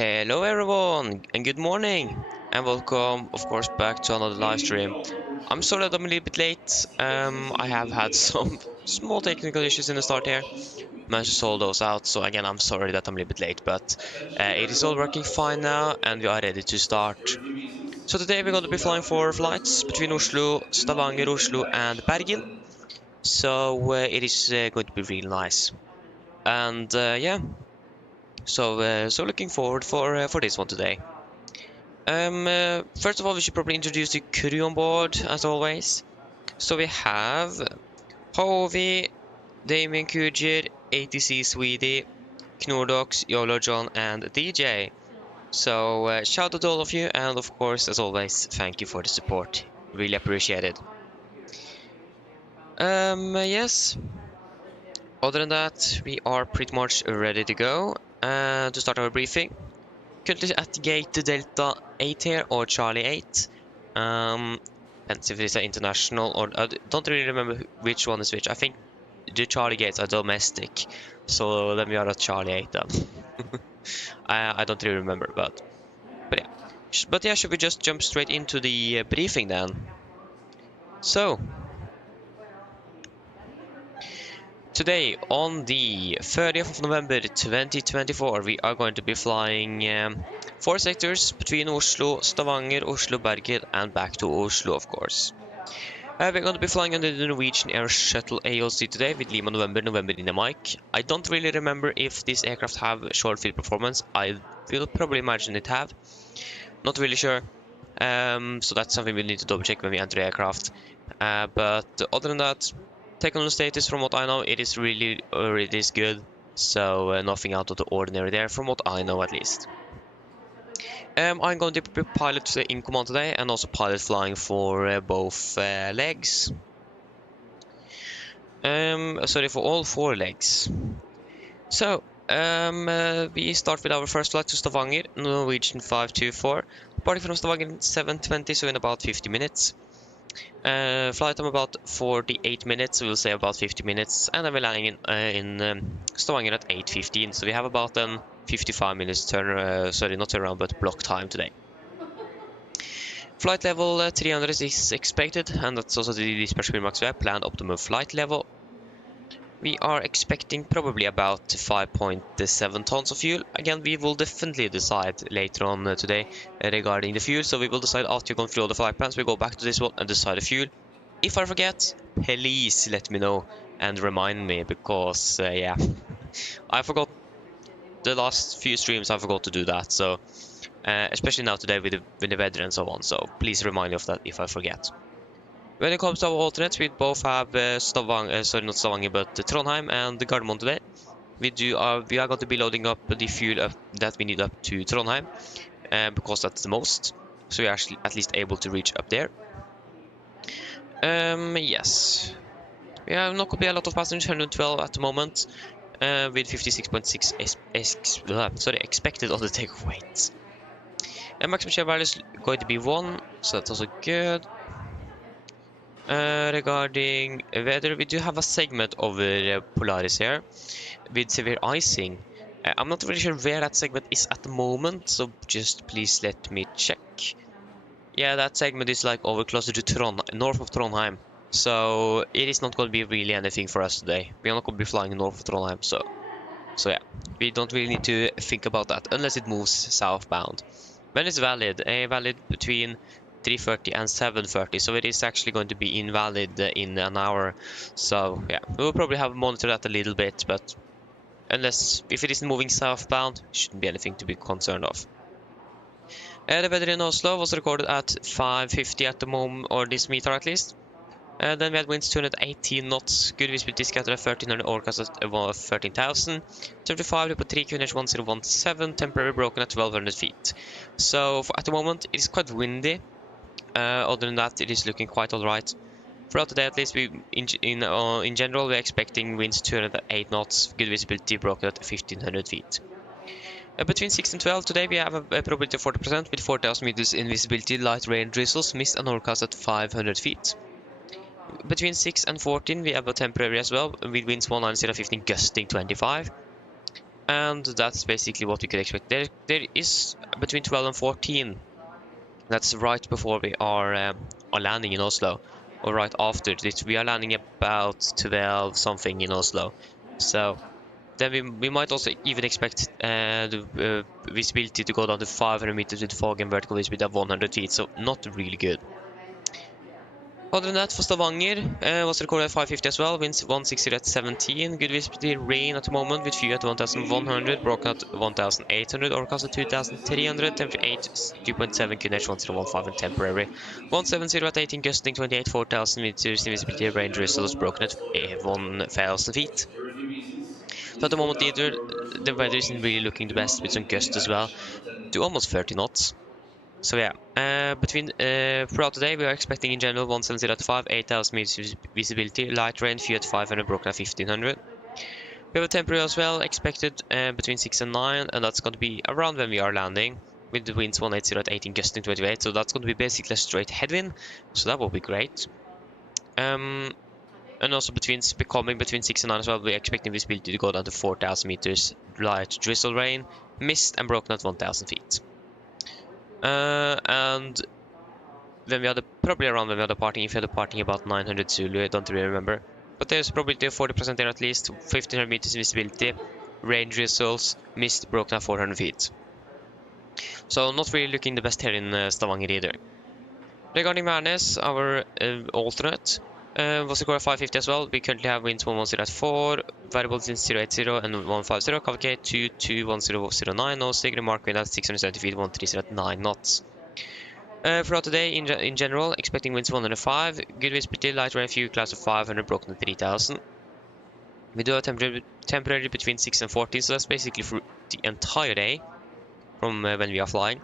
Hello everyone and good morning and welcome of course back to another live stream. I'm sorry that I'm a little bit late. I have had some small technical issues in the start here. Managed to solve those out, so again I'm sorry that I'm a little bit late, but it is all working fine now and we are ready to start. So today we're going to be flying 4 flights between Oslo, Stavanger, Oslo and Bergen. So it is going to be really nice. And yeah, so looking forward for this one today. First of all, we should probably introduce the crew on board, as always. So we have Hovi, Damien Kujer, ATC Swede, Knordox, YOLO John, and DJ. So shout out to all of you, and of course, as always, thank you for the support. Really appreciate it. Yes. Other than that, we are pretty much ready to go to start our briefing. Currently at gate Delta 8 here, or Charlie 8. Depends if it's an international or... I don't really remember which one is which. I think the Charlie gates are domestic. So then we are at Charlie 8 then. I don't really remember, but yeah. But yeah, should we just jump straight into the briefing then? So... Today, on the 30th of November 2024, we are going to be flying 4 sectors between Oslo, Stavanger, Oslo, Bergen, and back to Oslo, of course. We're going to be flying under the Norwegian Air Shuttle AOC today with Lima November, November in the mic. I don't really remember if this aircraft have short field performance. I will probably imagine it have. Not really sure. So that's something we need to double check when we enter the aircraft. But other than that, technical status, from what I know, it is really good. So nothing out of the ordinary there, from what I know at least. I'm going to be pilot in command today, and also pilot flying for both legs. Sorry, for all 4 legs. So we start with our first flight to Stavanger, Norwegian 524. Departing from Stavanger 7:20, so in about 50 minutes. Flight time about 48 minutes, we'll say about 50 minutes, and then we're landing in Stavanger at 8:15, so we have about 55 minutes sorry, not turn around, but block time today. Flight level 300 is expected, and that's also the dispatch max we have planned optimum flight level. We are expecting probably about 5.7 tons of fuel. Again, we will definitely decide later on today regarding the fuel. So we will decide after going through all the flight plans. We go back to this one and decide the fuel. If I forget, please let me know and remind me, because yeah, I forgot the last few streams. I forgot to do that. So especially now today with the weather and so on. So please remind me of that if I forget. When it comes to our alternates, we both have Stavanger, sorry, not Stavanger, but Trondheim and Gardermoen today. We are going to be loading up the fuel that we need up to Trondheim, because that's the most. So we're actually at least able to reach up there. Yes. We have not going to be a lot of passengers, 112 at the moment, with 56.6 expected on the takeoff weight. And maximum share value is going to be 1, so that's also good. Regarding weather, we do have a segment over Polaris here with severe icing. I'm not really sure where that segment is at the moment, so just please let me check. Yeah, that segment is like over closer to north of Trondheim. So it is not going to be really anything for us today. We are not going to be flying north of Trondheim, so yeah, we don't really need to think about that unless it moves southbound. When it's valid, valid between 3:30 and 7:30, so it is actually going to be invalid in an hour. So yeah, we'll probably have monitored that a little bit, but if it isn't moving southbound, shouldn't be anything to be concerned of. The weather in Oslo was recorded at 5:50 at the moment, or this meter at least. Then we had winds 218 knots, good visibility scattered at 1300, orcas at above 13,000, 75 på 3 QNH 1017, temporary broken at 1200 feet. So at the moment it is quite windy. Other than that, it is looking quite alright. Throughout the day, at least, in general, we're expecting winds 208 knots, good visibility broken at 1500 feet. Between 6 and 12 today, we have a probability of 40% with 4000 meters in visibility, light rain drizzles, mist and overcast at 500 feet. Between 6 and 14, we have a temporary as well, with winds 19 and 15, gusting 25. And that's basically what we could expect. There is between 12 and 14. That's right before we are landing in Oslo, or right after it. We are landing about 12 something in Oslo. So then we might also even expect the visibility to go down to 500 meters with fog and vertical visibility of 100 feet. So not really good. Other than that, for Stavanger, was recorded at 550 as well, winds 160 at 17, good visibility, rain at the moment with view at 1100, broken at 1800, overcast at 2300, temperature 8, 2.7, QNH 1015 and temporary, 170 at 18, gusting 28, 4000 meters, visibility, range results broken at 1000 feet. So at the moment, either the weather isn't really looking the best with some gusts as well, to almost 30 knots. So yeah, throughout the day we are expecting in general 170 at 5, 8000 meters visibility, light rain, few at 500, broken at 1500. We have a temperature as well expected between 6 and 9, and that's going to be around when we are landing, with the winds 180 at 18, gusting 28, so that's going to be basically a straight headwind, so that will be great. And also becoming between 6 and 9 as well, we're expecting visibility to go down to 4000 meters, light drizzle rain, mist, and broken at 1000 feet. And when we are probably around when we are departing, if we are departing about 900 Zulu, I don't really remember. But there's probably 40% there at least, 1500 meters visibility, range results, mist broken at 400 feet. So not really looking the best here in Stavanger either. Regarding Værnes, our alternate was recorded 550 as well. We currently have winds 110 at 4, variables in 080 and 150, cavalcade 221009, no stick, mark wind at 670 feet, 130 at 9 knots. Throughout the day, in general, expecting winds 105, good visibility, light rain, few clouds of 500, broken at 3000. We do have temporary between 6 and 14, so that's basically for the entire day from when we are flying.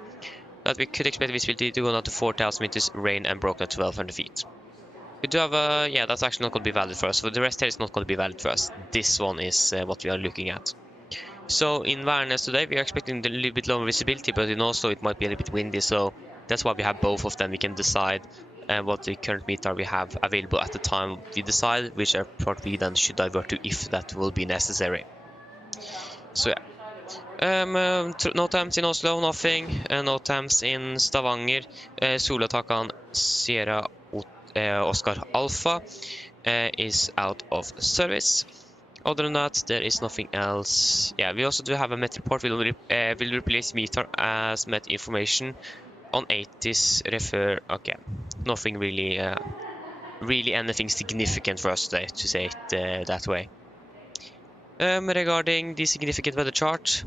That we could expect visibility to go down to 4000 meters, rain, and broken at 1200 feet. We do have yeah, that's actually not going to be valid for us. So the rest here is not going to be valid for us. This one is what we are looking at. So in Værnes today, we are expecting a little bit lower visibility, but in Oslo it might be a little bit windy, so that's why we have both of them. We can decide what the current meter we have available at the time we decide which airport we then should divert to if that will be necessary. So yeah. No times in Oslo, nothing. No times in Stavanger. Solatakan Sierra Oscar Alpha is out of service. Other than that, there is nothing else. Yeah, we also do have a met report. We'll replace meter as met information on 80s refer. Okay, nothing really, really anything significant for us today, to say it that way. Regarding the significant weather chart,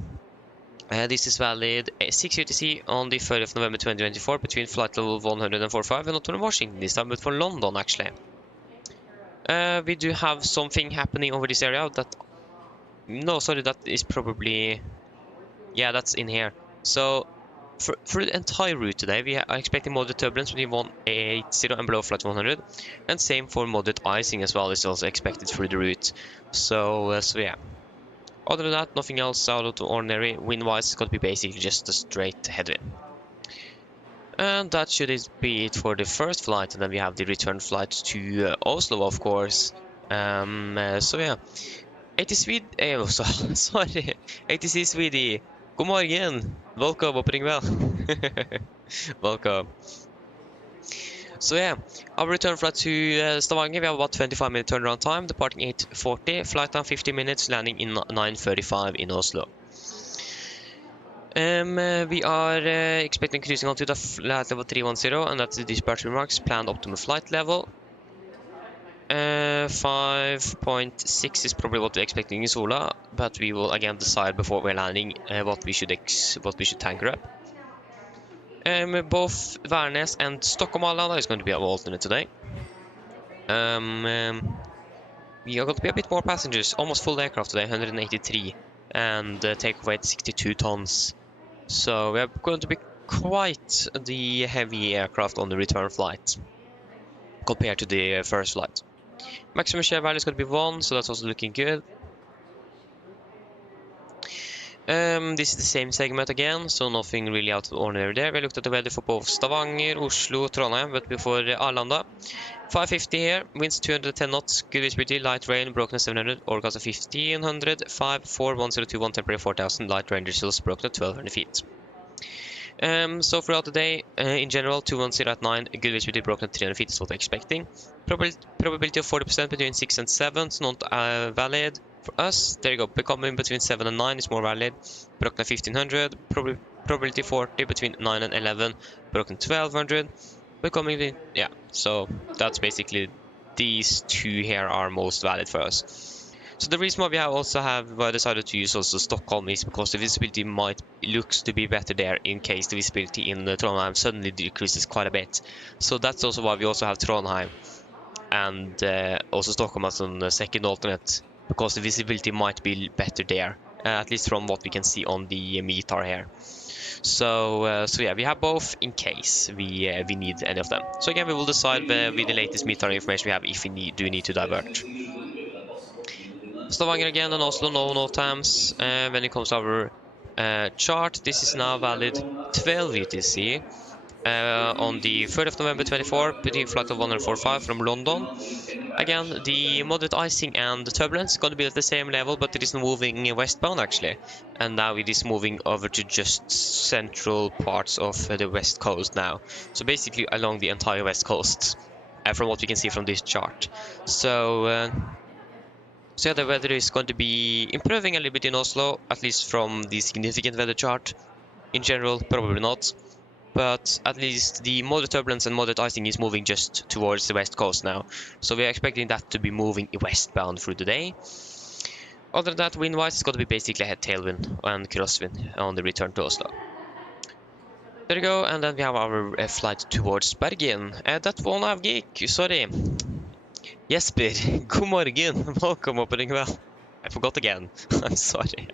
this is valid 6 UTC on the 3rd of November 2024 between flight level 145 and not from Washington this time, but for London actually. We do have something happening over this area that... No, sorry, that is probably... Yeah, that's in here. So, for the entire route today, we are expecting moderate turbulence between 180 and below flight 100. And same for moderate icing as well is also expected through the route. So yeah. Other than that, nothing else out of the ordinary. Wind-wise, it's going to be basically just a straight headwind. And that should be it for the first flight, and then we have the return flight to Oslo, of course. So yeah. ATC sorry. ATC Swede. God morgen. Welcome, opening well. Welcome. So yeah, our return flight to Stavanger, we have about 25-minute turnaround time, departing 8:40, flight time 50 minutes, landing in 9:35 in Oslo. We are expecting cruising onto the flight level 310, and that's the dispatch remarks, planned optimal flight level. 5.6 is probably what we're expecting in Sola, but we will again decide before we're landing what we should tanker up. Both Værnes and Stockholm Arlanda is going to be our alternate today. We are going to be a bit more passengers, almost full aircraft today, 183, and takeaway at 62 tons. So we are going to be quite the heavy aircraft on the return flight compared to the first flight. Maximum share value is going to be 1, so that's also looking good. This is the same segment again, so nothing really out of the ordinary there. We looked at the weather for both Stavanger, Oslo, Trondheim, but before Arlanda. 550 here, winds 210 knots, good visibility, light rain, broken at 700, overcast at 1500, 54102, temperature 4000, light rain results broken at 1200 feet. So throughout the day, in general, 210 at 9, good visibility broken at 300 feet is what we're expecting. Probability of 40% between 6 and 7 is not valid for us. There you go, becoming between 7 and 9 is more valid, broken at 1500. Probability 40 between 9 and 11, broken 1200. Becoming, yeah, so that's basically these two here are most valid for us. So the reason why we have decided to use also Stockholm is because the visibility looks to be better there in case the visibility in Trondheim suddenly decreases quite a bit. So that's also why we also have Trondheim and also Stockholm as a second alternate, because the visibility might be better there, at least from what we can see on the METAR here. So yeah, we have both in case we need any of them. So again, we will decide with the latest METAR information we have if we do need to divert. Stavanger again and Oslo, no times. When it comes to our chart, this is now valid 12 UTC. On the 3rd of November 24, between flight of 145 from London. Again, the moderate icing and the turbulence is going to be at the same level, but it is moving westbound actually. And now it is moving over to just central parts of the west coast now. So basically along the entire west coast, from what we can see from this chart. So yeah, the weather is going to be improving a little bit in Oslo, at least from the significant weather chart. In general, probably not. But at least the moderate turbulence and moderate icing is moving just towards the west coast now. So we are expecting that to be moving westbound through the day. Other than that, wind-wise, it's going to be basically a head tailwind and crosswind on the return to Oslo. There we go, and then we have our flight towards Bergen. That one avgik, sorry. Jesper, god morgen, welcome opening well. I forgot again, I'm sorry.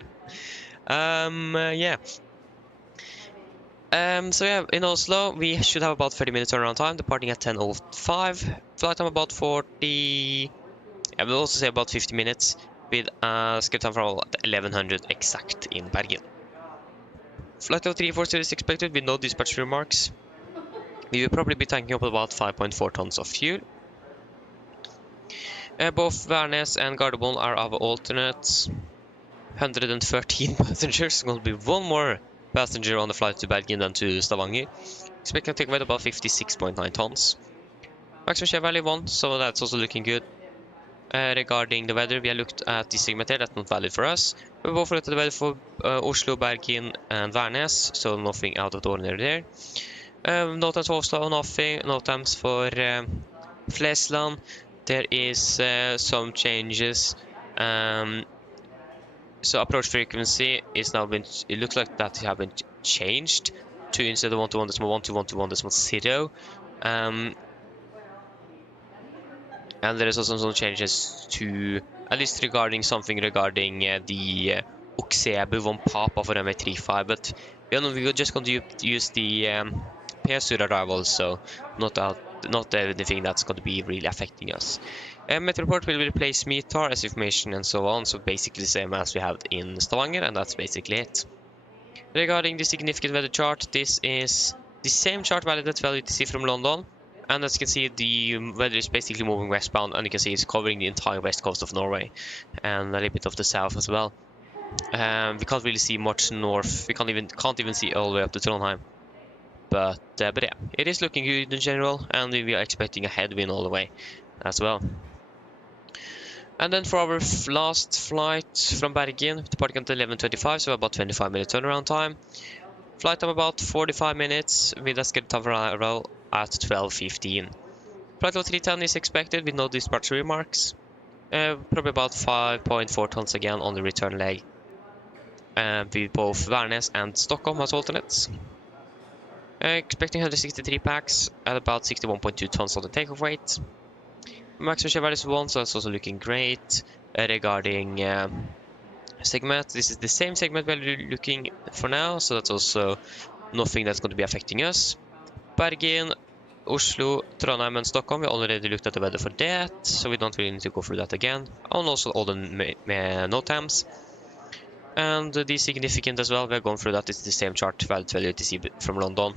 Yeah. So yeah, in Oslo, we should have about 30 minutes turnaround time, departing at 10:05. Flight time about 40... I will also say about 50 minutes, with schedule time from 1100 exact in Bergen. Flight level 340 is expected with no dispatch remarks. We will probably be tanking up about 5.4 tons of fuel. Both Værnes and Gardermoen are our alternates. 113 passengers, going to be one more passenger on the flight to Bergen than to Stavanger. Expecting to take away about 56.9 tons. Maximum share value 1, so that's also looking good. Regarding the weather, we have looked at the segment here, that's not valid for us. We both looked at the weather for Oslo, Bergen and Værnes, so nothing out of the ordinary there. No times for Oslo, nothing. No times for Flesland. There is some changes. So approach frequency is now been, it looks like that have been changed to, instead of 121.1 to 121.0. And there is also some changes to, at least regarding something regarding the Oksebu von Papa for MA35, but we're just going to use the PSUR arrival, so not anything that's going to be really affecting us. Metroport will replace METAR as information and so on, so basically the same as we have in Stavanger, and that's basically it. Regarding the significant weather chart, this is the same chart valid at 12 UTC from London, and as you can see, the weather is basically moving westbound, and you can see it's covering the entire west coast of Norway, and a little bit of the south as well. We can't really see much north, we can't even see all the way up to Trondheim. But yeah, it is looking good in general, and we are expecting a headwind all the way as well. And then for our last flight from Bergen, departing at 11:25, so about 25 minute turnaround time. Flight time about 45 minutes, with a scheduled time arrival at 12:15. Flight level 310 is expected with no dispatch remarks. Probably about 5.4 tons again on the return leg. With both Værnes and Stockholm as alternates. Expecting 163 packs at about 61.2 tons on the takeoff weight. Maximum share value is 1, so that's also looking great. Regarding segment, this is the same segment we're looking for now, so that's also nothing that's going to be affecting us. Bergen, Oslo, Trondheim and Stockholm, we already looked at the weather for that, so we don't really need to go through that again. And also all the NOTAMs. And the significant as well, we're going through that, it's the same chart, valid 12 UTC from London.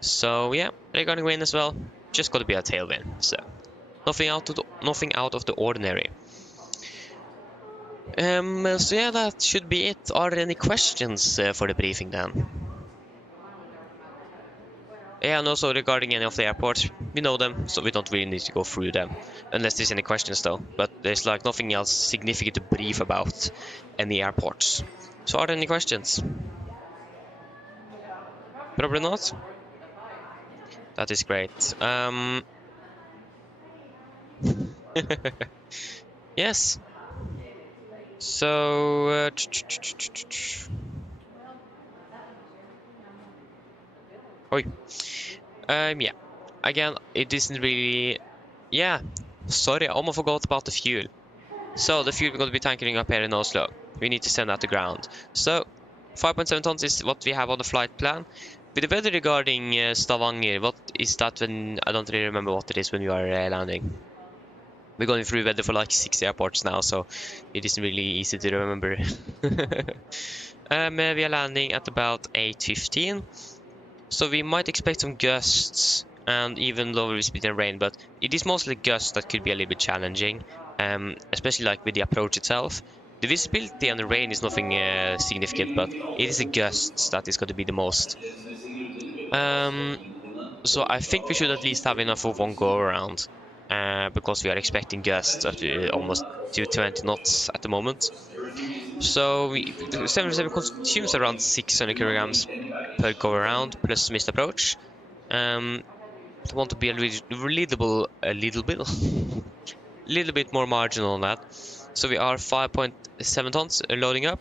So yeah, regarding wind as well, just going to be a tailwind, so Nothing out of the ordinary. So yeah, that should be it. Are there any questions for the briefing then? Yeah, and also regarding any of the airports, we know them, so we don't really need to go through them. Unless there's any questions though, but there's like nothing else significant to brief about any airports. So are there any questions? Probably not. That is great. Yes. So, oi. Yeah. Again, it isn't really. Yeah. Sorry, I almost forgot about the fuel. So the fuel we're going to be tanking up here in Oslo. We need to send that to ground. So 5.7 tons is what we have on the flight plan. With the weather regarding Stavanger, what is that when? I don't really remember what it is when we are landing. We're going through weather for like 6 airports now, so it isn't really easy to remember. We are landing at about 8:15, so we might expect some gusts and even lower speed and rain, but it is mostly gusts that could be a little bit challenging, especially like with the approach itself. The visibility and the rain is nothing significant, but it is the gusts that is going to be the most. So I think we should at least have enough of one go around, because we are expecting gusts up to almost 220 knots at the moment. So the 737 consumes around 600 kilograms per go around plus missed approach. I want to be a little bit more marginal on that. So we are 5.7 tons loading up.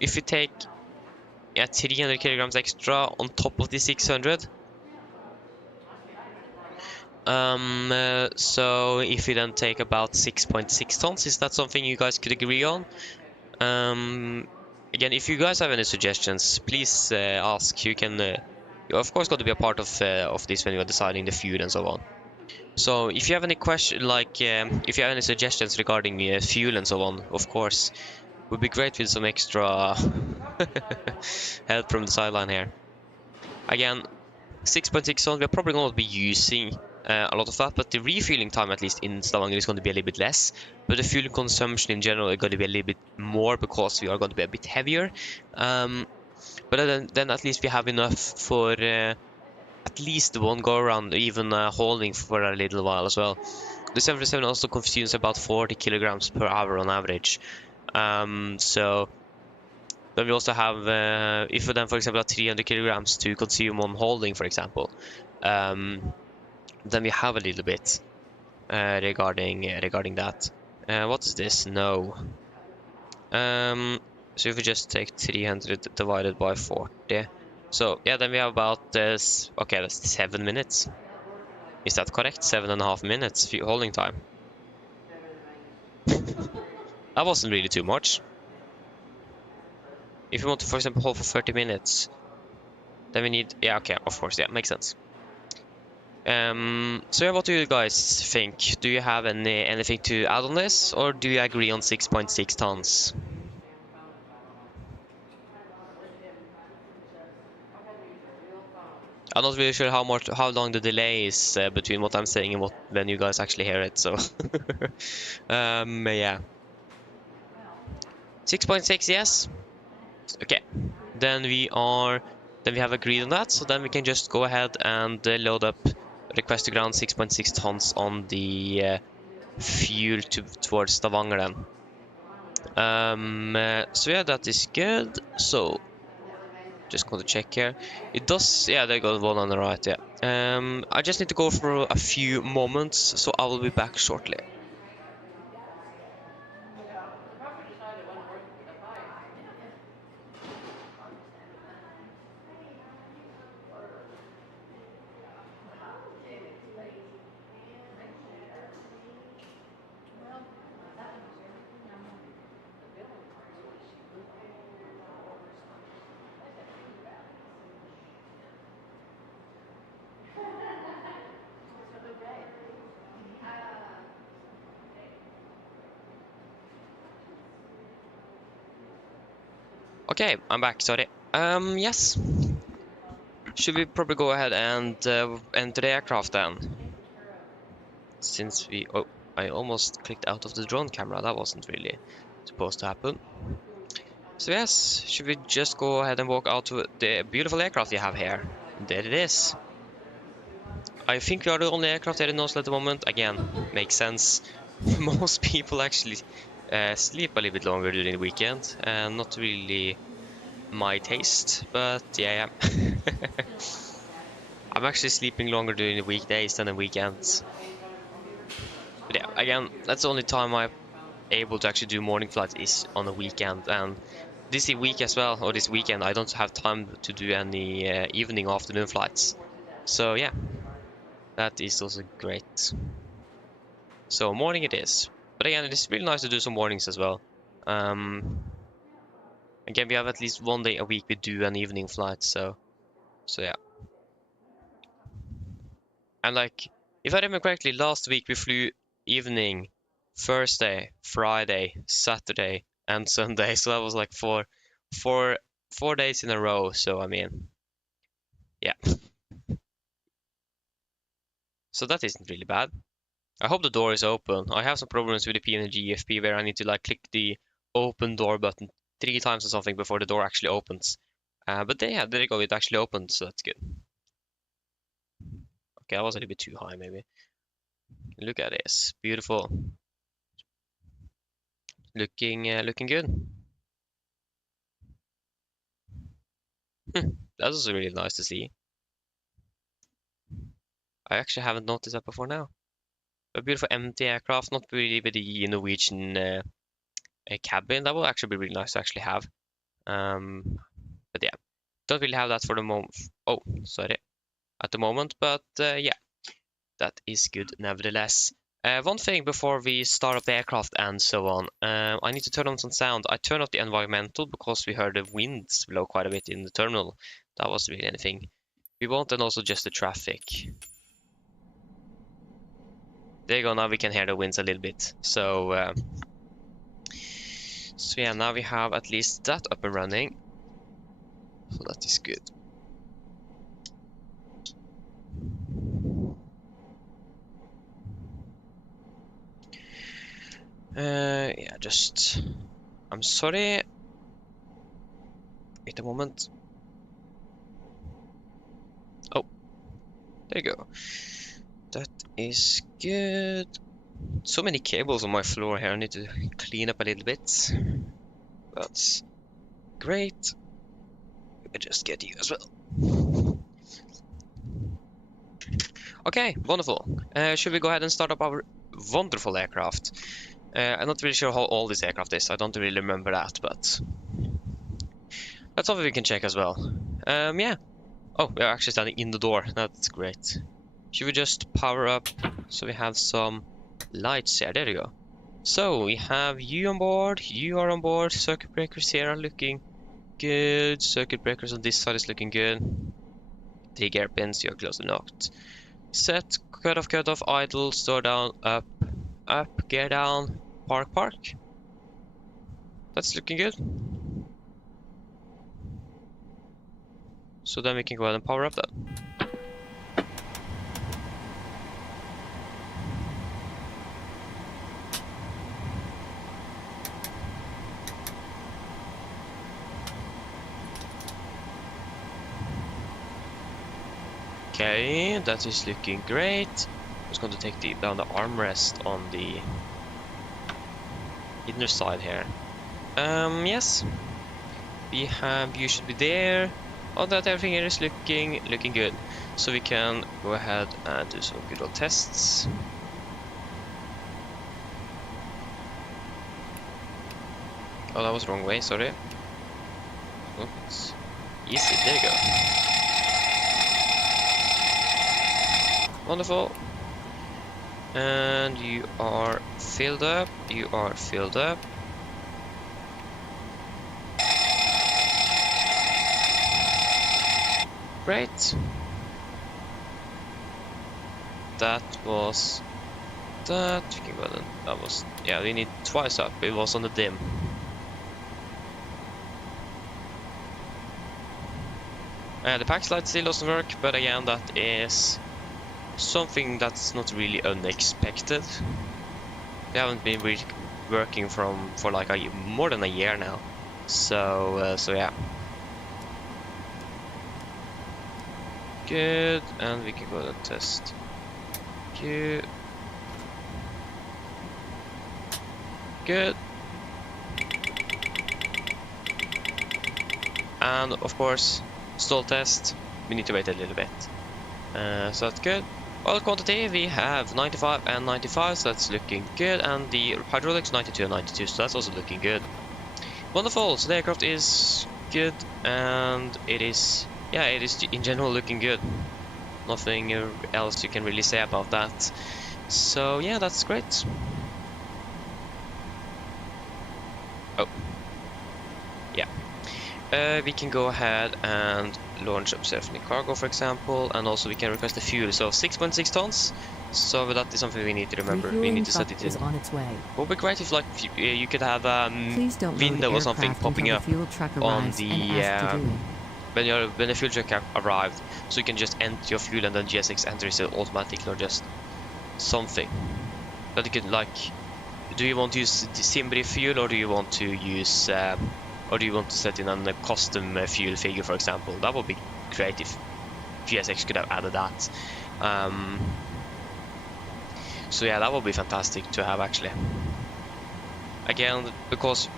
If we take 300 kilograms extra on top of the 600. So if we then take about 6.6 tons, is that something you guys could agree on? Again, if you guys have any suggestions, please ask. You can, you're of course going to be a part of this when you are deciding the fuel and so on. So if you have any question, like if you have any suggestions regarding fuel and so on, of course, would be great with some extra help from the sideline here. Again, 6.6 tons, we're probably going to be using a lot of that, but the refueling time, at least in Stavanger, is going to be a little bit less. But the fuel consumption in general is going to be a little bit more because we are going to be a bit heavier. But then at least we have enough for at least one go around, even holding for a little while as well. The 737 also consumes about 40 kilograms per hour on average. So then we also have, if we then, for example, have 300 kilograms to consume on holding, for example, then we have a little bit regarding that. What is this? No. So if we just take 300 divided by 40, so yeah, then we have about this. Okay, that's 7 minutes. Is that correct? 7.5 minutes holding time. That wasn't really too much. If you want to, for example, hold for 30 minutes, then we need, yeah, okay, of course, yeah, makes sense. So yeah, what do you guys think? Do you have anything to add on this, or do you agree on 6.6 tons? I'm not really sure how long the delay is between what I'm saying and when you guys actually hear it. So, yeah, 6.6, yes. Okay, then we have agreed on that. So then we can just go ahead and load up request to ground 6.6 tons on the fuel towards Stavanger then. So yeah, that is good. So just going to check here. It does, yeah, they got one on the right, yeah. I just need to go for a few moments, so I will be back shortly. Okay, I'm back, sorry. Yes. Should we probably go ahead and enter the aircraft then? since we... Oh, I almost clicked out of the drone camera. That wasn't really supposed to happen. So yes, should we just go ahead and walk out to the beautiful aircraft we have here? There it is. I think we are the only aircraft here in Oslo at the moment. Again, makes sense. Most people actually sleep a little bit longer during the weekend, and not really my taste, but yeah. I'm actually sleeping longer during the weekdays than the weekends. But yeah, again, that's the only time I'm able to actually do morning flights is on the weekend, and this week as well, or this weekend, I don't have time to do any evening or afternoon flights. So yeah, that is also great. So morning it is. But again, it is really nice to do some mornings as well. Again, we have at least one day a week we do an evening flight, so yeah. And like, if I remember correctly, last week we flew evening, Thursday, Friday, Saturday, and Sunday. So that was like four days in a row. So I mean, yeah. So that isn't really bad. I hope the door is open. I have some problems with the PMDG EFP where I need to like click the open door button 3 times or something before the door actually opens. But yeah, there you go. It actually opened, so that's good. Okay, I was a little bit too high, maybe. Look at this, beautiful. Looking good. That was really nice to see. I actually haven't noticed that before now. A beautiful empty aircraft, not really with the Norwegian cabin. That will actually be really nice to actually have. But yeah, don't really have that for the moment. Oh, sorry, at the moment. But yeah, that is good nevertheless. One thing before we start up the aircraft and so on, I need to turn on some sound. I turned off the environmental because we heard the winds blow quite a bit in the terminal. That wasn't really anything we want, and also just the traffic. There you go, now we can hear the winds a little bit. So yeah, now we have at least that up and running. So that is good. Yeah, just... I'm sorry. Wait a moment. Oh, there you go. That is good. So many cables on my floor here. I need to clean up a little bit. That's great. I just get you as well. Okay, wonderful. Should we go ahead and start up our wonderful aircraft? I'm not really sure how old this aircraft is. I don't really remember that, but that's something we can check as well. Yeah. Oh, we're actually standing in the door. That's great. Should we just power up so we have some lights here? There we go. So we have you on board. You are on board. Circuit breakers here are looking good. Circuit breakers on this side is looking good. 3 gear pins. You're close to knocked. Set. Cut off. Idle. Store down. Up. Gear down. Park. That's looking good. So then we can go ahead and power up that. Okay, that is looking great. I'm just going to take down the armrest on the inner side here. Yes. We have, you should be there. Oh, that everything here is looking good. So we can go ahead and do some good old tests. Oh, that was the wrong way, sorry. Oops. Easy, there you go. Wonderful. And you are filled up. Great. That was that. That was, yeah, we need twice up. It was on the dim. The pack slide still doesn't work, but again, that is something that's not really unexpected. We haven't been really working for like more than a year now, so yeah. Good, and we can go and test. Good. Good. And of course, stall test. We need to wait a little bit. So that's good. Oil quantity we have 95 and 95, so that's looking good. And the hydraulics 92 and 92, so that's also looking good. Wonderful. So the aircraft is good, and it is, yeah, it is in general looking good. Nothing else you can really say about that. So yeah, that's great. Oh, yeah. We can go ahead and launch up safely cargo, for example, and also we can request the fuel. So 6.6 tons. So that is something we need to remember. We need to set it in. On its way. It would be great if, like, you could have a window or something popping up on the when the fuel truck arrived, so you can just enter your fuel and then GSX enters it automatically, or just something. But you can, like, do you want to use the Simbri fuel, or do you want to use or do you want to set in a custom fuel figure, for example? That would be great if GSX could have added that. So yeah, that would be fantastic to have, actually. Again, because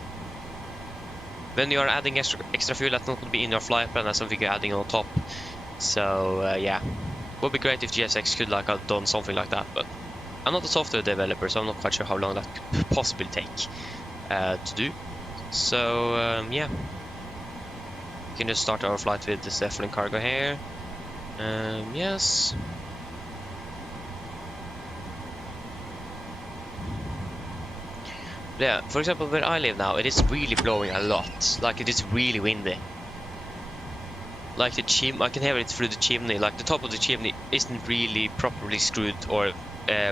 when you are adding extra fuel, that's not going to be in your flight plan, that's something you're adding on top. So yeah, it would be great if GSX could, like, have done something like that. But I'm not a software developer, so I'm not quite sure how long that could possibly take to do. So yeah, we can just start our flight with the Zeppelin cargo here. Yes. Yeah, for example, where I live now, it is really blowing a lot. Like, it is really windy. Like the chimney, I can hear it through the chimney. Like, the top of the chimney isn't really properly screwed or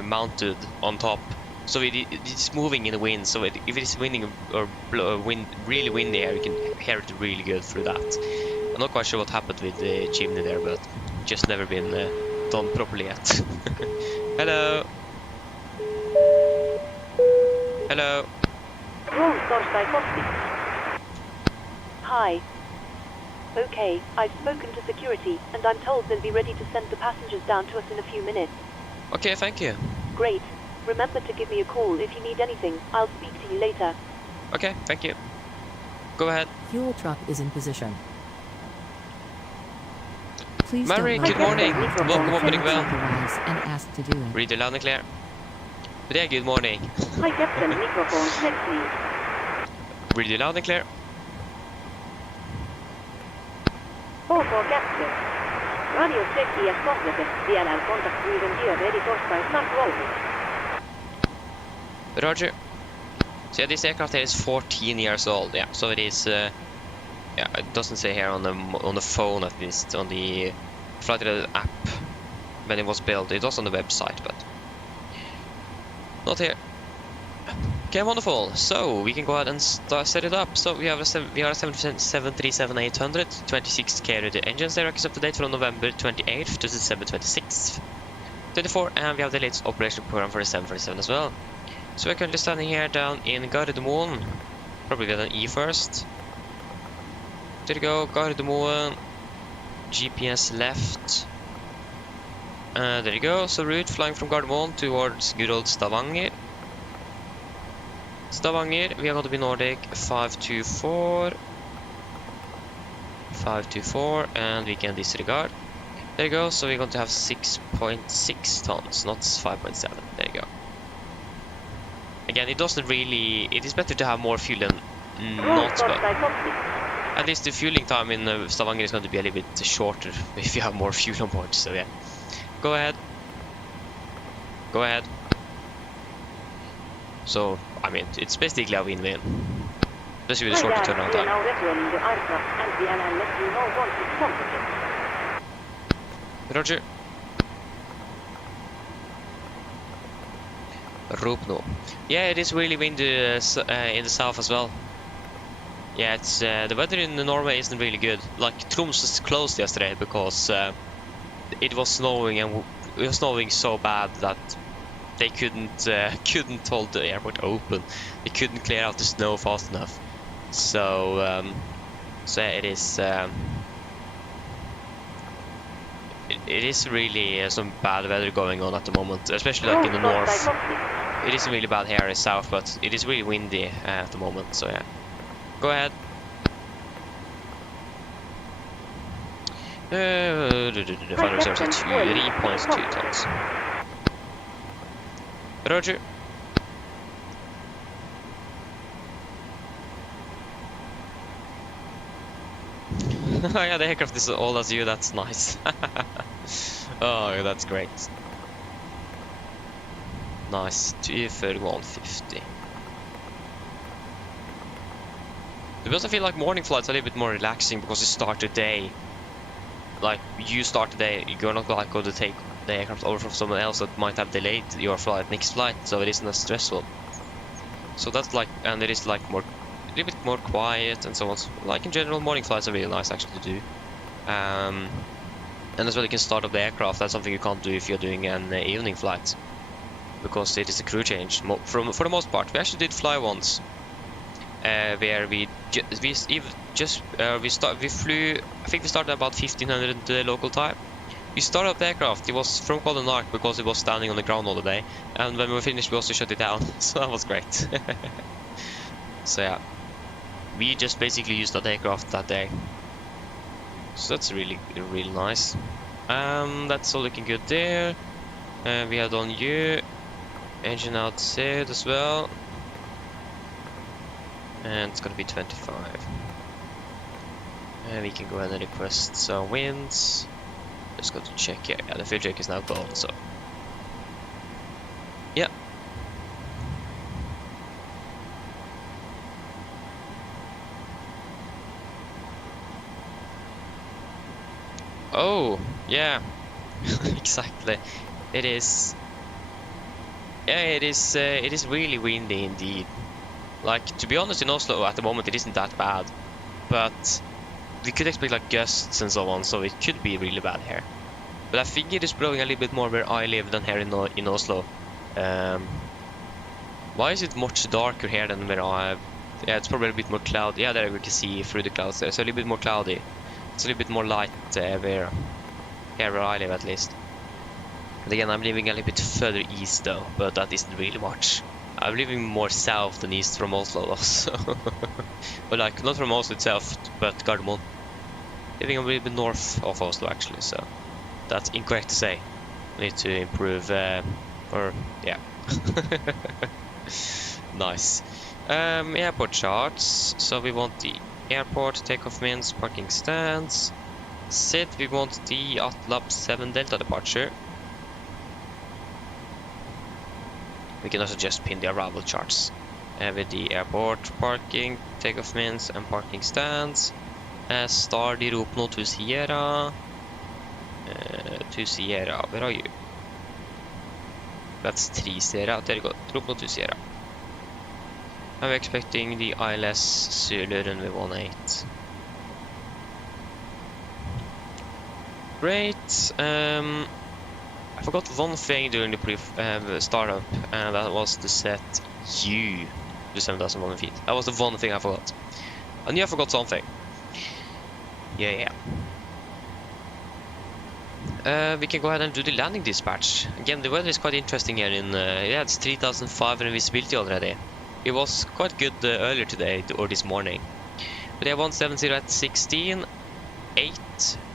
mounted on top, so it's moving in the wind. So if it is winding or really windy air, you can hear it really good through that. I'm not quite sure what happened with the chimney there, but just never been done properly yet. Hello. Hello. Hi. Okay, I've spoken to security, and I'm told they'll be ready to send the passengers down to us in a few minutes. Okay, thank you. Great. Remember to give me a call if you need anything. I'll speak to you later. Okay, thank you. Go ahead. Fuel truck is in position. Please Mary, good morning. Welcome up, doing well. And ask to do it. Read it loud and clear. Yeah, good morning. Hi, Captain. Microphone check, please. Read it loud and clear. OK, Captain. Radio check IS complete. DLL contact with and ready torsdag snart rolling. Roger. So yeah, this aircraft here is 14 years old. Yeah, so it is. Yeah, it doesn't say here on the phone, at least on the flight radar app when it was built. It was on the website, but not here. Okay, wonderful. So we can go ahead and set it up. So we have a 737-800, 26K rated engines. There is up to date from November 28th to December 26th, 24, and we have the latest operation program for the 747 as well. So we're currently standing here down in Gardermoen. Probably get an E first. There you go, Gardermoen. GPS left. There you go. So route flying from Gardermoen towards good old Stavanger. Stavanger, we are going to be Nordic 524. 524, and we can disregard. There you go. So we're going to have 6.6 tons, not 5.7. There you go. Again, it doesn't really. It is better to have more fuel than not, but at least the fueling time in Stavanger is going to be a little bit shorter if you have more fuel on board. So yeah, go ahead. Go ahead. So I mean, it's basically a win-win. Especially with a shorter turnaround time. Roger. Ropno. Yeah, it is really windy in the south as well. Yeah, it's the weather in Norway isn't really good. Like, Troms was closed yesterday because it was snowing and was snowing so bad that they couldn't hold the airport open. They couldn't clear out the snow fast enough. So it is it is really some bad weather going on at the moment, especially like in the north. It is really bad here in the south, but it is really windy at the moment. So yeah, go ahead. 3.2 tons. Roger. Oh yeah, the aircraft is all as you, that's nice. Oh, that's great. Nice, 231.50. To be honest, I feel like morning flights are a little bit more relaxing because you start the day. Like, you start the day, you're not like going to take the aircraft over from someone else that might have delayed your flight, next flight, so it isn't as stressful. So that's like, and it is like more, a little bit more quiet and so on. Like in general, morning flights are really nice actually to do. And as well, you can start up the aircraft. That's something you can't do if you're doing an evening flight, because it is a crew change. For the most part, we actually did fly once, where we flew. I think we started about 1500 local time. We started up the aircraft. It was from Golden Ark because it was standing on the ground all the day, and when we were finished, we also shut it down. So that was great. So yeah, we just basically used that aircraft that day. So that's really nice. That's all looking good there. We had on you, engine outside as well, and it's gonna be 25. And we can go ahead and request some winds. Just got to check here. Yeah, the fuel check is now gone, so yeah. Oh, yeah. Exactly. It is. Yeah, it is really windy indeed. Like, to be honest, in Oslo at the moment it isn't that bad, but we could expect like gusts and so on, so it could be really bad here. But I think it is blowing a little bit more where I live than here in Oslo. Why is it much darker here than where I have? Yeah, it's probably a bit more cloudy. Yeah, there we can see through the clouds there. So a little bit more cloudy. It's a little bit more light here where I live at least. And again, I'm living a little bit further east though, but that isn't really much. I'm living more south than east from Oslo also. But like, not from Oslo itself, but Gardermoen. Living a little bit north of Oslo actually, so that's incorrect to say. I need to improve, or yeah. Nice. Airport charts. So we want the airport, takeoff means, parking stands. Sid, we want the Atlab 7 Delta departure. We can also just pin the arrival charts with the airport, parking, takeoff means, and parking stands. Star di Ropno to Sierra. To Sierra, where are you? That's 3 Sierra. There you go, Ropno to Sierra. I'm expecting the ILS Zulu runway 18. Great. I forgot one thing during the startup, and that was to set U to 7,100 feet. That was the one thing I forgot. I knew I forgot something. Yeah. We can go ahead and do the landing dispatch. Again, the weather is quite interesting here in, yeah, it's 3,500 visibility already. It was quite good earlier today, or this morning. But yeah, 170 at 16, 8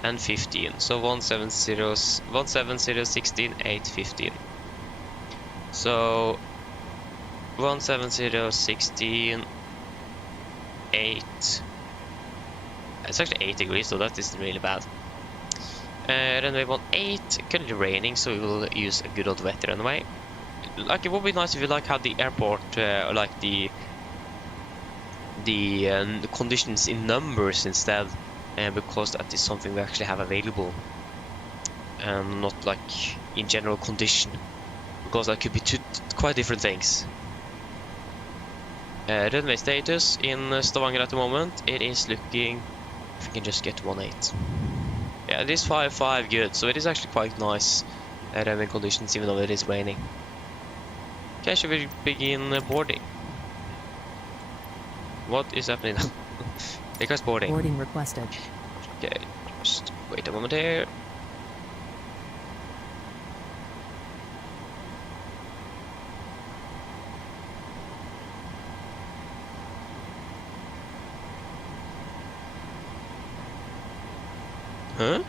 and 15. So 170, 16, 8, 15. So 170, 16, 8. It's actually 8 degrees, so that isn't really bad. Runway 18, currently raining, so we will use a good old wet runway. Like, it would be nice if you like had the airport, like the conditions in numbers instead, because that is something we actually have available, and not like in general condition, because that could be quite different things. Runway status in Stavanger at the moment, it is looking, if we can just get 18. Yeah, it is 5.5 good, so it is actually quite nice. running conditions even though it is raining. Okay, should we begin boarding? What is happening now? Take us boarding. Boarding requested. Okay, just wait a moment here. Huh?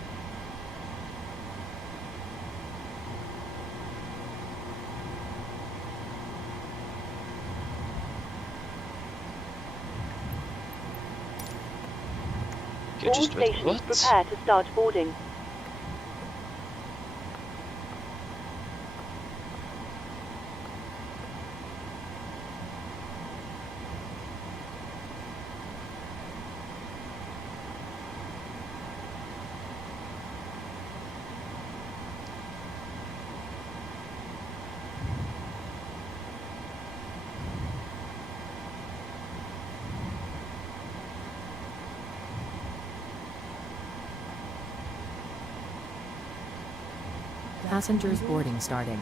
Okay, All just wait. stations What? prepare to start boarding. Passengers boarding starting.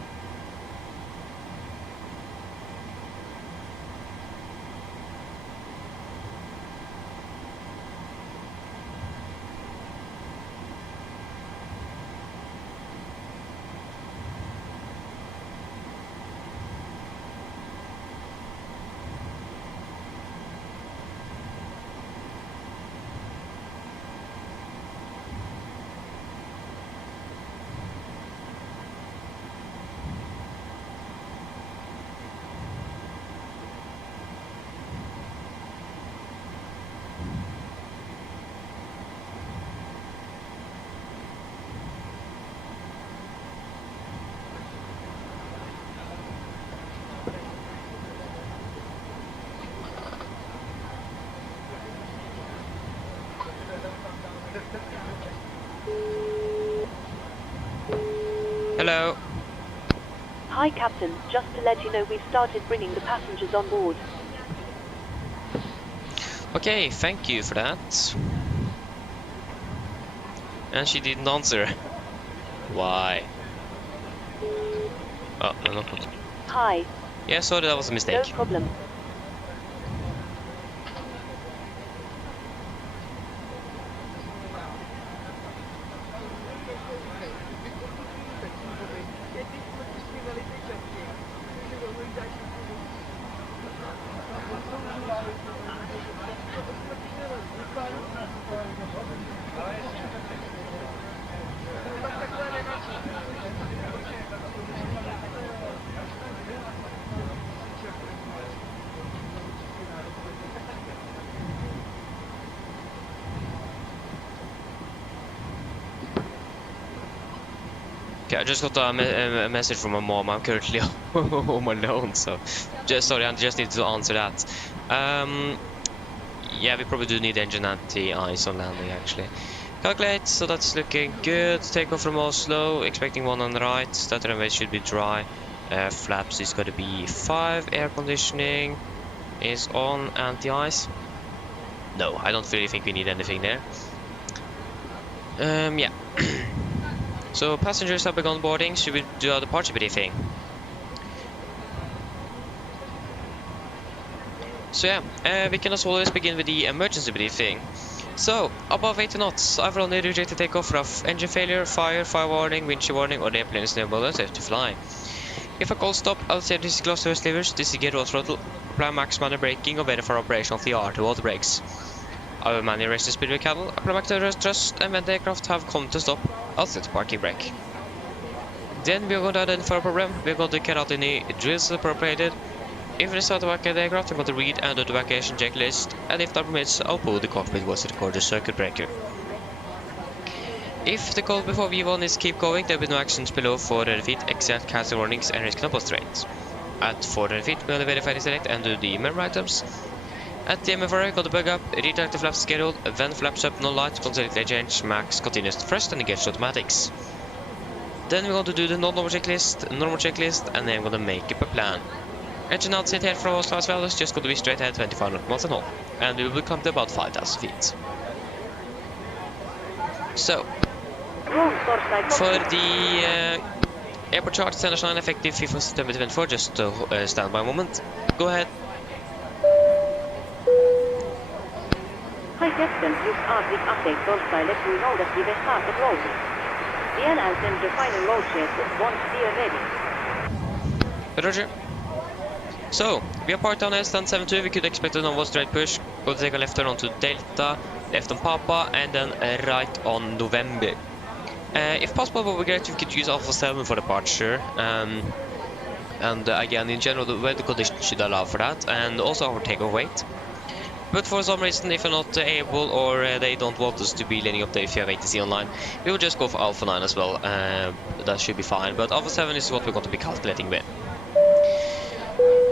Hello. Hi Captain, just to let you know we've started bringing the passengers on board. Okay, thank you for that. And she didn't answer. Why? Oh, no. Hi, Yeah, sorry, that was a no mistake. problem. Okay, I just got a message from my mom. I'm currently home alone, so sorry, I just need to answer that. Yeah, we probably do need engine anti-ice on landing actually. Calculate, so that's looking good. Take off from Oslo, expecting one on the right. That runway should be dry. Flaps is going to be 5. Air conditioning is on, anti-ice. No, I don't really think we need anything there. Yeah. So passengers have begun boarding. Should we do our departure briefing? So yeah, we can as always begin with the emergency briefing. So, above 80 knots, I've only rejected takeoff rough. Engine failure, fire warning, wind shear warning, or the airplane is nearby and safe to fly. If a cold stop, I'll say disclose those levers, disengage roll throttle, apply max manual braking, or wait for operation of the R2 brakes. I will manually raise the speed with cattle, apply max thrust, and when the aircraft have come to stop, I'll set the parking brake. Then we are going to identify a problem. We are going to carry out any drills appropriated. If we decide to evacuate the aircraft, I'm going to read and do the evacuation checklist, and if that permits, I'll pull the cockpit was to record the circuit breaker. If the call before V1 is keep going, there will be no actions below 400 feet except cancel warnings and risk no post-rates. At 400 feet, we only verify the select and do the member items. At the MFRA, go to bug up, redirect the flaps scheduled, then flaps up, no light, constantly change, max, continuous thrust, and engage automatics. Then we're going to do the normal checklist, and then I'm going to make up a plan. Engine outside here from Oslo as well, it's just going to be straight ahead 25 miles an hour, and we will come to about 5,000 feet. So, for the Airport chart, Stavanger 9, effective FIFA September 24, just stand by a moment. Go ahead. Hi Captain, just quick update torstai let you know that we will start the closing. DLL send the final load share once we are ready. Roger. So, we are parked on stand 72, we could expect a normal straight push, go to take a left turn onto Delta, left on Papa, and then right on November. If possible, it would be great if we could use Alpha 7 for departure. And again, in general, the weather conditions should allow for that, and also our takeoff weight. But for some reason, if you're not able or they don't want us to be lining up the FIA-ATC online, we will just go for Alpha 9 as well. That should be fine, but Alpha 7 is what we're going to be calculating with.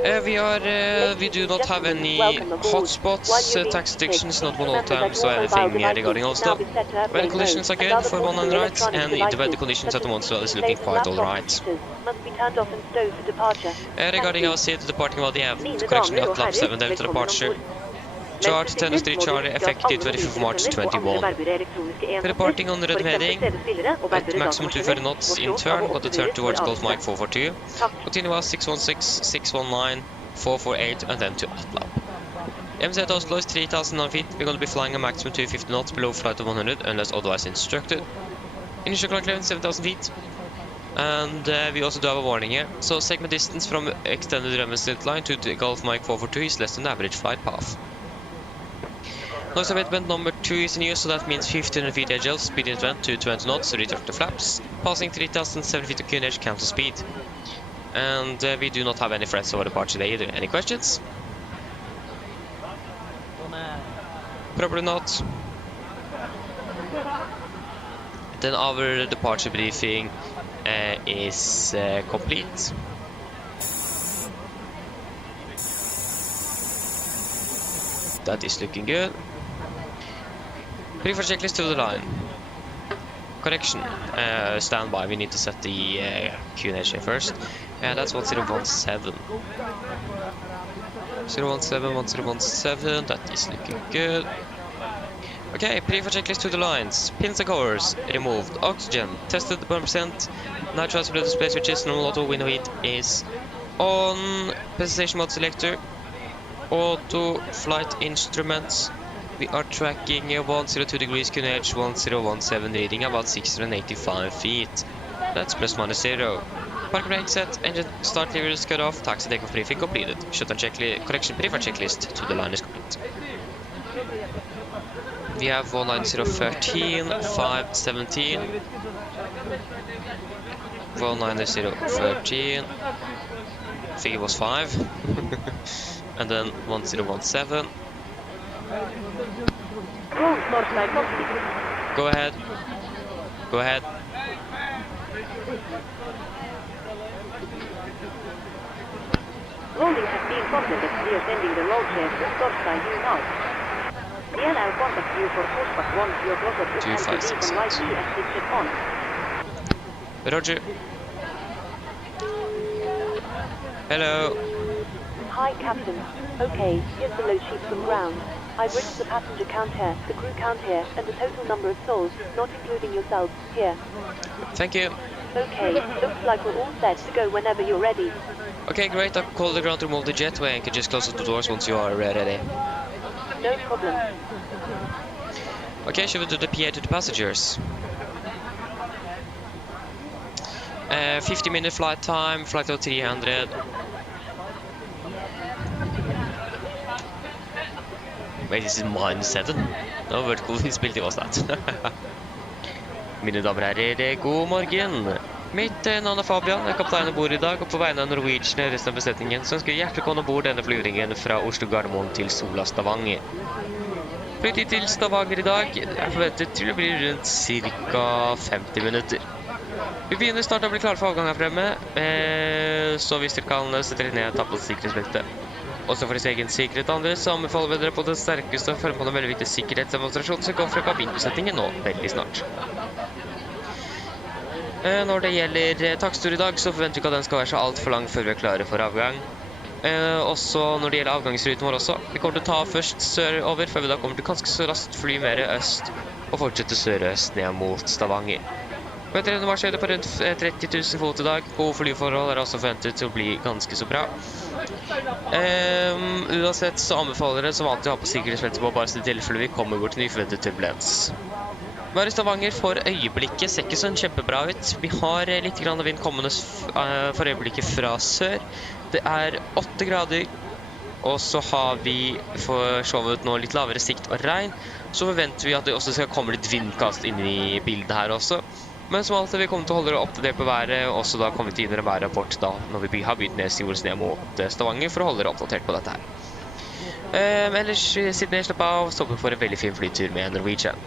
We do not have any hotspots, tax restrictions, not one all time, so anything regarding Oslo. Weather conditions are good for 100 rights, and the weather conditions at the moment is looking quite alright. Regarding our seat departing while the correction at lap 7 Delta departure. Chart 10 Street Charlie, effective 25th March 21. Departing on the red heading, at maximum 230 knots in turn, got the turn towards Golf Mike 442. Continue as 616, 619, 448, and then to Atlap. MZ at Oslo is 3,009 feet, we're going to be flying a maximum 250 knots below flight of 100, unless otherwise instructed. Initial clock clearance 7,000 feet. And we also do have a warning here. So segment distance from extended reference line to the Golf Mike 442 is less than the average flight path. Noise abatement number 2 is in use, so that means 1500 feet agile, speed increment to 20 knots, retract the flaps. Passing 3007 feet of QNH, cancel speed. And we do not have any threats over departure today either. Any questions? Probably not. Then our departure briefing is complete. That is looking good. Pre-for checklist to the line. Correction. Standby. We need to set the QNH first. That's 1017. 017, 1017. That is looking good. Okay, pre-for checklist to the lines. Pins and covers removed. Oxygen tested 1%. Nitrous blood display switches. Normal auto window heat is on. Presentation mode selector. Auto flight instruments. We are tracking 102 degrees QNH 1017 reading about 685 feet. That's plus minus 0. Park brake set, engine start levers cut off, taxi takeoff briefing completed. Shutdown checklist, correction pre-flight checklist to the line is complete. We have 19013, 517. 19013. Figure was 5. And then 1017. Go ahead. Go ahead. Loading has been completed. We are sending the load share to Torstai you now. DLL contact you for pushback once your closer to and YT as switched on. Roger. Hello. Hi, Captain. Okay, here's the load sheet from ground. I've written the passenger count here, the crew count here, and the total number of souls, not including yourselves, here. Thank you. Okay, looks like we're all set to go whenever you're ready. Okay, great. I'll call the ground to remove the jetway and can just close the doors once you are ready. No problem. Okay, should we do the PA to the passengers? 50-minute flight time, flight of 300. Wait, this is -7. No vertical visibility was that. Mine damer og herrer, god morgen. Mitt navn er Fabian, jeg er kaptein ombord I dag, og på vegne av Norwegian og resten av besetningen, så ønsker jeg hjertelig velkommen ombord denne flyvningen fra Oslo Gardermoen til Sola Stavanger. Flytid til Stavanger I dag, jeg forventer til å bli rundt ca. 50 minutter. Vi begynner snart å bli klare for avgang her fremme, så hvis dere kan sette dere ned og ta på sikkerhetsbeltet. Også for deres egen sikkerhet andre, så anbefaler vi dere på det sterkeste å følge på en veldig viktig sikkerhetsdemonstrasjon som kommer fra kabinbesetningen nå veldig snart. Når det gjelder takstur I dag, så forventer vi ikke at den skal være så alt for lang før vi klare for avgang. Også når det gjelder avgangsruten vår også. Vi kommer til å ta først sørover, før vi da kommer til ganske så raskt fly mer øst, og fortsette sørøst ned mot Stavanger. Veteran marsjhøyde på rundt 30 000 fot i dag. Gode flyforhold også forventet til å bli ganske så bra. Uansett så anbefaler det som alltid å ha på sikkerhetsfeltet på, bare så i tilfelle vi kommer bort til nyforventet turbulens. Været i Stavanger for øyeblikket ser ikke sånn kjempebra ut. Vi har litt grann vind kommende for øyeblikket fra sør. Det er 8 grader, og så har vi for så vidt nå litt lavere sikt og regn. Så forventer vi at det også skal komme litt vindkast inn i bildet her også. Men som alltid, vi kommer til å holde dere oppdatert på været, og så da kommer vi til å gi dere en værrapport da, når vi har begynt nedstivelse ned mot Stavanger, for å holde dere oppdatert på dette her. Ellers sitt ned, slapp av, stopper for en veldig fin flytur med Norwegian.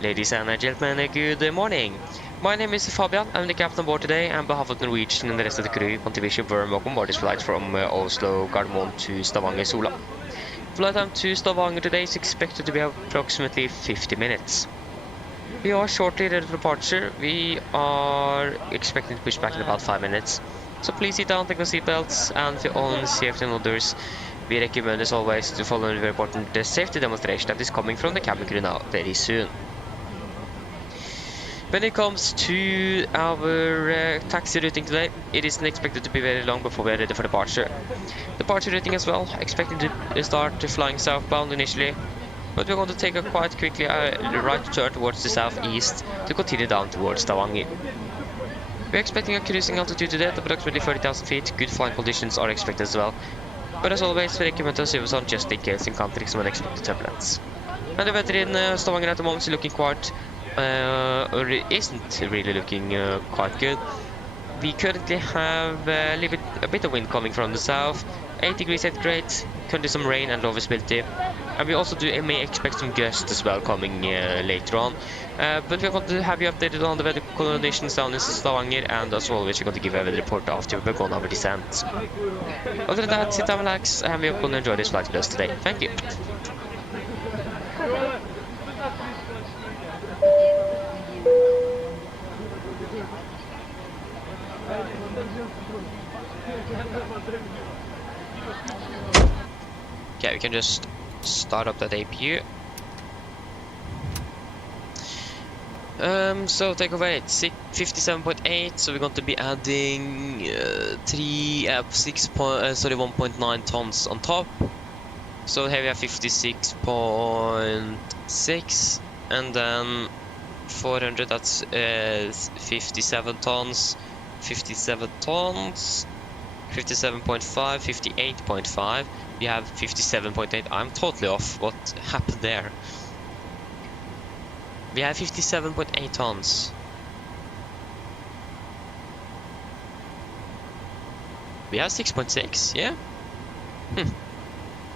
Ladies and gentlemen, good morning. My name is Fabian. I'm the captain on board today, and on behalf of Norwegian and the rest of the crew, want to wish you a warm welcome aboard this flight from Oslo, Gardermoen to Stavanger, Sola. Flight time to Stavanger today is expected to be approximately 50 minutes. We are shortly ready for departure. We are expecting to push back in about 5 minutes. So please sit down, take your seatbelts, and for your own safety and others, we recommend as always to follow the very important safety demonstration that is coming from the cabin crew now very soon. When it comes to our taxi routing today, it isn't expected to be very long before we are ready for departure. Departure routing as well, expected to start flying southbound initially, but we're going to take a quite quickly right turn towards the southeast to continue down towards Stavanger. We're expecting a cruising altitude today at approximately 30,000 feet. Good flying conditions are expected as well, but as always we recommend to service on just in case encountering some unexpected turbulence. And the weather in Stavanger at the moment is looking quite or isn't really looking quite good. We currently have a bit of wind coming from the south, 8 degrees centigrade, currently some rain and low visibility, and we also may expect some gusts as well coming later on. But we're going to have you updated on the weather conditions down in Stavanger, and as always we're going to give you a weather report after we've begun our descent. Other than that, sit down, relax, and we're going to enjoy this flight with us today. Thank you. Okay, we can just start up that APU. So take away at 57.8, so we're going to be adding 1.9 tons on top. So here we have 56.6, and then 400, that's 57 tons, 57 tons, 57.5, 58.5. We have 57.8. I'm totally off. What happened there? We have 57.8 tons. We have 6.6, yeah?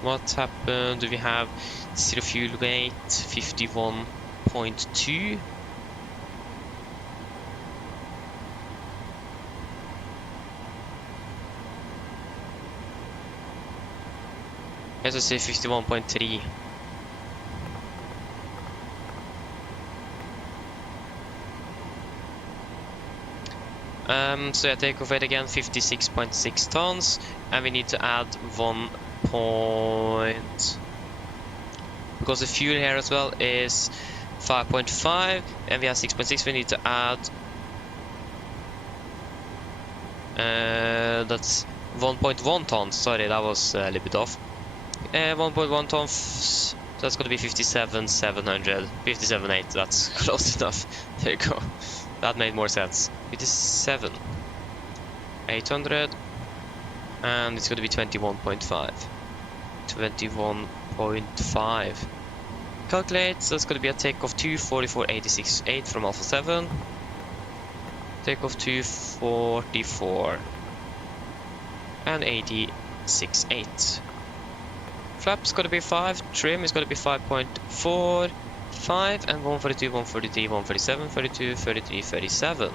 What happened? Do we have zero fuel weight? 51.2. Let's say 51.3. So I take off it again, 56.6 tons, and we need to add 1 point, because the fuel here as well is 5.5, and we have 6.6. We need to add that's 1.1 tons. Sorry, that was a little bit off. 1.1 tons, so that's going to be 57,700, 57.8, that's close enough. There you go, that made more sense. 57,800, and it's going to be 21.5. 21.5. Calculate, so it's going to be a takeoff 244.86.8 from Alpha 7. Takeoff 244 and 86.8. Flap's going to be 5, trim is going to be 5.4, 5, and 142, 143, 147, 32, 33, 37.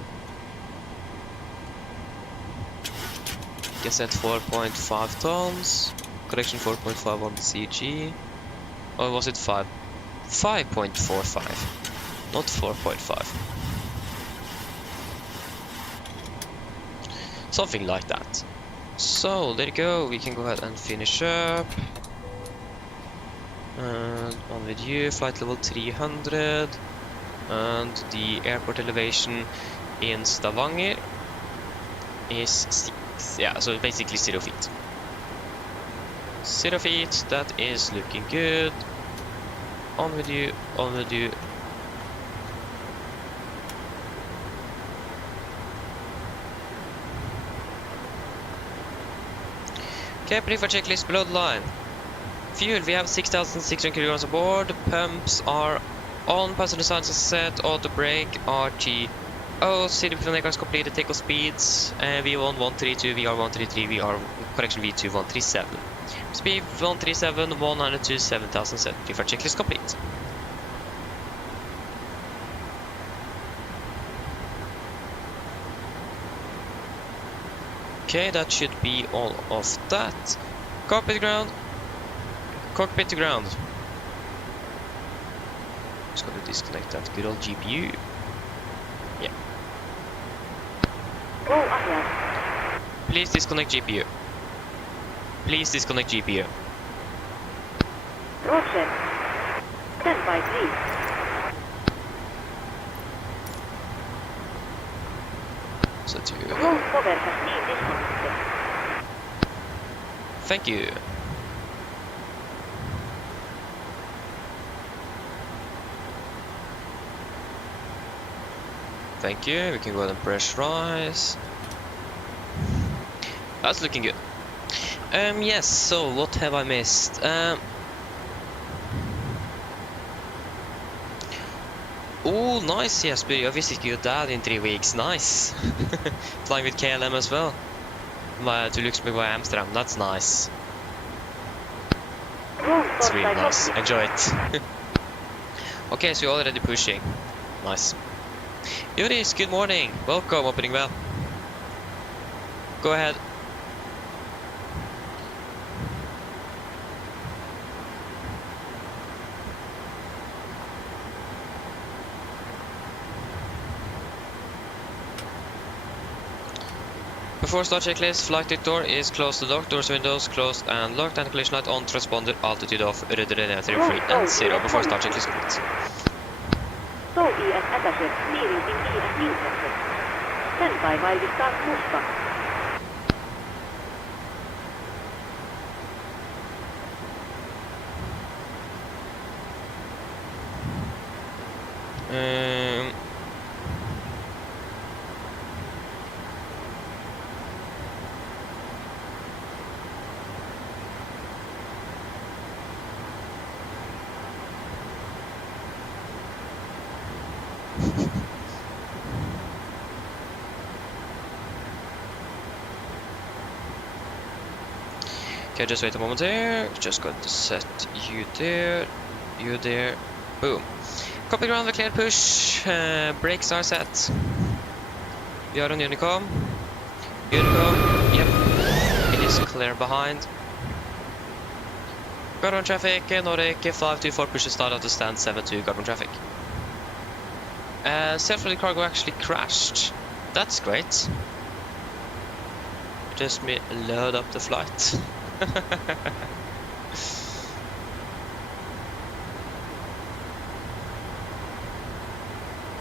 Guess at 4.5 tons. Correction 4.5 on the CG. Or was it 5? 5.45, not 4.5. Something like that. So there you go, we can go ahead and finish up. And on with you, flight level 300. And the airport elevation in Stavanger is 6. Yeah, so basically 0 feet. 0 feet, that is looking good. On with you, on with you. Okay, brief checklist below the line. Fuel, we have 6,600 kilograms aboard. Pumps are on, passenger signs are set, auto brake, RTO, CDP cars completed, takeoff speeds, V1 132, VR 133, VR, correction V2 137. Speed 137, 102, 7,000 set. Brief checklist complete. Okay, that should be all of that. Cockpit to ground. Cockpit to ground. Just going to disconnect that good old GPU. Yeah. Go ahead. Please disconnect GPU. Please disconnect GPU. Roger. Stand by, please. So to Roll cover has been disconnected. thank you. Thank you. We can go ahead and pressurize. That's looking good. Yes, so what have I missed? Oh, nice, Jesper. You visited your dad in 3 weeks. Nice. Flying with KLM as well. To Luxembourg via Amsterdam. That's nice. Roll It's really outside nice. cockpit. Enjoy it. Okay, so you're already pushing. Nice. Yuris, good morning. Welcome, opening well. Go ahead. Before start checklist, flight deck door is closed to dock, doors, windows closed and locked, and collision light on, transponder altitude off, rudder radiator free and 0 before start checklist complete. So ES attaché, steering in ES intercepted. Stand by while we start pushback. Okay, just wait a moment here. Just going to set you there, boom. Copy ground, we clear push. Brakes are set. We are on Unicom. Unicom, yep. It is clear behind. Guard on traffic, Nordic 524 pushes start out to stand 72, guard on traffic. Self-ready cargo actually crashed. That's great. Just me load up the flight.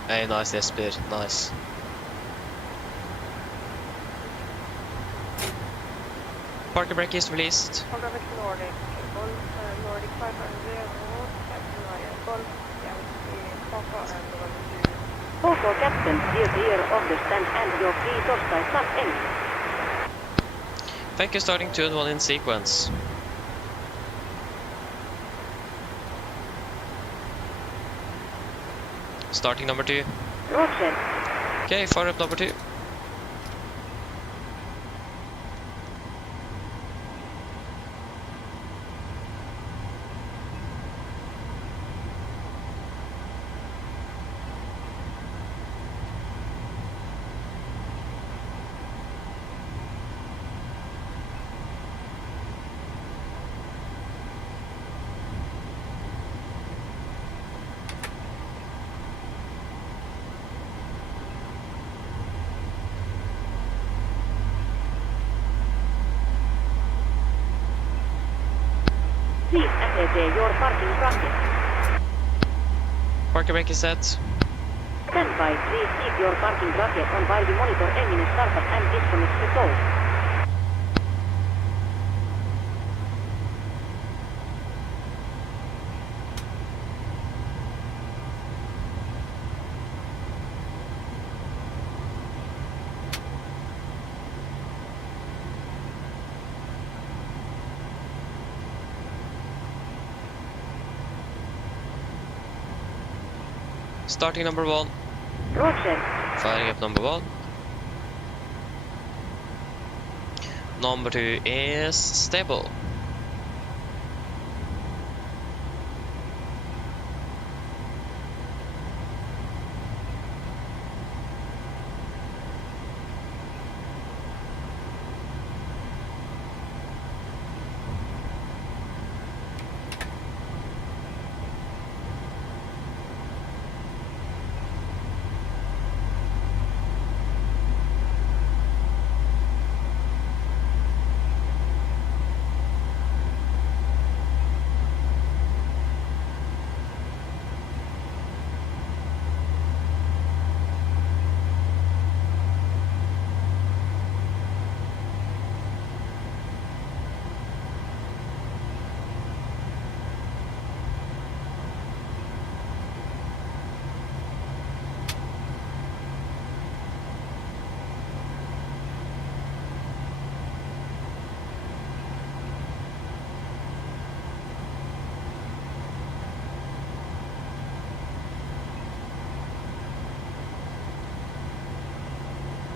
Hey, nice there, Speed. Nice. Parking brake is released. Nordic, Golf, Nordic 500, Captain Ryan, Golf, Papa and Foco Captain, dear understand and your free Torstai sub engine. Thank you, starting 2 and 1 in sequence. Starting number 2. Roger. Okay, fire up number 2. Please attend your parking bracket. Parking brake is set. Stand by. Please keep your parking bracket on while we monitor engine startup and disconnect the tow. Starting number 1. Roger. Firing up number 1. Number 2 is stable.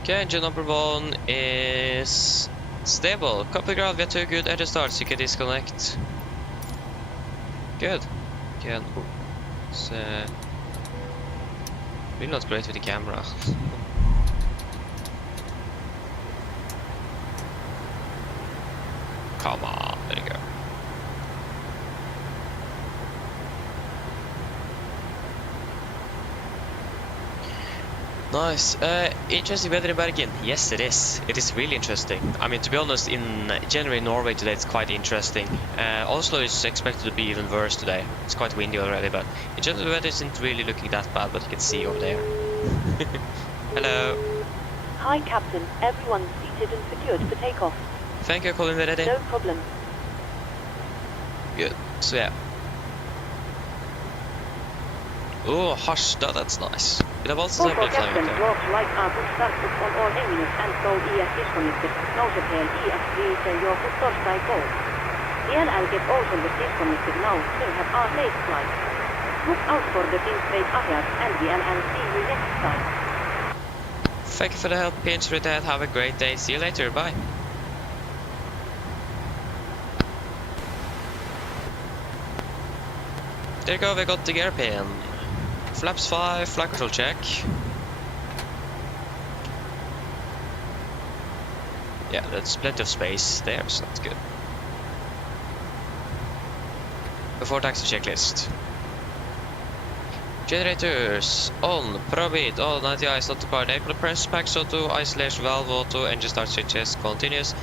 Okay, engine number 1 is stable. Copy ground, we have 2 good edge starts, you can disconnect. Good. Again, it's really not great with the camera. Come on, there you go. Nice. Interesting weather in Bergen. Yes, it is. It is really interesting. I mean, to be honest, in January in Norway today, it's quite interesting. Oslo is expected to be even worse today. It's quite windy already, but in general, the weather isn't really looking that bad, but you can see over there. Hello. Hi, Captain. Everyone's seated and secured for takeoff. Thank you for calling me ready. No problem. Good. So yeah. Oh, Harstad, that's nice. It have also For been flying Captain, there. drop light up and start up on all engines and go ES disconnected. Noted here, ES please your foot torsdag go. DLL get also the disconnected now, still have our late flight. Look out for the pin straight ahead and DLL see you next time. Thank you for the help, Pinch with that. Have a great day. See you later. Bye. There you go, we got the gear pin. Flaps 5, flight control check. Yeah, that's plenty of space there, so that's good. Before taxi checklist. Generators on, probit, all 90 eyes not required. Aircraft press, packs auto, isolation valve auto, engine start switches continuous.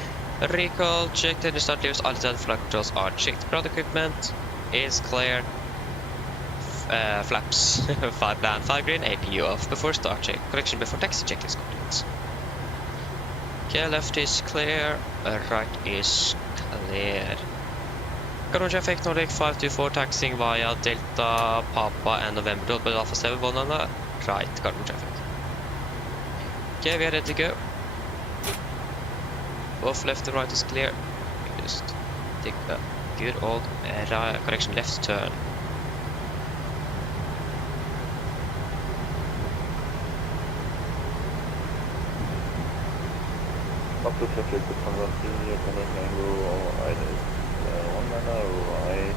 Recall, checked, engine start levers, all 10 flight controls are checked. Ground equipment is clear. Flaps 5 bland, 5 green, APU off before start check. Correction before taxi checklist complete. Okay, left is clear, right is clear. Carbon traffic Nordic 524 taxiing via Delta, Papa and November Delta Alpha 7 on the right carbon traffic. Okay, we are ready to go. Both left and right is clear. Just take a good old correction left turn. After traffic to Conrad Senior, Conrad Mango, right is 1 manner, right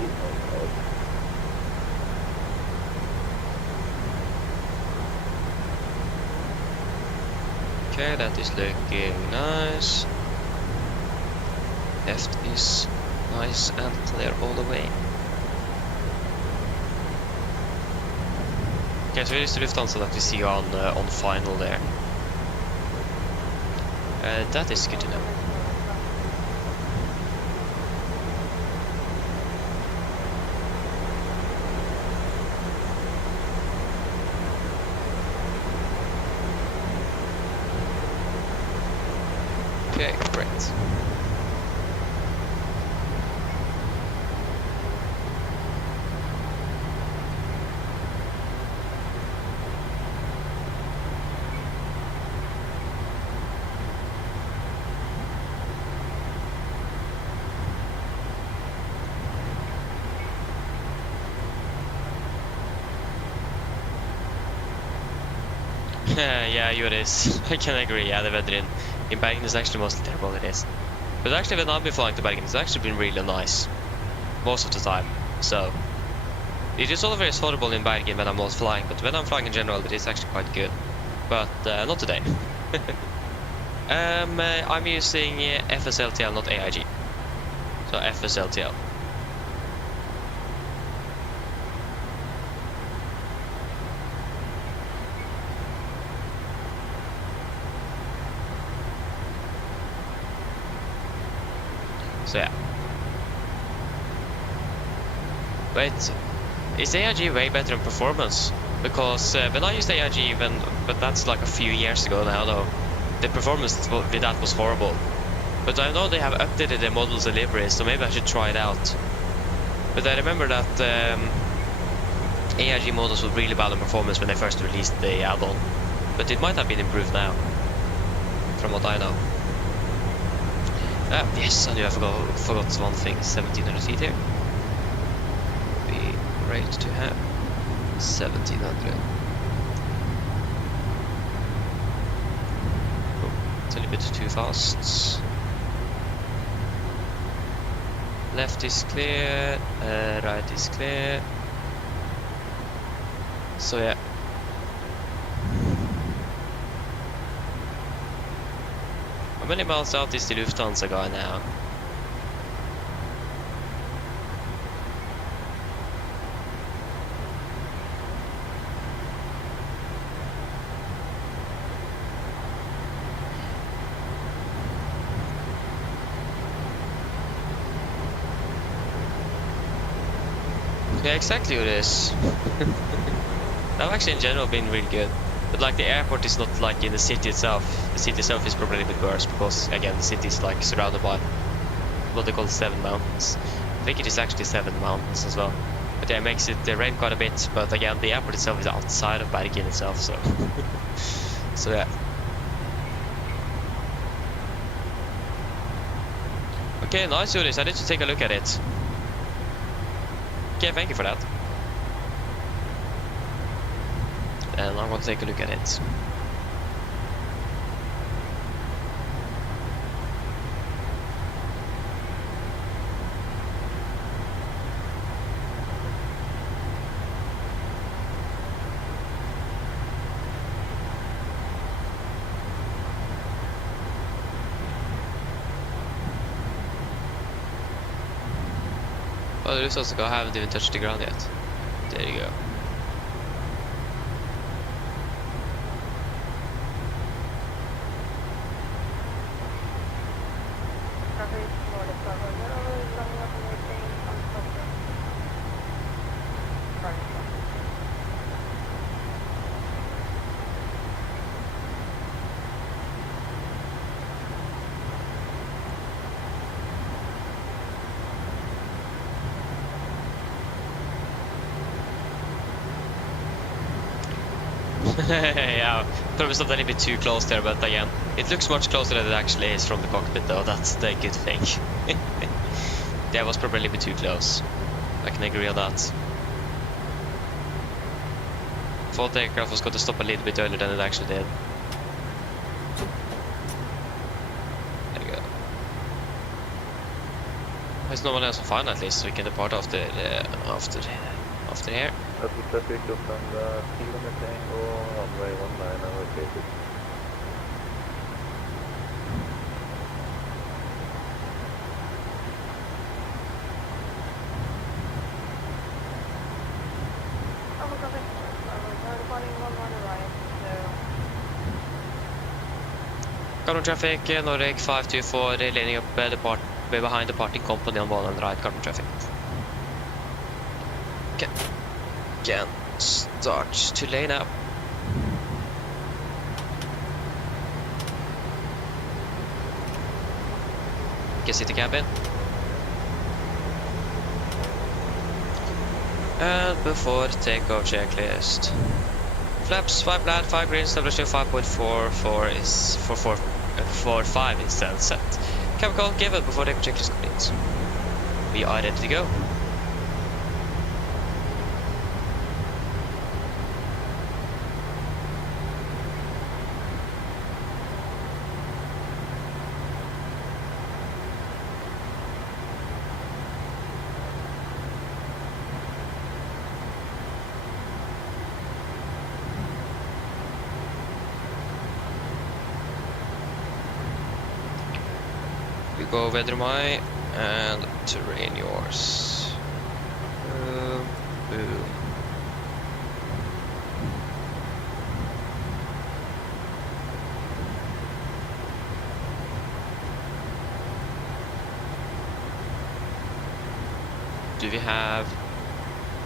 8 Okay, that is looking nice. Left is nice and clear all the way. Okay, so it is the Lufthansa that we see on final there. That is good to know. it. Yeah, it is. I can agree. Yeah, the weather in Bergen is actually mostly terrible. It is. But actually, when I've been flying to Bergen, it's actually been really nice most of the time. So it is all very horrible in Bergen when I'm not flying, but when I'm flying in general, it is actually quite good. But not today. I'm using FSLTL, not AIG. So FSLTL. So yeah. Wait, is AIG way better in performance? Because when I used AIG even, but that's like a few years ago now though, the performance with that was horrible. But I know they have updated the model's delivery, so maybe I should try it out. But I remember that AIG models were really bad on performance when they first released the add-on. But it might have been improved now, from what I know. Yes, I knew I forgot one thing. 1700 feet here. Be great to have 1700. Oh, it's a little bit too fast. Left is clear, right is clear. So yeah. How many miles out is the Lufthansa guy now? Yeah, exactly what it is. I've actually in general been really good. But like the airport is not like in the city itself. The city itself is probably a bit worse because again the city is like surrounded by what they call 7 mountains. I think it is actually 7 mountains as well. But yeah, it makes it rain quite a bit. But again, the airport itself is outside of Bergen itself, so so yeah. Okay, nice Julius. I need to take a look at it. Okay, thank you for that. And I'm gonna take a look at it. Oh, there is also I haven't even touched the ground yet. There you go. Traffic Nordic Stavanger over waiting on Stavanger. Yeah, probably something a little bit too close there, but again, it looks much closer than it actually is from the cockpit though, that's the good thing. That was probably a little bit too close. I can agree on that. Thought the aircraft was going to stop a little bit earlier than it actually did. There you go. There's no one else to find at least, so we can depart after here. That's the traffic Lufthansa, kilometer Tango, runway 19 allocated. Alpha traffic, we're departing 11 right, so... Carbon traffic, Nordic 524, lining up behind departing company on 1 and right, carbon traffic. Okay. Can start to lane up. Can see the cabin. And before takeoff checklist. Flaps 5 flat, 5 green, establishing 5.44 is for 4.5 instead set. Chemical given before takeoff checklist complete. We are ready to go. We go weather my and terrain yours. Boom, boom. Do we have?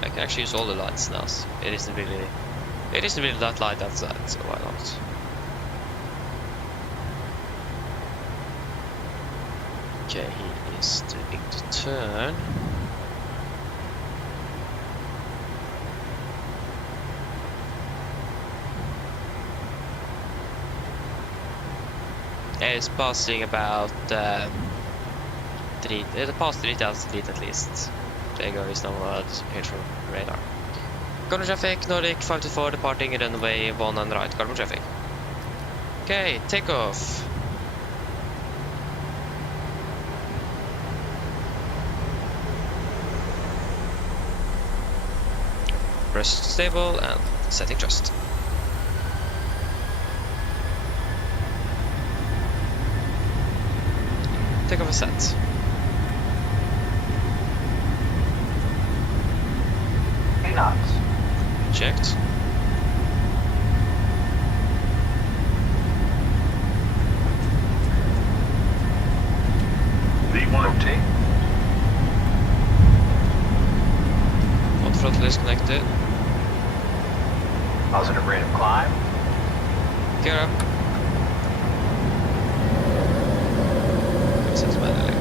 I can actually use all the lights now. It isn't really that light outside, so why not? Okay, he is doing the turn. It's passing about it passed 3,000 feet at least. There you go, is now disappeared from radar. Carbon traffic, Nordic 524 departing runway 1 and right, carbon traffic. Okay, takeoff. Press stable and setting thrust. Takeoff is set. Knots. Checked. Rotate. Front throttle is connected. Positive rate of climb. Gear up. Set manually.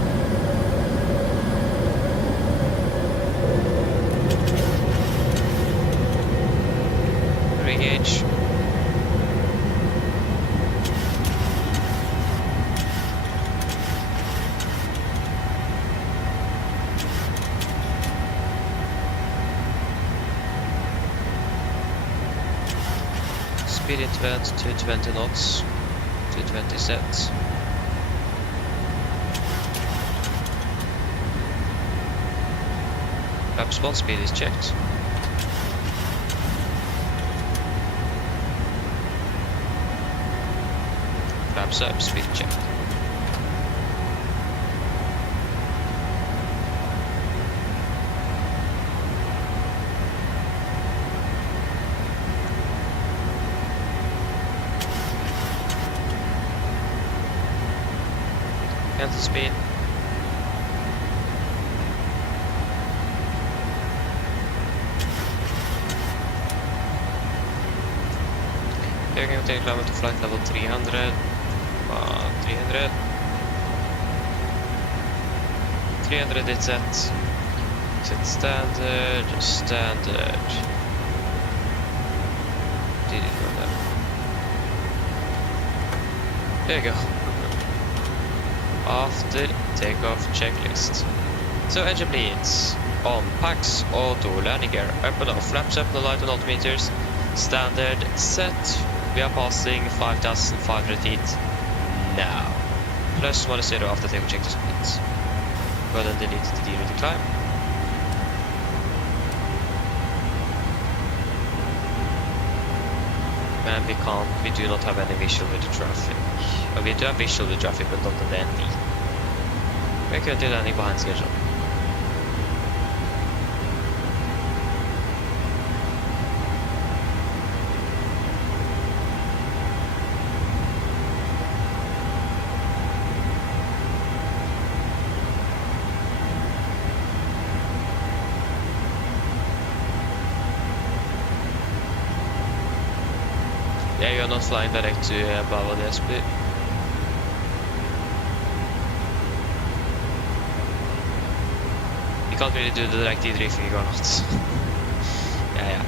Re-engage. Speed invent 220 knots. 220 sets. Lap spawn speed is checked. Flaps up, speed checked. Cancel speed. Bergen will take climb to flight level 300. 300. 300 is set. Set standard. Standard. Did it go there? There you go. After takeoff checklist. So engine bleeds. On. Packs. Auto. Landing gear. Up and off. Flaps up. No light on altimeters. Standard. Set. We are passing 5,500 feet now. Plus 1.0 after takeoff checklist completes. Go ahead and delete the deroute climb. And we do not have any visual with the traffic. We do have visual with traffic, but not the landing. We're currently landing behind schedule. Yeah, you're not flying direct to Bava DSP. You can't really do the direct either if you're not. Yeah.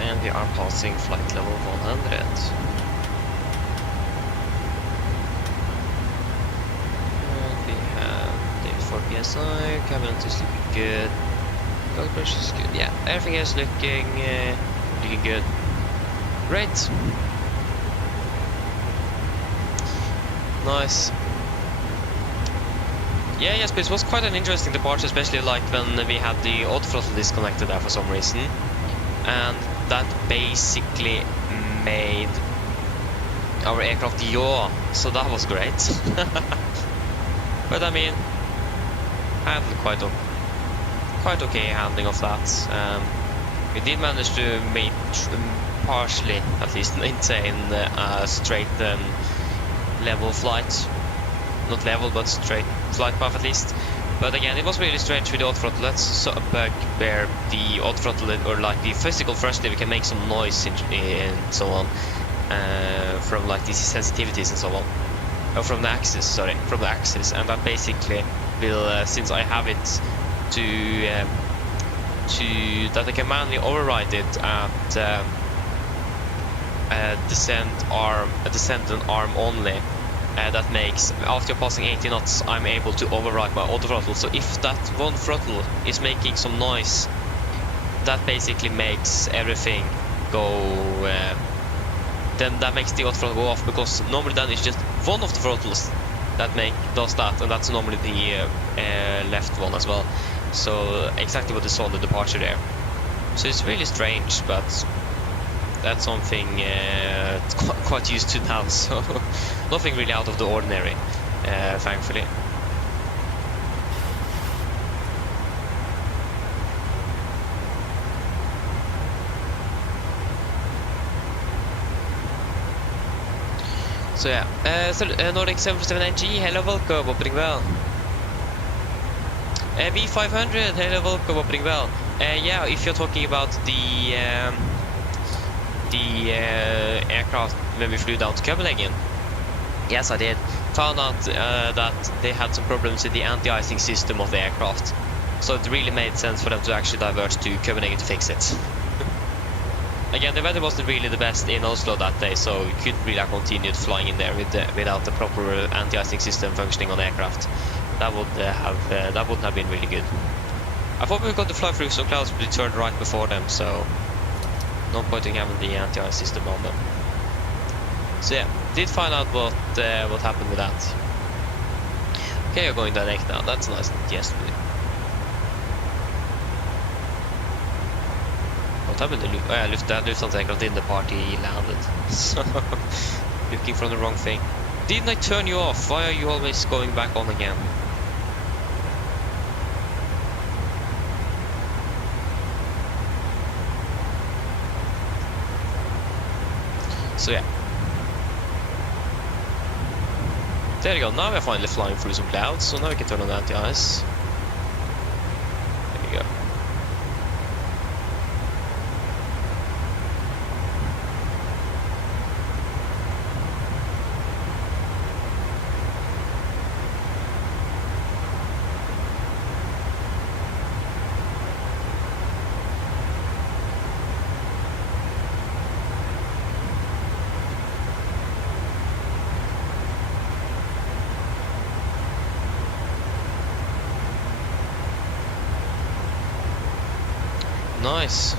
And we are passing flight level 100. And we have the 4 PSI, cabin is looking good. Oil pressure is good. Yeah, everything is looking good. Great. Nice. Yeah, yes, but it was quite an interesting departure, especially like when we had the auto throttle disconnected there for some reason. And that basically made our aircraft yaw, so that was great. But I mean, handled quite okay handling of that. We did manage to make partially, at least, maintain a straight level flight. Not level, but straight flight path at least. But again, it was really strange with the auto throttle. That's a bug where the auto throttle, or like the physical thrust lever, can make some noise and so on, from like these sensitivities and so on. Oh, from the axis, and that basically will, since I have it that I can manually override it at descent and arm only. That makes, after passing 80 knots, I'm able to override my auto throttle. So if that one throttle is making some noise, that basically makes everything go. Then that makes the auto throttle go off, because normally then it's just one of the throttles that does that, and that's normally the left one as well. So exactly what you saw on the departure there. So it's really strange, but that's something quite used to now, so nothing really out of the ordinary, thankfully. So yeah, Nordic 747NG, hello, welcome, opening well. V500, hello, welcome, opening well. Yeah, if you're talking about the aircraft when we flew down to Copenhagen, yes, I did. Found out that they had some problems with the anti-icing system of the aircraft, so it really made sense for them to actually divert to Copenhagen to fix it. Again, the weather wasn't really the best in Oslo that day, so we couldn't really have continued flying in there without the proper anti-icing system functioning on the aircraft. That wouldn't have been really good. I thought we were going to fly through some clouds, but we turned right before them, so no point in having the anti-ice system on them. So yeah, did find out what happened with that. Okay, you're going direct now. That's nice. Yes. What happened to Lufthansa aircraft in the party landed. So looking for the wrong thing. Didn't I turn you off? Why are you always going back on again? So yeah. There you go, now we're finally flying through some clouds, so now we can turn on the anti-ice. There you go. Nice.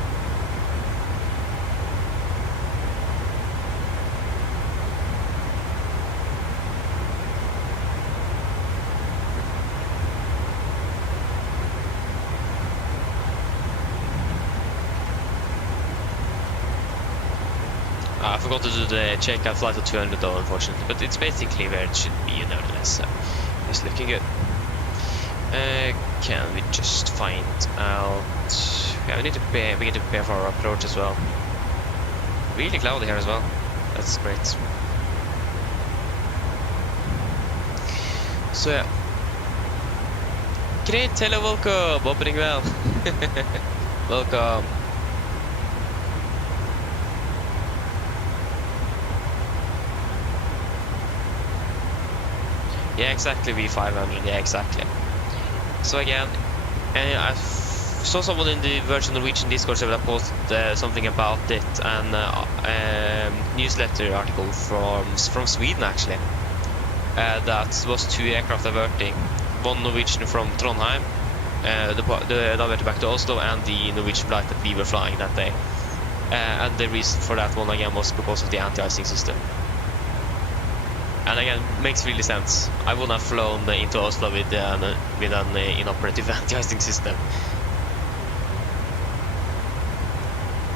I forgot to do the checkout flight of 200 though, unfortunately, but it's basically where it should be nevertheless, so it's looking good. Can we just find out? Yeah, we need to prepare for our approach as well. Really cloudy here as well. That's great. So yeah. Great, hello, welcome, opening well. Welcome. Yeah, exactly, V500, yeah, exactly. So again, I saw someone in the Virgin Norwegian Discord server that posted something about it, and newsletter article from Sweden actually. That was 2 aircraft diverting, one Norwegian from Trondheim, diverted back to Oslo, and the Norwegian flight that we were flying that day. And the reason for that one again was because of the anti-icing system. And again, makes really sense. I wouldn't have flown into Oslo with an inoperative anti-icing system.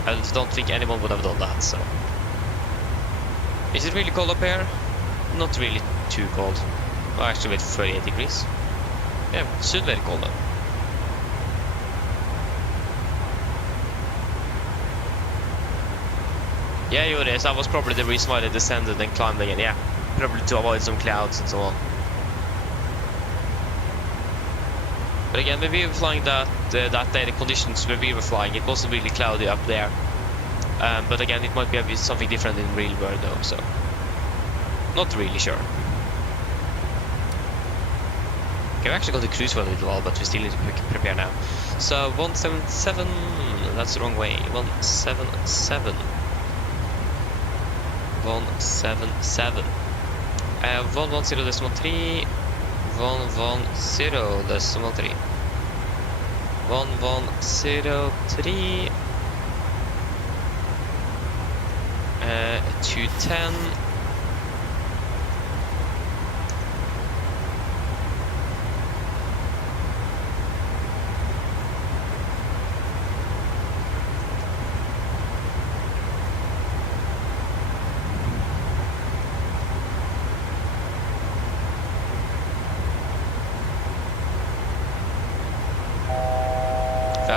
I don't think anyone would have done that, so. Is it really cold up here? Not really too cold. Oh, actually with 38 degrees. Yeah, should be very cold though. Yeah, it is. That was probably the reason why they descended and climbed again. Yeah, probably to avoid some clouds and so on. But again, when we were flying that day, the conditions where we were flying, it wasn't really cloudy up there. But again, it might be something different in real world though, so not really sure. Okay, we're actually going to cruise for a little while, but we still need to prepare now. So 177, that's the wrong way. 177. 177. 110.3. 110.3. 1103. 210.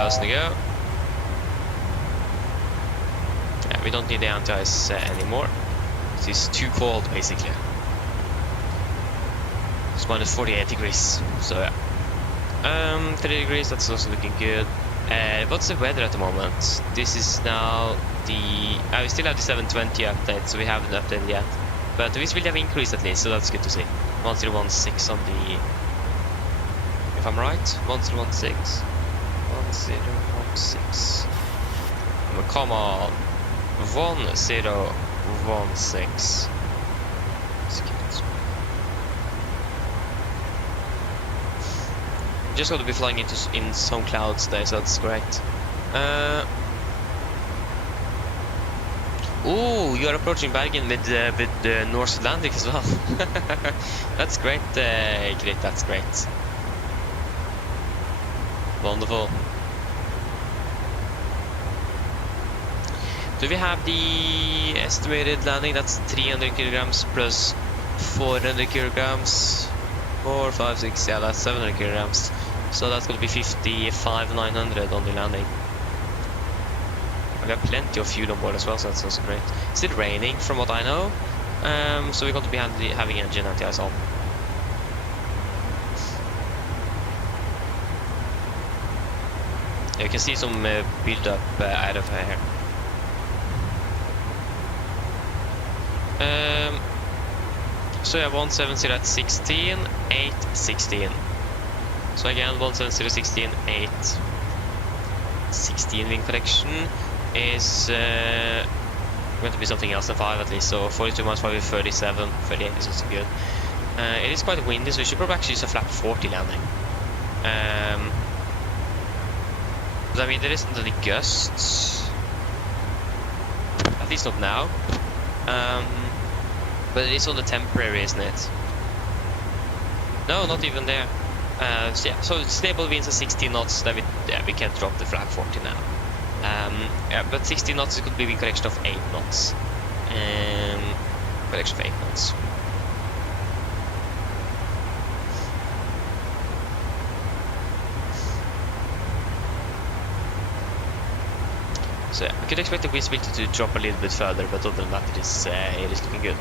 To go. Yeah, we don't need the anti-ice anymore. It is too cold, basically. It's minus 48 degrees. So yeah, 30 degrees. That's also looking good. What's the weather at the moment? This is now the. We still have the 720 update, so we haven't updated yet. But the visibility have increased at least, so that's good to see. 1016 on the. If I'm right, 1016. 1016. Come on. 1016. Just got to be flying in some clouds there, so that's great. Oh, you are approaching Bergen with the North Atlantic as well. That's great, Grit. That's great. Wonderful. Do we have the estimated landing? That's 300 kilograms plus 400 kilograms. 4, 5, 6, yeah, that's 700 kilograms. So that's going to be 55,900 on the landing. We have plenty of fuel on board as well, so that's also great. It's still raining from what I know. So we're going to be having engine anti-ice on. You can see some build up out of here. So yeah, 170 at 16, 8, 16. So again, 170, 16, 8, 16 wing correction is going to be something else than 5 at least. So 42 miles, probably 37, 38 is also good. It is quite windy, so we should probably actually use a flap 40 landing. But I mean, there isn't any gusts. At least not now. But it is on the temporary, isn't it? No, not even there. So yeah, so stable winds at 16 knots, then we can't drop the flag 40 now. Yeah, but 16 knots could be a correction of 8 knots. Correction of 8 knots. So yeah, we could expect the visibility to drop a little bit further, but other than that, it is looking good.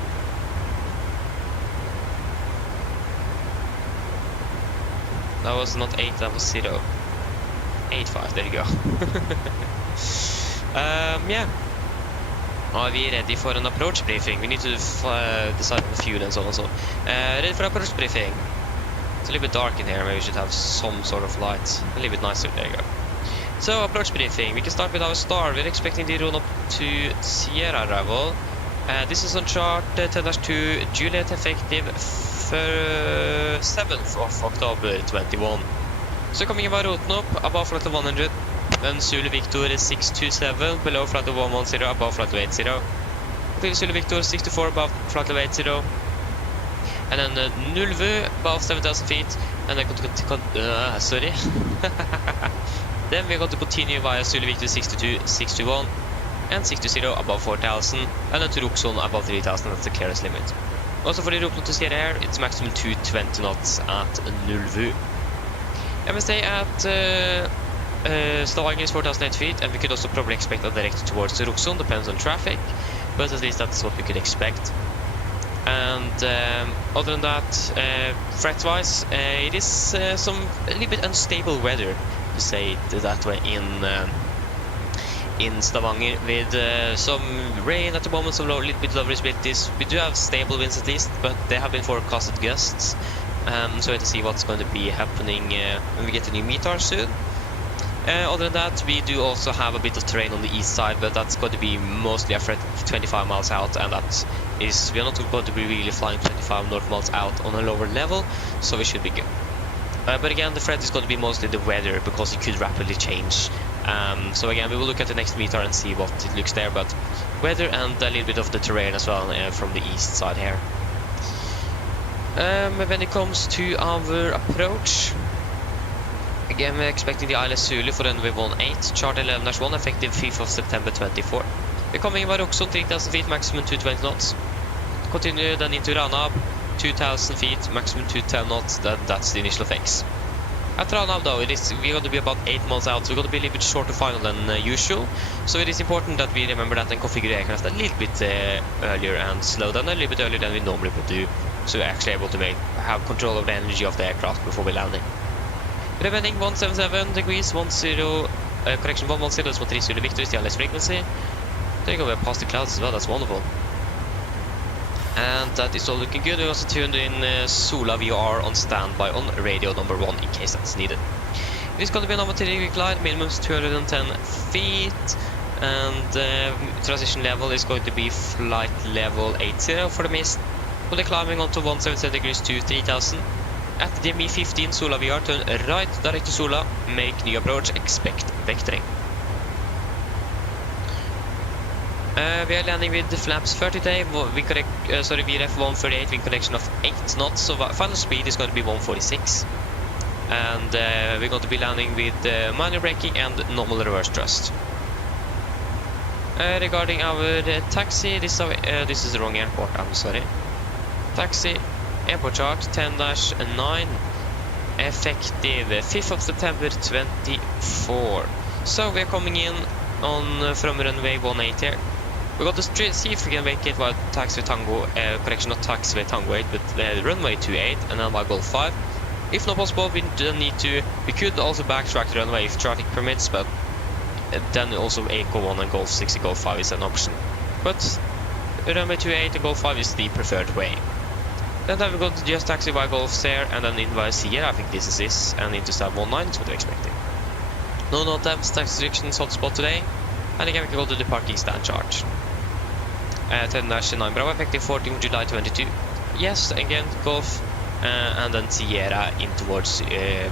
That was not 8, that was 0. 8.5, there you go. Yeah. Are we ready for an approach briefing? We need to decide on the fuel and so on and so on. Ready for approach briefing. It's a little bit dark in here, maybe we should have some sort of light. A little bit nicer, there you go. So, approach briefing. We can start with our star. We're expecting the run up to Sierra arrival. This is on chart 10-2, Juliet effective for 7th of October 21. So coming about routen up, above flight of 100, then Zulu Victor is 627, below flight of 110, above flight of 80. Continue Zulu Victor 64, above flight of 80. And then Nulvu, above 7,000 feet, and then sorry. Then we're going to continue via Zulu Victor 62, 621, and 620 above 4,000, and then to Ruxon above 3,000, that's the clearance limit. Also for the route to Sierra Air, it's maximum 220 knots at Nulvu. MSA at Stavanger is 4,008 feet, and we could also probably expect a direct towards Ruxon, depends on traffic, but at least that's what we could expect. And other than that, threat-wise, it is a little bit unstable weather, to say it that way, in Stavanger, with some rain at the moment, some little bit low visibilities. We do have stable winds at least, but they have been forecasted gusts. So we have to see what's going to be happening when we get a new METAR soon. Other than that, we do also have a bit of terrain on the east side, but that's going to be mostly a threat 25 miles out, and that is, we are not going to be really flying 25 north miles out on a lower level, so we should be good. But again, the threat is going to be mostly the weather, because it could rapidly change. So again, we will look at the next METAR and see what it looks there, but weather and a little bit of the terrain as well from the east side here. When it comes to our approach, again we're expecting the ILS Zulu for runway 18, chart 11-1, effective 5th of September 24. We're coming by Ruxon, 3,000 feet, maximum 220 knots. Continue then into Ranab, 2,000 feet, maximum 210 knots, that's the initial fix. At Ranab though, we're going to be about 8 months out, so we're going to be a little bit shorter final than usual. So it is important that we remember that and configure the aircraft a little bit earlier and slow down a little bit earlier than we normally would do. So we're actually able to have control of the energy of the aircraft before we're landing. We're landing 177 degrees, 10, correction 110, that's 130 Victor is the ILS frequency. There you go, we're past the clouds as well, that's wonderful. And that is all looking good. We also tuned in Sola VR on standby on radio number 1 in case that's needed. It is going to be a normal glide, minimum is 210 feet, and transition level is going to be flight level 80 for the mist. We'll be climbing onto 177 degrees to 3000. At DME 15 Sola VR, turn right direct to Sola, make new approach, expect vectoring. We are landing with the flaps 30 today, VRF 138 wind correction of 8 knots, so final speed is going to be 146. And we're going to be landing with minor braking and normal reverse thrust. Regarding our taxi, this is the wrong airport, I'm sorry. Taxi, airport chart 10-9, effective 5th of September 24. So we are coming in on from runway 18 here. We're going to see if we can make it while taxiway Tango, correction, not taxiway Tango 8, but runway 28 and then by Golf 5. If not possible, we could also backtrack the runway if traffic permits, but then also Eco 1 and Golf 6 and Golf 5 is an option. But runway 28 and Golf 5 is the preferred way. Then we're going to just taxi by Golf there and then in via Sierra, I think this is this, and into Stab 19 is what we're expecting. No attempts, taxi restrictions hotspot today, and again we can go to the parking stand charge. 10-9 Bravo, effective 14 July 22. Yes, again, Golf, and then Sierra in towards 19.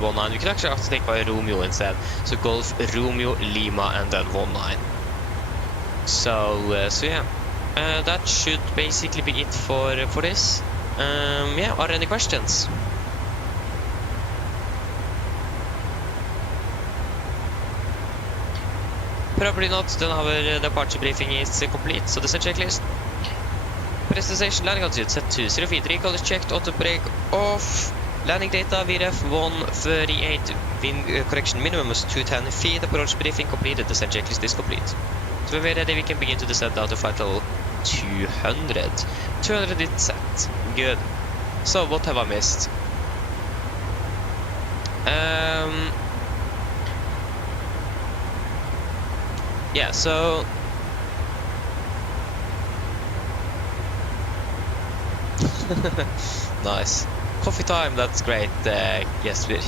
We can actually have to take by Romeo instead. So Golf, Romeo, Lima, and then 19. So yeah, that should basically be it for this. Yeah, are there any questions? Probably not, then our departure briefing is complete, so this is a checklist. Presentation landing altitude set to 043, call is checked, auto brake off. Landing data, VRF 138, wind correction minimum is 210 feet, approach briefing completed, descent checklist is complete. So when we're ready, we can begin to descend out to flight level 200. 200 is set, good. So what have I missed? Yeah, so Nice. Coffee time, that's great, Jesper.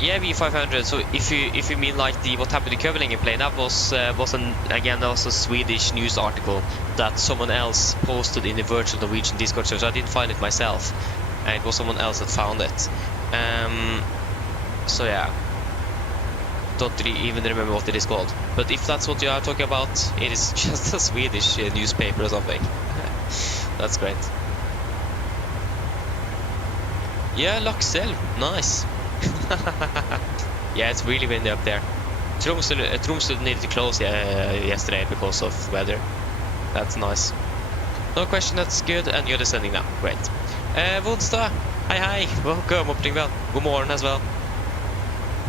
Yeah, V500. So if you mean like the what happened to Kövelinge plane, that was again also a Swedish news article that someone else posted in the virtual Norwegian Discord server. So I didn't find it myself, and it was someone else that found it. So yeah, don't really even remember what it is called. But if that's what you are talking about, it is just a Swedish newspaper or something. That's great. Yeah, Laxell, nice. Yeah, it's really windy up there. Tromsø needed to close yesterday because of weather. That's nice. No question, that's good, and you're descending now. Great. Woodstad, hi, welcome, opening bell. Good morning as well.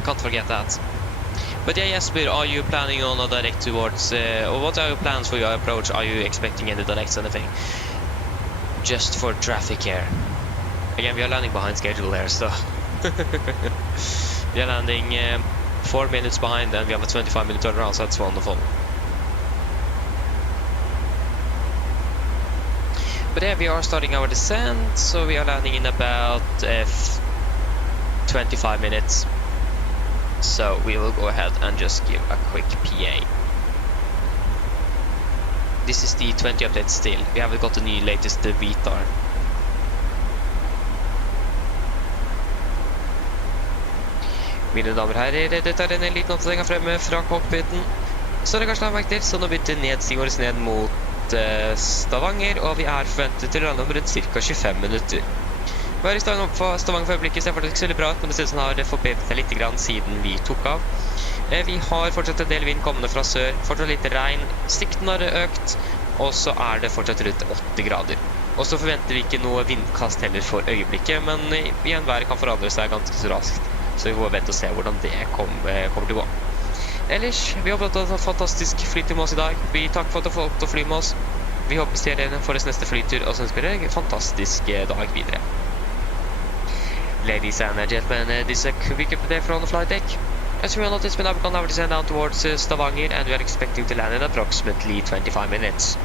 Can't forget that. But yeah, Jesper, are you planning on a direct towards, or what are your plans for your approach? Are you expecting any directs or anything? Just for traffic here. Again, we are landing behind schedule here, so... We are landing 4 minutes behind, and we have a 25-minute turnaround, so that's wonderful. But yeah, we are starting our descent, so we are landing in about 25 minutes. So we will go ahead and just give a quick PA. This is the 20 update still. We haven't got the new latest VTAR. Mine damer og herrer, dette er en liten oppdatering fremme fra cockpiten. Så det kanskje har merket til, så nå bytter nedstigen vår ned mot Stavanger, og vi er forventet til å lande om rundt ca. 25 minutter. Vi er i Stavanger for øyeblikket, ser faktisk ikke så veldig bra ut, men det ser ut som det har forbedret seg litt siden vi tok av. Vi har fortsatt en del vind kommende fra sør, fortsatt litt regn, sikten har økt, og så er det fortsatt rundt 8 grader. Og så forventer vi ikke noe vindkast heller for øyeblikket, men igjen været kan forandre seg ganske så raskt. Så vi må vente og se hvordan det kommer til å gå. Ellers, vi håper at du har en fantastisk flytur med oss i dag. Vi takker for at du har fått å fly med oss. Vi håper vi ser dere for oss neste flytur, og så ønsker dere en fantastisk dag videre. Ladies and gentlemen, this is a quick update from the flight deck. As we noticed, we now begun our descent down towards Stavanger, and we are expecting to land in approximately 25 minutes.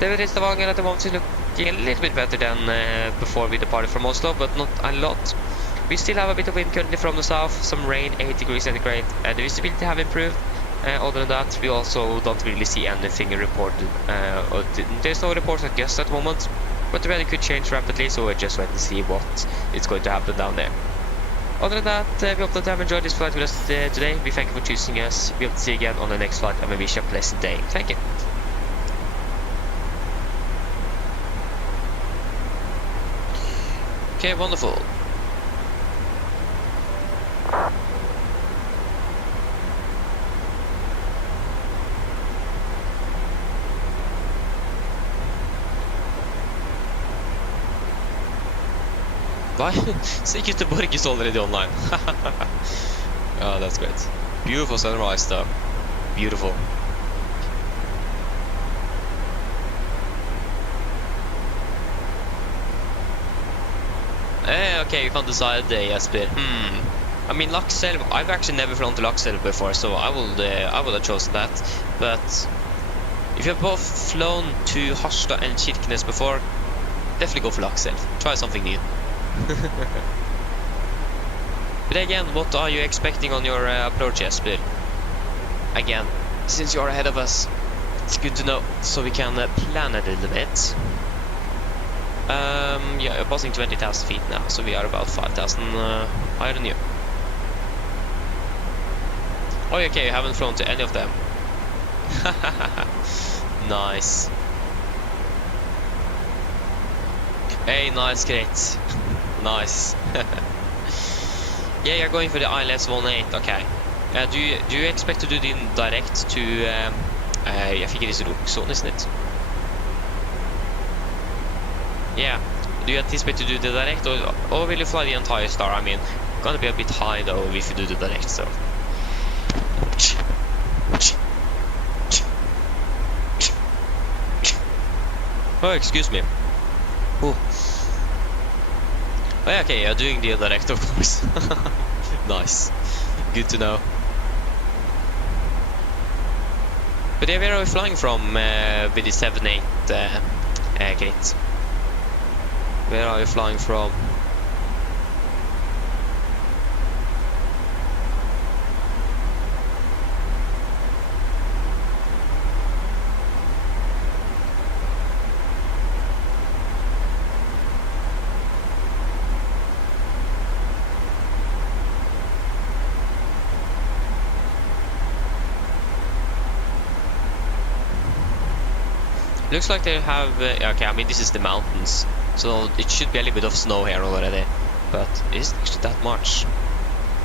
The weather in Stavanger at the moment is looking a little bit better than before we departed from Oslo, but not a lot. We still have a bit of wind currently from the south, some rain, 8 degrees centigrade. The visibility have improved. Other than that, we also don't really see anything reported. There's no reports of gusts at the moment, but the weather could change rapidly, so we're just waiting to see what is going to happen down there. Other than that, we hope that you have enjoyed this flight with us today. We thank you for choosing us. We hope to see you again on the next flight, and we wish you a pleasant day. Thank you. Okay, wonderful. Why? Secret Bergen is already online. Oh, that's great. Beautiful sunrise though. Beautiful. Okay, you can't decide Jesper. I mean, Laxell, I've actually never flown to Laxell before, so I would have chosen that. But if you've both flown to Harstad and Kirkenes before, definitely go for Laxell. Try something new. But again, what are you expecting on your approach, Jesper? Again, since you are ahead of us, it's good to know, so we can plan a little bit. Yeah, we're passing 20,000 feet now, so we are about 5,000 higher than you. Oh, okay, you haven't flown to any of them. Nice. Hey, nice, great. Nice. Yeah, you're going for the ILS 18, okay. Do you expect to do the direct to jeg fikk det Roksson, isn't it? Yeah. Do you anticipate to do the direct, or will you fly the entire star? I mean, gonna be a bit high though if you do the direct, so. Oh, excuse me. Oh. Oh, okay, you're doing the direct, of course. Nice. Good to know. But yeah, where are we flying from with the 7-8 gate? Where are you flying from? Looks like they have... okay, I mean, this is the mountains, so it should be a little bit of snow here already. But is it actually that much?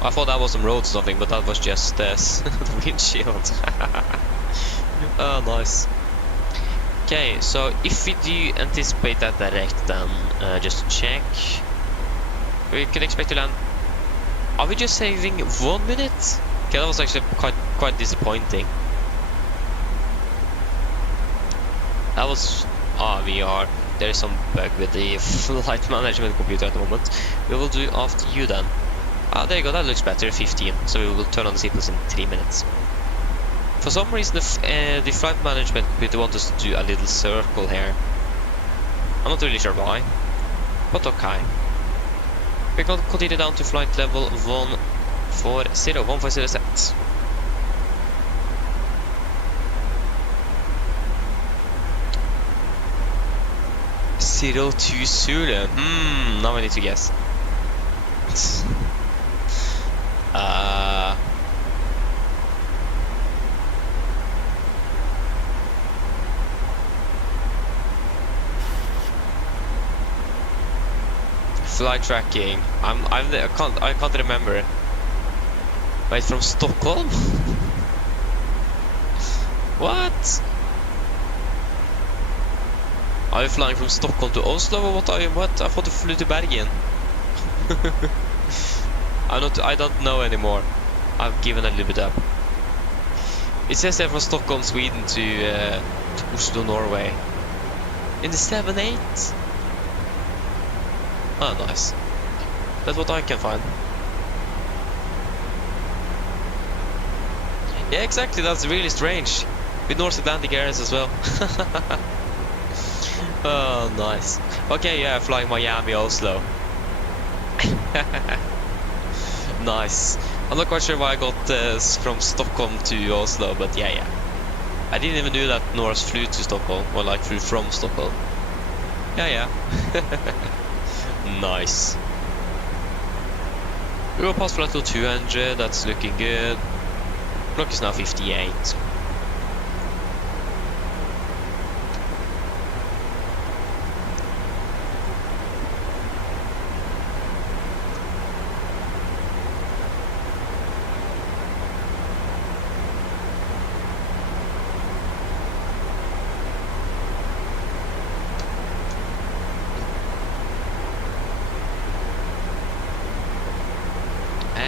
I thought that was some roads or something, but that was just the windshield. Oh, nice. Okay, so if we do anticipate that direct, then just to check, we can expect to land. Are we just saving 1 minute? Okay, that was actually quite disappointing. That was VR. There is some bug with the flight management computer at the moment. We will do after you then. Ah, there you go. That looks better. 15. So we will turn on the seatbelts in 3 minutes. For some reason, the flight management computer wants us to do a little circle here. I'm not really sure why, but okay. We're going to continue down to flight level 140 set. 02 Zulu. Now I need to guess. Flight tracking. I can't remember. Wait, from Stockholm? What? Are you flying from Stockholm to Oslo, or what are you? What? I thought you flew to Bergen. I don't know anymore. I've given a little bit up. It says there from Stockholm, Sweden to Oslo, Norway. In the 7-8? Oh, nice. That's what I can find. Yeah, exactly. That's really strange. With North Atlantic areas as well. Oh, nice. Okay, yeah, flying Miami, Oslo. Nice. I'm not quite sure why I got from Stockholm to Oslo, but yeah. I didn't even know that Norse flew to Stockholm, or like flew from Stockholm. Yeah. Nice. We will pass flight to 200, that's looking good. Clock is now 58.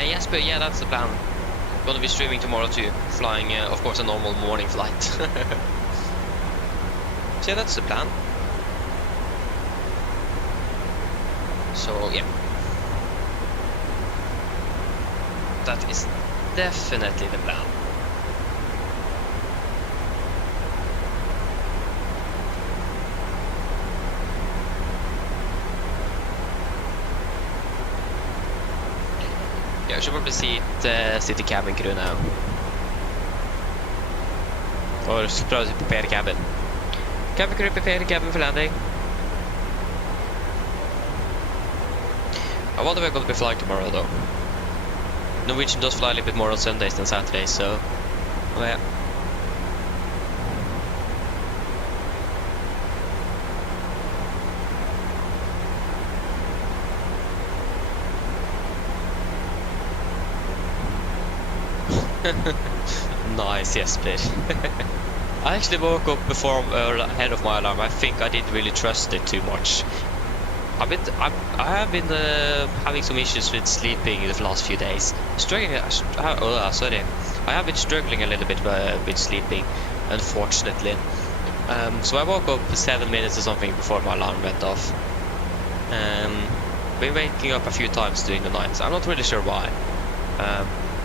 Yes, but yeah, that's the plan. Gonna be streaming tomorrow too, flying, of course, a normal morning flight. So yeah, that's the plan. So yeah, that is definitely the plan. I should probably see the cabin crew now. Or probably prepare the cabin. Cabin crew, prepare the cabin for landing. I wonder if we're going to be flying tomorrow though. Norwegian does fly a little bit more on Sundays than Saturdays, so... Oh yeah. Nice, yes, please. I actually woke up before ahead of my alarm. I think I didn't really trust it too much. I have been having some issues with sleeping in the last few days. Sorry. I have been struggling a little bit with sleeping, unfortunately. So I woke up 7 minutes or something before my alarm went off. Been waking up a few times during the night. I'm not really sure why.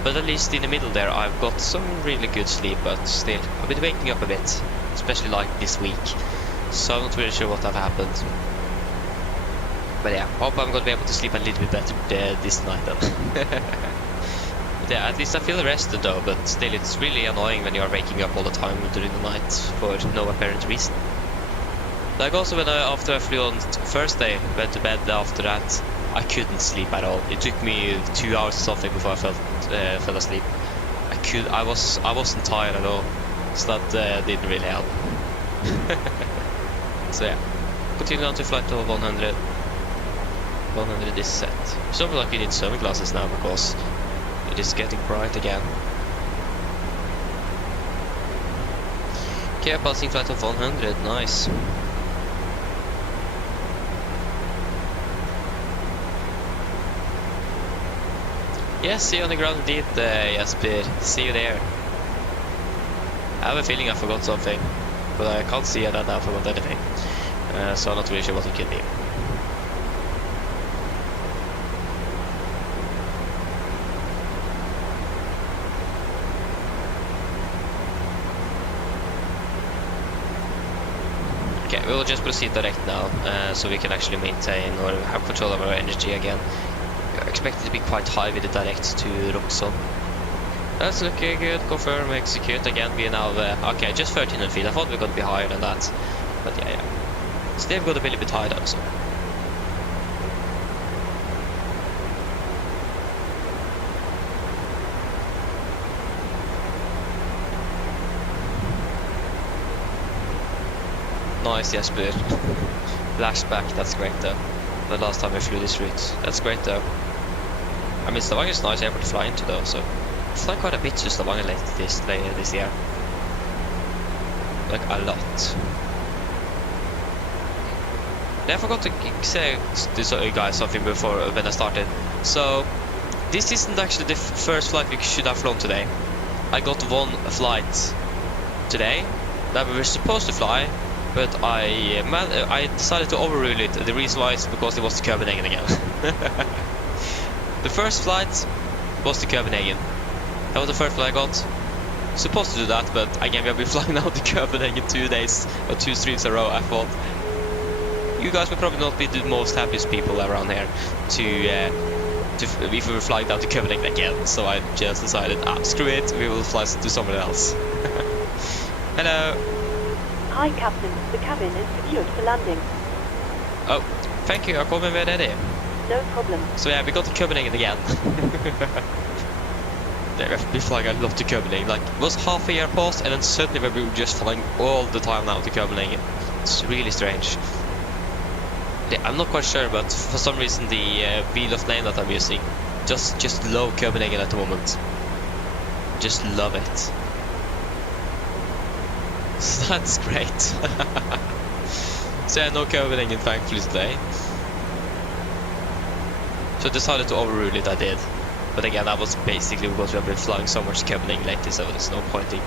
But at least in the middle there, I've got some really good sleep, but still, I've been waking up a bit, especially like this week. So I'm not really sure what have happened. But yeah, hope I'm gonna be able to sleep a little bit better this night then. But yeah, at least I feel rested though, but still it's really annoying when you are waking up all the time during the night for no apparent reason. Like also when after I flew on first day, went to bed after that, I couldn't sleep at all. It took me 2 hours or something before I fell asleep. I wasn't tired at all, so that didn't really help. So yeah, continue on to flight to 100. 100 is set. So like you need sunglasses now because it is getting bright again. Okay, passing flight of 100, nice. Yes, see you on the ground indeed, Jesper. See you there. I have a feeling I forgot something, but I can't see that I forgot anything. So I'm not really sure what it could be. Okay, we'll just proceed direct now, so we can actually maintain or have control of our energy again. I expect it to be quite high with the direct to Roxon. That's looking good. Confirm, execute again. We are now okay, just 1300 feet. I thought we were gonna be higher than that, but yeah. Still got to be a little bit high though. So. Nice, Jesper. Flashback. That's great though. The last time I flew this route. That's great though. I mean, Stavanger is nice airport to fly into though, so I fly quite a bit to Stavanger this year. Like a lot. I forgot to say to you guys something before when I started. So this isn't actually the first flight we should have flown today. I got one flight today that we were supposed to fly, but I decided to overrule it. The reason why is because it was to Copenhagen again. The first flight was to Copenhagen. That was the first flight I got. Supposed to do that, but again we have been flying out to Copenhagen 2 days or 2 streams in a row. I thought you guys will probably not be the most happiest people around here if we were flying down to Copenhagen again. So I just decided, screw it, we will fly to somewhere else. Hello. Hi, Captain. The cabin is secured for landing. Oh, thank you. I called me ready. No problem. So yeah, we got to Copenhagen again. Yeah, we've been flying a lot to Copenhagen. Like, it was half a year past, and then suddenly we were just flying all the time now to Copenhagen. It's really strange. Yeah, I'm not quite sure, but for some reason the wheel of name that I'm using just love Copenhagen at the moment. Just love it. So that's great. So yeah, no Copenhagen thankfully today. So I decided to overrule it, I did. But again, that was basically because we have been flying so much to Copenhagen lately, so there's no point in.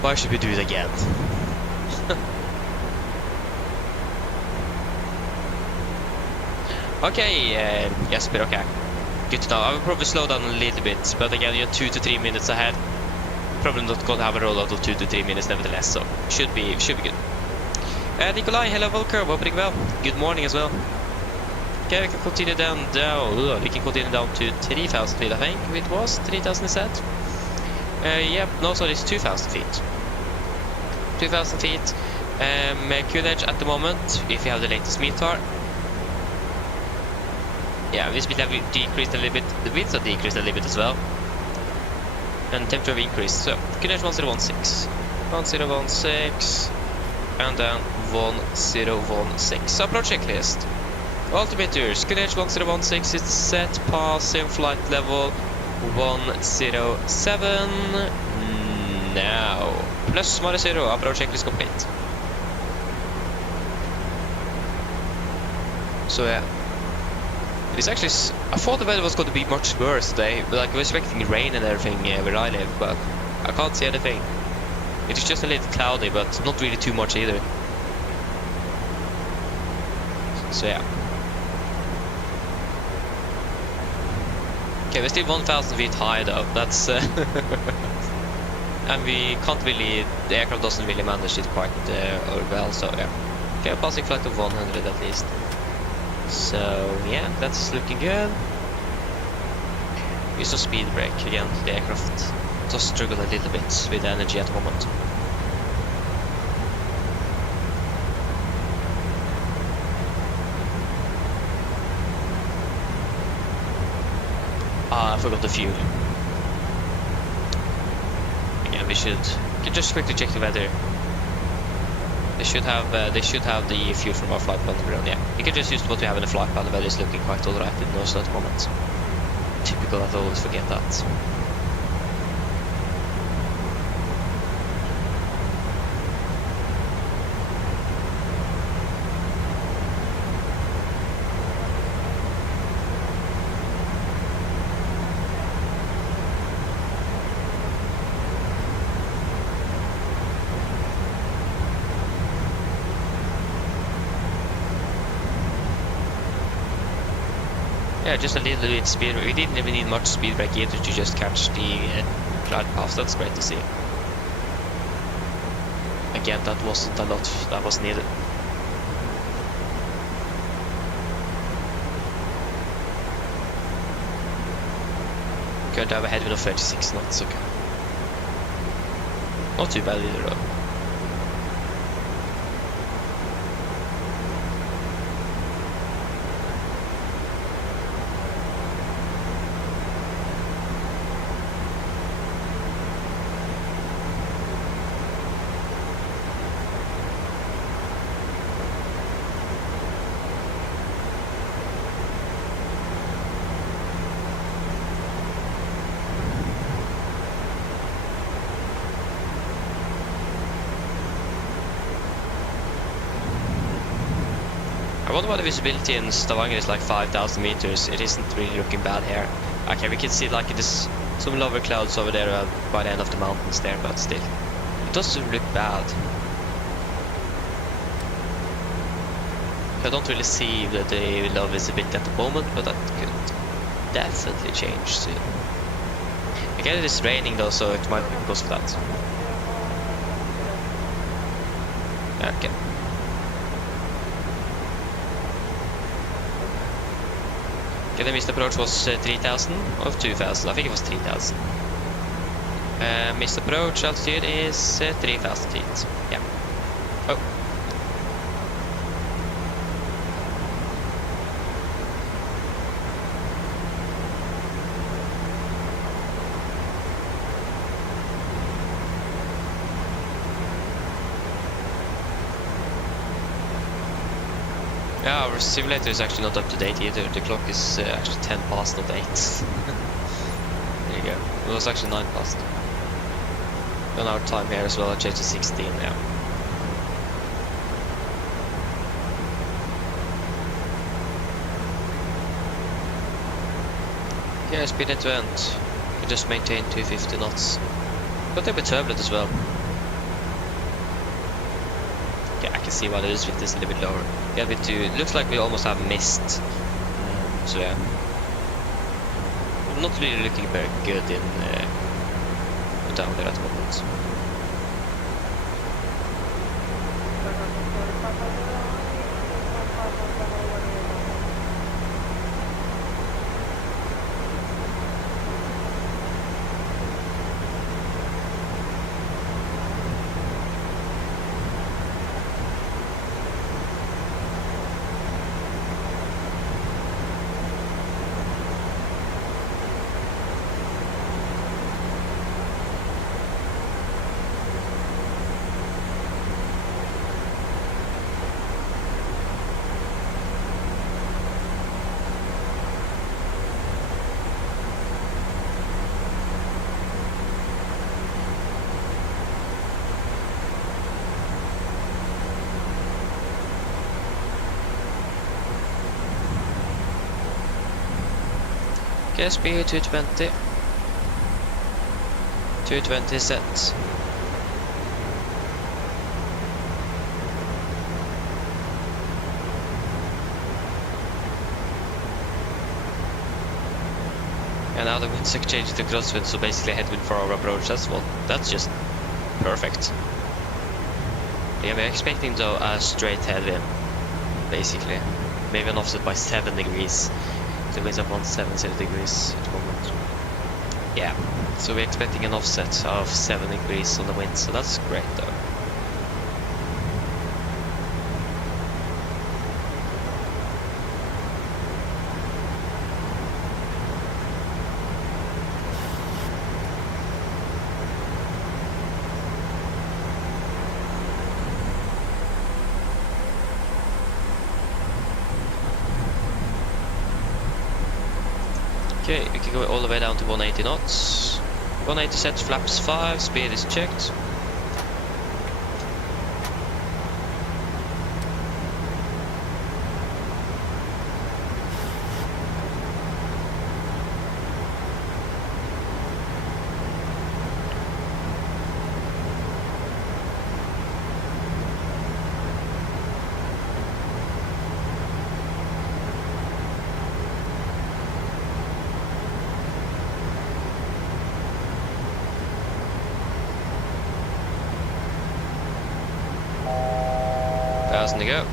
Why should we do it again? Okay, Jesper, okay. Good to know. I will probably slow down a little bit, but again, you're 2 to 3 minutes ahead. Probably not going to have a rollout of 2 to 3 minutes nevertheless, so should be good. Nikolai, hello, welcome, hoping well. Good morning as well. Okay, we can continue down. We can continue down to 3,000 feet, I think it was 3,000 is that? Yep, no, sorry, it's 2,000 feet. 2,000 feet. Coolidge at the moment, if you have the latest METAR. Yeah, this speed have decreased a little bit. The winds have decreased a little bit as well. And temperature have increased. So, Coolidge 1016. 1016. And then 1016. So, approach checklist. Altimeters. Coolidge 1016 is set. Passing flight level 107. Now. Plus minus 0. Approach checklist complete. So, yeah. It's actually, I thought the weather was going to be much worse today, but like I was expecting rain and everything where I live, but I can't see anything. It is just a little cloudy, but not really too much either. So yeah. Okay, we're still 1,000 feet high though. That's and we can't really. The aircraft doesn't really manage it quite well. So yeah. Okay, a passing flight of 100 at least. So yeah, that's looking good. Use a speed brake again. The aircraft does struggle a little bit with the energy at the moment. Ah, I forgot the fuel. Again, we should just quickly check the weather. They should have the fuel from our flight plan ground. Yeah, we can just use what we have in the flight plan. The weather is looking quite alright in Oslo at the moment. Typical, I always forget that. Yeah, just a little bit speed. We didn't even need much speed brake either to just catch the glide path. That's great to see. Again, that wasn't a lot that was needed. Good, I have a headwind of 36 knots. Okay, not too bad either though. I wonder why the visibility in Stavanger is like 5,000 meters. It isn't really looking bad here. Okay, we can see like there's some lower clouds over there by the end of the mountains there, but still, it doesn't look bad. I don't really see the low visibility at the moment, but that could definitely change soon. Again, it is raining though, so it might be because of that. Okay. Okay, the missed approach was 3,000 or 2,000. I think it was 3,000. Missed approach altitude is 3,000 feet. Yeah. Oh. Yeah, our simulator is actually not up to date either. The clock is actually 10 past, not 8. There you go. It was actually 9 past. And our time here as well, I changed to 16 now. Yeah, speed end to end. You just maintain 250 knots. But a bit turbulent as well. Yeah, I can see why the visibility is a little bit lower. Yeah, a bit too. It looks like we almost have missed. So yeah, not really looking very good in down there at the moment. Okay, speed 220. 220 set. And now the wind's changed to crosswind, so basically headwind for our approach. That's just perfect. Yeah, we're expecting though a straight headwind, basically. Maybe an offset by 7 degrees. The wind's up 170 degrees at the moment. Yeah, so we're expecting an offset of 7 degrees on the wind, so that's great though. Okay, we can go all the way down to 180 knots. 180 set, flaps 5, speed is checked. To go.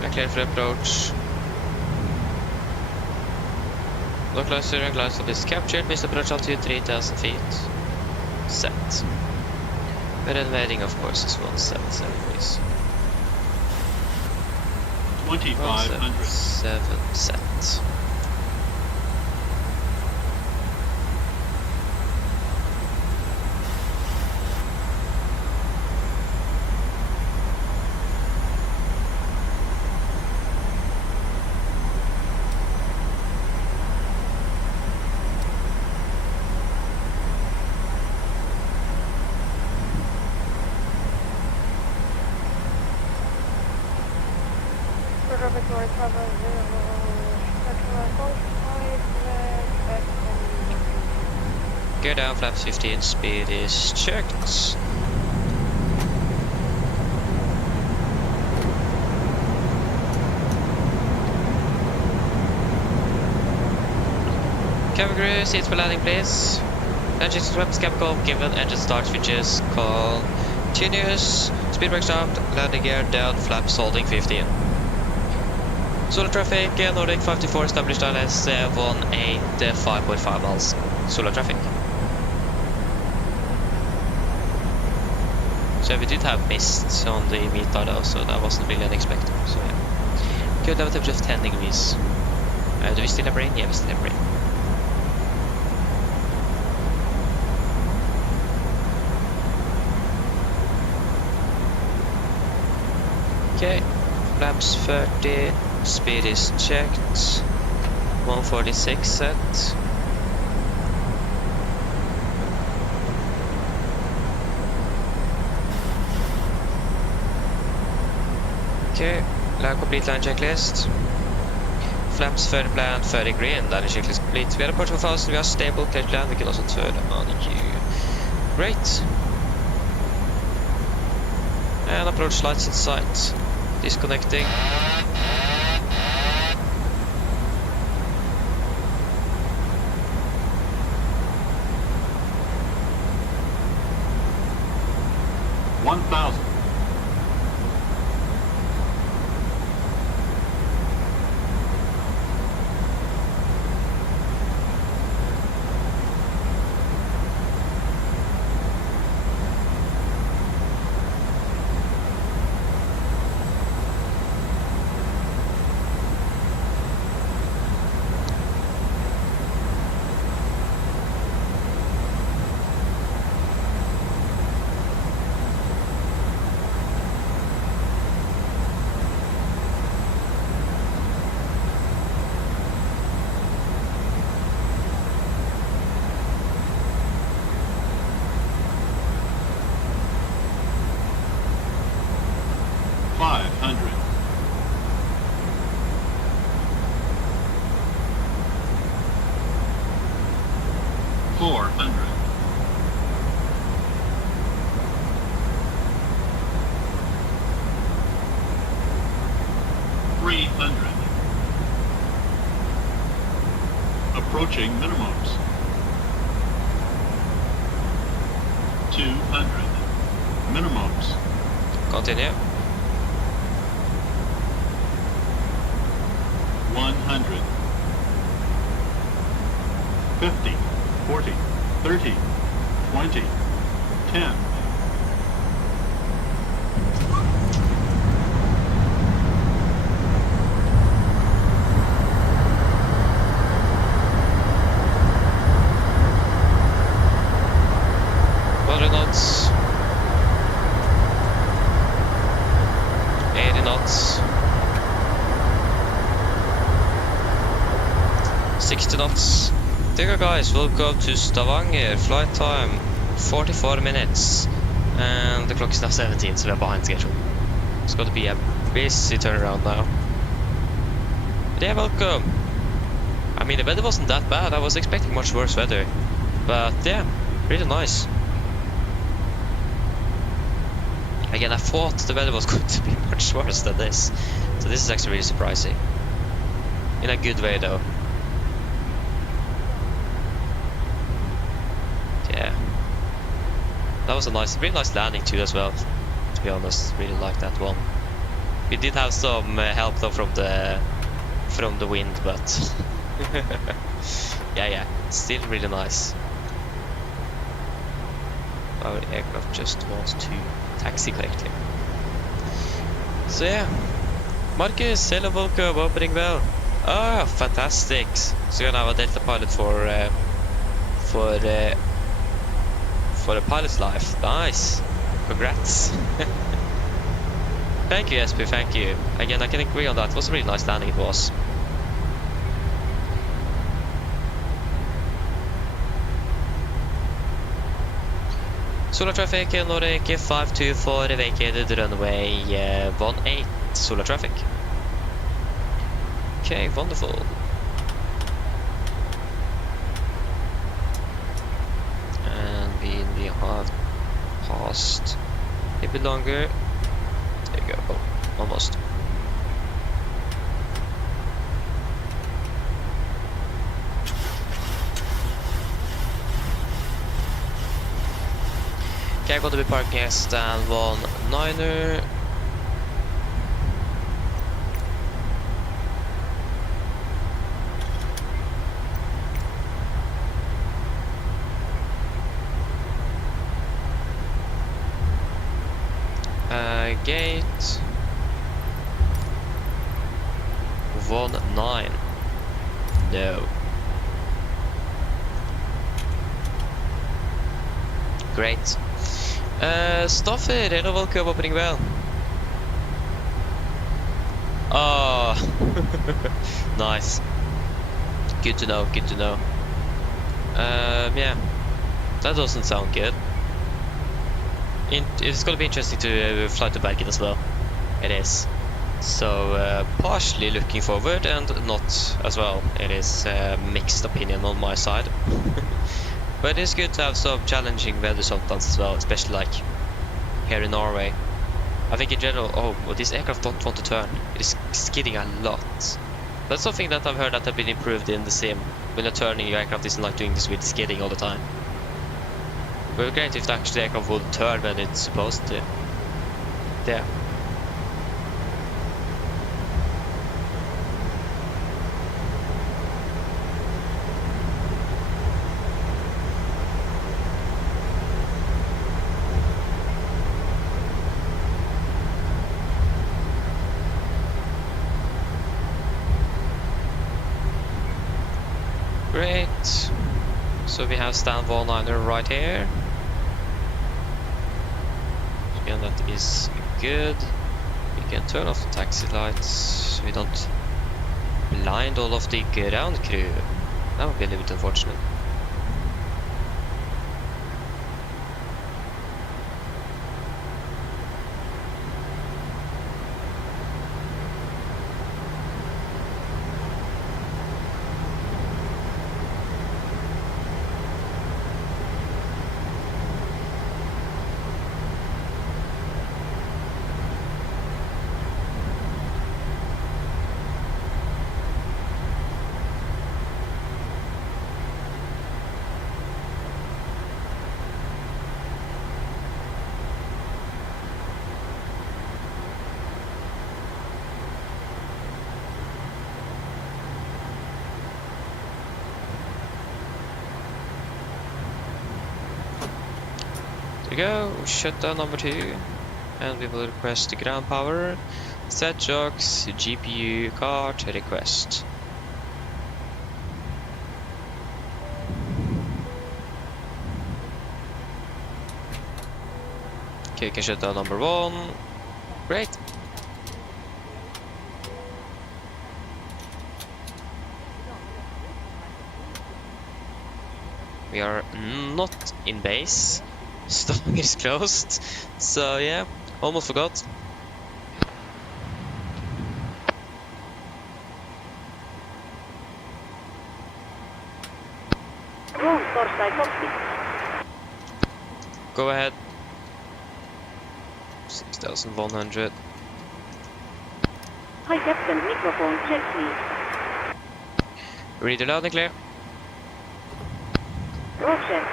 We're clear for approach. Localizer and glide slope is captured. Missed approach altitude 3000 feet. Set. We're elevating, of course, is 177 degrees. 2500. 177 set. Traffic north, cover 0, Go down, flaps 15, speed is checked. Cabin crew, seats for landing please. Engine swept, cab call given, engine start switches, call continuous, speed brake stopped, landing gear down, flaps holding 15. Solar traffic, Nordic 54 established ILS 185.5 miles. Solar traffic. So we did have mist on the meter though, so that wasn't really unexpected. So yeah. Good, have a temperature of 10 degrees. Do we still have rain? Yeah, we still have rain. Okay, flaps 30. Speed is checked. 146 set. Okay, complete line checklist. Flaps 30 plan, 30 green. Line checklist complete. We are approach 4000. We are stable, clear to land. We can also turn on you. Great. And approach lights in sight. Disconnecting. approaching minimums. 200. Minimums. Continue. 100. 50. 40. 30. 20. 10. Knots, 80 knots, 60 knots. There you go, guys, welcome to Stavanger. Flight time 44 minutes, and the clock is now 17, so we're behind schedule. It's going to be a busy turnaround now. But yeah, welcome. I mean, the weather wasn't that bad. I was expecting much worse weather, but yeah, really nice. Again, I thought the weather was going to be much worse than this, so this is actually really surprising. In a good way, though. Yeah. That was a really nice landing too, as well. To be honest, really like that one. We did have some help though from the wind, but yeah, still really nice. Our aircraft just wants to taxi correctly. So yeah, Marcus, hello, welcome, opening bell. Ah, fantastic. So you're now a Delta pilot for a pilot's life. Nice, congrats. Thank you, SP, thank you. Again, I can agree on that. It was a really nice landing, it was. Solar traffic, Nordic 524, vacated runway 18, solar traffic. Okay, wonderful. And we have passed a bit longer. There you go, oh, almost. Okay, I'm going to be parking at stand 19er. Gate 19. No. Great. Stoffer, hello, welcome, opening bell. Oh, nice. Good to know, good to know. Yeah, that doesn't sound good. It's gonna be interesting to fly to Bergen as well. It is. So, partially looking forward and not as well. It is mixed opinion on my side. But it's good to have some challenging weather sometimes as well, especially like here in Norway. I think in general, well, this aircraft don't want to turn. It is skidding a lot. That's something that I've heard that have been improved in the sim. When you're turning, your aircraft isn't like doing this with skidding all the time. It would be great if the actual aircraft would turn when it's supposed to. There. Great. So we have stand 19er right here. Again, that is good. We can turn off the taxi lights so we don't blind all of the ground crew. That would be a little bit unfortunate. go. Shutdown number 2. And we will request the ground power. Set jocks, GPU, card, request. Okay, you can shut down number 1. Great. We are not in base. Stavanger is closed. So yeah, almost forgot. Drone torstai cockpit. Go ahead. 6,100. Hi Captain, microphone check please. Read loud and clear. Roger.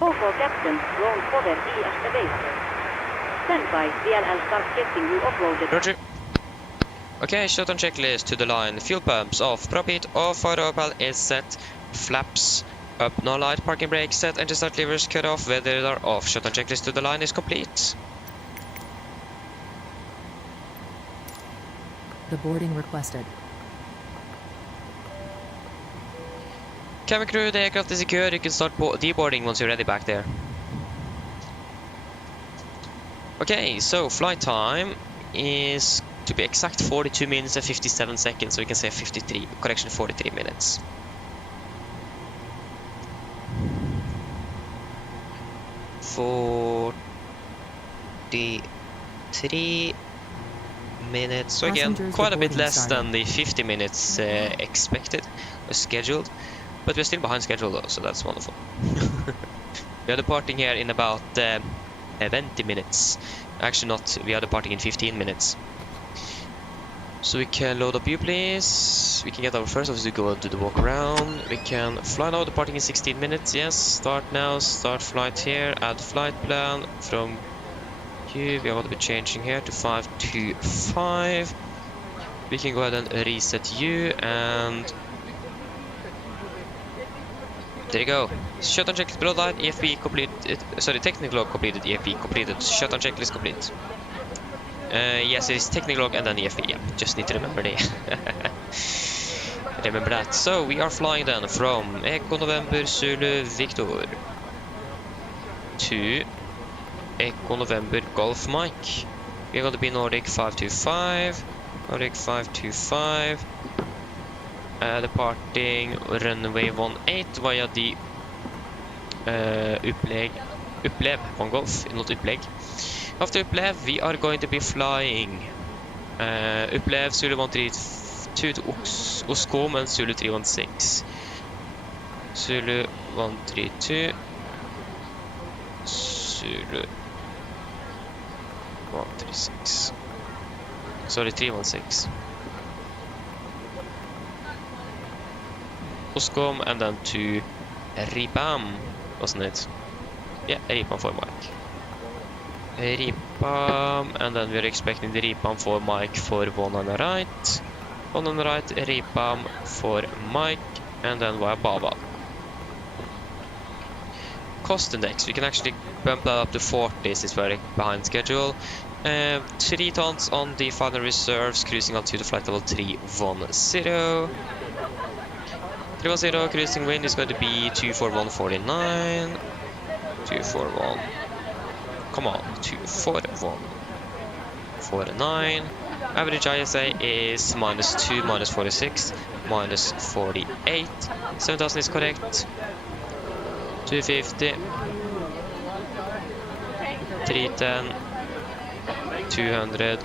Go for Captain, drone cover excavator. Stand by, VLL start getting you uploaded. Roger. Okay, shutdown checklist to the line. Fuel pumps off, prop heat off, fire opal is set, flaps up, no light, parking brake set, engine start levers cut off, weather radar off. Shutdown checklist to the line is complete. The boarding requested. Cabin crew, the aircraft is secure. You can start deboarding once you're ready back there. Okay, so flight time is, to be exact, 42 minutes and 57 seconds. So we can say 43 minutes. $43 minutes. So again, Passengers quite a bit reporting less started. than the 50 minutes expected or scheduled. But we're still behind schedule though, so that's wonderful. We are departing here in about 20 minutes. Actually not, we are departing in 15 minutes. So we can load up you please. We can get our first officer to go and do the walk around. We can fly now, departing in 16 minutes. Yes, start now, start flight here, add flight plan from you. We are going to be changing here to 525. We can go ahead and reset you and there you go. Shutdown checklist below line, EFP completed. Sorry, technical log completed, EFP completed. Shutdown checklist complete. Yes, it is technical log and then EFP. Yeah, just need to remember that. Remember that. So we are flying then from Echo November Zulu Victor to Echo November Golf Mike. We're going to be Nordic 525. Nordic 525. Departing runway 18 via the Upplev on Golf, not Upplegg. After Upplev, we are going to be flying Upplev Zulu 132 to Oslo and Zulu 316. Zulu 132, Zulu 136. Sorry, 316. Oscom and then to Ripam, wasn't it? Yeah, Ripam for Mike. Ripam, and then we're expecting the Ripam for Mike for 1 on the right. 1 on the right, Ripam for Mike, and then via Baba. Cost index, we can actually bump that up to 40 since we're behind schedule. 3 tons on the final reserves, cruising altitude to flight level 310. 310 cruising wind is going to be 241.49. 241. Come on, 241.49. Average ISA is -2, -46, -48. 7,000 is correct. 250. 310. 200.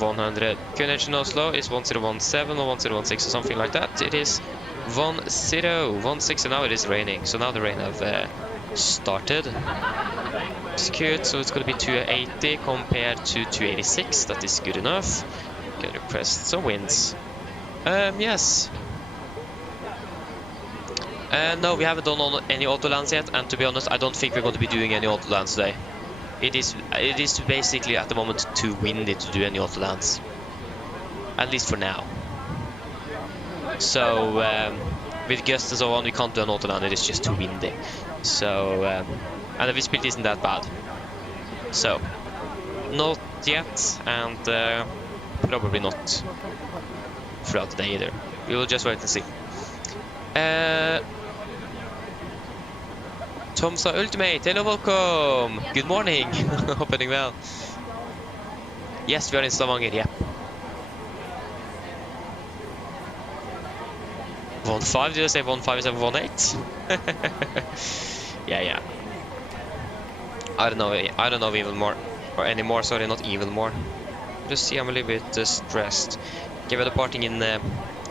100. QNH in Oslo is 1017 or 1016 or something like that. It is 1016 and now it is raining. So now the rain have started. Secured, so it's going to be 280 compared to 286. That is good enough. Can request some winds. Yes. No, we haven't done any auto lands yet, and to be honest, I don't think we're going to be doing any auto lands today. It is basically at the moment too windy to do any auto lands, at least for now. So with gusts and so on, we can't do an auto land. It is just too windy. So, and the visibility isn't that bad. So, not yet, and probably not throughout the day either. We will just wait and see. Tomsa Ultimate, hello, welcome. Good morning. Hope you're doing well. Yes, we are in Stavanger, yeah. 1.5, did I say 1.5 instead of 1.8? Yeah. I don't know even more. Or anymore, sorry, not even more. Just see, I'm a little bit stressed. Okay, we're departing in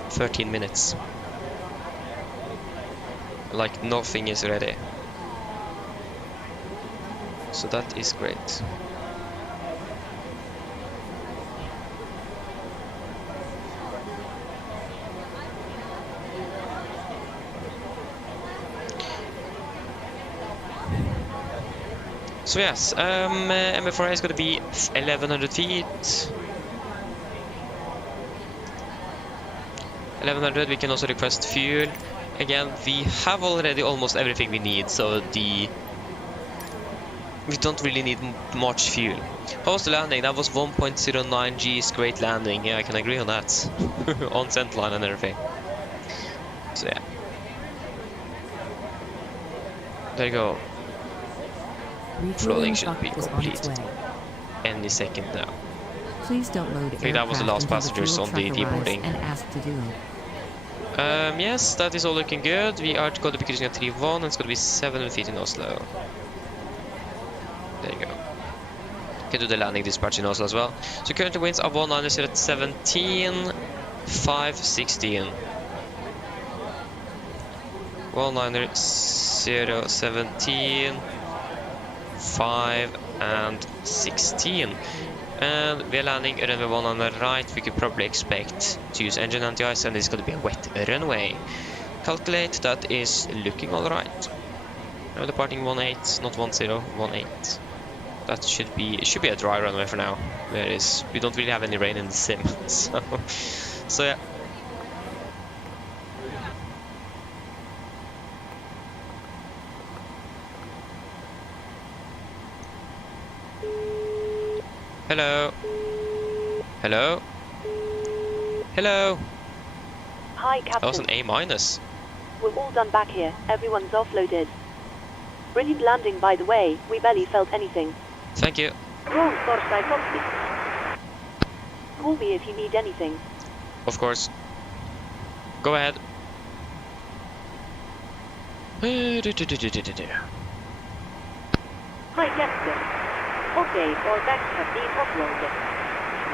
13 minutes. Like nothing is ready. So that is great. So yes, MFRA is going to be 1100 feet. 1100, we can also request fuel. Again, we have already almost everything we need, so we don't really need much fuel. How was the landing? That was 1.09 G's, great landing. Yeah, I can agree on that. On center line and everything. So yeah. There you go. Flooding should be complete any second now. Please don't load I think that was the last passengers on the deboarding. And ask to do. Yes, that is all looking good. We are going to be cruising at 3.1 and it's going to be 700 feet in Oslo. There you go. Can do the landing dispatch in Oslo as well. So currently winds are 190 at 17, 5, 16. 190, 17, 5 and 16. And we are landing runway 1 on the right. We could probably expect to use engine anti-ice, and it's going to be a wet runway. Calculate, that is looking alright. We're departing 1.8, not 1.0, 1.8. That should be a dry runway for now. We don't really have any rain in the sim, so yeah. Hello. Hello. Hello. Hi, That was Captain. an A minus. We're all done back here. Everyone's offloaded. Brilliant landing, by the way. We barely felt anything. Thank you. Roll Torstai Foxy. Call me if you need anything. Of course. Go ahead. Hi, Captain. Okay, all bags have been offloaded.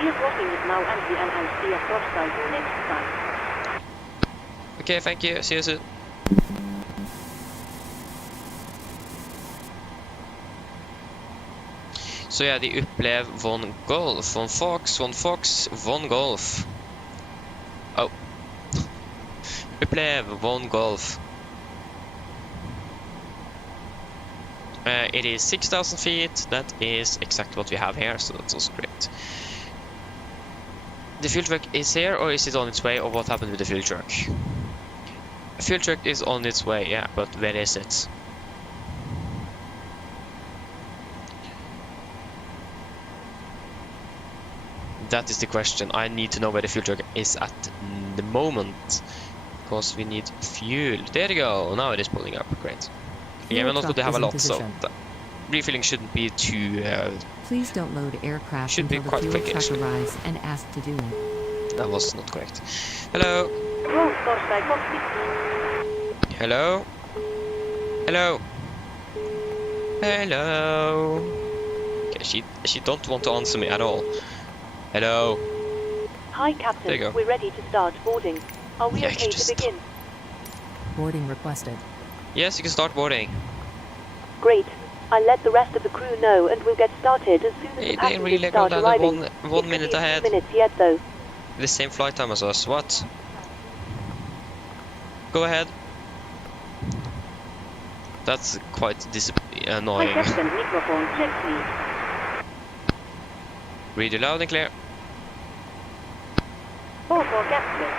We are crossing it now and we will see a Torstai you next time. Okay, thank you. See you soon. Så ja, de upplev von Golf, von Fox, von Golf. Oh. Upplev von Golf. It is 6,000 feet. That is exactly what we have here, so that's also great. The fuel truck is here, or is it on its way, or what happened with the fuel truck? The fuel truck is on its way, yeah, but where is it? That is the question. I need to know where the fuel truck is at the moment, because we need fuel. There you go. Now it is pulling up. Great. Yeah, we're not going to have a lot, so refilling shouldn't be too. Please don't load aircraft should be until quite the fuel quick, truck actually. arrives and ask to do. That was not correct. Hello. Roll Torstai Foxy. Hello. Hello. Hello. Okay, she don't want to answer me at all. Hello. Hi, There you Captain. go. We're ready to start boarding. Are we Yeah, you okay just to begin? Boarding requested. Yes, you can start boarding. Great. I'll let the rest of the crew know and we'll get started as soon as the They passengers really start got arriving. one It minute could be a few ahead. minutes yet, though. The same flight time as us. What? Go ahead. That's quite Hi, annoying. Captain. Microphone check, please. Read you loud and clear. 4 Captain.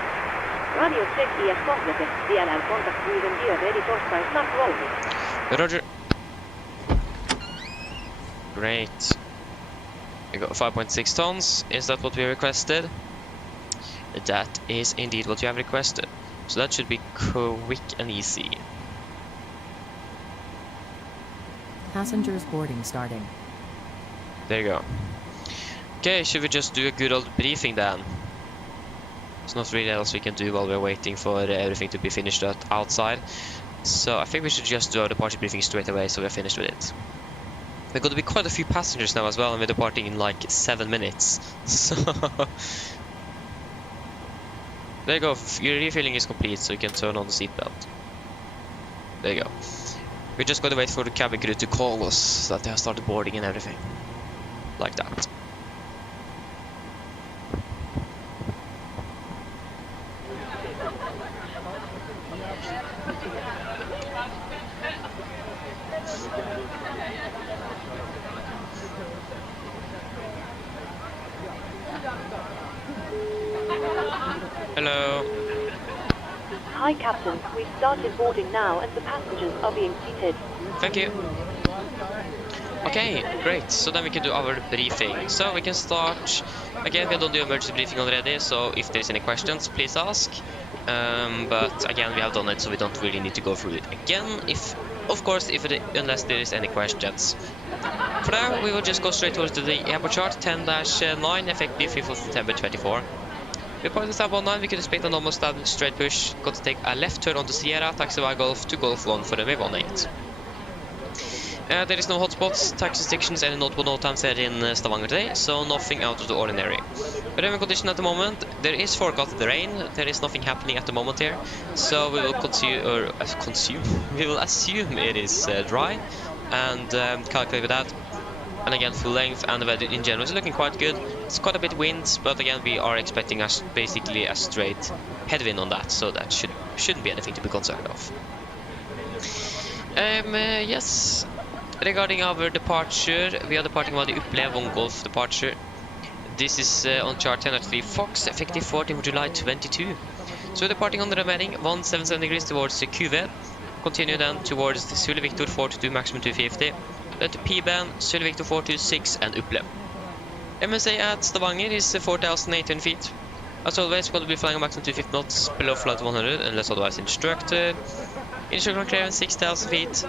Radio check ES completed. DLL contact Sweden gear ready Torstai start rolling. Roger. Great. We got 5.6 tons. Is that what we requested? That is indeed what you have requested. So that should be quick and easy. Passengers boarding starting. There you go. Okay, should we just do a good old briefing then? There's not really else we can do while we're waiting for everything to be finished outside. So I think we should just do our departure briefing straight away so we're finished with it. There are going to be quite a few passengers now as well, and we're departing in like 7 minutes. So there you go. Your refilling is complete, so you can turn on the seatbelt. There you go. We're just going to wait for the cabin crew to call us so that they have started boarding and everything. Like that. Hello. Hi, Captain. We've started boarding now and the passengers are being seated. Thank you. Okay, great. So then we can do our briefing. So we can start. Again, we have done the emergency briefing already, so if there's any questions, please ask. But again, we have done it, so we don't really need to go through it again. Unless there is any questions. For now, we will just go straight towards the airport chart 10-9, effective 5th of September 24. We're parked in Stavanger 9, we can expect a normal standard straight push. Got to take a left turn on the Sierra, taxi by Golf to Golf 1 for the V18. There is no hotspots, taxi stations, any notable no times here in Stavanger today, so nothing out of the ordinary. Driving condition at the moment, there is forecasted rain, there is nothing happening at the moment here, so we will we will assume it is dry, and calculate with that. And again, full length, and the weather in general is looking quite good. It's quite a bit wind, but again, we are expecting basically a straight headwind on that, so that shouldn't be anything to be concerned of. Yes, regarding our departure, we are departing by the Upplev on Golf departure. This is on chart 10-3 Fox, effective 14th of July 22. So we're departing on the remaining 177 degrees towards QV. Continue then towards the Zulu Victor 422 maximum 250. At P-band, Zulu Victor 426 and Upplev. MSA at Stavanger is 4,800 feet. As always, we're going to be flying a maximum 250 knots below flight 100 unless otherwise instructed. Instructor clearance 6,000 feet.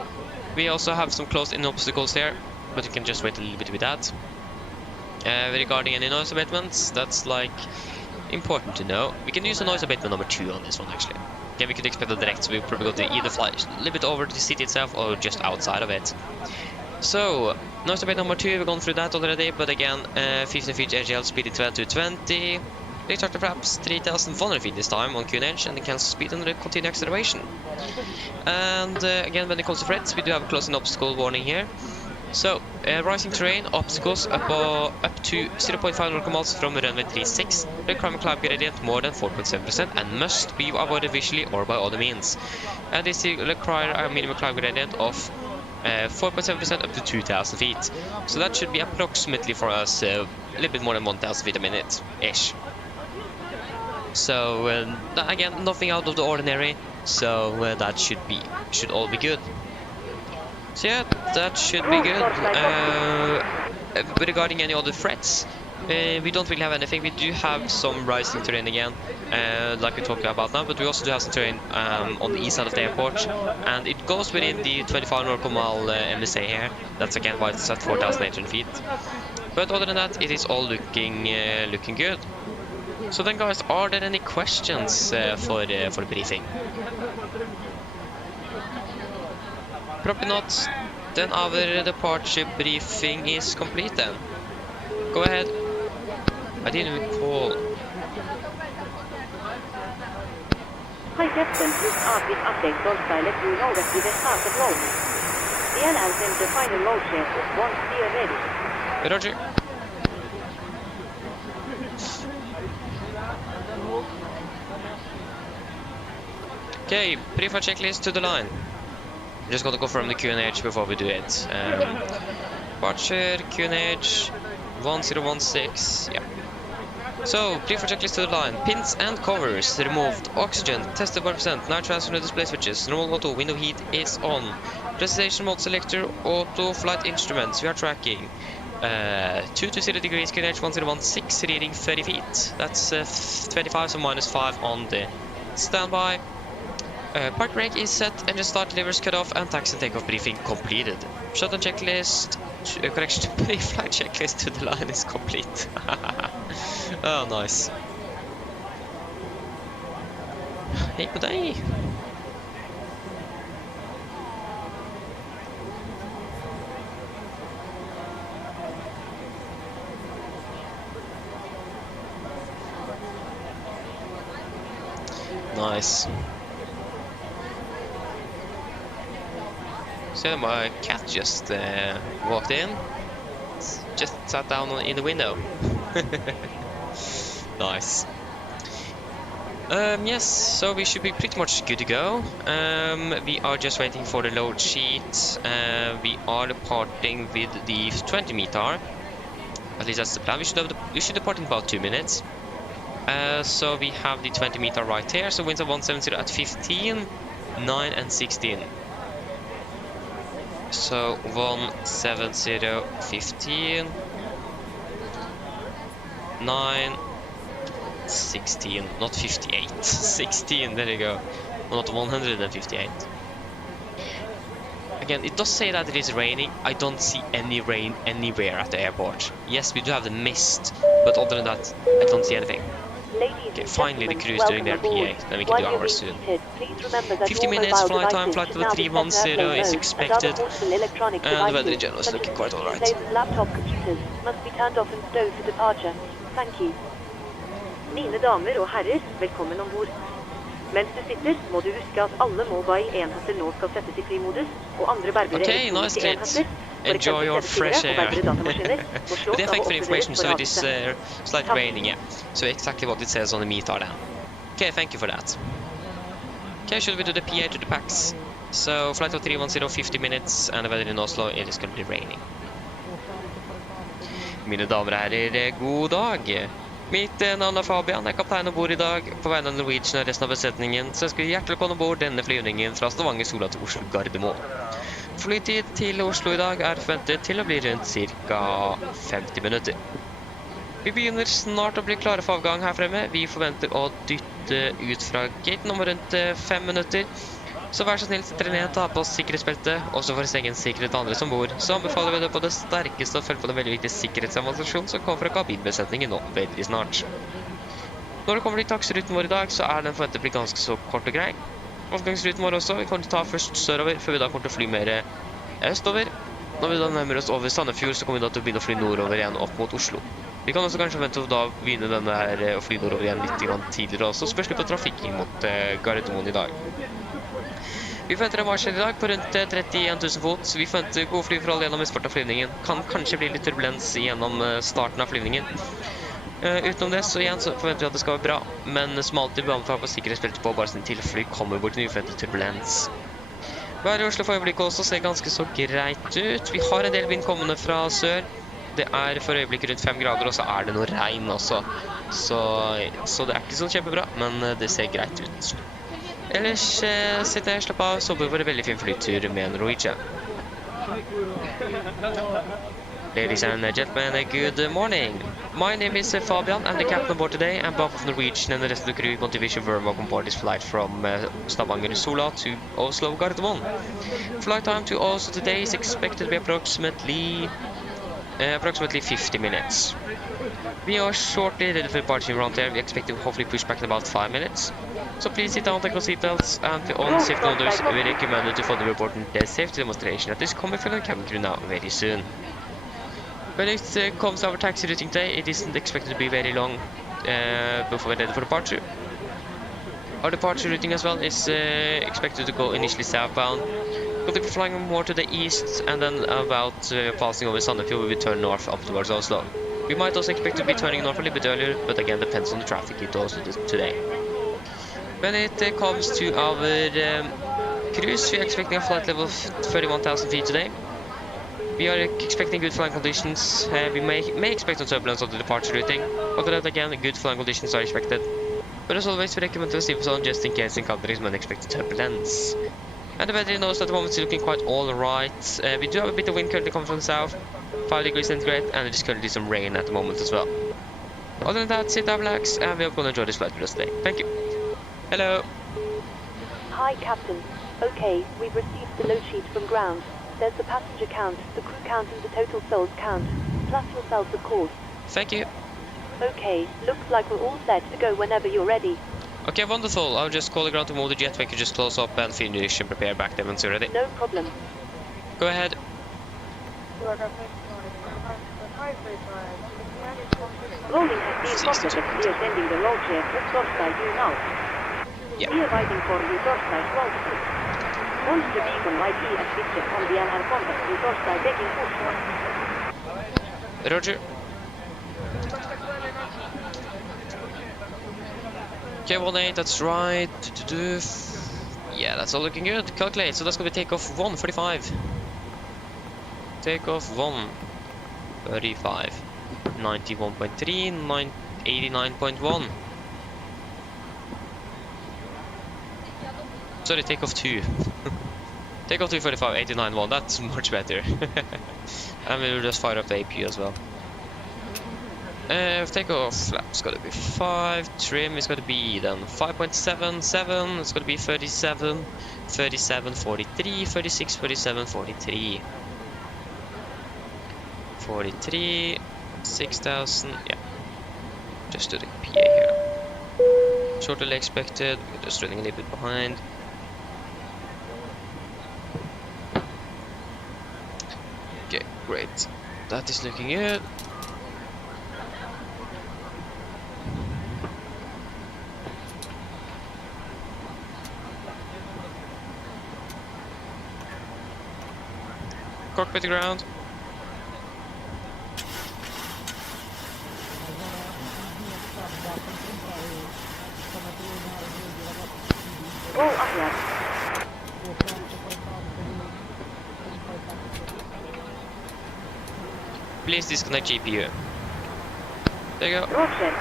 We also have some closed-in obstacles here, but you can just wait a little bit with that. Regarding any noise abatements, that's like important to know. We can use a noise abatement number 2 on this one actually. Again, we could expect a direct, so we're probably going to either fly a little bit over the city itself or just outside of it. So, noise abatement number 2, we've gone through that already, but again, 15 feet AGL speed at 12-20. They start perhaps 3,400 feet this time on QNH, and the cancel speed and the continued acceleration. And again, when it comes to threats, we do have a close-in obstacle warning here. So, rising terrain, obstacles up to 0.5 nautical miles from runway 36, require cloud gradient more than 4.7% and must be avoided visually or by other means. And this require a minimum cloud gradient of 4.7% up to 2,000 feet. So that should be approximately for us a little bit more than 1,000 feet a minute-ish. So again, nothing out of the ordinary, so that should all be good. So yeah, that should be good. Regarding any other threats, we don't really have anything. We do have some rising terrain again, like we talked about now, but we also do have some terrain on the east side of the airport, and it goes within the 25 nautical mile MSA here. That's again why it's at 4,800 feet. But other than that, it is all looking good. So then, guys, are there any questions for the briefing? Probably not. Then our departure briefing is complete then. Go ahead. I didn't even call. Hi Captain, this this update Dolsky let you know that we have started loading. DL and send the final load share once we are ready. Roger. Okay, pre-flight checklist to the line. Just gotta confirm the QNH before we do it. Departure, QNH, 1016, yeah. So, pre-flight checklist to the line. Pins and covers removed. Oxygen, tested 1%. Night transfer to display switches. Normal auto, window heat is on. Destination mode selector, auto flight instruments. We are tracking 220 degrees QNH 1016, reading 30 feet. That's 25, so -5 on the standby. Park brake is set, engine start, levers cut off, and taxi and takeoff briefing completed. Shutdown checklist, correction, pre-flight checklist to the line is complete. Oh, nice. Hej på dig! Nice. So my cat just walked in, just sat down in the window. Nice. Yes, so we should be pretty much good to go. We are just waiting for the load sheet. We are departing with the 20 meter. At least that's the plan. We should depart in about 2 minutes. So we have the 20 meter right here. So winds of 170 at 15, 9 and 16. So 170, 15, 9, 16, not 58, 16, there you go, not 158. Again, it does say that it is raining. I don't see any rain anywhere at the airport. Yes, we do have the mist, but other than that, I don't see anything. Okay, finally the crew is doing their PA, then we can do ours soon. 50 minutes flight time, flight level 310 is expected, and the weather in general is looking quite alright. Laptop computers must be turned off and stowed for departure. Thank you. Mine damer og herrer, velkommen ombord. Mens du sitter, må du huske at alle mobile-enheter nå skal settes i flymodus, og andre berbere elektroniske enheter, enjoy your fresh air. But yeah, thank you for the information. So it is slight raining, yeah. So exactly what it says on the meter then. Okay, thank you for that. Okay, should we do the PA to the PAX? So flight of 310, 50 minutes, and the weather in Oslo, it is going to be raining. Mine damer og herrer, god dag. Mitt navn er Fabian, jeg er kaptein ombord i dag på vegne av Norwegian og resten av besetningen, så jeg skal hjertelig komme ombord denne flyvningen fra Stavanger Sola til Oslo Gardermoen. Flytid til Oslo i dag er forventet til å bli rundt ca. 50 minutter. Vi begynner snart å bli klare for avgang her fremme. Vi forventer å dytte ut fra gaten om rundt 5 minutter. Så vær så snill, sitter ned, ta på sikkerhetsbeltet, også for sin egen sikkerhet andre som bor. Så anbefaler vi det på det sterkeste å følge på den veldig viktige sikkerhetsdemonstrasjonen som kommer fra kabinbesetningen nå veldig snart. Når det kommer til taksiruten vår i dag, så er den forventet å bli ganske så kort og grei. Avgangsruten vår også, vi kommer til å ta først sørover, før vi da kommer til å fly mer østover. Når vi da nærmer oss over Sandefjord, så kommer vi da til å begynne å fly nordover igjen opp mot Oslo. Vi kan også kanskje vente å da begynne denne her å fly nordover igjen litt tidligere også, spørs litt på trafikken mot Gardermoen i dag. Vi forventer en marsj i dag på rundt 31 000 fot, så vi forventer gode flyforhold gjennom mesteparten av flyvningen. Kan kanskje bli litt turbulens gjennom starten av flyvningen. Utenom det, så igjen så forventer vi at det skal være bra, men som alltid bør man på sikkerhetsbeltet på, bare sånn til fly kommer bort til uforventet turbulens. Været i Oslo for øyeblikket også ser ganske så greit ut. Vi har en del vind kommende fra sør. Det er for øyeblikket rundt 5 grader, og så er det noe regn også. Så det er ikke sånn kjempebra, men det ser greit ut. Ellers sitter jeg, slapp av, så bør det være veldig fin flytur med Norwegian. Ladies and gentlemen, good morning. My name is Fabian, I'm the captain on board today, and both of Norwegian and the rest of the crew want to wish you very welcome aboard this flight from Stavanger Sola to Oslo Gardermoen. Flight time to Oslo today is expected to be approximately 50 minutes. We are shortly ready for departure around here. We expect to hopefully push back in about 5 minutes. So please sit down, take your seatbelts, and on safety orders, we recommend you to follow the important safety demonstration that is coming from the cabin crew now very soon. When it comes to our taxi routing today, it isn't expected to be very long before we're ready for departure. Our departure routing as well is expected to go initially southbound. We'll be flying more to the east, and then about passing over Sandefjord, we will turn north up towards Oslo. We might also expect to be turning north a little bit earlier, but again depends on the traffic in Oslo today. When it comes to our cruise, we are expecting a flight level of 31,000 feet today. We are expecting good flying conditions. We may expect some turbulence on the departure routing, but that again, good flying conditions are expected. But as always, we recommend to sleep on just in case encountering some unexpected turbulence. And the battery nose at the moment is looking quite alright. We do have a bit of wind currently coming from the south, 5 degrees centigrade, and there's currently some rain at the moment as well. Other than that, sit down, relax, and we hope you'll enjoy this flight with us today. Thank you. Hello. Hi, Captain. Okay, we've received the load sheet from ground. There's the passenger count, the crew count, and the total souls count. Plus yourselves, of course. Thank you. Okay, looks like we're all set to go whenever you're ready. Okay, wonderful. I'll just call the ground to move the jet. We can just close up and finish and prepare back there once you're ready. No problem. Go ahead. Loading has been completed. We are sending the load share to Torstai you now. Yeah. We are waiting for you Torstai's load ship. Once the beacon light ES switches on, we have contact with Torstai taking Oslo. Roger. Okay, 1-8, that's right. Yeah, that's all looking good. Calculate, so that's gonna be takeoff 1:45. Takeoff 1:35. 91.3, 89.1. Sorry, takeoff 2. Takeoff 2:45, 89.1. That's much better. And we'll just fire up the APU as well. Takeoff flap's gotta be 5, trim is gonna be then 5.77, it's gonna be 37, 37, 43, 36, 47, 43. 43, 6,000, yeah. Just do the PA here. Shorter than expected, we're just running a little bit behind. Okay, great. That is looking good. Cockpit ground. Roll upward. Please disconnect GPU. There you go. Roger.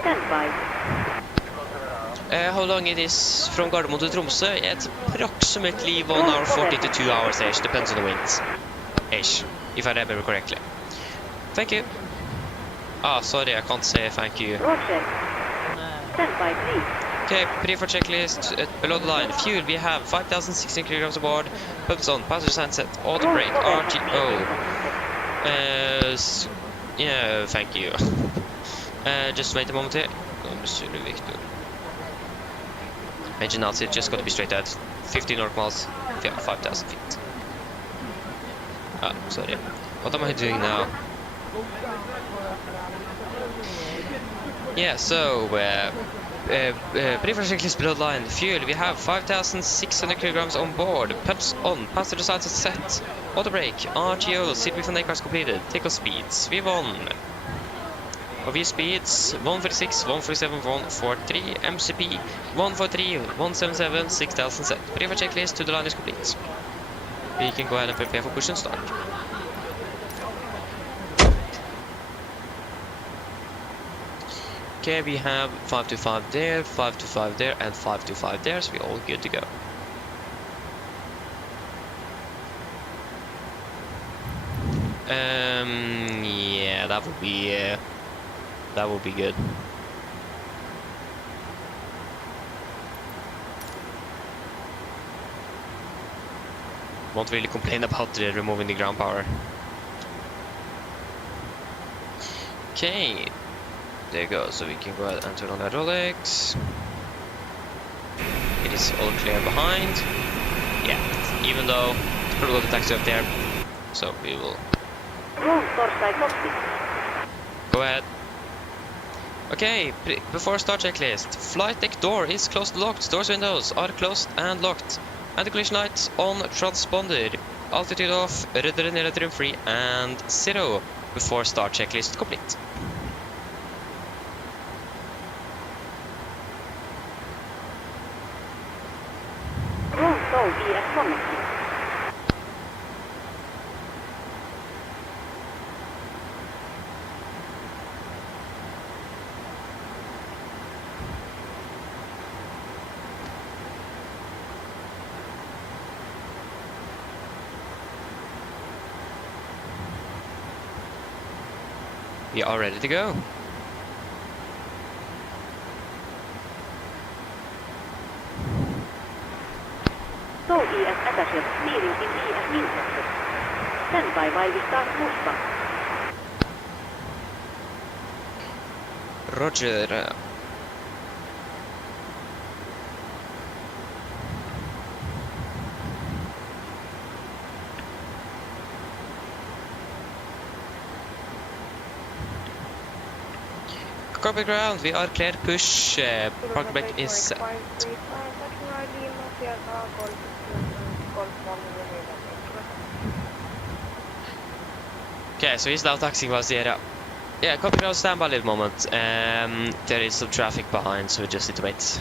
Stand by. How long it is from Gardermoen to Tromsø? It's approximately 1 hour 40 to 2 hours ish, depends on the winds. Ish, if I remember correctly. Thank you. Ah, sorry, I can't say thank you. Roger. Stand by, please. Okay, pre-for checklist, below the line. Fuel, we have 5,016 kilograms aboard. Pumps on, passenger handset, auto brake, RTO. Yeah, thank you. Just wait a moment here. Victor. Engine outset, just gotta be straight ahead. 15 north miles, 5,000 feet. Ah, sorry. What am I doing now? Yeah, so, pre-for checklist below the line. Fuel, we have 5,600 kilograms on board. Pumps on, passenger side set. Auto brake, RTO, seat with and cars completed. Takeoff speeds, V1. OV speeds, 146, 147, 143. MCP, 143, 177, 6,000 set. Pre-for checklist to the line is complete. We can go ahead and prepare for push and start. Okay, we have 525 there, 525 there, and 525 there, so we're all good to go. Yeah, that would be good. Won't really complain about removing the ground power. Okay. There you go, so we can go ahead and turn on the hydraulics. It is all clear behind. Yeah, even though it's pretty low the taxi up there. So we will go ahead. Okay, before start checklist. Flight deck door is closed and locked. Doors windows are closed and locked. Anti-collision lights on transponder. Altitude off, rudder and air free, and 0 before start checklist complete. We are ready to go. So ES attached, steering in ES interest. Stand by while we start Musta. Roger. Copy ground, we are clear push. Park brake is set. Okay, so he's now taxiing while Sierra. Yeah, copy ground, stand by a little moment. There is some traffic behind, so we just need to wait. So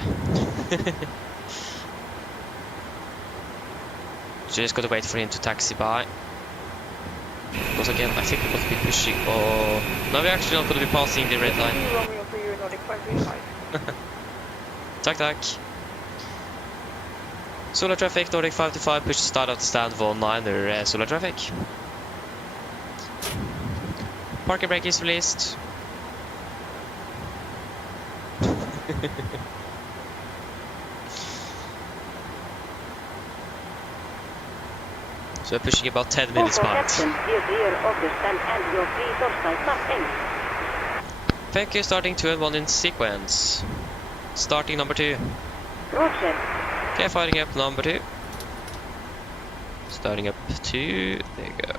just gotta wait for him to taxi by. Because again, I think we're going to be pushing. Oh, no, we're actually not going to be passing the red line. Tack. Solar traffic, Nordic 525, push to start at stand 19er, solar traffic. Parking brake is released. So we're pushing about 10 minutes behind. Thank you, starting 2 and 1 in sequence. Starting number 2. Roger. Okay, firing up number 2. Starting up 2, there you go.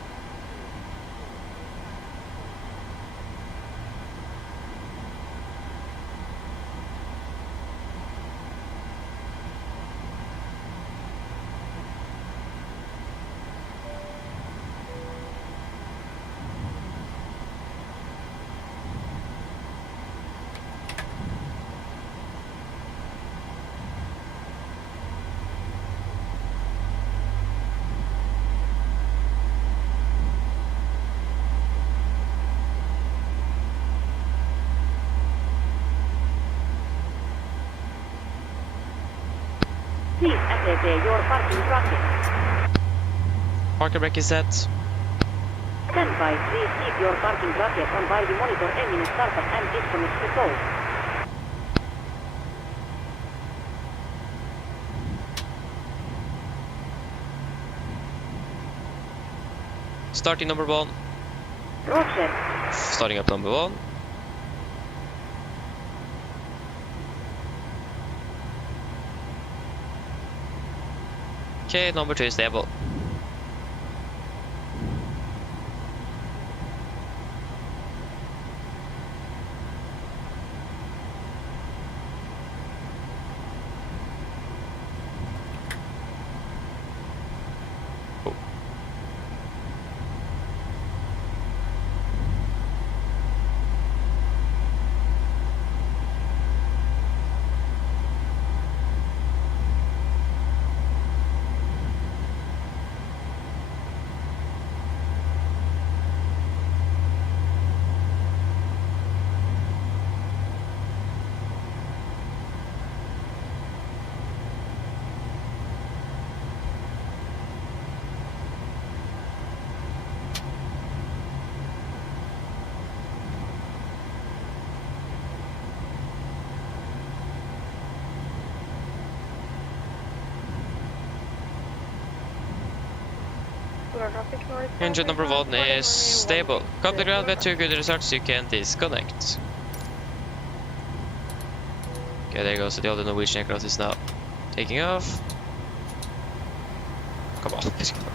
Please activate your parking bracket. Parking brake is set. Stand by. Please keep your parking bracket on while we monitor engine startup and disconnect the code. Starting number 1. Roger. Starting up number 1. Okay, number 2 is stable. Oh. Engine number 1 is stable. Come to ground with 2 good results, you can disconnect. Okay, there goes the other Norwegian aircraft is now taking off. Come on, please come on.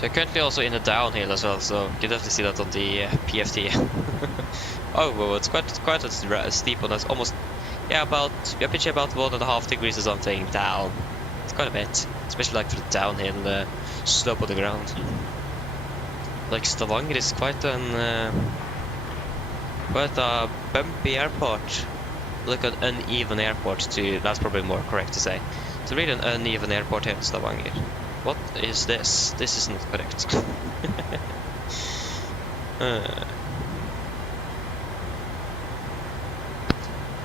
So currently also in a downhill as well, so you can definitely see that on the PFT. Oh, well, it's quite a steep one. That's almost, yeah, we're pitching about 1.5 degrees or something down. It's quite a bit, especially like for the downhill slope of the ground. Like Stavanger is quite a bumpy airport, like an uneven airport. That's probably more correct to say. It's really an uneven airport here in Stavanger. What is this? This is not correct.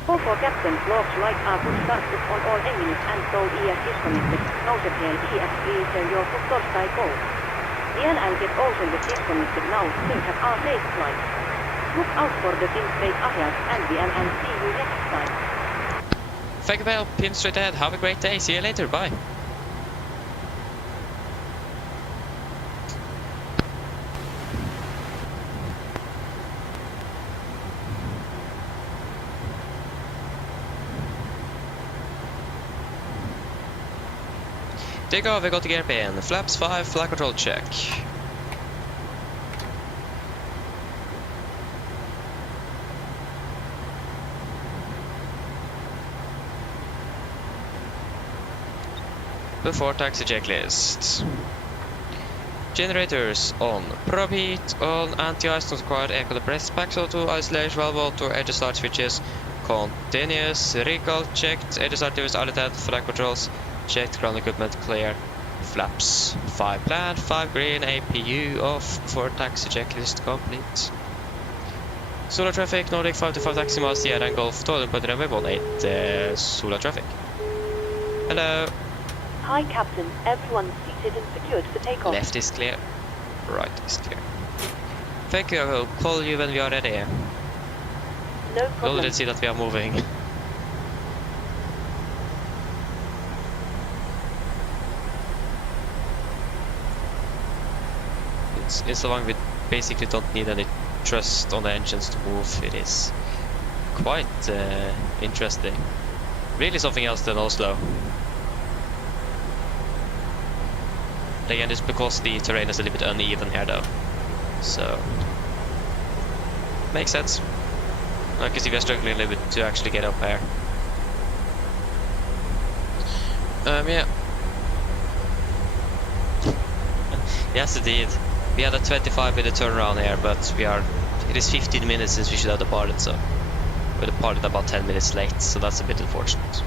Call for captain, logs light are put started on all engines and so ES disconnected. Nousepel ES return your foot torstai go. Igen älget Ålsundet disconnected now, still have our safe flight. Look out for the pin straight ahead and see you next time. Thank you, Bell. Pin straight ahead. Have a great day. See you later. Bye. Take off, we got the gear pin. Flaps 5, flight control check. Before taxi checklist. Generators on. Probe heat on. Anti-ice not required. Echo the breath packs auto. Isolation valve auto. Edge start switches. Continuous. Recall checked. Edge start device audited. Flight controls checked. Ground equipment clear. Flaps 5 plaid, 5 green. APU off. For taxi checklist complete. Solar traffic. Nordic 525 taxi miles. Sierra and Golf. Total point runway 18. Solar traffic. Hello. Hi Captain, everyone seated and secured for takeoff. Left is clear. Right is clear. Thank you, I will call you when we are ready. No You problem. already see that we are moving. In Stavanger we basically don't need any thrust on the engines to move. It is quite interesting. Really something else than Oslo. Again, it's because the terrain is a little bit uneven here though. So makes sense. I can see we're struggling a little bit to actually get up here. Yeah. Yes indeed. We had a 25-minute turnaround here, but it is 15 minutes since we should have departed, so we departed about 10 minutes late, so that's a bit unfortunate.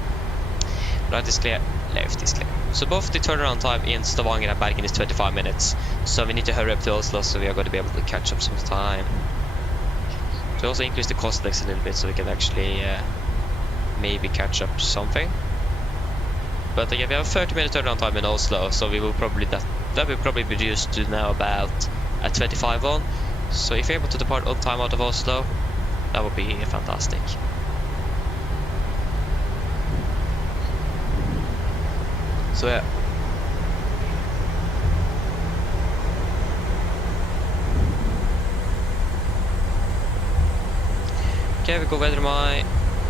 Right is clear, left is clear. So both the turnaround time in Stavanger and Bergen is 25 minutes. So we need to hurry up to Oslo, so we are going to be able to catch up some time. To also increase the cost legs a little bit, so we can actually maybe catch up something. But again, we have a 30-minute turnaround time in Oslo, so we will probably that will probably be reduced to now about a 25 on. So if you're able to depart on time out of Oslo, that would be fantastic. So yeah. Okay, we go weather my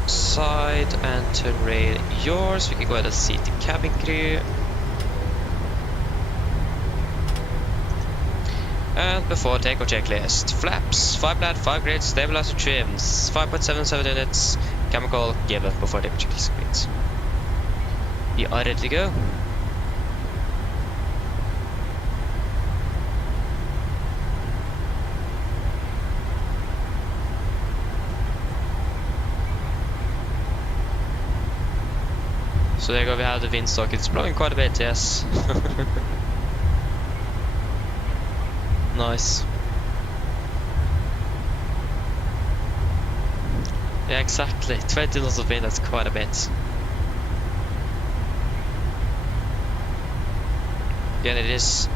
side and turn rail yours. We can go ahead and seat the cabin crew. And before takeoff checklist. Flaps, 5 plaid, 5 grades, stabilizer trims, 5.77 units, chemical given before takeoff checklist complete. We are ready to go. So there you go, we have the windsock. It's blowing quite a bit, yes. Nice. Yeah, exactly. 20 knots of wind, that's quite a bit. Again, it is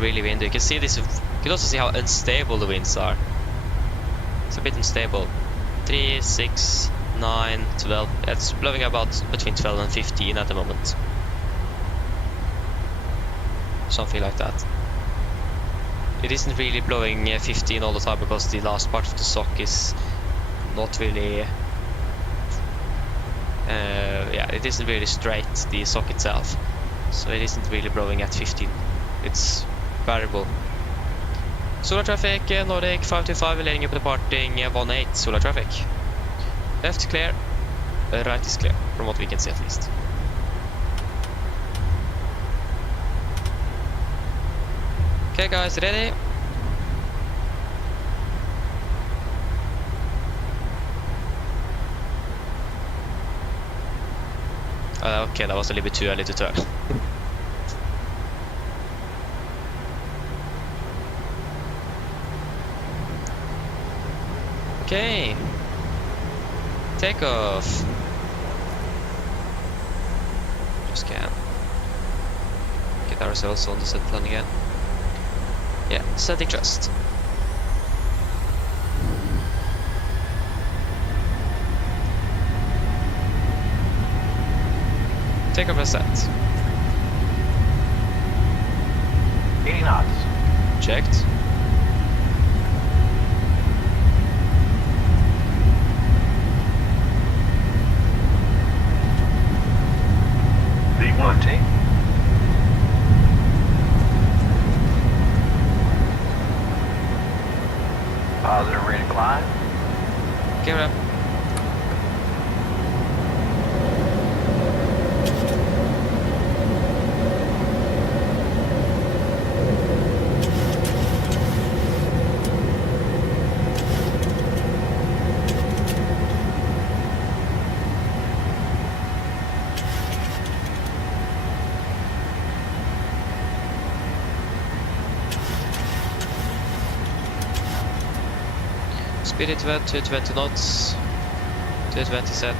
really windy. You can see this. You can also see how unstable the winds are. It's a bit unstable. 3, 6, 9, 12. It's blowing about between 12 and 15 at the moment. Something like that. It isn't really blowing 15 all the time because the last part of the sock is not really. Yeah, it isn't really straight, the sock itself. So it isn't really blowing at 15. It's variable. Solar traffic, Nordic 525, letting up departing 18 solar traffic. Left clear, right is clear, from what we can see at least. Okay guys, ready? Okay, that was a little bit too early to turn. Okay. Takeoff. Just can get ourselves on the set plan again. Yeah, setting thrust. Takeoff and set. 80 knots. Checked. V1T. Positive rate of climb. Give it up. Speed it to 20 knots. To 20 set.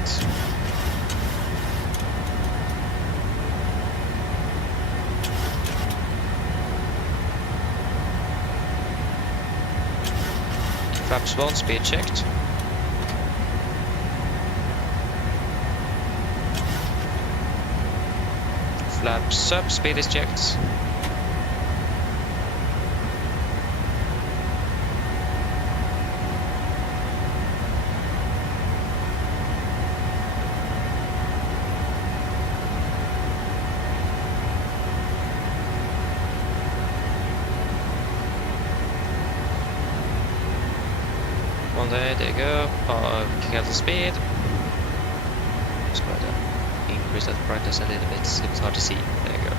Flaps 1, speed checked. Flaps up, speed is checked. There you go. Cancel speed. Just going to increase that brightness a little bit. It's hard to see. There you go.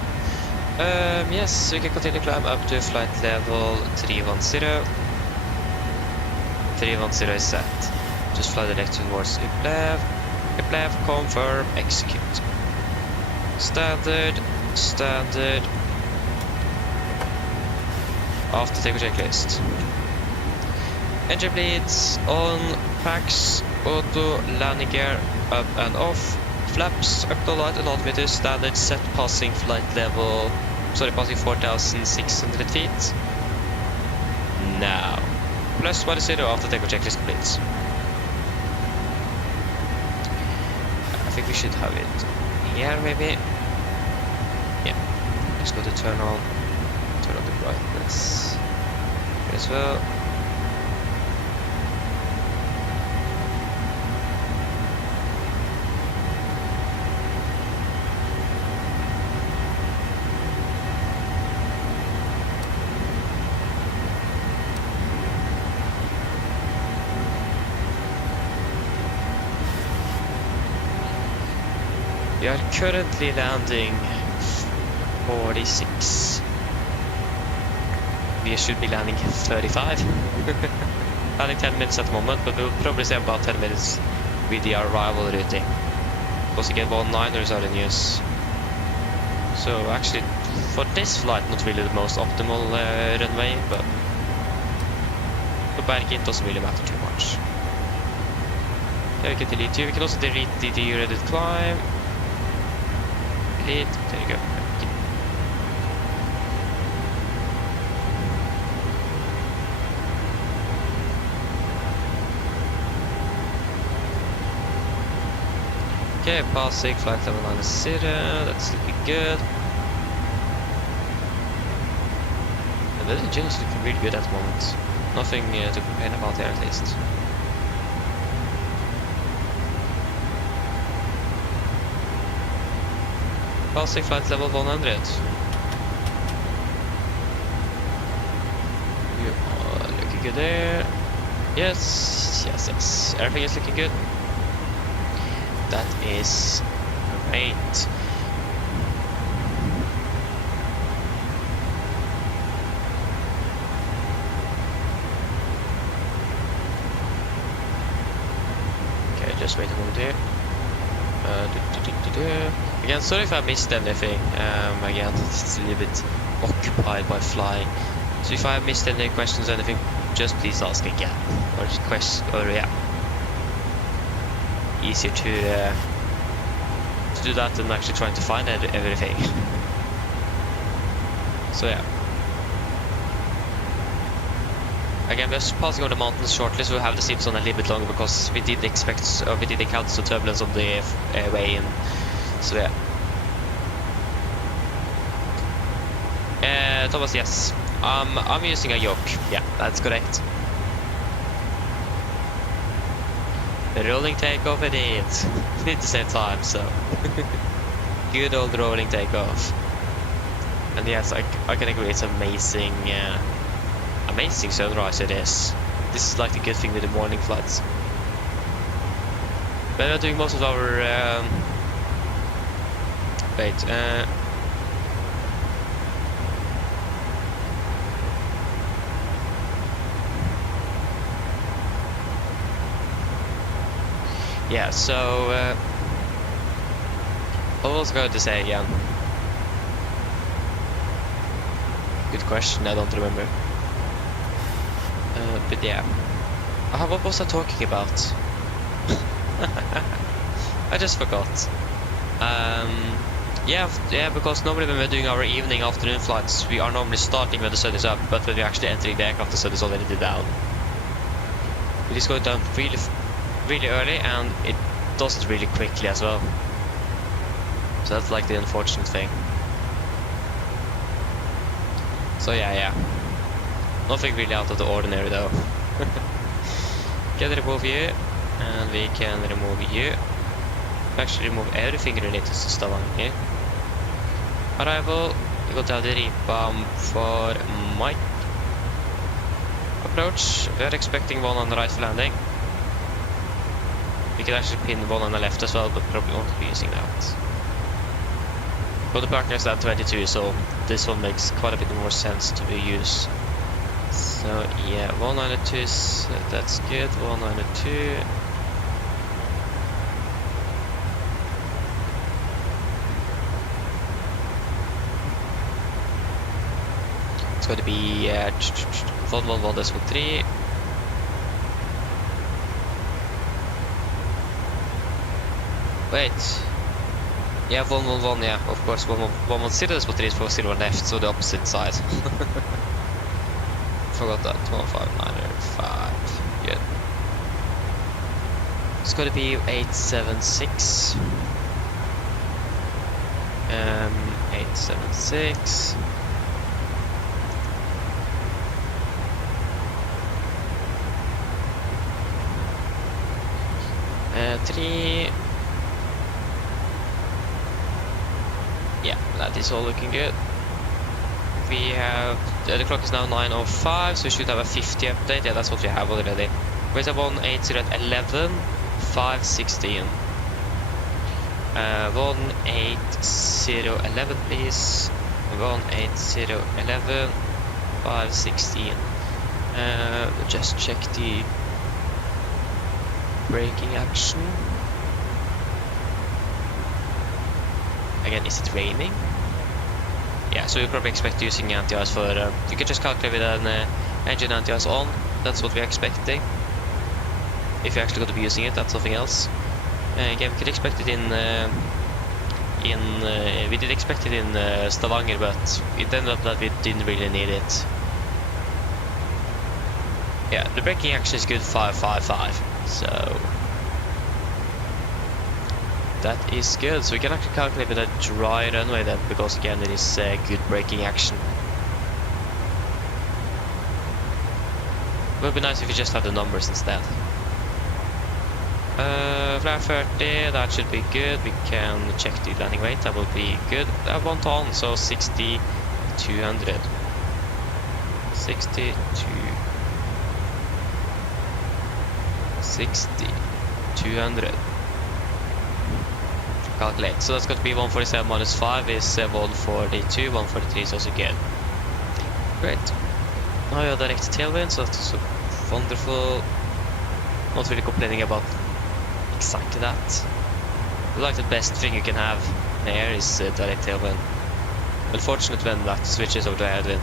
Yes, we can continue climb up to flight level 310. 310 is set. Just fly direct towards Uplev. Uplev, confirm, execute. Standard. After takeoff checklist. Engine bleeds on, packs, auto, landing gear, up and off, flaps, up to light and altimeter, standard set passing flight level, passing 4,600 feet. Now, plus 10 after takeoff checklist completes. I think we should have it here maybe. Yeah, let's go to turn on the brightness here as well. We are currently landing 46. We should be landing 35. Landing 10 minutes at the moment, but we'll probably say about 10 minutes with the arrival routing. Because again, 19ers are in use. So actually, for this flight, not really the most optimal runway, but for Bergen it doesn't really matter too much. Yeah, we can delete you. We can also delete the dereaded climb. There you go. Okay, passing flight level 90. That's looking good. And the engine is looking really good at the moment. Nothing to complain about there at least. Passing flight level 100. You are looking good there. Yes. Everything is looking good. That is great. Okay, just wait a moment here. Again, sorry if I missed anything. Again, it's a little bit occupied by flying. So if I missed any questions or anything, just please ask again. Or yeah. easier to do that than actually trying to find everything. So yeah. Again, we're just passing over the mountains shortly, so we have the sleeps on a little bit longer because we did encounter some turbulence on the way in. So yeah. Thomas, yes. I'm using a yoke. Yeah, that's correct. Rolling takeoff it is. We need to save time, so. Good old rolling takeoff. And yes, I can agree, it's amazing. Amazing sunrise it is. This is like the good thing with the morning flights. But we're doing most of our yeah, so what was I going to say again? Good question, I don't remember. But yeah, what was I talking about? I just forgot. Yeah, because normally when we're doing our evening, afternoon flights, we are normally starting when the sun is up, but when we're actually entering the aircraft, the sun is already down. It is going down really early, and it does it really quickly as well. So that's like the unfortunate thing. So yeah. Nothing really out of the ordinary though. Can remove you, and we can remove you. Actually remove everything related to Stavanger. Arrival, we got to have the Ripam for Mike. Approach, we are expecting one on the right for landing. We can actually pin one on the left as well, but probably won't be using that. But the partner is at 22, so this one makes quite a bit more sense to be used. So yeah, 192 is, that's good, 192. It's going to be 111.3. Wait. Yeah, 111, yeah, of course, 110.3 is for 0 left, so the opposite side. Forgot that, 159.5, good. It's going to be 876. 876. Three. Yeah, that is all looking good. We have the clock is now 9:05, so we should have a 50 update. Yeah, that's what we have already. Where's a 180.11, 516. 180.11, please. 180.11, 516. Just check the braking action. Again, is it raining? Yeah, so you probably expect using anti-ice for... you can just calculate with an engine anti-ice on. That's what we're expecting. If you're actually going to be using it, that's something else. Again, we could expect it we did expect it in Stavanger, but it ended up that we didn't really need it. Yeah, the braking action is good 555, so... that is good, so we can actually calculate with a dry runway then, because again it is good braking action. It would be nice if you just have the numbers instead. Flare 30, that should be good. We can check the landing weight, that will be good. 1 ton, so 60,200. 60,200. Calculate. So that's going to be 147 minus 5 is 142. 143 is also good. Great. Now we have direct tailwind, so that's so wonderful. Not really complaining about exactly that. Like the best thing you can have in the air is direct tailwind. Unfortunate when that switches over to headwind.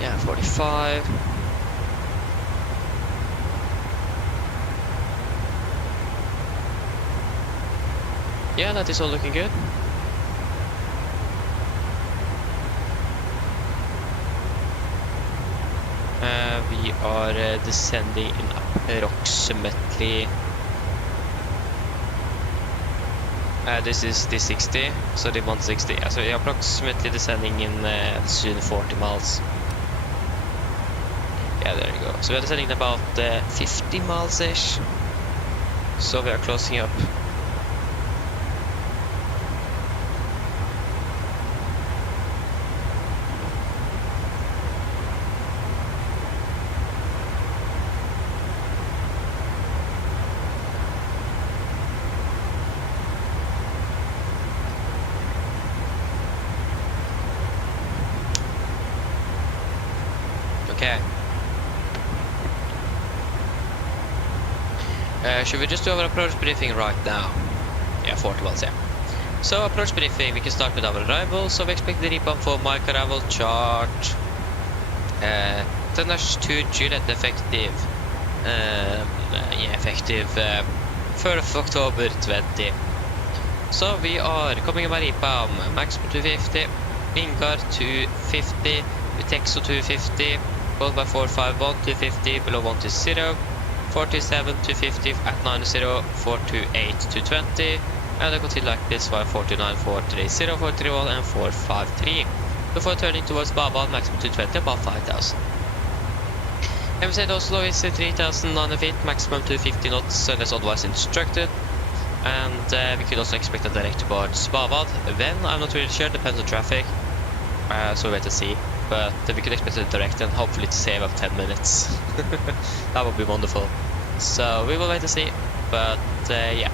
Yeah, 45. Yeah, that is all looking good. We are descending in approximately... this is the 60, so the 160. So we are approximately descending in soon 40 miles. Yeah, there you go. So we are descending about 50 miles-ish. So we are closing up. Okay. Should we just do our approach briefing right now? Yeah, 40 miles, yeah. So approach briefing, we can start with our arrival. So we expect the rebound for mic arrival chart. 10-2 Juliet effective. Yeah, effective 4th October 20. So we are coming by rebound, maximum 250, Ingar 250, Vitexo 250, followed by 451 250, below 120, 427 250 at 90, 428 220, and I continue like this for 429, 430, 431, and 453. Before turning towards Babal, maximum 220, about 5,000. MSFS Oslo is 3,900 feet, maximum 250 knots unless otherwise instructed. And we could also expect a direct towards Babad. When, I'm not really sure, depends on traffic. So we'll wait to see. But we could expect a direct and hopefully to save up 10 minutes. That would be wonderful. So we will wait to see. But yeah.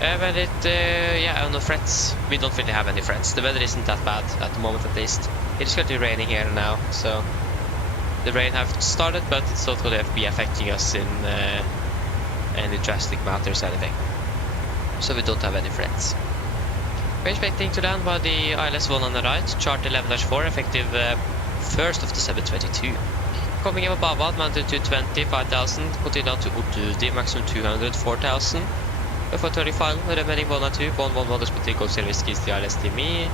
Yeah, no threats. We don't really have any threats. The weather isn't that bad at the moment, at least. It's going to be raining here now, so the rain have started, but it's not going to be affecting us in any drastic matters or anything. So we don't have any threats. We're expecting to land by the ILS-1 on the right, chart 11-4, effective 1st of December 2022. Coming over Babad, mounted to 20, 5,000, continue down to Utudi, maximum 200, 4,000. Before 35, remaining 1 and 2, 111 is Potico Service Keys, the ILS TME.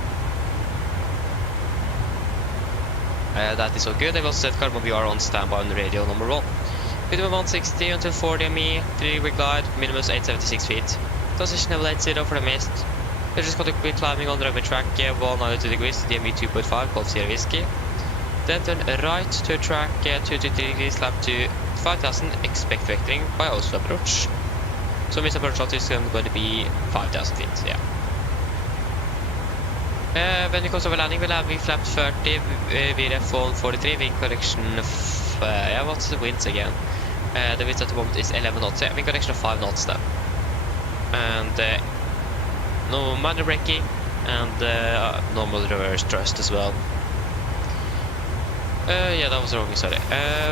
That is all good. I will set carbon VR on standby on radio number 1. Minimum 160 until 40 ME, 3-week glide, minimum 876 feet. Transition level 80 for the mist. We're just going to be climbing on the runway track 192 degrees, DME 2.5, Golf Sierra Whiskey. Then turn right to track 223 degrees, lap to 5,000, expect vectoring by Oslo approach. So this approach is going to be 5,000 feet, yeah. When it comes over landing, we'll have flap 30, VRF 143, wind correction, yeah, what's the winds again? The winds at the moment is 11 knots, yeah, wind correction of 5 knots then. And no manual braking, and normal reverse thrust as well. Yeah, that was wrong, sorry.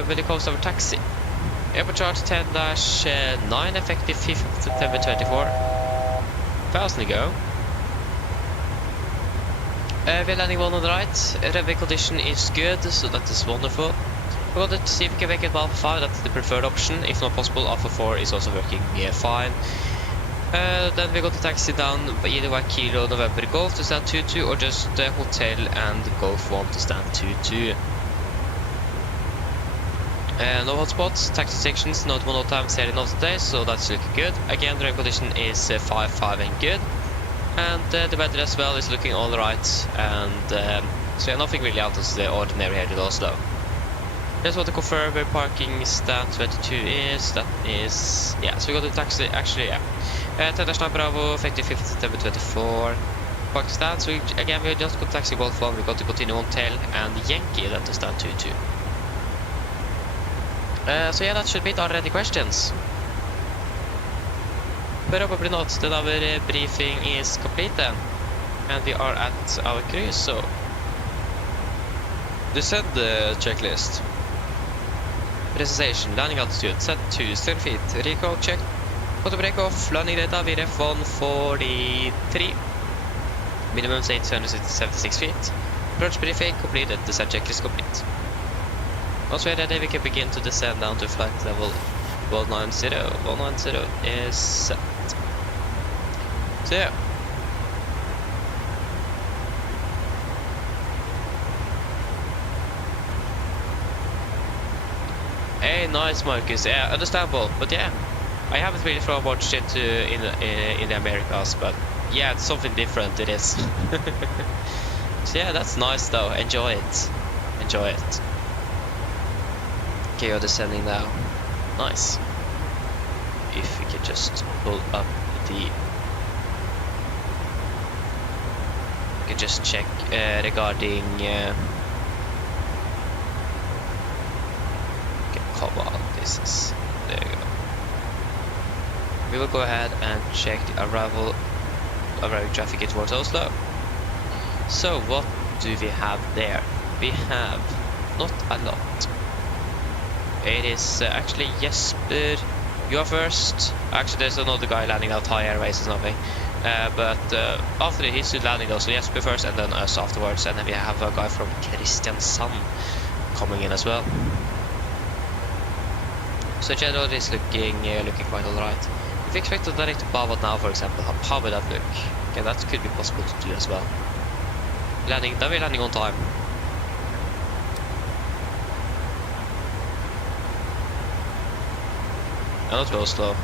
When it comes over taxi, airport chart 10-9, effective 5th September 24. 1,000 to go. We're landing 1 on the right. Runway condition is good, so that is wonderful. We're going to see if we can make it Alpha 5, that's the preferred option. If not possible, Alpha 4 is also working fine. Then we got to taxi down either by Kilo November Golf to stand 22 or just Hotel and Golf 1 to stand 22. No hotspots, taxi sections, not one time setting of the day, so that's looking good. Again, the runway condition is 5-5 and good. And the weather as well is looking alright, and so yeah, nothing really out of the ordinary here in Oslo. Here's what the confirm where parking stand 22 is. That is, yeah, so we got the taxi, actually, yeah. 10-9 Bravo, effective 5th September 24. Parking stand, so again, we just got taxi Golf 1, we got to continue on Tail and Yankee, then to stand 22. So yeah, that should be it. Are there any questions? Probably not. Then our briefing is complete then. And we are at our cruise, so descend the checklist. Presentation, landing altitude set to 7 feet, recall check, photo break off, landing data VRF 143, minimum 876 feet, approach briefing completed, descent checklist complete. Once we are ready, we can begin to descend down to flight level 190. 190 is set. So yeah. Hey, nice, Marcus. Yeah, understandable. But yeah, I haven't really thrown much shit in the Americas, but yeah, it's something different. It is. So yeah, that's nice though. Enjoy it. Enjoy it. Okay, you're descending now. Nice. If we could just pull up the. We could just check regarding. Come on, this is. There you go. We will go ahead and check the arriving traffic towards Oslo. So what do we have there? We have not a lot. It is actually Jesper. You are first. Actually, there's another guy landing out high airways or something. But after he's landing though, so Jesper first and then us afterwards. And then we have a guy from Kristiansand coming in as well. So generally it's looking quite alright. If we expect to direct to Bavad now, for example, how would that look? Okay, that could be possible to do as well. Then we're landing on time. I'm not very slow,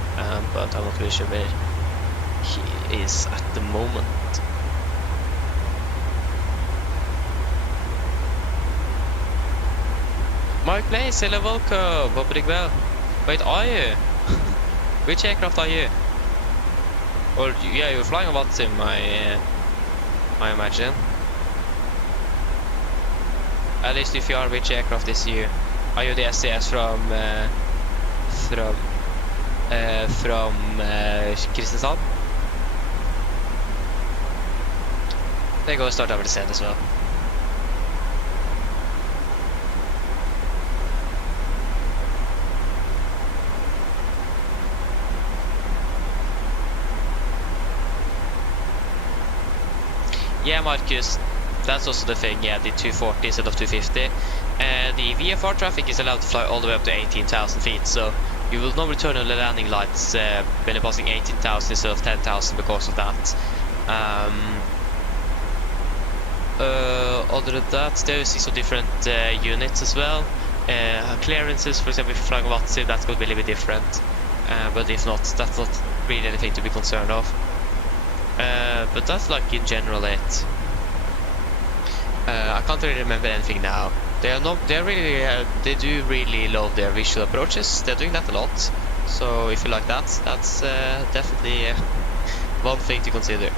but I'm not really sure where he is at the moment. Mark Blaze, hello, welcome. Hope you're well. Wait, are you? Which aircraft are you? Or yeah, you're flying a Watsim, I imagine. At least if you are, which aircraft is you? Are you the SAS from Kristiansand? There you go, start over descent as well. Yeah, Marcus, that's also the thing. Yeah, the 240 instead of 250. The VFR traffic is allowed to fly all the way up to 18,000 feet, so you will not return on the landing lights when you're passing 18,000 instead of 10,000 because of that. Other than that, there is some different units as well. Clearances, for example, if you're flying Watsi, that's going to be a little bit different. But if not, that's not really anything to be concerned of. But that's like in general it. I can't really remember anything now. They do really love their visual approaches. They're doing that a lot. So if you like that, that's definitely one thing to consider.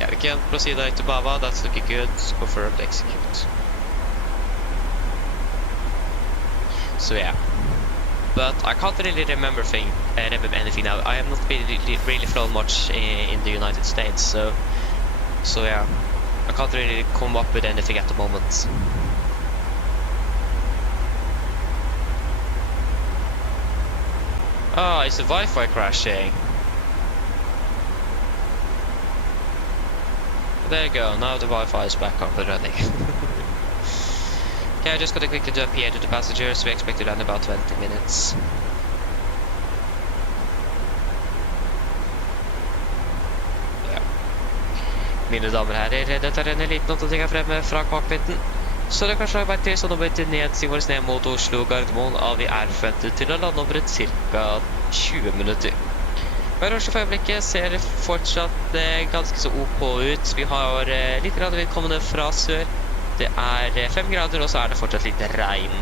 Yeah, we can proceed to Bava. That's looking good. Confirmed, execute. So yeah. But I can't really remember anything now. I have not really flown much in the United States, so yeah, I can't really come up with anything at the moment. Oh, it's the Wi-Fi crashing. There you go. Now the Wi-Fi is back up and running. Okay, I just gotta quickly do a PA to the passengers. We expect to land in about 20 minutes. Ja. Mine damer og herrer, dette er en liten oppdatering her fremme fra cockpiten. Så det er kanskje vært til sånn over til nedsing vår ned mot Oslo Gardermoen, og vi er forventet til å lande over ca. 20 minutter. Garasje for øyeblikket ser fortsatt ganske så OK ut. Vi har litt vidkommende fra sør. Det er 5 grader, og så er det fortsatt litt regn.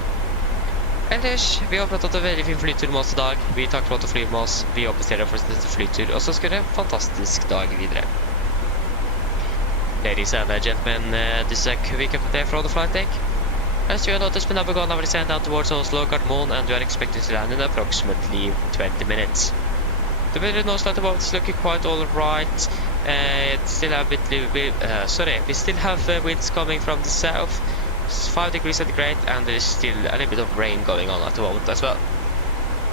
Ellers, vi håper at det er en veldig fin flytur med oss i dag. Vi takker for at du flyr med oss. Vi håper dere får neste flytur, og så skal det en fantastisk dag videre. Ladies and gentlemen, this is a quick update from the flight deck. As you notice, we now begun our descent down towards Oslo Gardermoen, and we are expected to land in approximately 20 minutes. The weather nose light above is looking quite alright. Still have we still have winds coming from the south. It's 5 degrees centigrade, and there is still a little bit of rain going on at the moment as well.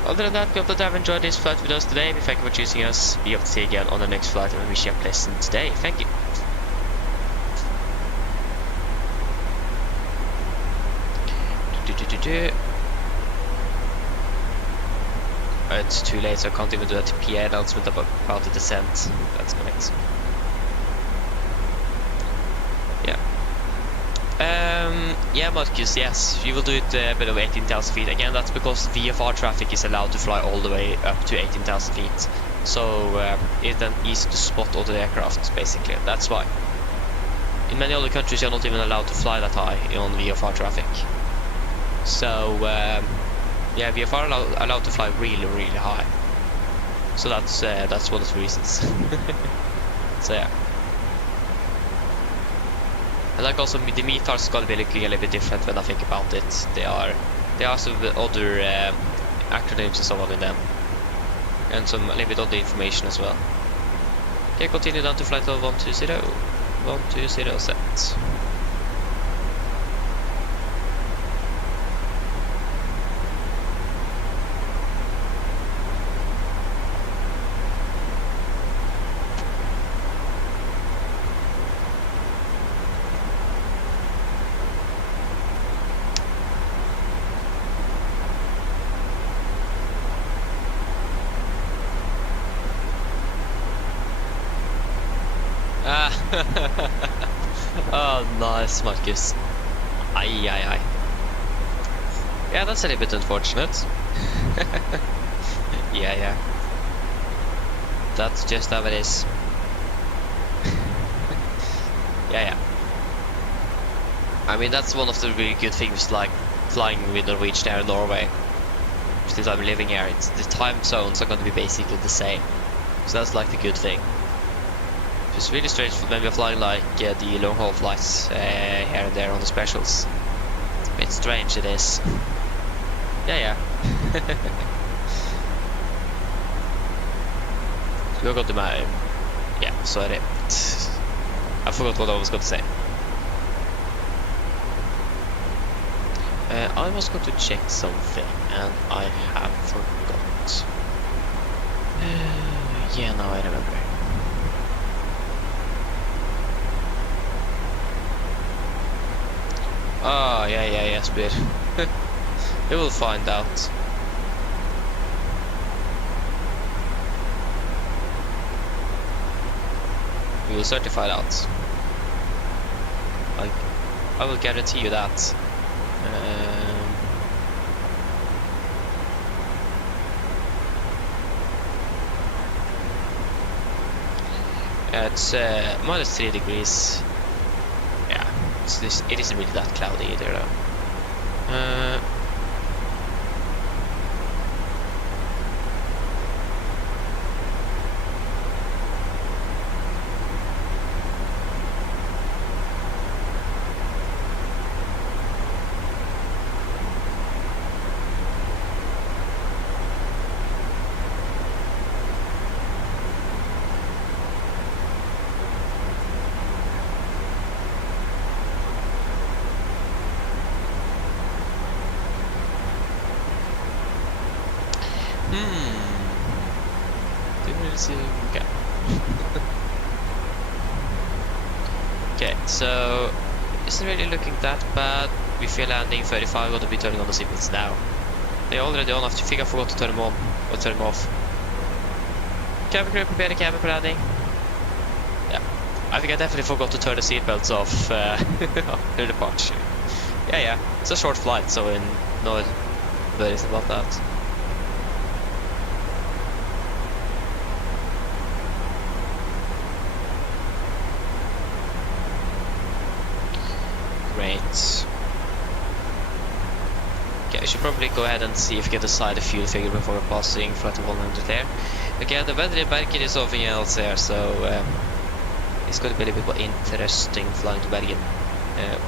Other than that, we hope that you have enjoyed this flight with us today. We thank you for choosing us. We hope to see you again on the next flight, and we wish you a pleasant day. Thank you. It's too late, so I can't even do that PA announcement about the descent. That's great. Yeah, Marcus, yes, you will do it below 18,000 feet. Again, that's because VFR traffic is allowed to fly all the way up to 18,000 feet. So it's then easy to spot other aircraft, basically. That's why. In many other countries, you're not even allowed to fly that high on VFR traffic. So, yeah, VFR allowed to fly really, really high. So that's one of the reasons. So yeah. And like also the METARs is gonna be looking a little bit different when I think about it. There are some other acronyms and so on in them, and some a little bit other information as well. Okay, continue down to flight level 120. 120 set. Oh, nice, Marcus. Aye, aye, aye. Yeah, that's a little bit unfortunate. Yeah. That's just how it is. Yeah. I mean, that's one of the really good things, like flying with Norwegian Air in Norway. Since I'm living here, the time zones are going to be basically the same. So that's like the good thing. It's really strange when we're flying like the long haul flights here and there on the specials. It's a bit strange, it is. Yeah. So we got to my... Yeah, sorry. I forgot what I was going to say. I was going to check something and I have forgot. Yeah, now I remember. Oh, yeah, Speed. You will find out. We will certify that. I will guarantee you that. It's minus 3 degrees. Yeah, it isn't really that cloudy either though. Didn't really see. Okay. Okay, so isn't really looking that bad. We feel landing 35. Got to be turning on the signals now. They're already on. I think I forgot to turn them on or turn them off. Cabin crew, prepare the cabin for landing. Yeah, I think I definitely forgot to turn the seatbelts off after departure. Yeah, it's a short flight, so no worries about that. Great. Okay, I should probably go ahead and see if we can decide the fuel figure before we're passing flight of 100 there. Again, the weather in Bergen is something else there, so it's going to be a little bit more interesting flying to Bergen,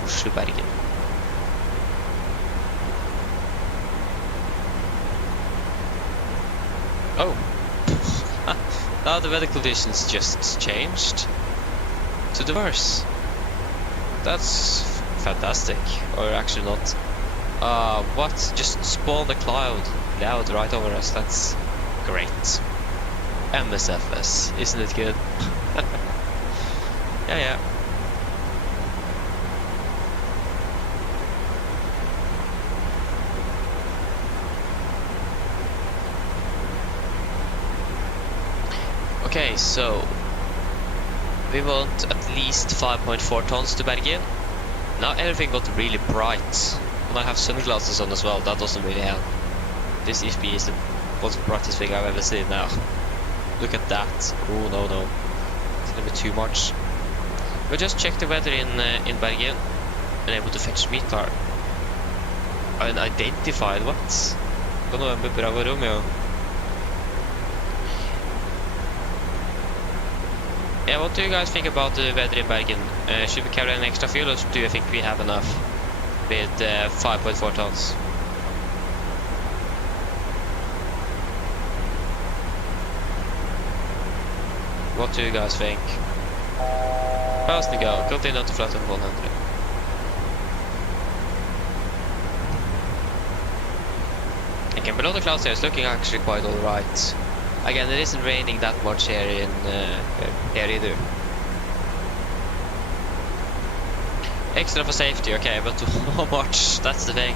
Oslo Bergen. Oh, now the weather conditions just changed to the worse. That's fantastic, or actually not. What? Just spawned a cloud right over us. That's great. MSFS, isn't it good? Yeah. Okay, so we want at least 5.4 tons to Bergen. Now everything got really bright. And I have sunglasses on as well, that doesn't really help. This EFB is the most brightest thing I've ever seen now. Look at that. Oh no. It's gonna be too much. We just checked the weather in Bergen and able to fetch meat car. Unidentified, what? November, Bravo Romeo. Yeah, what do you guys think about the weather in Bergen? Should we carry an extra fuel, or do you think we have enough with 5.4 tons? What do you guys think? Fast to go. Continue to flat on 100. Again, below the clouds here, it's looking actually quite alright. Again, it isn't raining that much here in here either. Extra for safety, okay, but how much? That's the thing.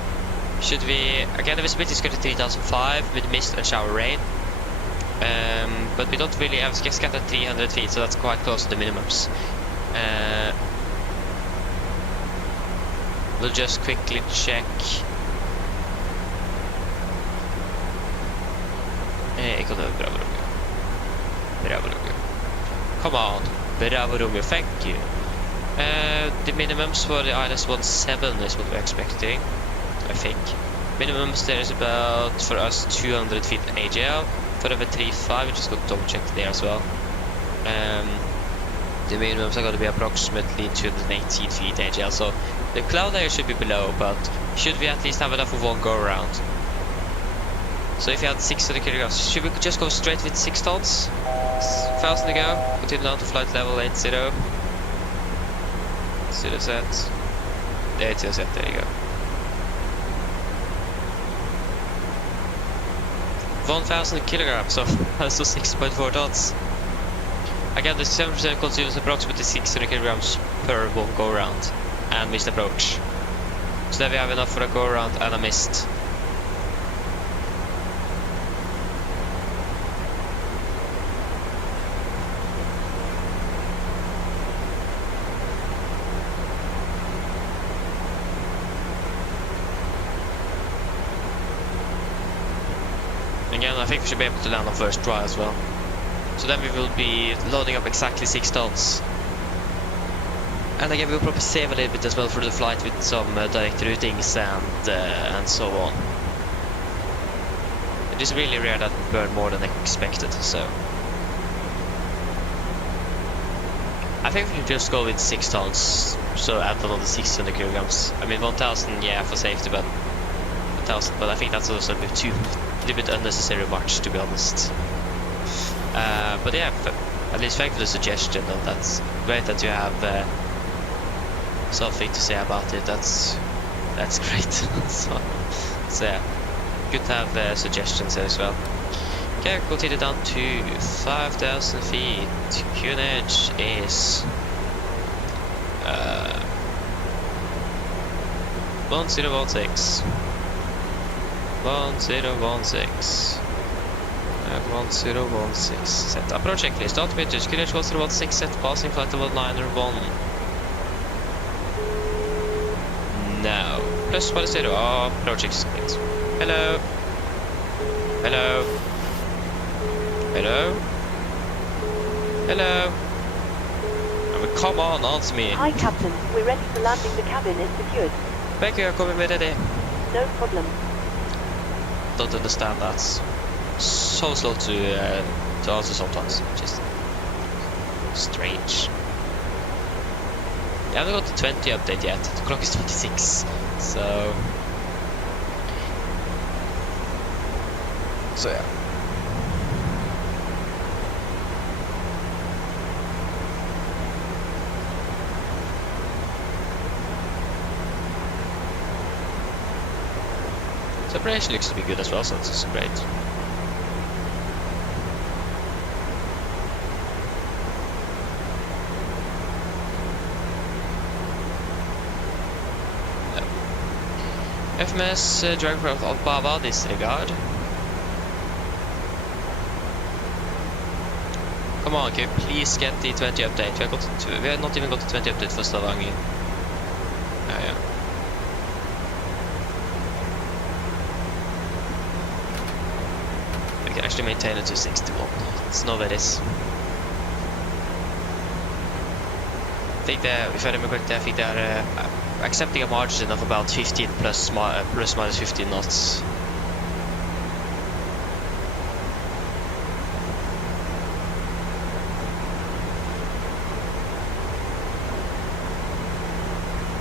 Should we... Again, the visibility is good at 3005 with mist and shower rain. But we don't really have just got at 300 feet, so that's quite close to the minimums. We'll just quickly check. Bravo Romeo. Come on, Bravo Romeo, thank you. The minimums for the ILS-17 is what we're expecting, I think. Minimums there is about, for us, 200 feet AGL. For the 35, we just got to double check there as well. The minimums are going to be approximately 218 feet AGL, so the cloud layer should be below, but should we at least have enough for one go around? So if you had 600 kilograms, should we just go straight with 6 tons? 1,000 to go, continue down to flight level 80. 0 set. 80 set, there you go. 1,000 kilograms of so 6.4 tons. Again, the 7% consumes approximately 600 kilograms per one go around and missed approach. So then we have enough for a go around and a missed. Again, I think we should be able to land on first try as well. So then we will be loading up exactly 6 tons. And again, we'll probably save a little bit as well for the flight with some direct routings and so on. It is really rare that we burn more than expected, so... I think we should just go with 6 tons, so add another 600 kilograms. I mean 1,000, yeah, for safety, but 1,000, but I think that's also a little bit unnecessary much, to be honest. But yeah, at least thank you for the suggestion, and that's great that you have something to say about it. That's great. so yeah, good to have suggestions there as well. Okay, continue down to 5,000 feet. QNH is 1016. 1016. 1016. Set approach checklist. Altimeters. QNH 1016. Set passing flight level 901. Now. Plus 10. Approach checklist. Hello. Hello. Hello. Hello. I mean, come on, answer me. Hi, Captain. We're ready for landing. The cabin is secured. Thank you, coming with ready. No problem. Don't understand that. So slow to answer sometimes. Just strange. I haven't got the 20 update yet. The clock is 26. So yeah. Separation looks to be good as well, so that's great. FMS Dragonfruit of Bava disregard. Come on, can you please get the 20 update? We have not even got the 20 update for Stavanger. we can actually maintain it to 61. It's no worries. I think that, if I remember correctly, I think they are accepting a margin of about 15 plus minus 15 knots.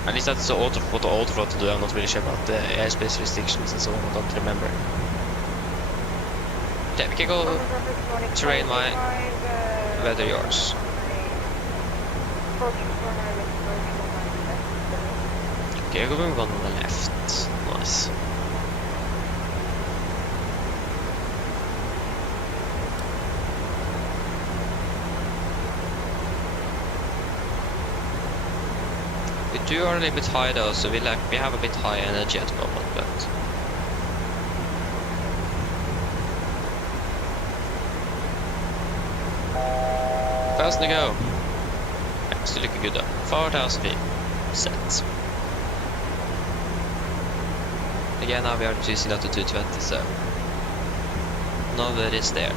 At least that's what the autoflow to do. I'm not really sure about the airspace restrictions and so on. I don't remember. Okay, we can go terrain mine. Weather yours. Okay, we're going on the left. Nice. We do are a little bit high though, so we have a bit high energy at the moment, but 1,000 to go. Yeah, still looking good though. 4,000 feet. Set. Again, now we are using that to 220, so no worries there.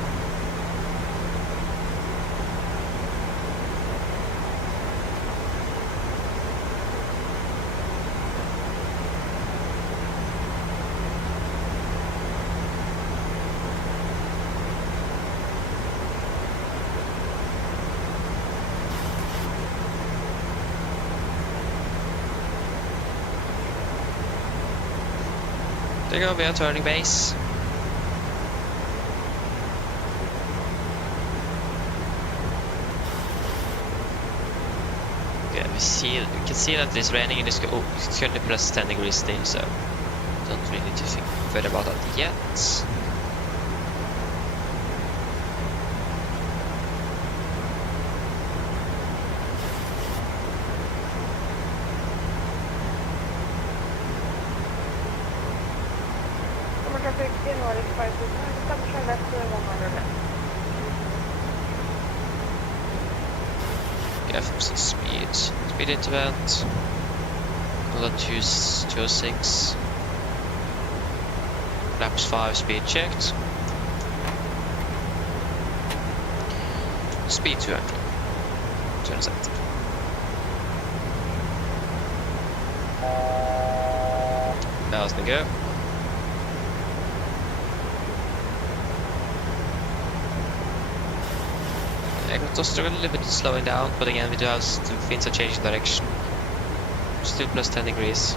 There you go, we are turning base. Yeah, we can see that it's raining and it's currently plus 10 degrees still, so don't really need to think further about that yet. Traffic in Nordic 569, assumption left to 100 left. Yeah, from speed interval. Another 206. Laps 5 speed checked. Speed 200. Turn set. Now's the go. I got to struggle a little bit slowing down, but again we do have things are changing direction. Still plus 10 degrees.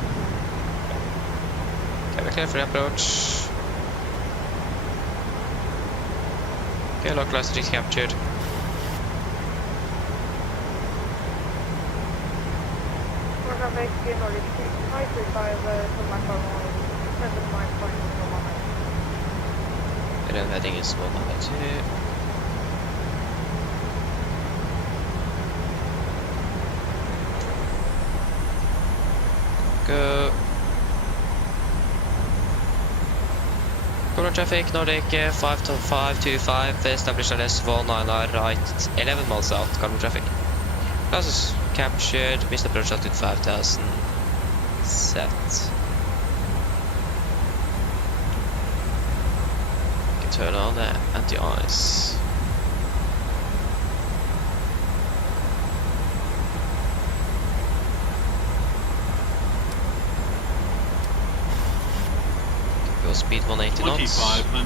Okay, we're clear for the approach. Okay, localized is captured. Traffic in Nordic 535 to my car 7 miles point to 100. And then heading is 192. Go. Corner traffic, Nordic 525, established LS 19 right, 11 miles out, corner traffic. Classes captured, missed approach altitude 5000, set. Can turn on the anti-ice. Speed 180 knots. 2,500.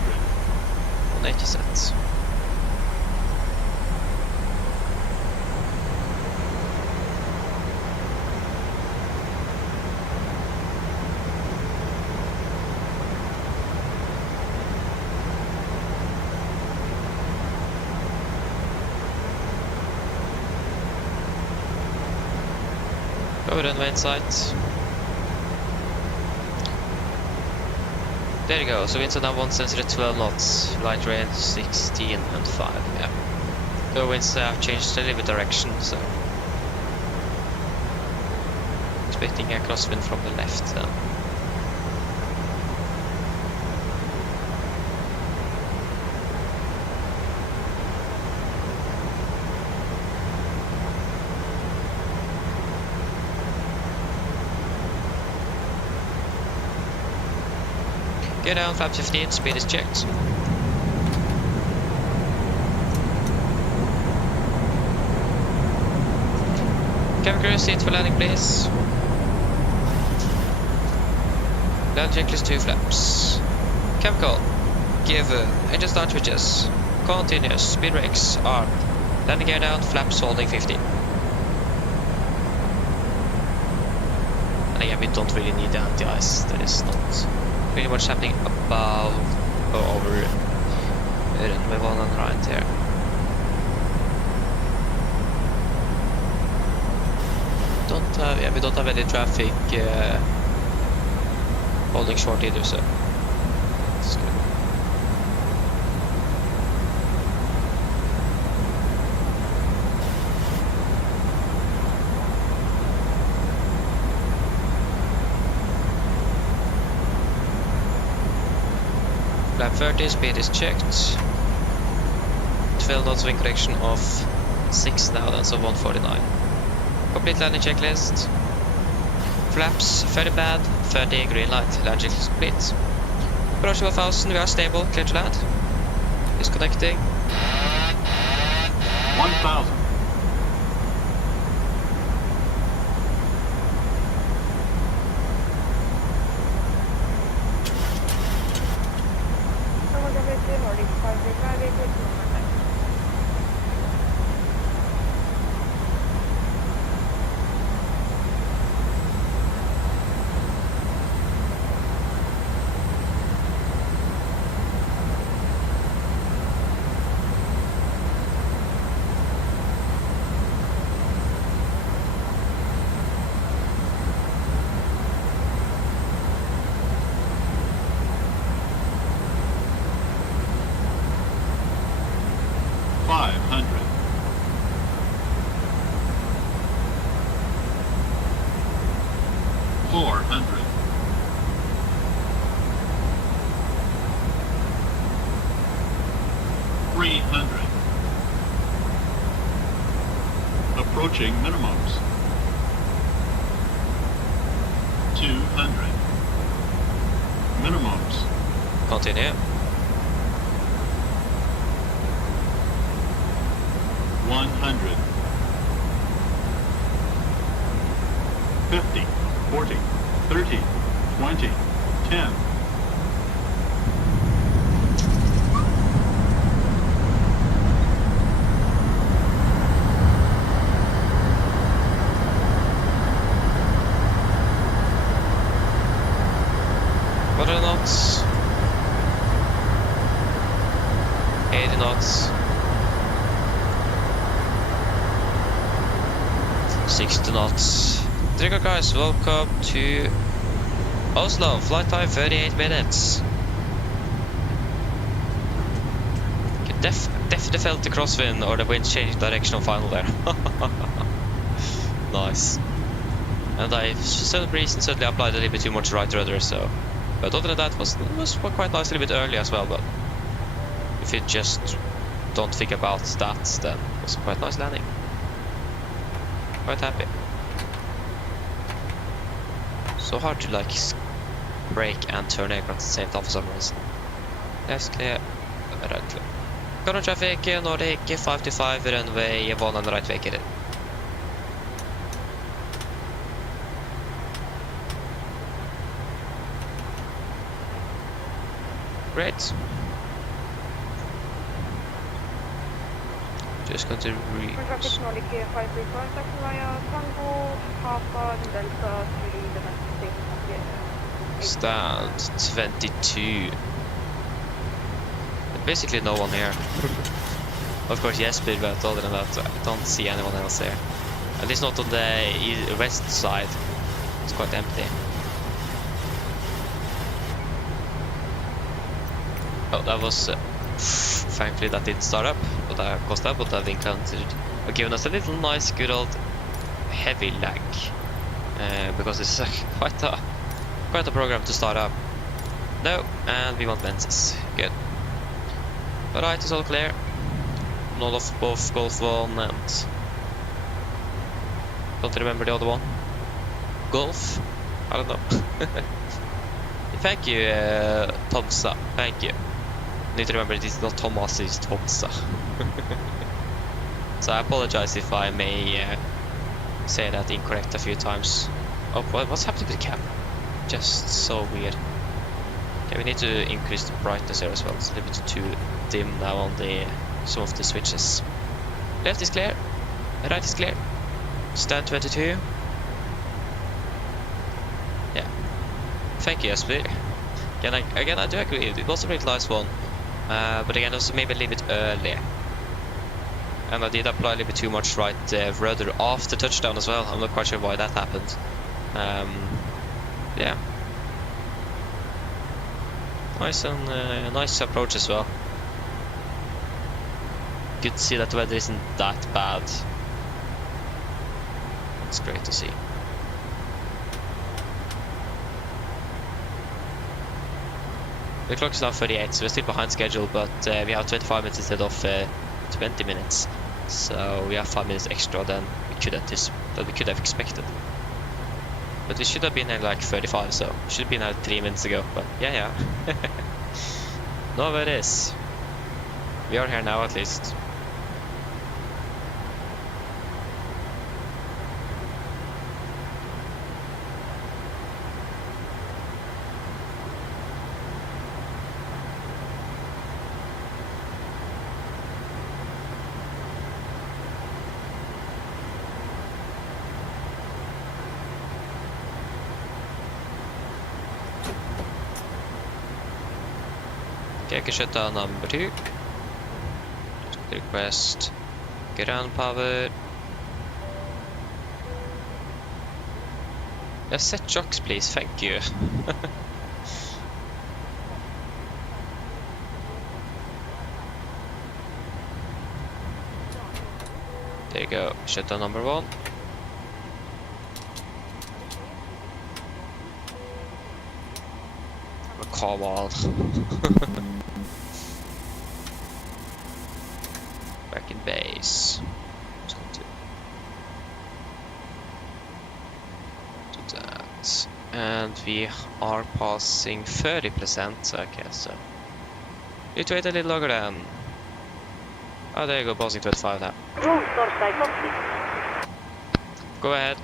180 sets. Go runway inside. There you go, so winds are now 1 sensor at 12 knots, light rain 16 and 5, yeah. The winds have changed a little bit direction, so expecting a crosswind from the left then. Get down, flap 15, speed is checked. Cabin crew, seat for landing, please. Landing checklist 2 flaps. Chemical. Given. Engine start switches. Continuous. Speed brakes. Armed. Landing gear down. Flaps holding 50. And again, we don't really need the anti-ice. There is not really much happening above or over runway 1 and right here. We don't have any traffic holding short either, so it's good. Flap 30, speed is checked. 12 knots wing correction of 6 now, then so 149. Complete landing checklist. Flaps, 30 bad, 30 green light, landing checklist complete. Approaching 1000, we are stable, clear to land. Disconnecting. 1,000. Nordic 535, Approaching minimums. 200. Minimums. Continue. 100. 50, 40, 30, 20, 10. What are the knots? 80 knots. 60 knots. There you go, guys. Welcome to Oslo. Flight time 38 minutes. Okay, definitely felt the crosswind or the wind changed direction on final there. Nice. And I, for some reason, suddenly applied a little bit too much right rudder, so. But other than that, it was quite nice, a little bit early as well. But if you just don't think about that, then it was quite nice landing. Quite happy. So hard to like brake and turn aircraft at the same time for some reason. Left clear, right clear. Current traffic, Nordic 525, runway 1 and right vacated. Great. Just going to Traffic Nordic 535, taxi via Tango, Papa, Delta 3, domestic. stand 22. Basically no one here. Of course Jesper, but other than that I don't see anyone else here. At least not on the west side. It's quite empty. Oh, that was thankfully that didn't start up, but that caused that would have encountered or given us a little nice good old heavy lag, because it's quite a program to start up. No, and we want lenses. Good. Alright, it's all clear. Not off both Golf 1 and don't remember the other one. Golf? I don't know. Thank you, Tomsa. Thank you. Need to remember it's not Thomas, it's Tomsa. So I apologize if I may say that incorrect a few times. Oh, what's happening with the camera? Just so weird. Okay, we need to increase the brightness here as well. It's a little bit too dim now on some of the switches. Left is clear. Right is clear. Stand 22. Yeah. Thank you, Jesper. Again, I do agree. It was a really nice one. But again, also maybe a little bit early. And I did apply a little bit too much right rudder after touchdown as well. I'm not quite sure why that happened. Yeah. Nice and nice approach as well. Good to see that the weather isn't that bad. It's great to see. The clock is now 38, so we're still behind schedule, but we have 25 minutes instead of 20 minutes. So we have 5 minutes extra than we could have expected. But we should have been at like 35, so we should have been out 3 minutes ago. But yeah. No worries. We are here now at least. Okay, I can shut down number 2. Just request ground power. Yeah, set jocks please, thank you. There you go, shut down number 1. Come on. Back in base. Just going to do that. And we are passing 30%. Okay, so need to wait a little longer then. Oh, there you go, passing 25 now. Go ahead.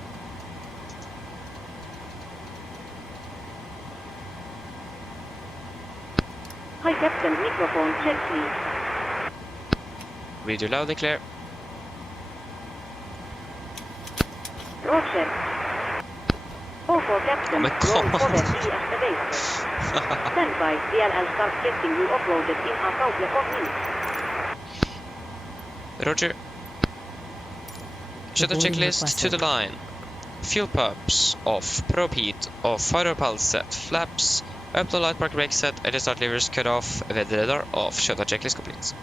Hi Captain, microphone check please. Read you loud and clear. Roger. For Captain, Oh my God. roll over deactivate. Stand by, DLL start getting you uploaded in a couple of minutes. Roger. Shut the Reporting checklist requested. to the line. Fuel pumps off, probe heat off, fire pulse set, flaps, upload light park brake set, edge start levers cut off, weather radar off, shutdown checklist complete.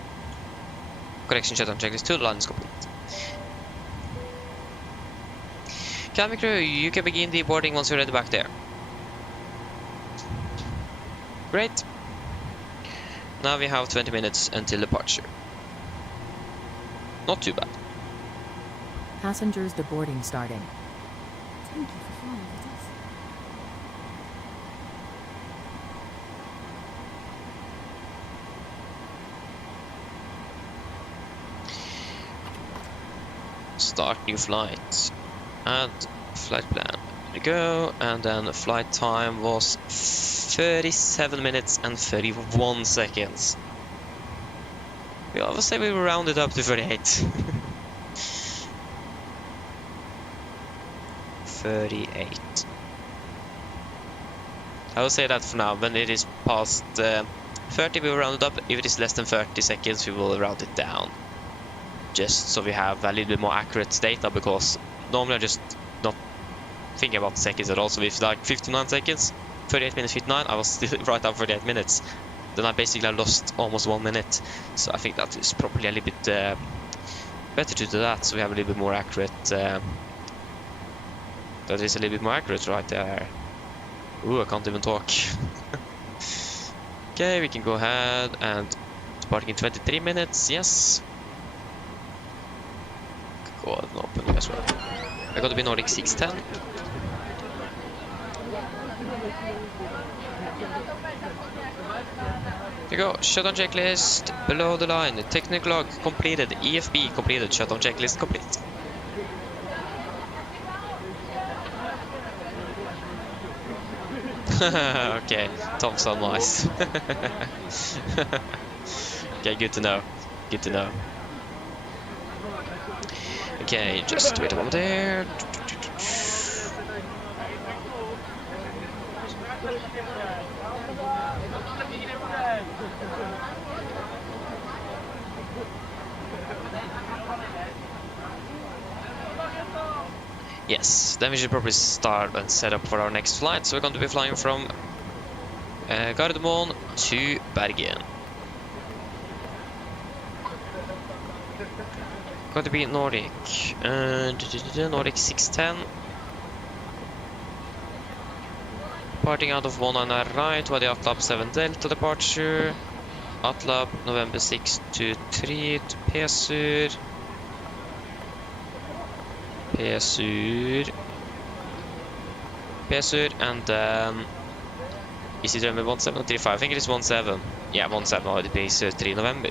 Correction shutdown checklist to the line is complete. Cabin crew, you can begin the boarding once you're ready back there. Great. Now we have 20 minutes until departure. Not too bad. Passengers deboarding starting. Thank you for flying with us. Start new flight. Add flight plan. There we go. And then flight time was 37 minutes and 31 seconds. We always say we rounded up to 38. 38. I will say that for now. When it is past 30, we will round it up. If it is less than 30 seconds, we will round it down. Just so we have a little bit more accurate data, because normally I just not thinking about the seconds at all. So if like 59 seconds, 38 minutes 59, I was still right up 38 minutes. Then I basically lost almost 1 minute. So I think that is probably a little bit better to do that, so we have a little bit more accurate. That is a little bit more accurate right there. Ooh, I can't even talk. Okay, we can go ahead and departing in 23 minutes. Yes. Go ahead and open as well. I got to be Nordic 610. There you go. Shutdown checklist below the line. Technical log completed. EFB completed. Shutdown checklist complete. Okay, Thompson, nice. Okay, good to know. Good to know. Okay, just wait a moment there. Yes, then we should probably start and set up for our next flight. So we're going to be flying from Gardermoen to Bergen. Going to be Nordic. Nordic 610. Departing out of 19 right, with the Atlab 7 Delta departure. Atlab November 623 to Pesur. Pesur, and then is it November 1735? I think it is 17. Yeah, 17 har det Pesur 3 November.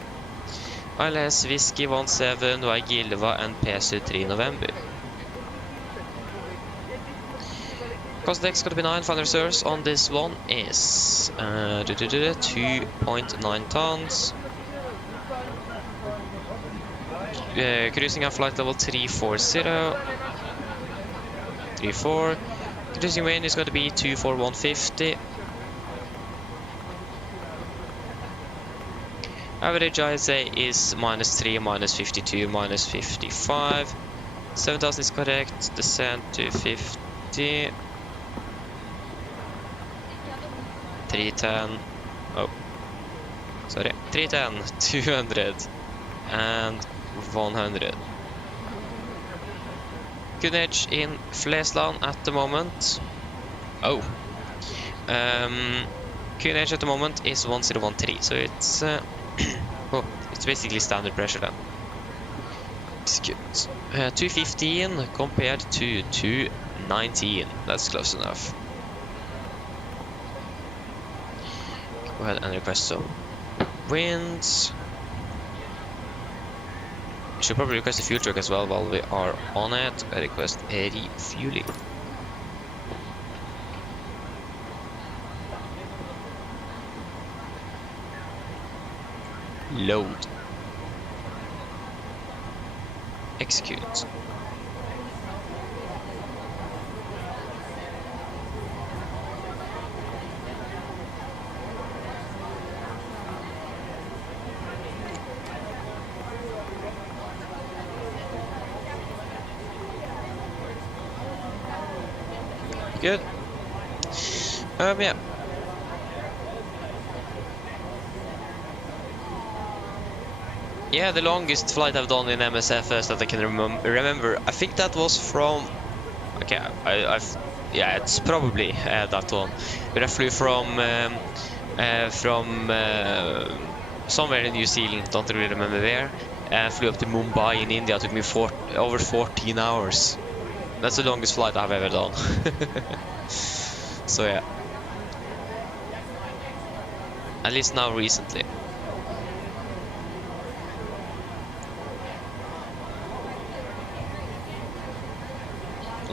ILS Whiskey 17 og Gilva and Pesur 3 November. Cost deck's going to be 9. Final reserves on this one is 2.9 tons. Cruising at flight level 340. 34. Cruising wind is going to be 24150. Average ISA is -3, -52, -55. 7000 is correct. Descent to 50. 310. Oh, sorry. 310, 200, and 100. Kunage in Flesland at the moment. Oh. Kunage at the moment is 1013, so it's it's basically standard pressure then. Execute. 215 compared to 219. That's close enough. Go ahead and request some winds. Should probably request a fuel truck as well while we are on it. I request a refueling. Load. Execute. Good. Yeah. Yeah, the longest flight I've done in MSFS that I can remember. I think that was from. Okay, yeah, it's probably that one. But I flew from somewhere in New Zealand. Don't really remember where. Flew up to Mumbai in India. It took me over 14 hours. That's the longest flight I've ever done. So yeah. At least now recently.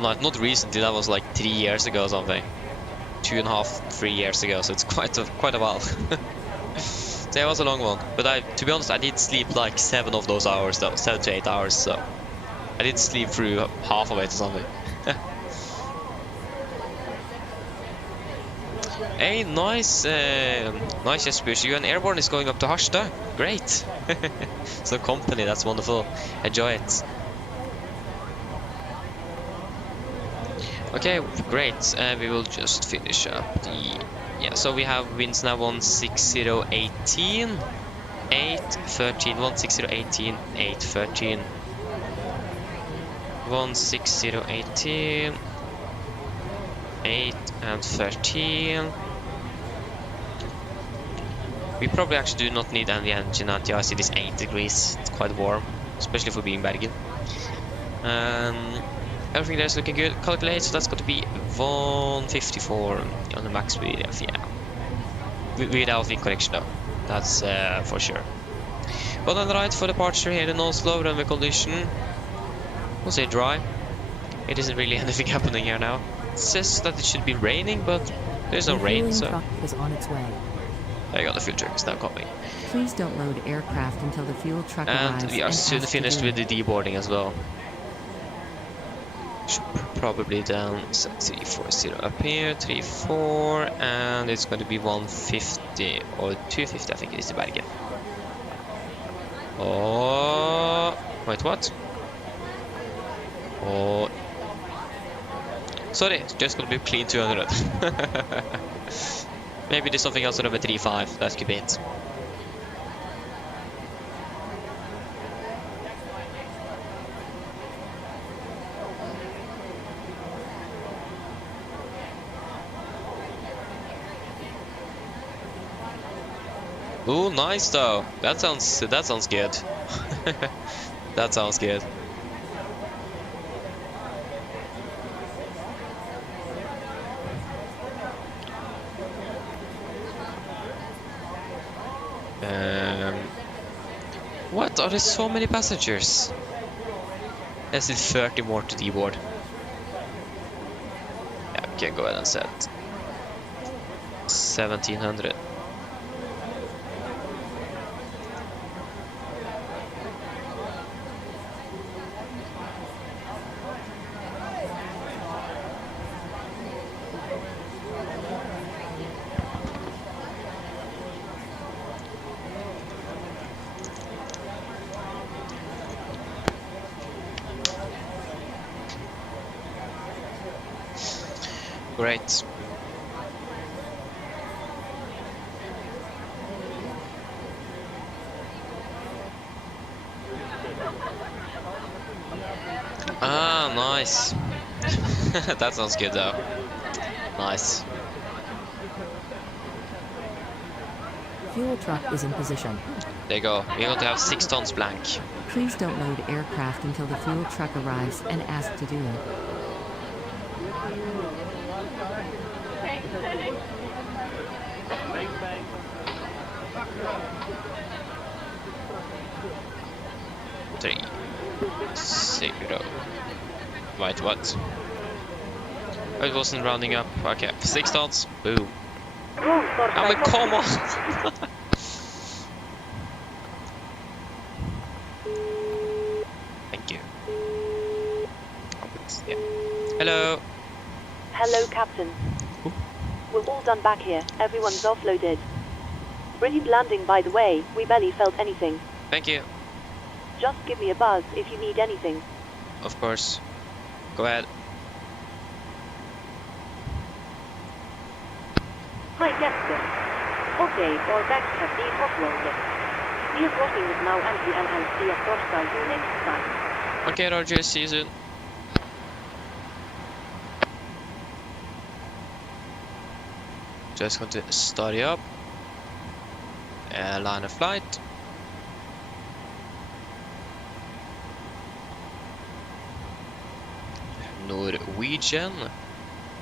Not recently, that was like 3 years ago or something. 2.5, 3 years ago, so it's quite a while. So yeah, it was a long one. But to be honest, I did sleep like 7 of those hours though, 7 to 8 hours, so I did sleep through half of it or something. Hey, nice Jesper. You and Airborne is going up to Harstad. Great. So company, that's wonderful. Enjoy it. Okay, great. We will just finish up the... Yeah, so we have winds now 16018, 813, 16018, 813, 16018, 8 and 13. We probably actually do not need any engine at the IC. It is 8 degrees. It's quite warm, especially for being Bergen. Everything there is looking good. Calculate, so that's got to be 154 on the max speed. Yeah, without wind correction though. That's for sure. But on the right for departure here in Oslo, runway condition. We'll say dry. It isn't really anything happening here now. It says that it should be raining, but There's no The rain, fueling so truck is on its way. there you go. The fuel truck is now coming, Please don't load aircraft until the fuel truck arrives. and we are soon asked to finished do with it. the deboarding as well. Should probably down 340 up here, 34, and it's going to be 150 or 250, I think it is, to Bergen. Oh, wait, what? Oh, sorry, it's just going to be clean 200. Maybe there's something else over 35. That could be it. Ooh, nice though. That sounds good. That sounds good. What? Are there so many passengers? There's still 30 more to deboard. Yeah, we can go ahead and set 1700. Great. Ah, nice. That sounds good though. Nice. Fuel truck is in position. There you go. We're going to have 6 tons blank. Please don't load aircraft until the fuel truck arrives and asked to do it. Three, 0. Wait, what? Oh, it wasn't rounding up. Okay, 6 tons. Boom. I mean, come on. Thank you. Yeah. Hello. Hello, Captain. Ooh. We're all done back here. Everyone's offloaded. Brilliant landing, by the way. We barely felt anything. Thank you. Just give me a buzz if you need anything. Of course. Go ahead. Hi, Captain. Okay, our bags have been offloaded. We are crossing it now and we will see a torstai you next time. Okay, Roger. See you soon. Just going to start you up. Line of flight. Norwegian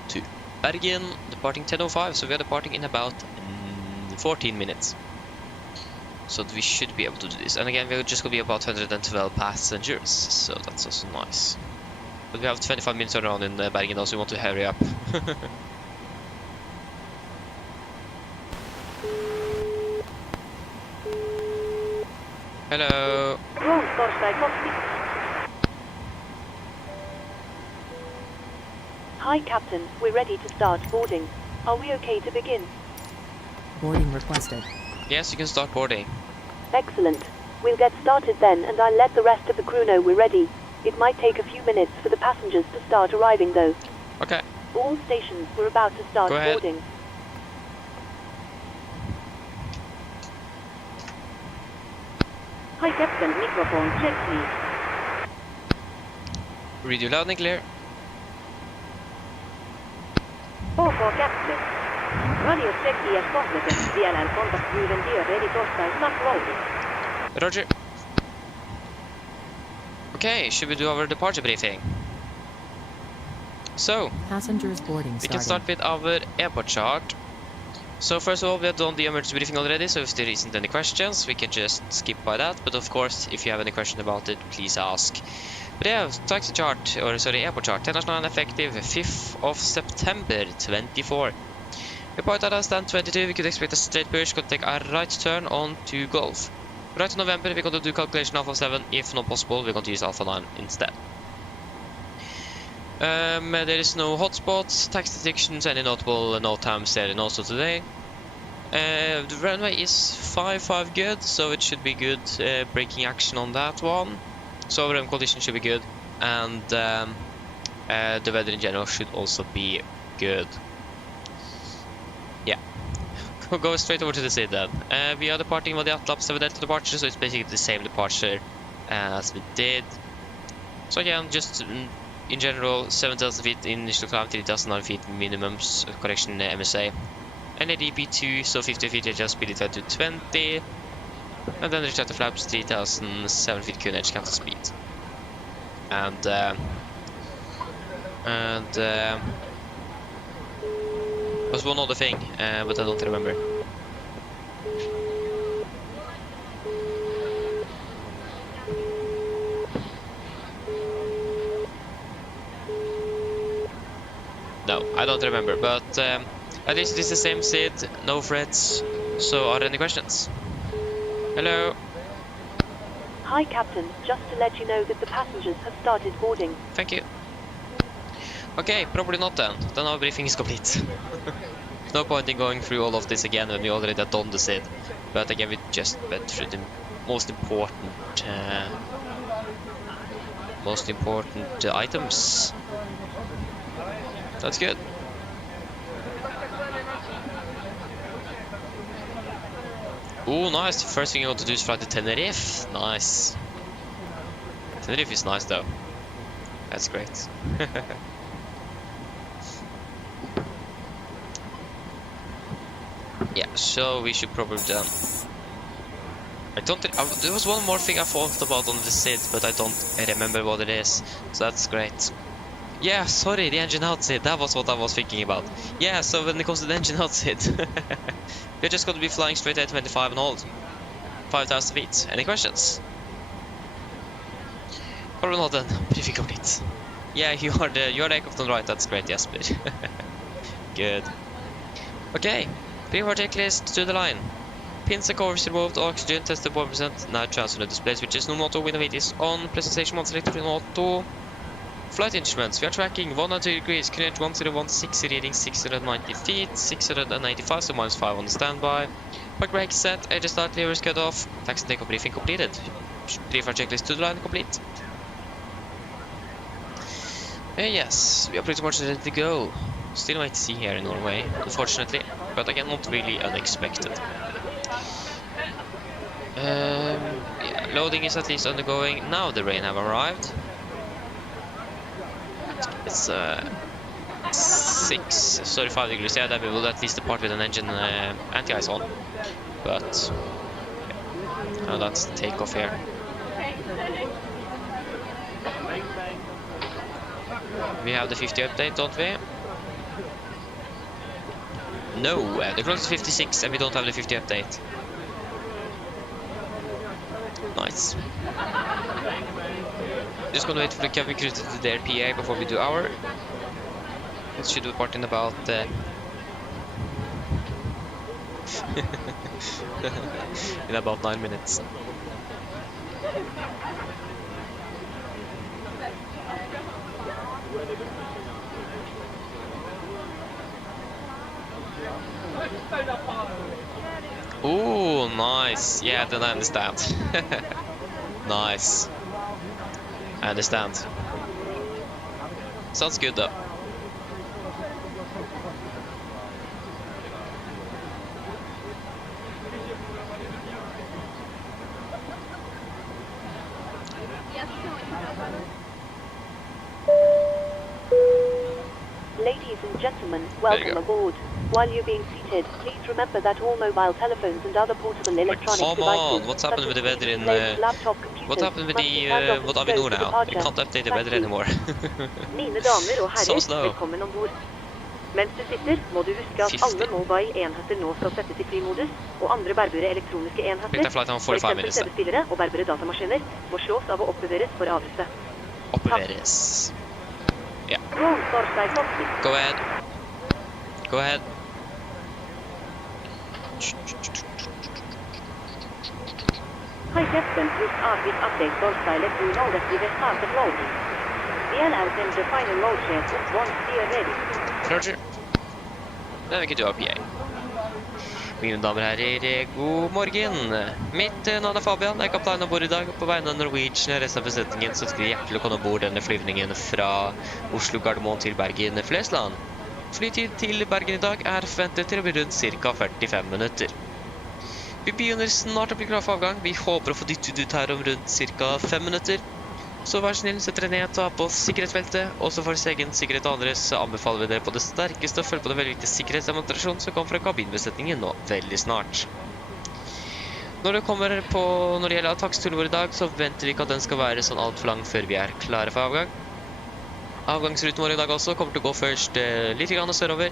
to Bergen, departing 10:05, so we are departing in about 14 minutes. So we should be able to do this. And again, we're just going to be about 112 passengers, so that's also nice. But we have 25 minutes around in Bergen, also we want to hurry up. Hello. Roll torstai cockpit. Hi, Captain. We're ready to start boarding. Are we okay to begin? Boarding requested. Yes, you can start boarding. Excellent. We'll get started then, and I'll let the rest of the crew know we're ready. It might take a few minutes for the passengers to start arriving, though. Okay. All stations, we're about to start Go ahead. boarding. Hi, Captain. Microphone check, please. Read you loud and clear. OK, Captain. Radio check is completed. DLL contact given dear ready torstai not loaded. Roger. Okay, should we do our departure briefing? So, Passengers boarding we starting. can start with our airport chart. So first of all, we have done the emergency briefing already, so if there isn't any questions, we can just skip by that. But of course, if you have any question about it, please ask. But yeah, taxi chart, or sorry, airport chart, 10:09 effective 5th of September 24. Report at stand 22, we could expect a straight push, could take a right turn on to Golf. Right to November, we're going to do calculation Alpha 7, if not possible, we're going to use Alpha 9 instead. There is no hotspots, tax detections, any notable no times there in Oslo today. The runway is 5-5 good, so it should be good braking action on that one. So run condition should be good, and the weather in general should also be good. Yeah, we'll go straight over to the SID then. We are departing with the Atlap 7 Delta departure, so it's basically the same departure as we did. So again, just in general, 7,000 feet initial climb, 3,009 feet minimums, correction MSA. And a DP2, so 50 feet adjust speed to 20. And then reach out the flaps, 3,007 feet QNH cancel speed. And was one other thing, but I don't remember. No, I don't remember, but at least it is the same SID, no threats. So are there any questions? Hello? Hi, Captain. Just to let you know that the passengers have started boarding. Thank you. Okay, probably not then. Then our briefing is complete. No point in going through all of this again when we already have done the SID. But again, we just went through the most important items. That's good. Oh, nice. The first thing you want to do is fly to Tenerife. Nice. Tenerife is nice though. That's great. Yeah, so we should probably done. I don't think there was one more thing I thought about on the SID, but I don't remember what it is. So that's great. Yeah, sorry, the engine out SID. That was what I was thinking about. Yeah, so when it comes to the engine out SID, we're just going to be flying straight at 25 and hold. 5,000 feet. Any questions? Probably not then. Briefing complete. Yeah, you are the aircraft on the right. That's great, Jasper. Good. Okay. Pre-war checklist to the line. Pins and covers removed, oxygen tested 1%. Now transfer the display switches. No auto, window weight is on. Presentation 1 selected in auto. Flight instruments. We are tracking 102 degrees. QNH 1016, reading 690 feet. 695, so -5 on the standby. Park brake set. Edge start levers cut off. Taxi takeoff briefing completed. Pre-flight checklist to the line complete. Yes, we are pretty much ready to go. Still might see here in Norway, unfortunately, but again, not really unexpected. Yeah, loading is at least undergoing. Now the rain have arrived. It's 5 degrees. Yeah, that we will at least depart with an engine anti-ice on. But yeah. Now that's the takeoff here. We have the 50 update, don't we? No, the clock is 56 and we don't have the 50 update. Nice. Just gonna wait for the cabin crew to do their PA before we do our. It should depart in about in about 9 minutes. Ooh, nice. Yeah, then I understand. Nice. I understand. Sounds good though. Ladies and gentlemen, welcome aboard. While you're being seated, please remember that all mobile telephones and other portable electronic Come devices, on, what's happened with the weather in laptop computers, what happened with must be the turned off what and Avinor stowed for now? departure. You can't update the weather anymore. Mine damer og herrer, So slow. velkommen ombord. Mens du sitter, må du huske at 50. alle mobile enheter nå skal settes i flymodus, og andre bærbare elektroniske enheter, Picked flight on for 45 eksempel minutes. CD-spillere og bærbare datamaskiner, må slås av og oppbevares for avruse. Oppbevares. Yeah. Roll start side 80. Go ahead. Go ahead. Hi Captain, just Arvid update torstai let you know that we have started loading. DL er send the final load share up once we are ready. Roger. Then we can do RPA. Mine damer og herrer, god morgen. Mitt navn er Fabian, jeg er kaptein ombord i dag. På vegne av Norwegian og resten av besetningen så skal jeg hjertelig komme ombord denne flyvningen fra Oslo Gardermoen til Bergen, Flesland. Flytid til Bergen i dag er forventet til å bli rundt ca. 45 minutter. Vi begynner snart å bli klar for avgang. Vi håper å få dyttet ut her om rundt ca. 5 minutter. Så vær snill, sett dere ned, ta på sikkerhetsbeltet. Også for egen sikkerhet og andres anbefaler vi dere på det sterkeste å følge på den veldig viktige sikkerhetsdemonstrasjonen som kommer fra kabinbesetningen nå veldig snart. Når det gjelder taksturen vår i dag, så venter vi ikke at den skal være sånn alt for lang før vi er klare for avgang. Avgangsruten vår i dag også kommer til å gå først litt grann sørover,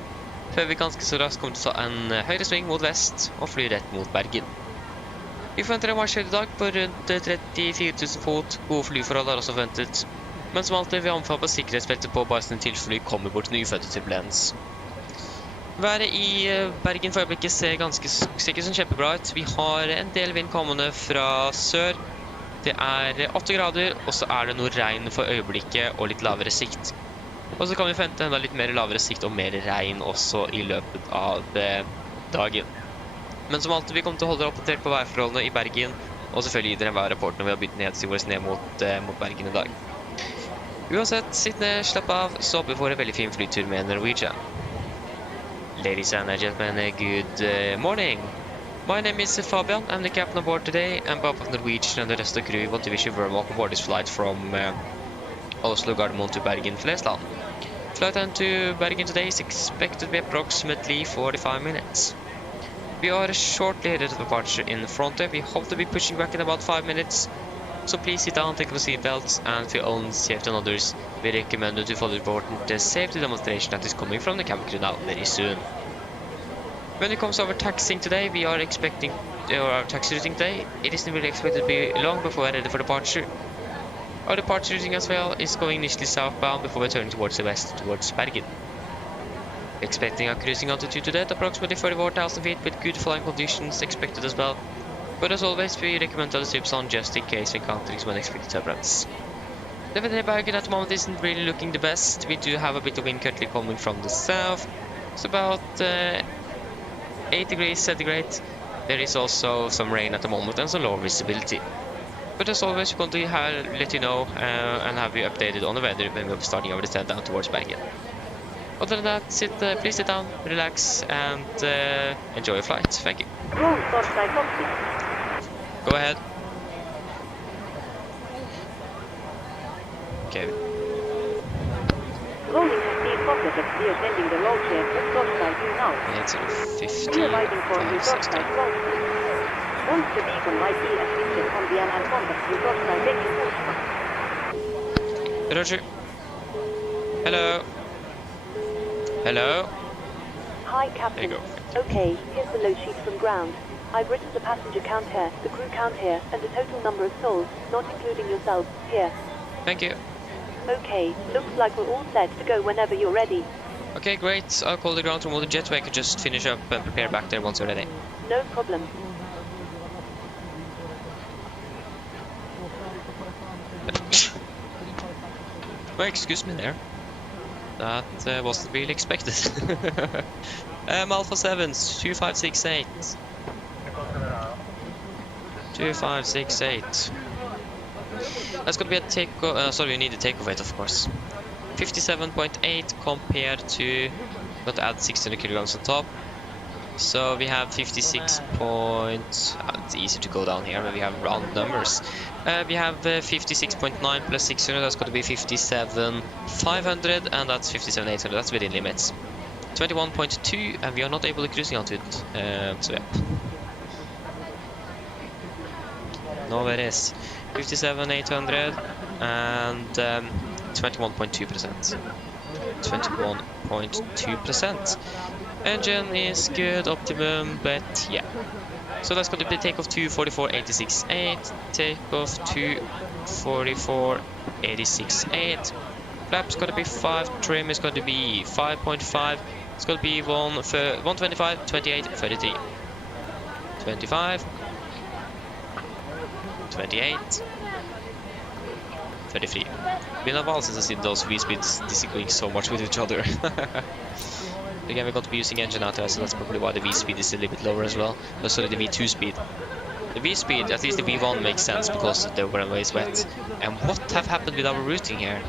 før vi ganske så raskt kommer til å ta en høyre sving mot vest og fly rett mot Bergen. Vi forventer en marsjhøyde i dag på rundt 34 000 fot. Gode flyforhold er også forventet. Men som alltid vil jeg anbefale på sikkerhetsbeltet på basen til fly kommer bort til ufødte turbulens. Været i Bergen for øyeblikket ser ikke sånn kjempebra ut. Vi har en del vind kommende fra sør. Det er 8 grader, og så er det noe regn for øyeblikket og litt lavere sikt. Og så kan vi forvente enda litt mer lavere sikt og mer regn også i løpet av dagen. Men som alltid, vi kommer til å holde dere oppdatert på værforholdene i Bergen, og selvfølgelig gi dere en værrapport når vi har begynt nedstyr vårt ned mot Bergen i dag. Uansett, sitt ned, slapp av, så håper vi får en veldig fin flytur med Norwegian. Ladies and gentlemen, good morning. My name is Fabian, I'm the captain aboard today, and both of Norwegian and the rest of the crew want to wish you very welcome aboard this flight from Oslo Gardermoen to Bergen, Flesland. Flight time to Bergen today is expected to be approximately 45 minutes. We are shortly headed to departure in front there. We hope to be pushing back in about 5 minutes. So please sit down, take off the seatbelts, and for your own safety and others, we recommend you to follow the important safety demonstration that is coming from the cabin crew now very soon. When it comes to our taxiing today, we are expecting our taxi routing today. It isn't really expected to be long before we're ready for departure. Our departure routing as well is going initially southbound before we turn towards the west, towards Bergen. Expecting a cruising altitude today at approximately 34,000 feet with good flying conditions expected as well. But as always, we recommend to the strips on just in case we encounter some unexpected turbulence. The weather in Bergen at the moment isn't really looking the best. We do have a bit of wind currently coming from the south. It's about 8 degrees centigrade. There is also some rain at the moment and some low visibility. But as always, we're going to let you know and have you updated on the weather when we're starting our descent down towards Bergen. Other than that, please sit down, relax, and enjoy your flight. Thank you. Roll torstai copy. Go ahead. Okay. Rolling has been completed. We are sending the load share to torstai you now. It's 50. We are waiting for you torstai closely. Once the beacon light is switched on the and contact you torstai Bergen Oslo. Roger. Hello. Hello. Hi, There Captain. you go. Okay, here's the load sheet from ground. I've written the passenger count here, the crew count here, and the total number of souls, not including yourself, here. Thank you. Okay, looks like we're all set to go whenever you're ready. Okay, great. I'll call the ground to move the jet way. I can just finish up and prepare back there once you're ready. No problem. Oh, excuse me there. That wasn't really expected. Alpha 7s, 2568. 2568. That's gonna be a takeoff. Sorry, we need a takeoff weight, of course. 57.8 compared to. Got to add 600 kilograms on top. So we have 56 point. It's easy to go down here, but we have round numbers. We have 56.9 plus 600. That's going to be 57,500, and that's 57,800. That's within limits. 21.2, and we are not able to cruising altitude. So yeah. No, it is 57,800 and 21.2%. 21.2%. Engine is good, optimum, but yeah. So that's going to be takeoff to 44.86.8, takeoff to 44.86.8. Flaps going to be 5, trim is going to be 5.5. It's going to be 125, 28, 33. 25, 28, 33. Been a while since I've seen those V-speeds disagreeing so much with each other. Again, we're going to be using engine out there, so that's probably why the V-speed is a little bit lower as well. Also the V2 speed. The V-speed, at least the V1 makes sense because the runway is wet. And what have happened with our routing here?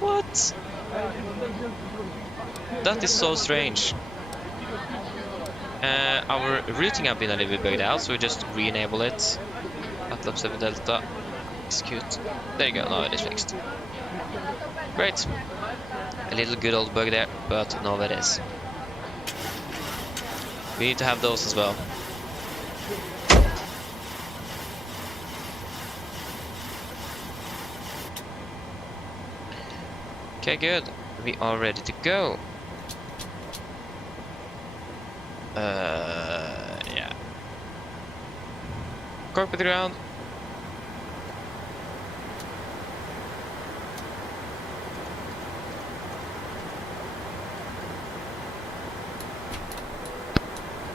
What? That is so strange. Our routing have been a little bit bugged out, so we just re-enable it. Atlab 7 Delta. Execute. There you go, now it is fixed. Great. A little good old bug there, but now it is. We need to have those as well. Okay, good. We are ready to go. Yeah. Cork with the ground.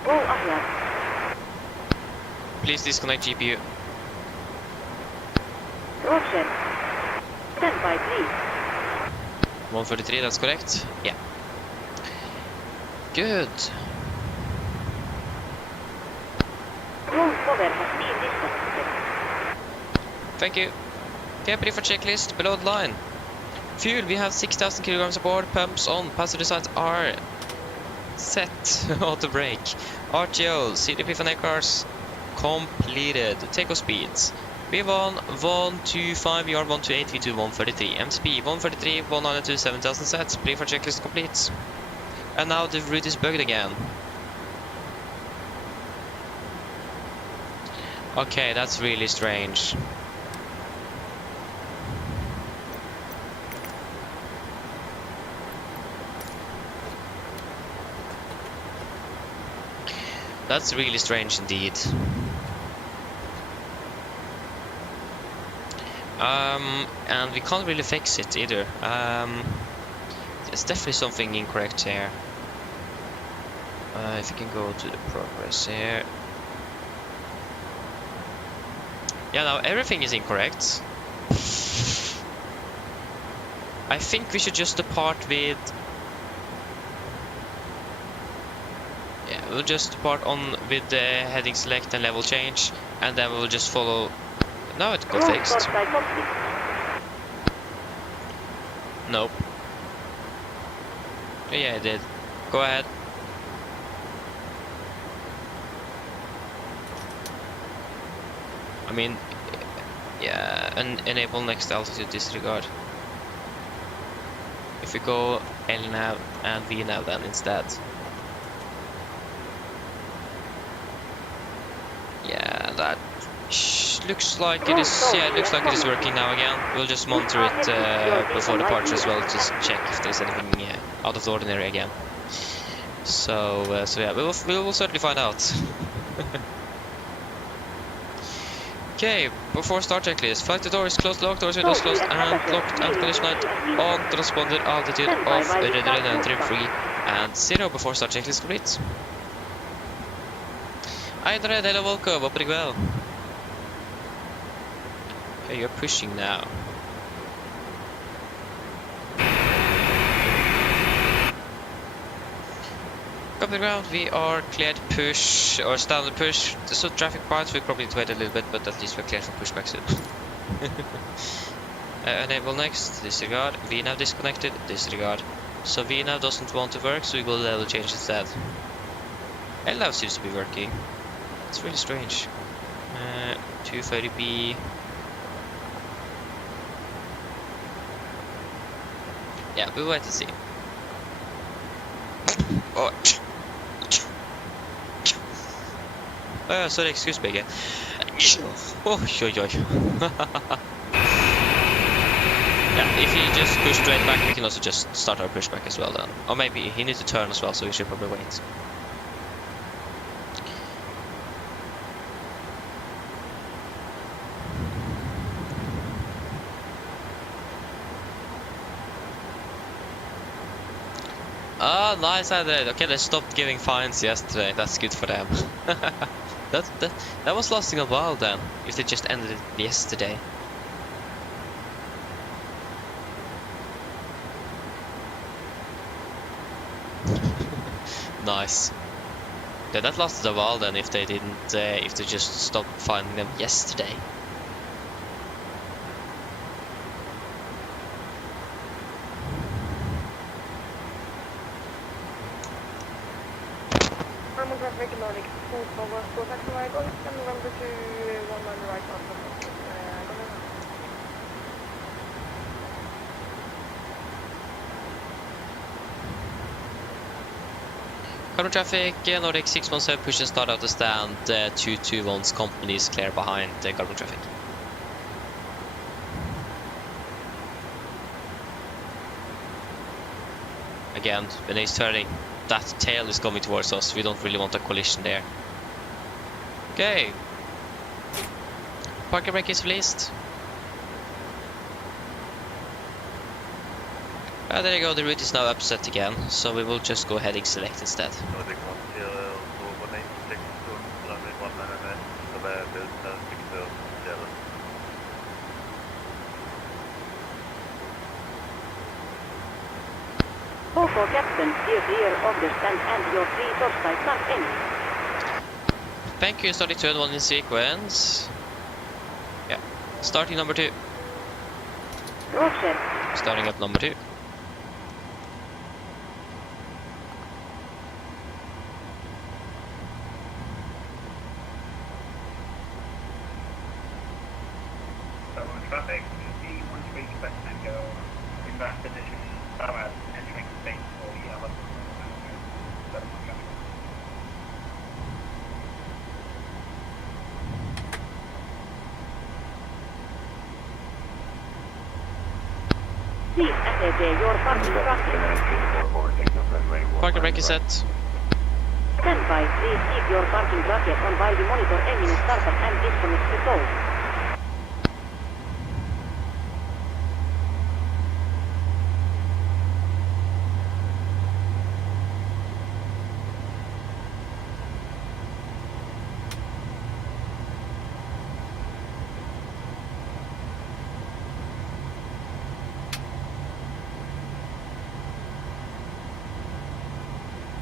Go ahead. Please disconnect GPU. Roger. Stand by, please. 143, that's correct? Yeah. Good. Roll cover has been disconnected. Thank you. Okay, ready for checklist below the line. Fuel, we have 6,000 kilograms aboard. Pumps on. Passenger sides are set. Auto brake. RTO. CDP for cars completed. Takeoff speeds. V1 125, VR 128, V2 133, MSP 133, 192, 7,000 sets. Pre for checklist complete. And now the route is bugged again. Okay, that's really strange. That's really strange indeed. And we can't really fix it either. There's definitely something incorrect here. If we can go to the progress here. Yeah, now everything is incorrect. I think we should just depart with... Yeah, we'll just depart on with the heading select and level change, and then we'll just follow... Now it got fixed. Nope. Yeah, it did. Go ahead. I mean, yeah, and enable next altitude disregard. If we go LNAV and VNAV then instead. Yeah, that looks like it is. Yeah, it looks like it is working now again. We'll just monitor it before departure as well, just check if there's anything out of the ordinary again. So yeah, we will certainly find out. Okay, before start checklist. Flight to door is closed, locked, doors windows closed and locked, and condition light on, transponder altitude off, ready and trim free, and 0 before start checklist complete. Hei dere, hello, welcome, opp i kveld. Okay, you're pushing now. Up the ground, we are cleared push, or standard push. So traffic parts, we probably need to wait a little bit, but at least we're cleared for pushback soon. Enable next, disregard. VNAV disconnected, disregard. So VNAV doesn't want to work, so we go level change instead. LNAV seems to be working. It's really strange. 230B. Yeah, we'll wait and see. Oh. Oh, sorry, excuse me again. Oh, joy. Yeah, if you just push straight back, we can also just start our pushback as well then. Or maybe he needs to turn as well, so we should probably wait. Oh, nice idea. Okay, they stopped giving fines yesterday. That's good for them. that was lasting a while then, if they just ended it yesterday. Nice. Yeah, that lasted a while then, if they didn't, if they just stopped finding them yesterday. Normal traffic, Nordic, full forward, full taxi right on, and November to 1 line right on. Carbon traffic, Nordic 617, push and start out the stand, 221's company is clear behind the carbon traffic. Again, when he's turning, that tail is coming towards us, we don't really want a collision there. Okay. Parking brake is released. There you go, the route is now upset again, so we will just go heading select instead. Koko Captain, steer clear of the stand and your free Torstai stand in. Thank you, starting turn 1 in sequence. Yeah, starting number 2. Roger. Starting up number 2. Traffic, once we expect to go in that position, entering space for the other. Please assess your parking bracket. Parking brake is set. Stand by, please keep your parking bracket on while we monitor engine startup and disconnect the toll.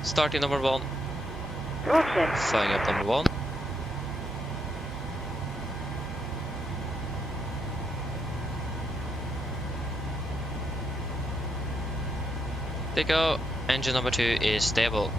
Starting number 1. Roger. Flying up number 1. There you go. Engine number 2 is stable.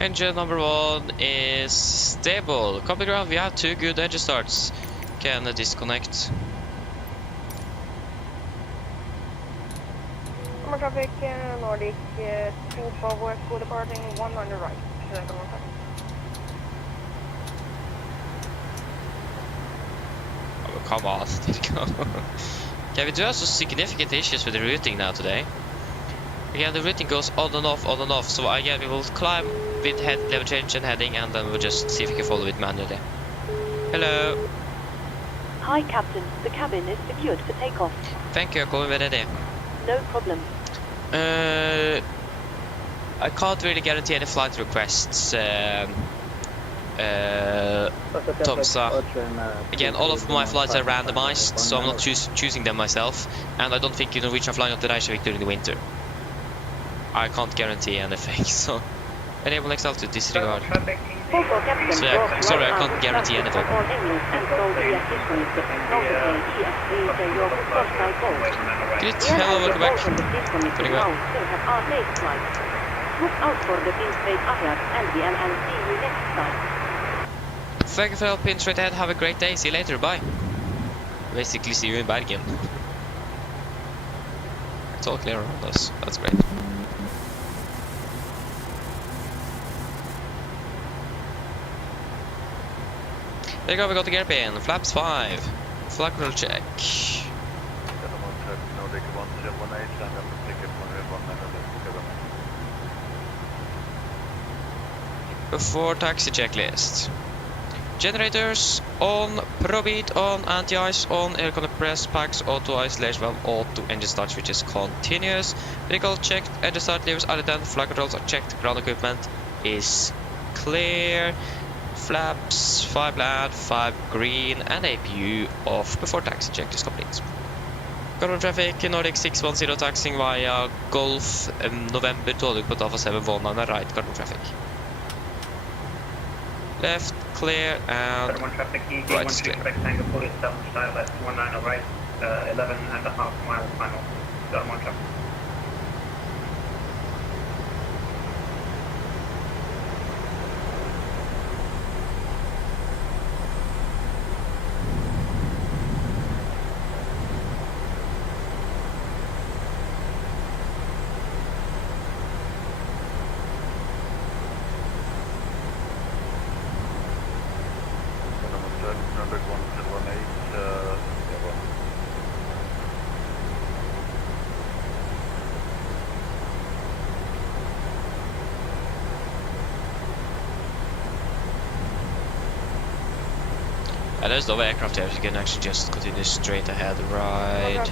Engine number 1 is stable. Copy ground, we have 2 good engine starts. Can disconnect. Normal traffic, Nordic, full forward, full departing, 1 on the right. Oh, come on, there you go. Okay, we do have some significant issues with the routing now today. Again, the routing goes on and off, so again we will climb with head level change and heading, and then we'll just see if we can follow it manually. Hello. Hi, Captain. The cabin is secured for takeoff. Thank you, I'm going ready. No problem. I can't really guarantee any flight requests Tomsa. Again, all of my flights are randomized, so I'm not choosing them myself, and I don't think Norwegian are flying up to Reykjavik during the winter. I can't guarantee anything, so enable next altitude disregard. So yeah, sorry, I can't guarantee anything. Can you tell over Quebec? Pretty well. Look out for the pin straight ahead, NVM, and see you next time. Thank you for helping straight ahead. Have a great day. See you later. Bye. Basically, see you in Bergen. It's all clear around us. That's great. There you go. We got the gear pin. Flaps 5. Flag roll check. Before taxi checklist. Generators on, probeat on, anti-ice on, air compressed packs, auto isolation valve, auto engine start switches continuous. Vehicle checked, engine start levers are done, flag controls are checked, ground equipment is clear. Flaps 5 black, 5 green, and APU off before taxi checklist complete. Current traffic, Nordic 610 taxiing via Golf, November 12 put Alpha 71 on the right, current traffic. Left clear and right is clear. Rectangle 47 style left 19 right, 11.5 miles final. Got one traffic. There's no aircraft here, so you can actually just continue straight ahead, right?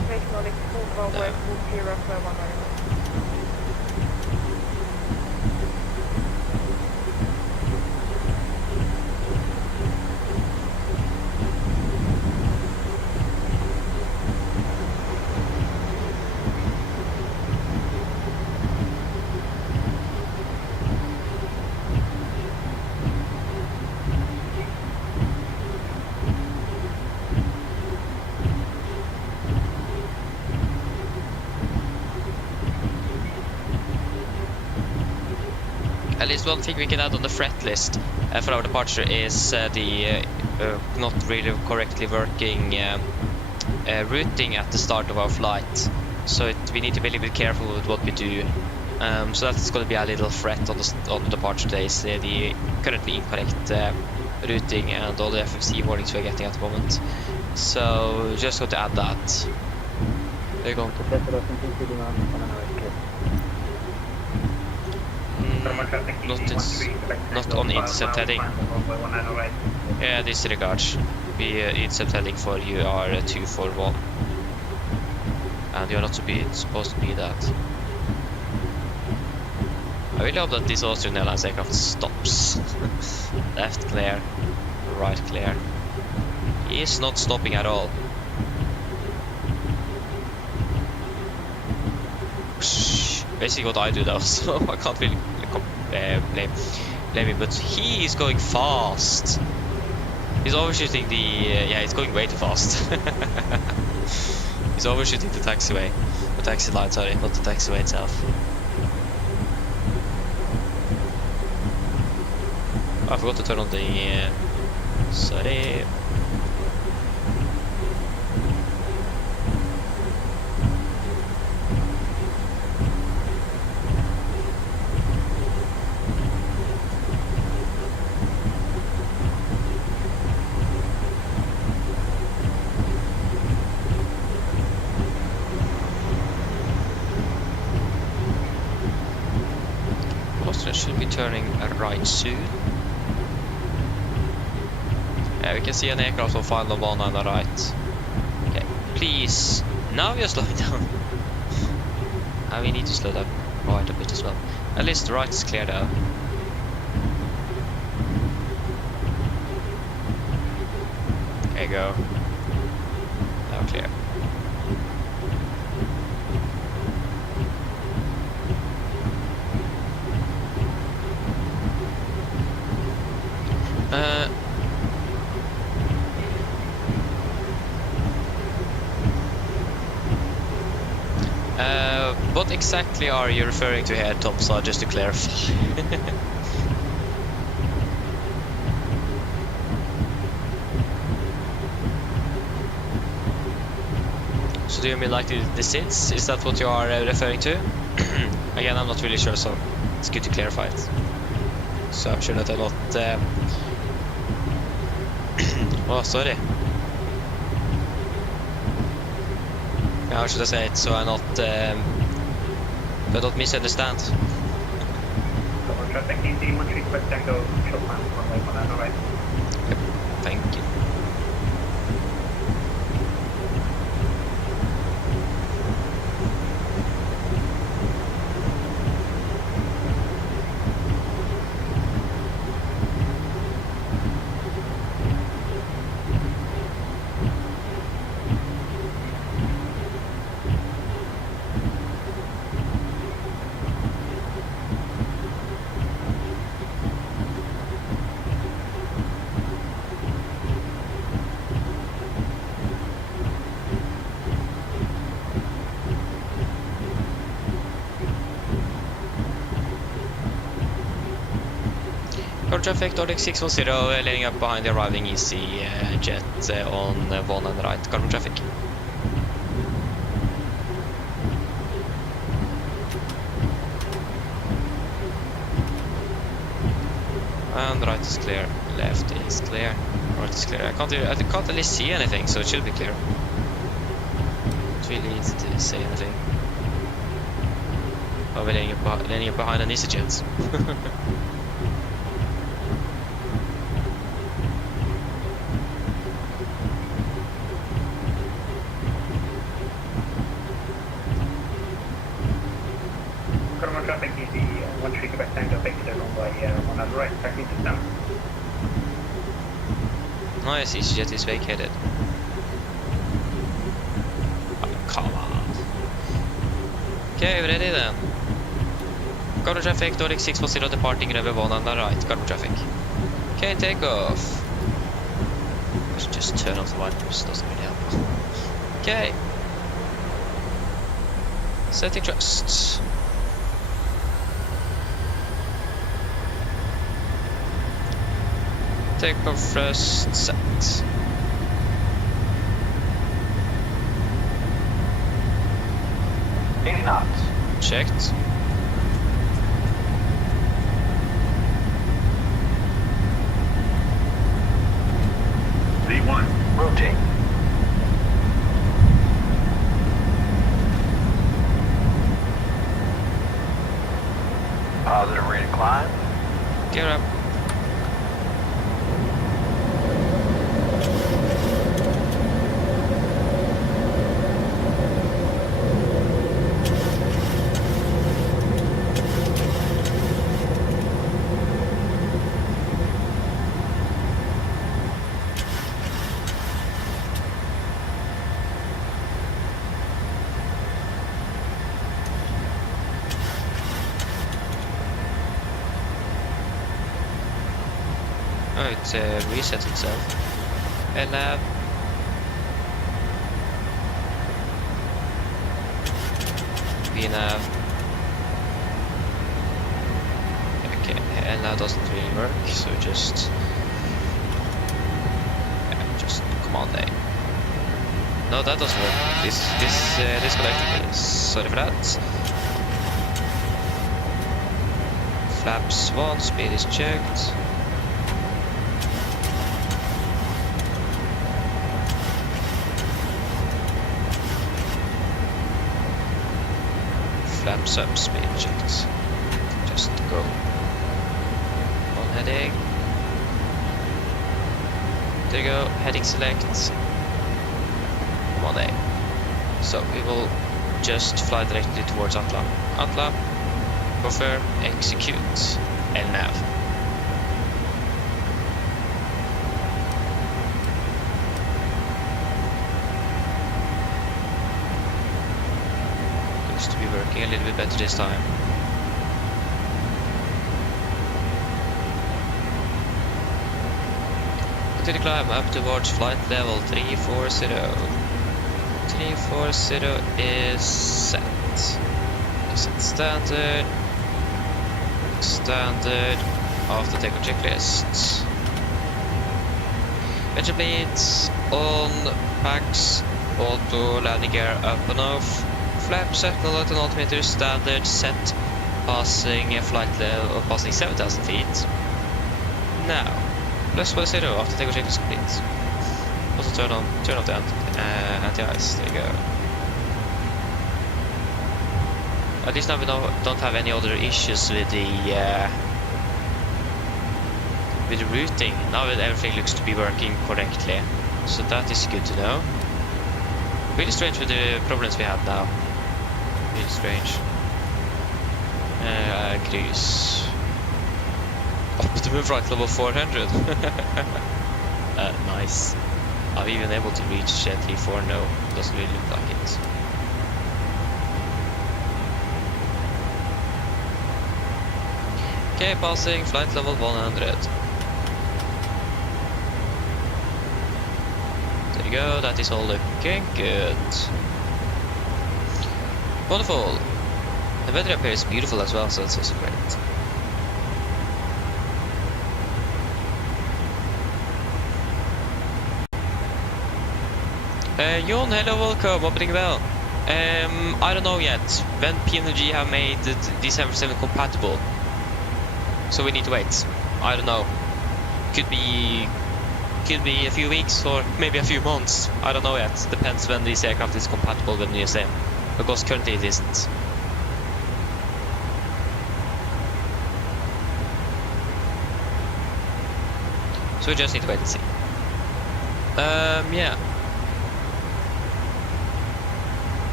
At least one thing we can add on the fret list for our departure is the not really correctly working routing at the start of our flight. So we need to be a little bit careful with what we do. So that's going to be a little fret on the departure days, the currently incorrect routing and all the FFC warnings we're getting at the moment. So just going to add that. There you go. Not on intercept heading. Yeah, disregard. We intercept heading for you are 241. And you're not supposed to be that. I really hope that this Austrian Airlines aircraft stops. Left clear, right clear. He is not stopping at all. Basically what I do though, so I can't really blame him, but he is going fast. He's overshooting the yeah, he's going way too fast. He's overshooting the taxiway, the taxi line, sorry, not the taxiway itself. I forgot to turn on the sorry. Should be turning right soon. Yeah, we can see an aircraft on final one on the right. Okay, please. Now we are slowing down. And we need to slow down quite a bit as well. At least the right is clear though. There you go. Now clear. What exactly are you referring to here, Topsa, just to clarify? So do you mean like the sits? Is that what you are referring to? Again, I'm not really sure, so it's good to clarify it. So I'm sure that I'm not... oh, sorry. How should I say it so I don't misunderstand? Cover traffic, AMD 13 Quebec Tango, short line, runway 19 right. Yep, thank you. Cover traffic, Nordic 610, laying up behind the arriving easy jet on 1 and right. Cover traffic. And right is clear, left is clear, right is clear. I can't really see anything, so it should be clear. It's really easy to say anything. Oh, we're laying up behind an easy jet. Cover traffic, AMD 13 Quebec Tango, vacate runway 19 right, taxi to Stavanger. Nice, EasyJet is vacated. Oh, come on. Okay, we're ready then. Cover traffic, Nordic 610 departing over 1 and right. Cover traffic. Okay, take off. I should just turn off the wipers, doesn't really help. Okay. Setting thrust. Takeoff thrust set. knots. Checked. V1. Rotate. Positive rate of climb. Gear up. Oh, it resets itself. LAB. VNAV. Okay, LAB doesn't really work, so just command A. No, that doesn't work. This collector. Sorry for that. Flaps 1, speed is checked. Flaps up, speed checked. Just go. On heading. There you go, heading select. Command A. So we will just fly directly towards Atla. Atla, confirm, execute, and nav. looks to be working a little bit better this time. Continue climb up towards flight level 340. 340 is set. Set standard. Standard. After takeoff checklist. Engine bleeds on, packs, auto, landing gear up and off, flap set, alert and altimeter standard set, passing a flight level of passing 7,000 feet. Now, plus 10 after takeoff checklist complete. Also turn off the anti-ice, there you go. At least now we don't have any other issues with the routing. Now everything looks to be working correctly, so that is good to know. Really strange with the problems we have now. Really strange. Cruise. Optimum flight level 400. Nice. Are we even able to reach 340? No, doesn't really look like it. Okay, passing flight level 100. There you go, that is all looking good. Wonderful. The weather appears beautiful as well, so that's also great. Jon, hello, welcome, opening bell. I don't know yet when PMDG have made the D747 compatible. So we need to wait. I don't know. Could be a few weeks or maybe a few months. I don't know yet. Depends when this aircraft is compatible with the new sim. Because currently it isn't. So we just need to wait and see. Yeah.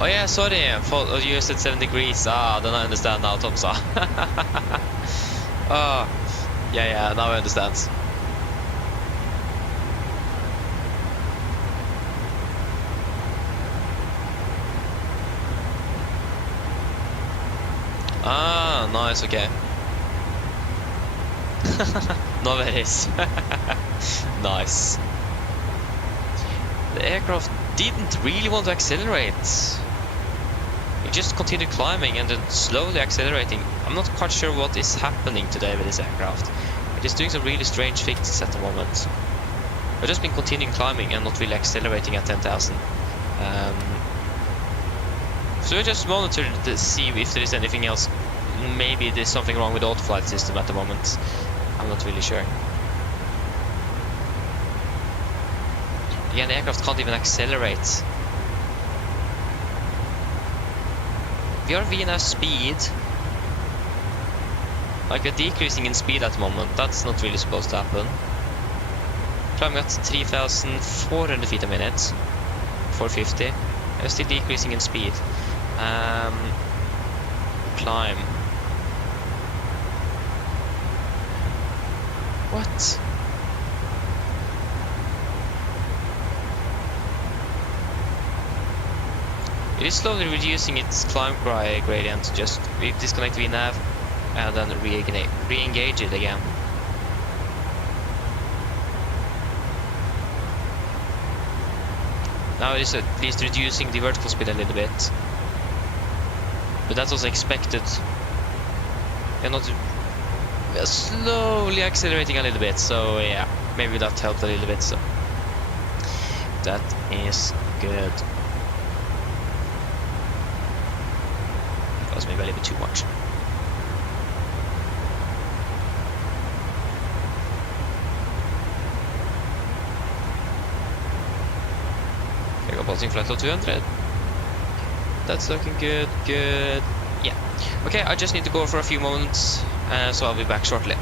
Oh yeah, sorry, you said 7 degrees. Ah, then I understand now, Tomsa. Oh, yeah, now I understand. Ah, nice, okay. No, it is. Nice. The aircraft didn't really want to accelerate. It just continued climbing and then slowly accelerating. I'm not quite sure what is happening today with this aircraft. It is doing some really strange things at the moment. I've just been continuing climbing and not really accelerating at 10,000. So I just monitored to see if there is anything else. Maybe there's something wrong with the autoflight system at the moment. I'm not really sure. Again, the aircraft can't even accelerate. We are VNF speed. Like we're decreasing in speed at the moment. That's not really supposed to happen. Climbing at 3,400 feet a minute. 450. We're still decreasing in speed. Climb. What? It is slowly reducing its climb gradient. Just disconnect VNAV and then re-engage it again. Now it is at least reducing the vertical speed a little bit. But that's also expected. And not we are slowly accelerating a little bit, so yeah, maybe that helped a little bit, so that is good. That was maybe a little bit too much. Here we go, passing flight level 200. That's looking good, good. Yeah. Okay, I just need to go for a few moments, so I'll be back shortly.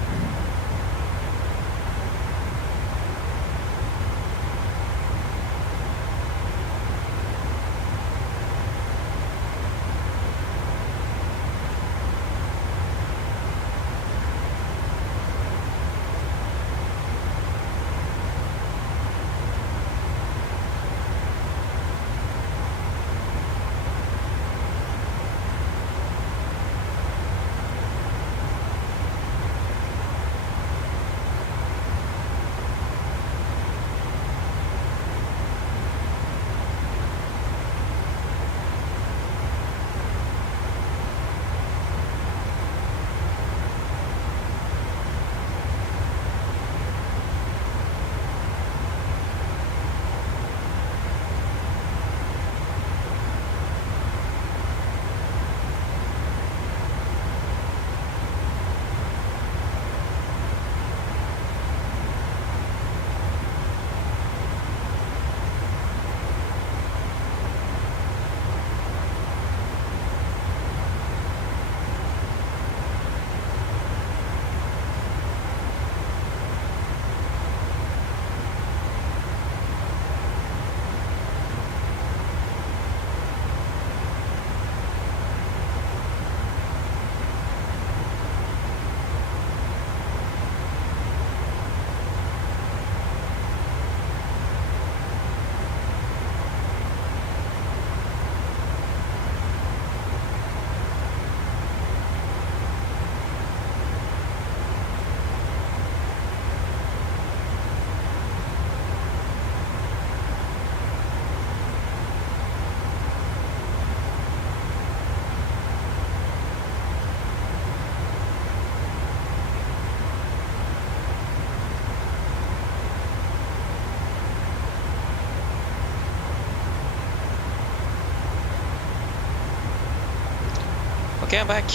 Okay, I'm back.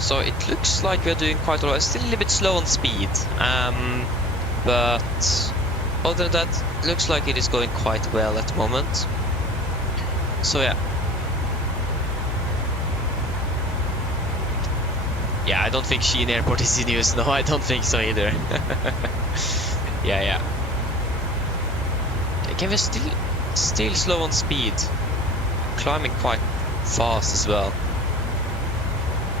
So it looks like we're doing quite alright. Still a little bit slow on speed, but other than that, looks like it is going quite well at the moment. So yeah. Yeah, I don't think Skien Airport is in use. No, I don't think so either. Yeah. Again, we're still slow on speed. Climbing quite fast as well.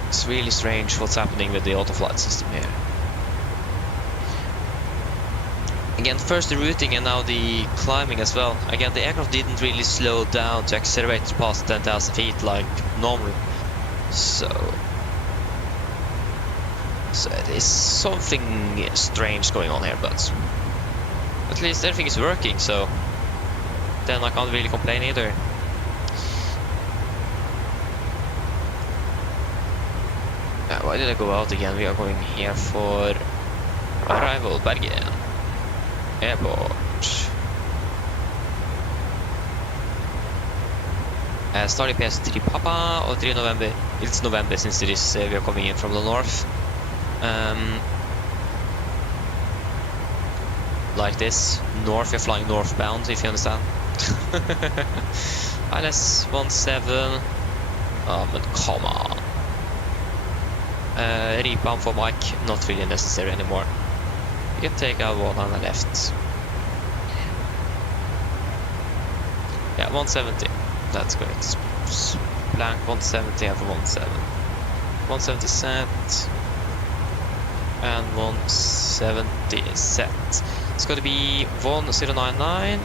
It's really strange what's happening with the autoflight system here. Again, first the routing and now the climbing as well. Again, the aircraft didn't really slow down to accelerate past 10,000 feet like normal. So it is something strange going on here, but at least everything is working, so then I can't really complain either. Why did I go out again? We are going here for arrival, Bergen Airport. Start PS3 Papa or 3 November. It's November since it is we are coming in from the north. Like this, north, we're flying northbound, if you understand. ILS 17. Oh, but come on. Ripan for Mike, not really necessary anymore. You can take out one on the left. Yeah, 170. That's great. Blank 170 over 17. 170 set. And 170 set. It's going to be 1099.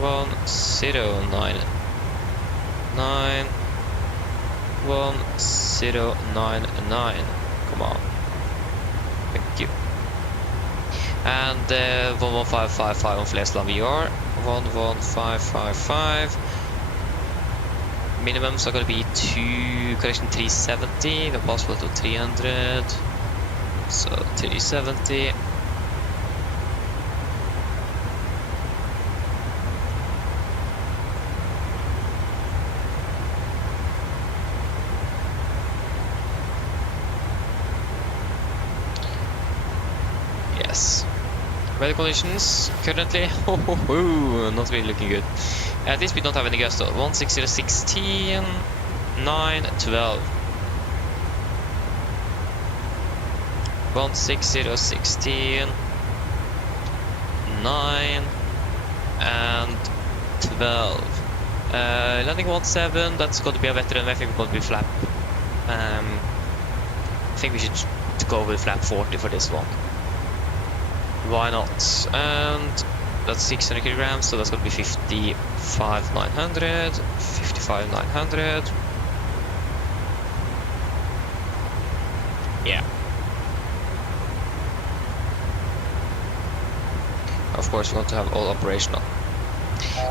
1099. 1099. Come on. Thank you. And 11555 on Flesland VR. 11555. Minimums are going to be 370. The possible to 300. So 370. Yes. Weather conditions currently, not really looking good. At least we don't have any gust though. 16016, 912. 16016, 9 and 12. Landing 17, that's going to be a veteran. I think we're going to be flap. I think we should go with flap 40 for this one. Why not? And that's 600 kilograms, so that's going to be 55,900. 55,900. Yeah. Of course, we want to have all operational.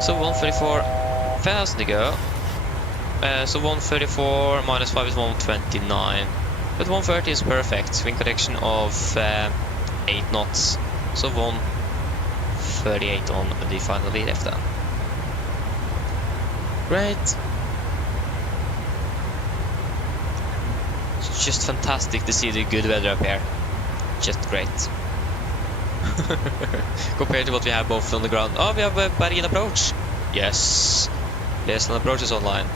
So 134,000 to go. So 134 minus 5 is 129. But 130 is perfect. Wind connection of 8 knots. So 138 on the final VDF then. Great. It's just fantastic to see the good weather up here. Just great. Compared to what we have both on the ground. Oh, we have a Bergen approach. Yes. Flesland approach is online.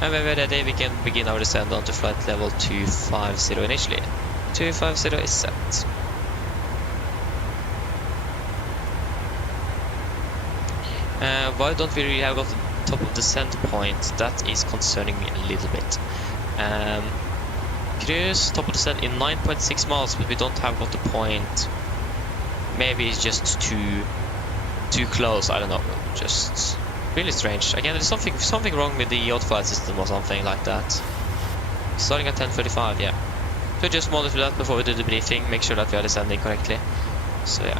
And when we're ready, we can begin our descent onto flight level 250 initially. 250 is set. Why don't we really have got the top of the descent point? That is concerning me a little bit. Cruise, top of descent in 9.6 miles, but we don't have got the point. Maybe it's just too close, I don't know. Just really strange. Again, there's something wrong with the autoflight system or something like that. Starting at 10:35, yeah. So just monitor that before we do the briefing, make sure that we are descending correctly. So yeah,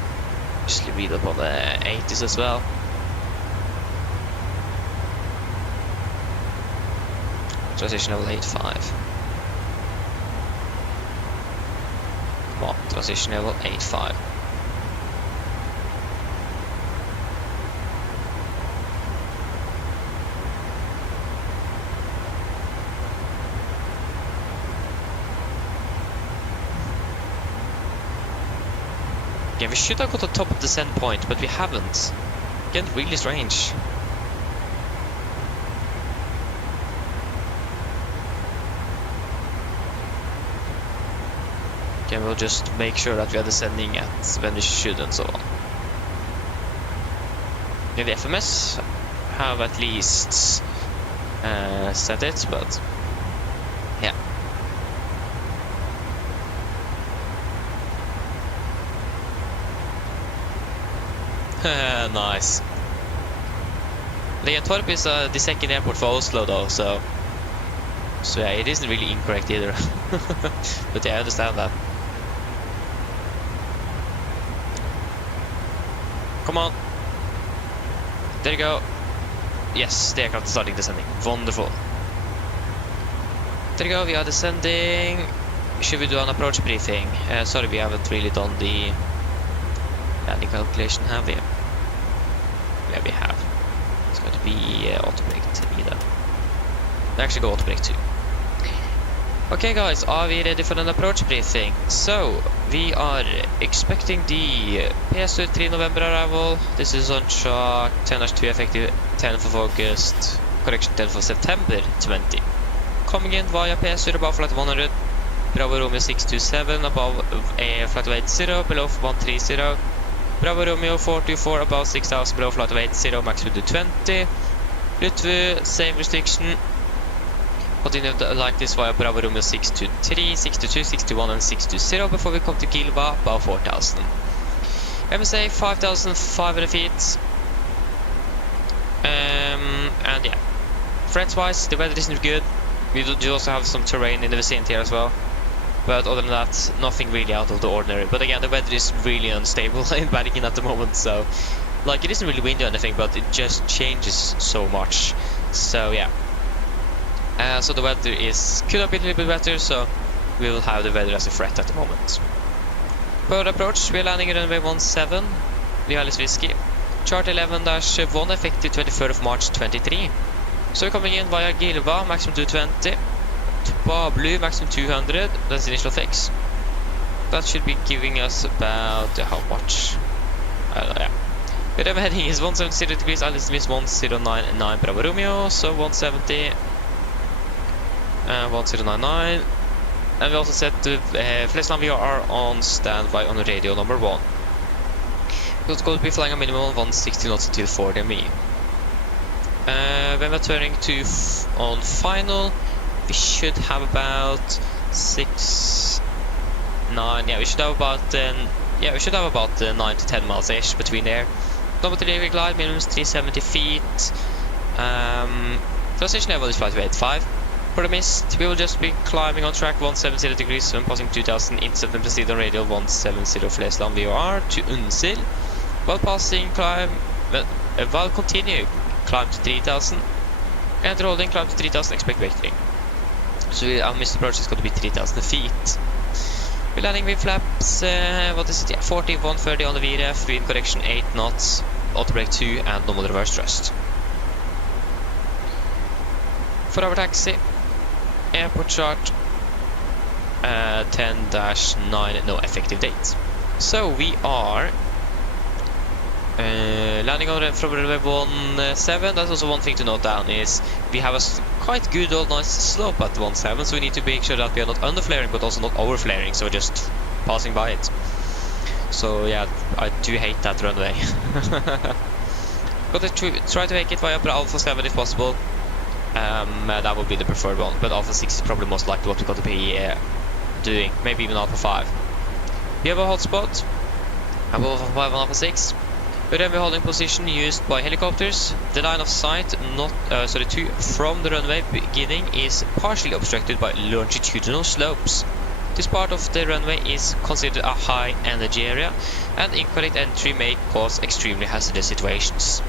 just read up on the 80s as well. Transition level 85. Come on, transition level 85. Yeah, we should have got the top of the descent point, but we haven't. Again, really strange. Okay, we'll just make sure that we are descending at when we should and so on. Yeah, the FMS have at least set it, but yeah. Nice. The Antwerp is the second airport for Oslo though, so yeah, it isn't really incorrect either. But yeah, I understand that. Come on. There you go. Yes, the aircraft is starting descending. Wonderful. There you go, we are descending. Should we do an approach briefing? Sorry, we haven't really done the landing calculation, have we? Yeah, we have. It's going to be auto brake 3 then. Actually, go auto brake 2. Okay guys, are we ready for an approach briefing? So, we are expecting the PS3 November arrival. This is on chart 10-2 effective 10th of August, correction 10th of September 20. Coming in via PS3 above flight 100, Bravo Romeo 627 above flight of 80, below 130. Bravo Romeo 424 above 6000, below flight of 80, max 120. Lutvu, same restriction. Continue like this via Bravo Romeo 623, 622, 621 and 620 before we come to Gilva, above 4000. MSA 5500 feet. And yeah, threats wise, the weather isn't good. We do also have some terrain in the vicinity here as well. But other than that, nothing really out of the ordinary. But again, the weather is really unstable in Bergen at the moment, so like it isn't really windy or anything, but it just changes so much. So yeah. So the weather could have been a little bit better, so we will have the weather as a threat at the moment. Bird approach, we are landing at runway 17, Alice Whiskey. Chart 11-1 effective 23rd of March 23. So we're coming in via Gilva, maximum 220. Bablu, maximum 200, that's the initial fix. That should be giving us about, how much? I don't know, yeah. Whatever heading is 170 degrees, Alice means 1099 Bravo Romeo, so 170. 1099, and we also set the Flesland VR on standby on radio number 1. We're going to be flying a minimum of 160 knots until 40 ME. When we're turning to on final, we should have about 9. Yeah, we should have about 9 to 10 miles ish between there. Number 3 glide, minimum is 370 feet. Transition level is flight 85. For the mist, we will just be climbing on track 170 degrees and passing 2000 intercept and proceed on radial 170 Flesland VOR to Unsil, while continuing climb to 3000 and rolling climb to 3000, expect vectoring. So our mist approach is going to be 3000 feet. We're landing with flaps, 40, 130 on the VRF, wind correction 8 knots, auto brake 2 and normal reverse thrust. For our taxi, airport chart 10-9, no effective date. So we are landing on from runway 17. That's also one thing to note down is we have a quite good old nice slope at 17, so we need to make sure that we are not under flaring but also not over flaring, so just passing by it. So yeah, I do hate that runway. Got to try to make it via Alpha 7 if possible. That would be the preferred one, but Alpha 6 is probably most likely what we're going to be doing, maybe even Alpha 5. We have a hotspot above Alpha 5 and Alpha 6. We're then holding position used by helicopters. The line of sight, from the runway beginning is partially obstructed by longitudinal slopes. This part of the runway is considered a high energy area, and incorrect entry may cause extremely hazardous situations.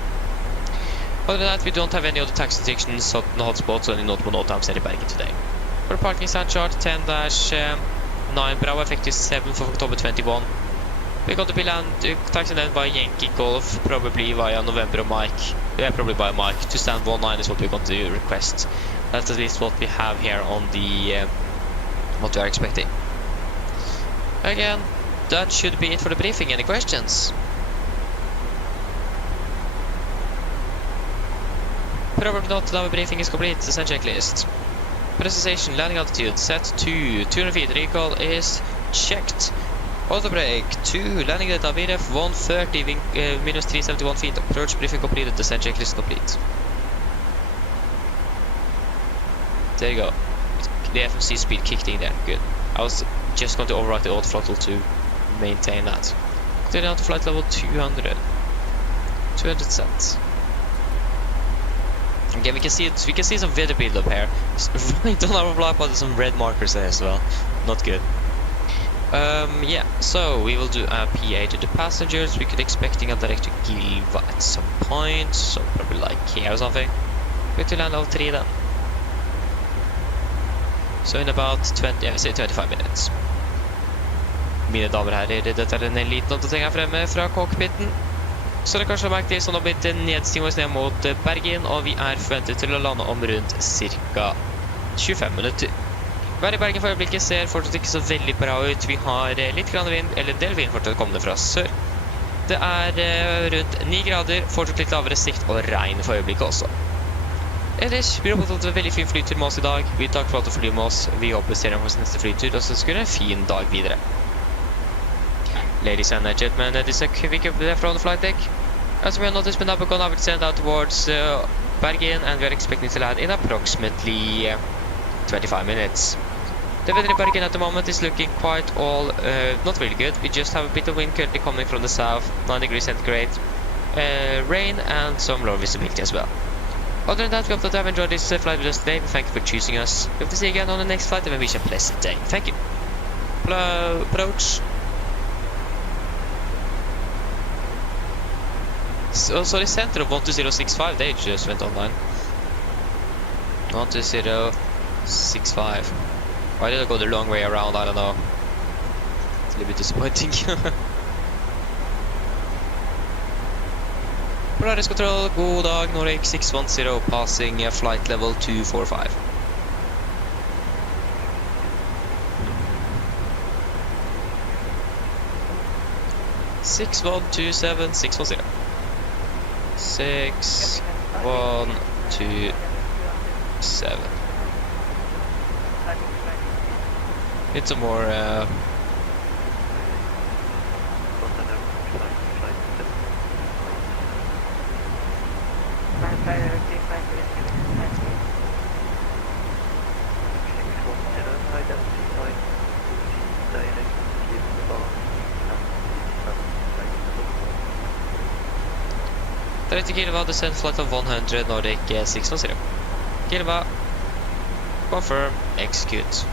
Other than that, we don't have any other taxi restrictions, no hotspots, or any notable no times in Bergen today. For parking stand chart 10-9 Bravo, effective 7th of October 21. We're going to be taxiing then by Yankee Golf, probably via November or Mike. Yeah, probably by Mike. To stand 19 is what we're going to request. That's at least what we have here on the what we are expecting. Again, that should be it for the briefing. Any questions? Probably not. Now the briefing is complete. Descent checklist. Presentation, landing altitude set to 200 feet. Recall is checked. Auto brake 2. Landing data VRF 130, minus 371 feet. Approach briefing completed. Descent checklist complete. There you go. The FMC speed kicked in there. Good. I was just going to override the auto throttle to maintain that. Go down to flight level 200. 200 set. Again, we can see some weather build-up here. Right on our flight path, some red markers there as well. Not good. Yeah, so we will do a PA to the passengers. We could expecting a direct to Gilva at some point, so probably like here or something. We're to land level 3 then. So in about 25 minutes. Mine damer og herrer, dette en liten oppdatering her fremme fra cockpiten. Så det kanskje har merket til sånn har blitt nedstigning ned mot Bergen, og vi forventet til å lande om rundt cirka 25 minutter. Været i Bergen for øyeblikket ser fortsatt ikke så veldig bra ut. Vi har litt grann vind, eller en del vind fortsatt kommende fra sør. Det rundt 9 grader, fortsatt litt lavere sikt og regn for øyeblikket også. Ellers blir det opptatt en veldig fin flytur med oss i dag. Vi takker for at du flyr med oss. Vi håper ser deg på neste flytur, og så skal det en fin dag videre. Ladies and gentlemen, this is a quick update from the flight deck. As we have noticed, we now begun our descent out towards Bergen, and we are expecting to land in approximately 25 minutes. The weather in Bergen at the moment is looking quite not really good. We just have a bit of wind currently coming from the south, 9 degrees centigrade, rain and some low visibility as well. Other than that, we hope that you have enjoyed this flight with us today. We thank you for choosing us. We hope to see you again on the next flight, and we wish you a pleasant day. Thank you. Approach. So the center of 12065, they just went online. 12065. Why did I go the long way around? I don't know. It's a little bit disappointing. Polaris Control, god dag, Norway 610, passing flight level 245. Six 127 610. 6 1 2 7. Need some more Direct Gilva, descent flight of 100, Nordic 610. Gilva, confirm, execute.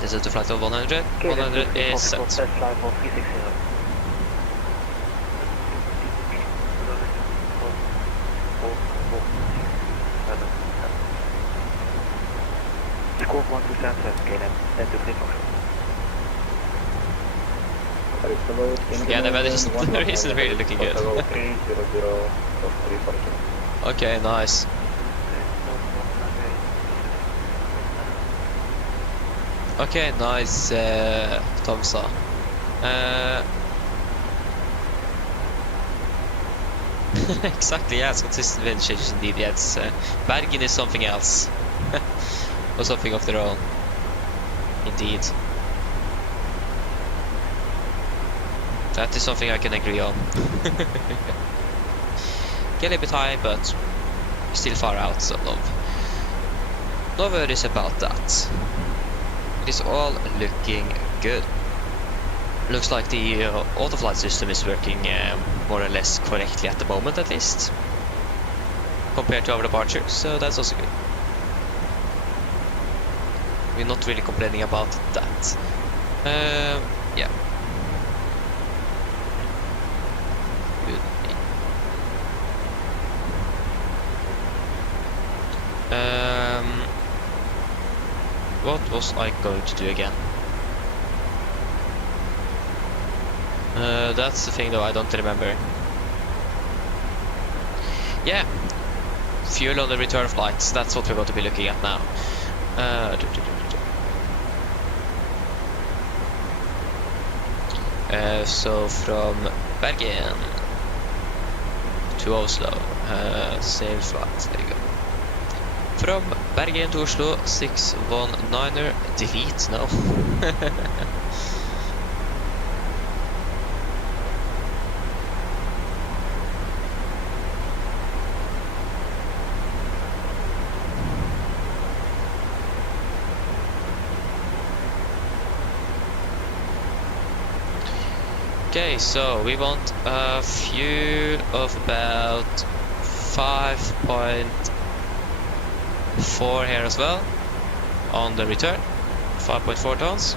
Descent to flight of 100, 100 is set. Yeah, the weather isn't really looking good. Okay, nice. Okay, nice, Tomsa. Exactly, yeah, it's consistent wind changes indeed. Yeah, it's Bergen is something else. Or something of their own. Indeed. That is something I can agree on. Get a bit high, but still far out, so no worries about that. It is all looking good. Looks like the autoflight system is working more or less correctly at the moment, at least, compared to our departure, so that's also good. We're not really complaining about that. Yeah. What was I going to do again? That's the thing though, I don't remember. Yeah, fuel on the return flights, that's what we're going to be looking at now. So from Bergen to Oslo, same flight, there you go. From Bergen to Oslo, 619er, delete, no. Okay, so we want a fuel of about 5.4 here as well on the return, 5.4 tons.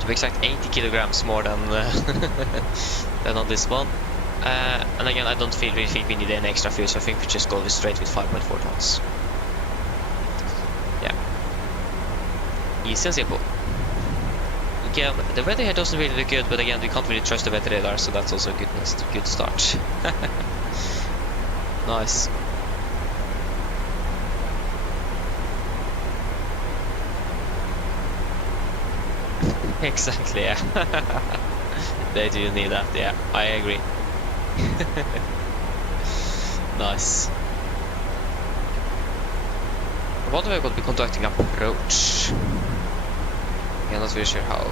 To be exact, 80 kilograms more than than on this one. And again, I don't really think we need any extra fuel, so I think we just go straight with 5.4 tons. Yeah, easy and simple. Again, the weather here doesn't really look good, but again, we can't really trust the weather radar, so that's also a good start. Nice. Exactly, yeah. They do need that, yeah, I agree. Nice. I wonder if we're going to be conducting approach. I'm not really sure how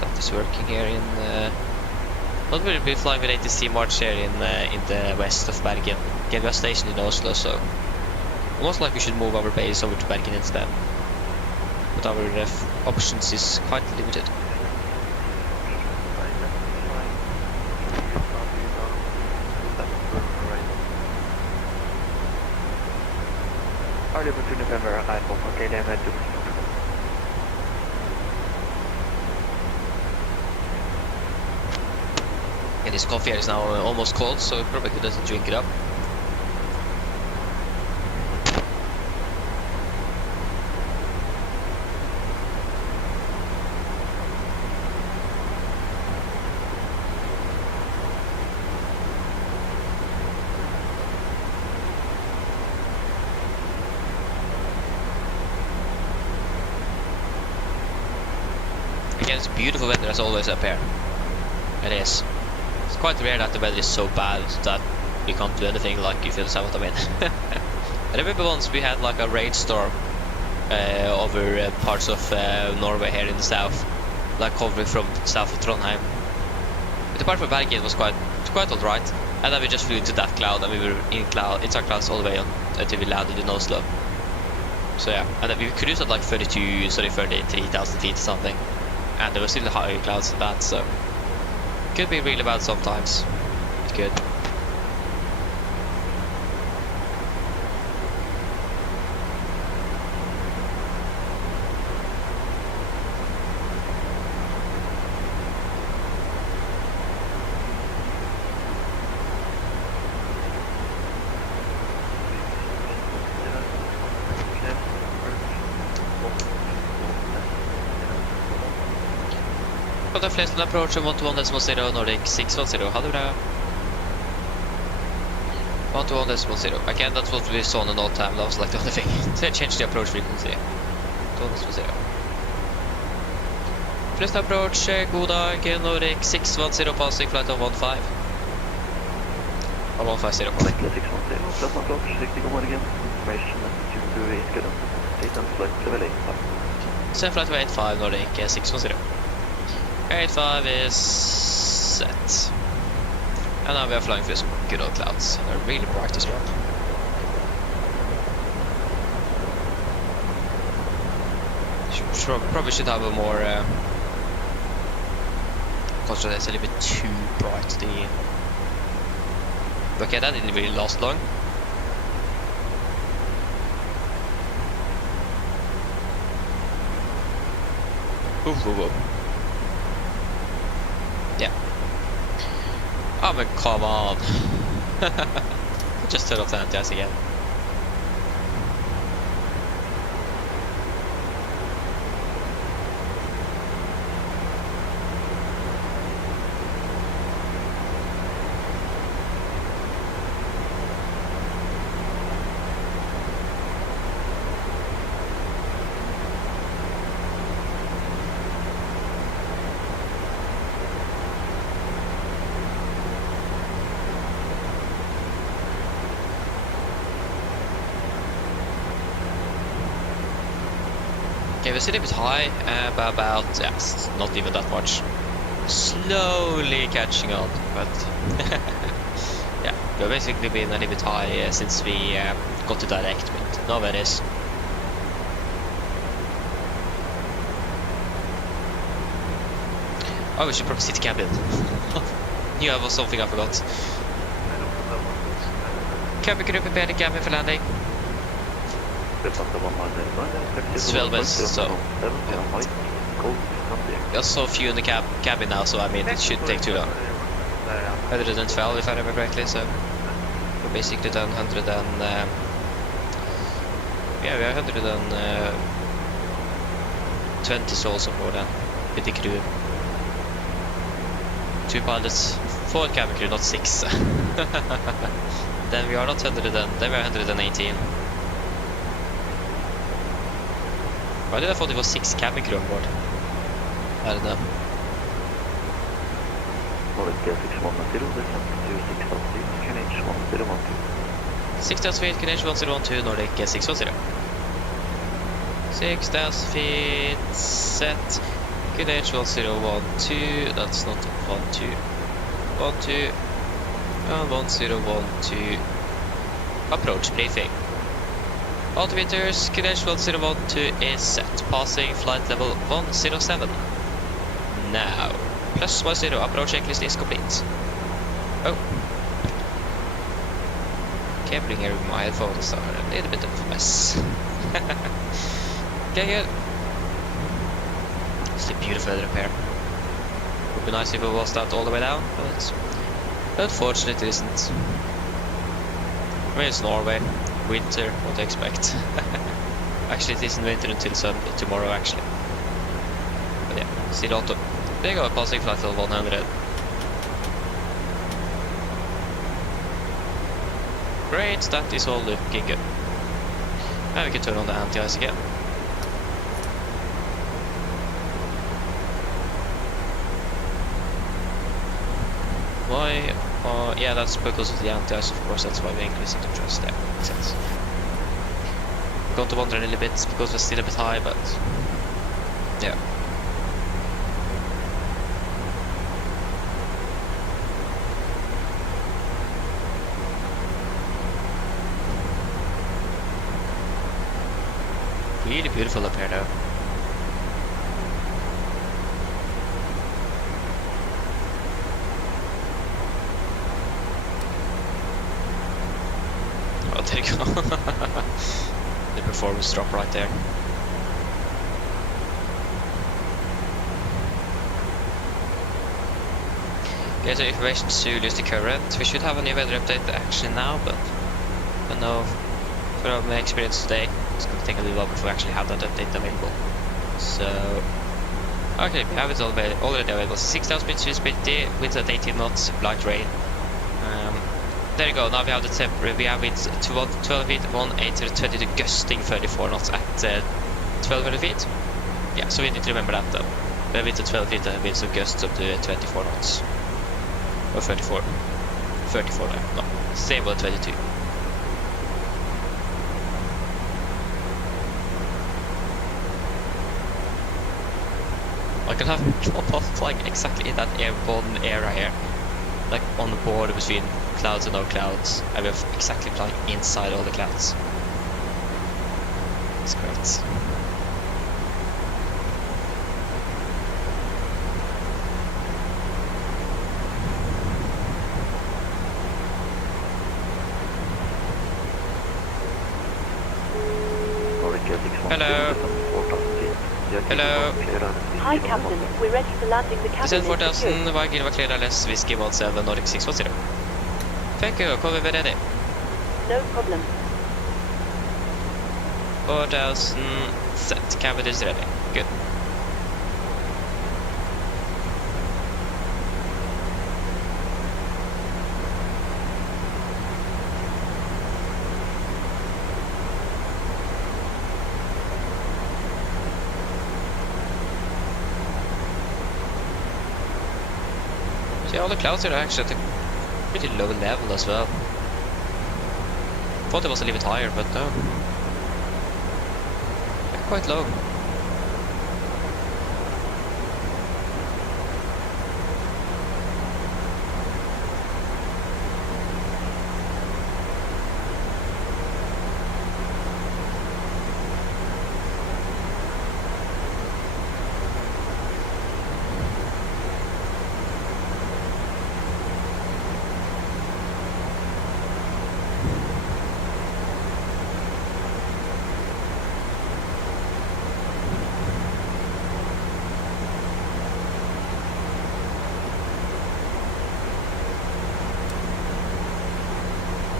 that is working here in. Not really be flying with ATC March here in the west of Bergen. Again, we are stationed in Oslo, so most likely we should move our base over to Bergen instead. But our options is quite limited. November, iPhone, okay, then I do. And this coffee here is now almost cold, so we probably could just drink it up. Again, it's beautiful weather as always up here. It is. It's quite rare that the weather is so bad that we can't do anything, like you feel what I mean. I remember once we had like a rainstorm over parts of Norway here in the south, like covering from south of Trondheim. But the part for Bergen was quite alright, and then we just flew into that cloud, and we were inside clouds all the way on until we landed in Oslo. So yeah, and then we cruised at like 33,000 feet or something. And there were still high clouds than that, so could be really bad sometimes. It could. The flest approach 121.0 Nordic 610. Ha det bra. 121.0. Again, that's what we saw on the note time. That was like the only thing. So I changed the approach frequency. 121.0. Flest approach, god dag, Nordic 610 passing flight of 15. 150. 610, flest approach, riktig god morgen. Information to is good. Take on flight level 85. Same flight of 85 Nordic 610. 85 is set. And now we are flying through some good old clouds. They're really bright as well. Probably should have a more concentrate. It's a little bit too bright. But okay, that didn't really last long. Whoa. Yeah. Oh, but come on. Just turn off the anti-ice again. Okay, we're still a bit high, by about, yes, not even that much. Slowly catching on, but yeah, we've basically been a little bit high since we got to direct, but now it is. Oh, we should probably sit the cabin. Knew I was something I forgot. Cabin crew prepare the cabin for landing. It's 12 minutes, so I saw a few in the cabin now, so I mean it shouldn't take too long. 112 if I remember correctly, so we're basically done 100 and yeah, we are 120 souls on board then with the crew. 2 pilots, 4 cabin crew, not 6. Then we are not 100 and then we are 118. Why did I thought it was 6 cabin crew on board? I don't know. Nordic 6110, descent to 6000 feet, QNH 1012. 6,000 feet, QNH 1012, Nordic 610. 6,000 feet, set, QNH 1012, that's not 12, 12, and 1012, approach briefing. Altimeters, QNH 1012 is set, passing flight level 107. Now, +10, approach checklist is complete. Oh. Cabling here with my headphones are a little bit of a mess. Okay, good. It's a beautiful weather up here. Would be nice if it was that all the way down, but unfortunately it isn't. I mean, it's Norway. Winter, what to expect. Actually, it isn't winter until tomorrow, actually. But yeah, still autumn. There you go, passing flight level 100. Great, that is all looking good. Now we can turn on the anti-ice again. Why? Yeah, that's because of the anti-ice, of course, that's why we're increasing the thrust there. Makes sense. We're going to wonder a little bit because we're still a bit high, but yeah. Really beautiful up here though. Oh, there you go. The performance drop right there. Okay, so information to lose the current. We should have a new weather update actually now, but I don't know. From my experience today, it's going to take a little while before we actually have that update available. So, okay, we have it already available. 6,000 feet visibility, winds at 18 knots, light rain. There you go. Now we have the temperature. We have it 12 feet, 1820 to gusting 34 knots at 1200 feet. Yeah, so we need to remember that though. We have it at 12 feet and winds of gusts up to 24 knots. Or 34. 34 there. No, stable at 22. I can have drop-off flying exactly in that airborne area here. Like on the border between clouds and no clouds. I have exactly flying inside all the clouds. It's great. Hello. Hello. Hi, Captain. We're ready for landing. The cabin Descent is 4000, secured. Bergen var clear LS, Whiskey 17, Nordic 610. Thank you, call me ready. No problem. 4000, set, cabin is ready. Good. See, all the clouds are actually at a pretty low level as well. Thought it was a little bit higher, but no. They're quite low.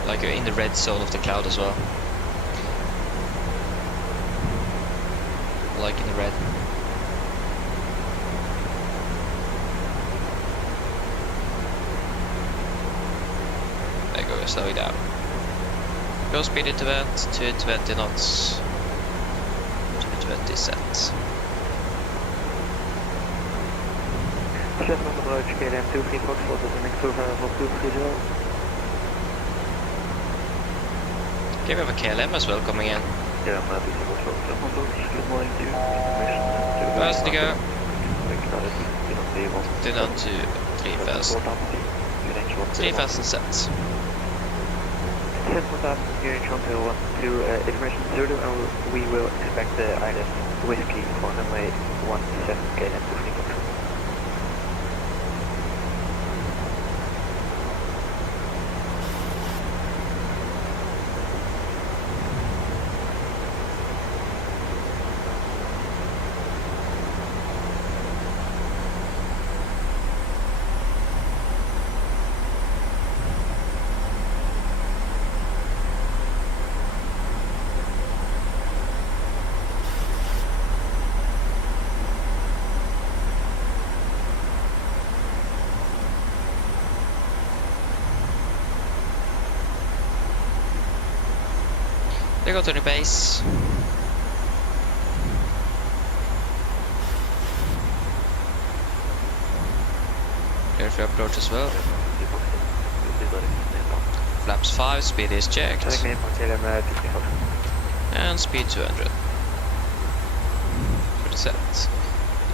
Like you're in the red zone of the cloud as well. Like in the red. There you go, slow it down. Go speed into vent to 20 knots. To 20 set. Chef on the approach, KLM 23 Foxtrot, descending to for 230. Okay, we have a KLM as well coming in. Yeah, I'm happy to go for good morning to you. First to go. Do Down to 3000. 3000 sets. Set 1000 here in Toronto, to information 0, and we will expect the ILS whiskey for runway 17 KLM 23 Foxtrot. They go to the base. Clear for approach as well. Flaps 5, speed is checked. And speed 200. For the set.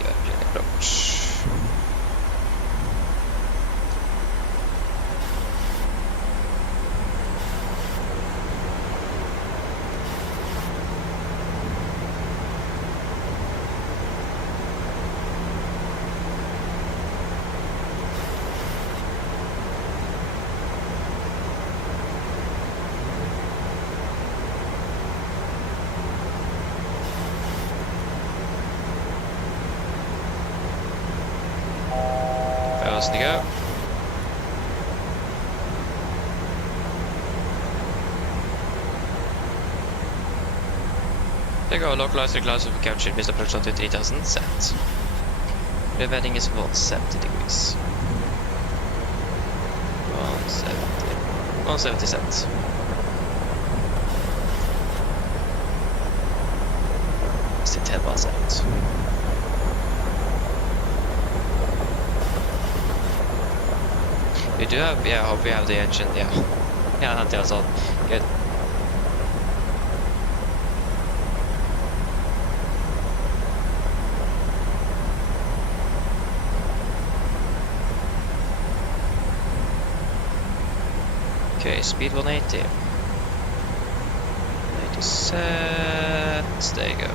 Yeah, approach. To go. There you go, localizer glass will be captured with approach to 3000 set. The wedding is 170 degrees. 170 set. It's the 10 bar set. We do have, yeah, I hope we have the engine, yeah. Yeah, that was all. Good. Okay, speed 180. 90 sets, there you go.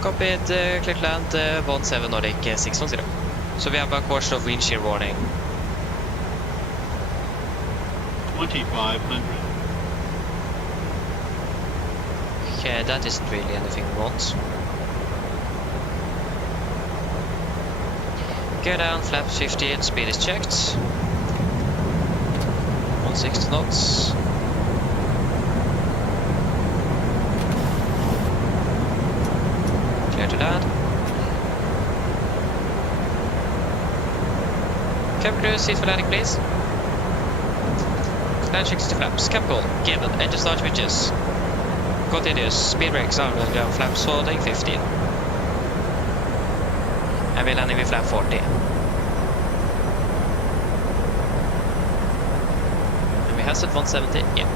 Copied, clear to land, 17 Nordic 610. So we have a course of wind shear warning. 2500. Okay, that isn't really anything we want. Go down, flap 50 and speed is checked. 160 knots. Clear to land. Cabin crew, seat for landing please. Land checks to flaps. Cap call, given, engine start switches. Continuous, speed brakes are going down, flaps holding 15. And we're landing with flap 40. And we have set 170, yeah.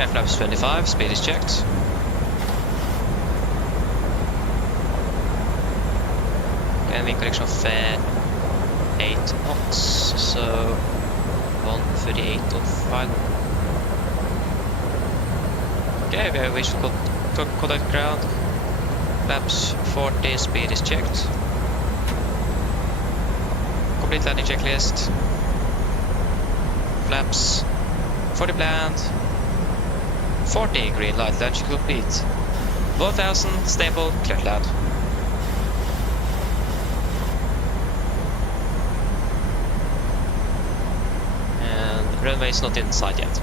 Okay, flaps 25, speed is checked. Okay, wind correction of 8 knots, so 138.5. Okay, we have visual contact ground. Flaps 40, speed is checked. Complete landing checklist. Flaps 40 planned. 40 green light, launch complete. 1000 stable, clear to land. And runway is not inside yet.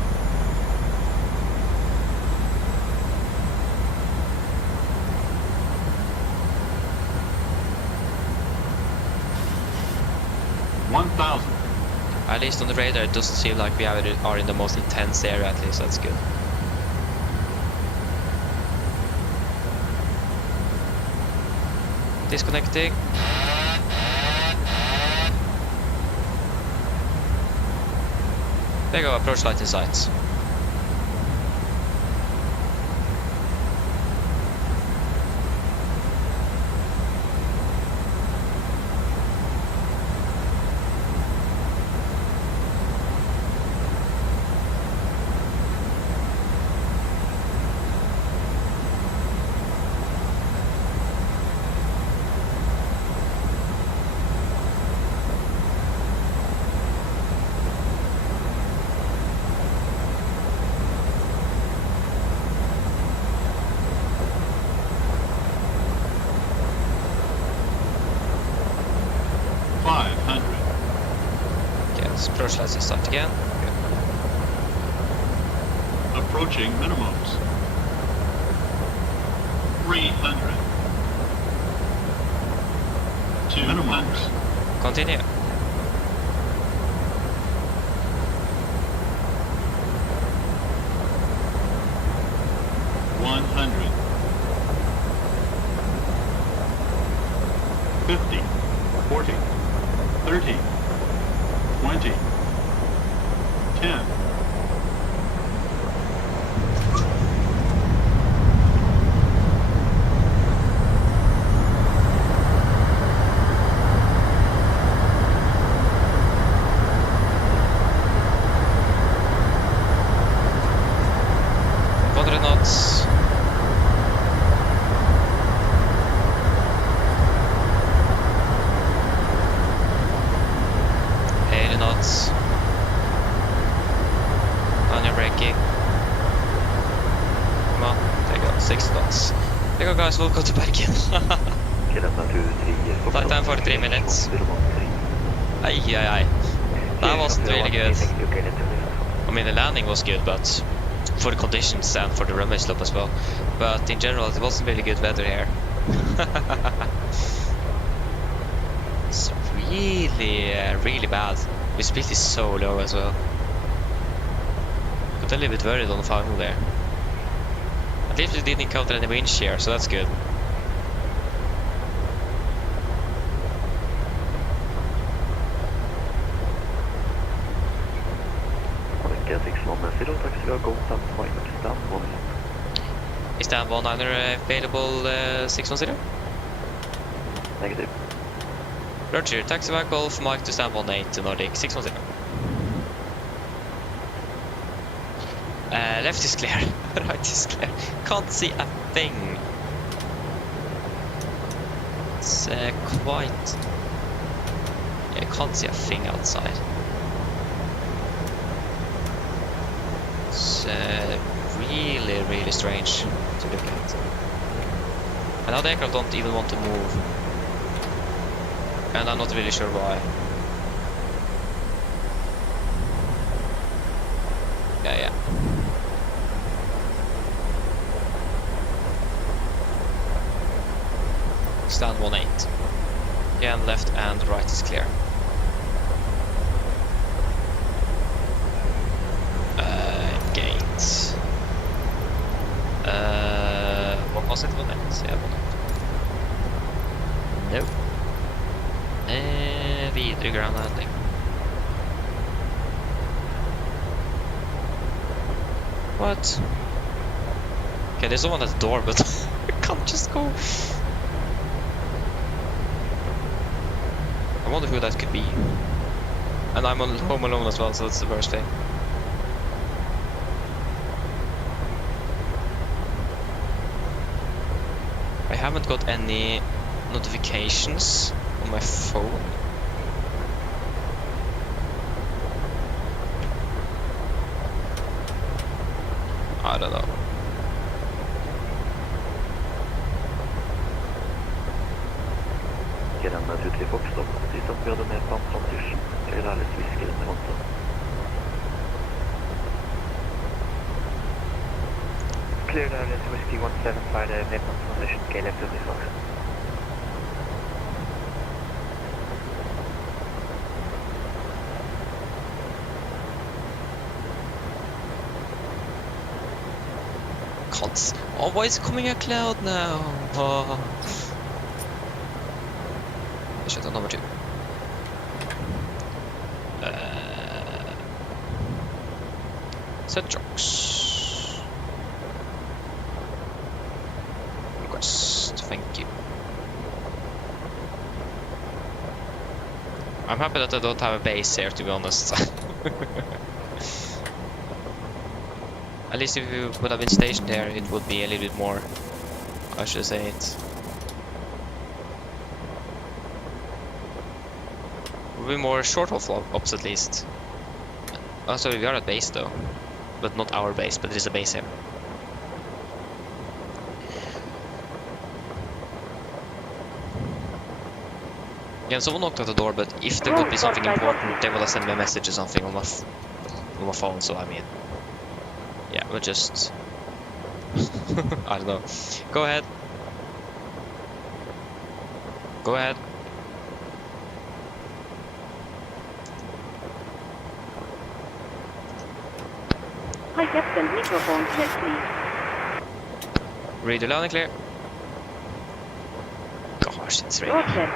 At least on the radar, it doesn't seem like we are in the most intense area. At least that's good. Disconnecting. There you go, approach light in sight. Approach lights start again. Good. Approaching minimums. 300. To minimums. Continue. $100. 50. 40. 30. 20. 10. Knots. 80 knots. On your braking. Come on, there you go, 6 knots. There you go guys, we'll go to Bergen. Flight time 43 minutes. Ay. That wasn't really good. I mean the landing was good, but for the conditions and for the runway slope as well. But in general it wasn't really good weather here. It's really bad. The speed is so low as well. Got a little bit worried on the final there. At least we didn't encounter any wind shear, so that's good. Is stand 19 available 610? Negative. Roger, taxi back Golf Mike to stand 18 to Nordic 610. Left is clear, right is clear. Can't see a thing. It's quite... Yeah, can't see a thing outside. It's really strange to look at. And now the aircraft don't even want to move. And I'm not really sure why. Yeah. Stand 18. Again, left and right is clear. Gate. What was it? 18? Yeah, 18. Nope. Videre ground landing. What? Okay, there's someone at the door, but I can't just go. I wonder who that could be. And I'm on home alone as well, so that's the worst thing. I haven't got any notifications on my phone. I don't know. Grann ut till Foxstop. De som började med plan 37. Det är alldeles whisky i fronten. Clear direct whiskey 175 midnight transition scale left of the Fox. Can't. Oh, why is it coming a cloud now? Oh. Shit, on number 2. Set jocks. Request. Thank you. I'm happy that I don't have a base here, to be honest. At least if you would have been stationed there, it would be a little bit more. I should say it. Would be more short haul ops at least. Oh, sorry, we are at base though, but not our base, but there is a base here. Yeah, someone knocked at the door, but if there would be something important, they would have sent me a message or something on my phone. So I mean, yeah, we'll just I don't know. Go ahead. Go ahead. Hi Captain, microphone check please. Read loud and clear. Gosh, it's raining. Roger.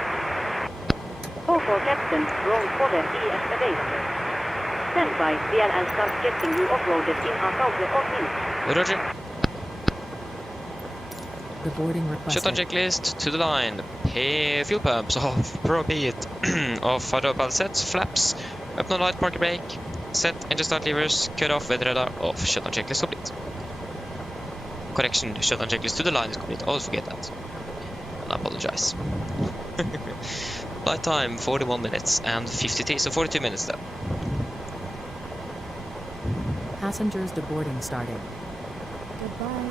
Go for Captain, wrong quarter ES available. Stand by, VLL start getting you offloaded in a couple of minutes. Roger. The boarding requested. Shutdown checklist to the line. Pay fuel pumps off. Probeat. Off hydraulic sets. Flaps. Open on light parking brake. Set engine start levers. Cut off weather radar. Off. Shutdown checklist complete. Correction. Shutdown checklist to the line is complete. Always forget that. And I apologize. Flight time 41 minutes and 53. So 42 minutes then. Passengers deboarding starting. Goodbye.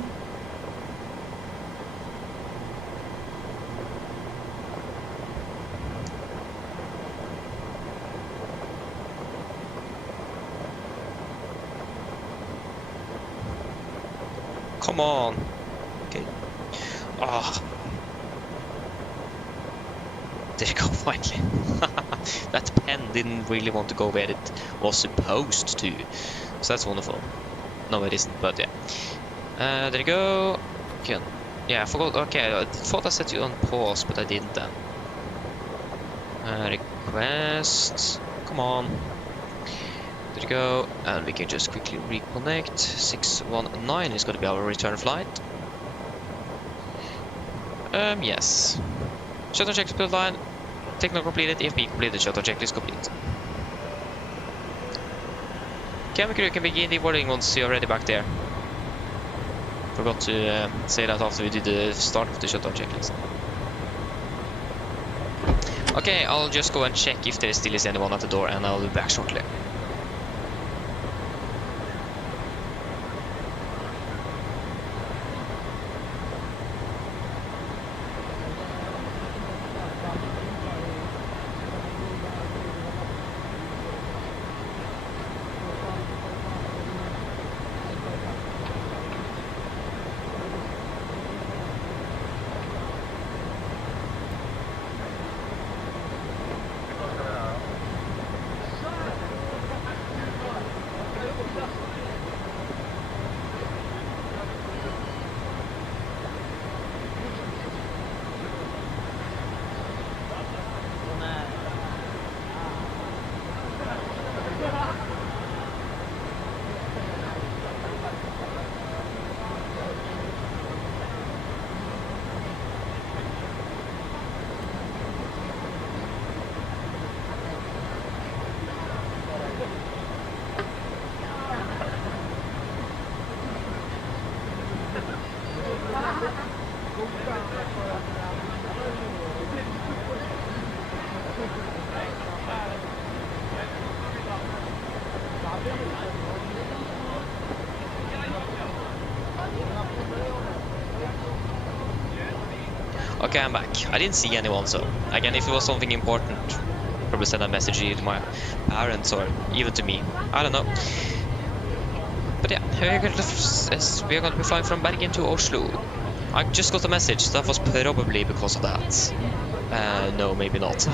Come on. Okay. Ah. There you go, finally. That pen didn't really want to go where it was supposed to. So that's wonderful. No, it isn't, but yeah. There you go. Okay. Yeah, I forgot. Okay, I thought I set you on pause, but I didn't then. Request. Come on. There you go. And we can just quickly reconnect. 619 is going to be our return flight. Yes. Shutdown checklist to the line. Techno completed. EFP completed. Shutdown checklist complete. Camera crew can begin the boarding once you're ready back there. Forgot to say that after we did the start of the shutdown checklist. Okay, I'll just go and check if there still is anyone at the door, and I'll be back shortly. Okay, I'm back. I didn't see anyone, so again, if it was something important, probably send a message to my parents or even to me. I don't know. But yeah, we're going to be flying from Bergen to Oslo. I just got a message. That was probably because of that. No, maybe not.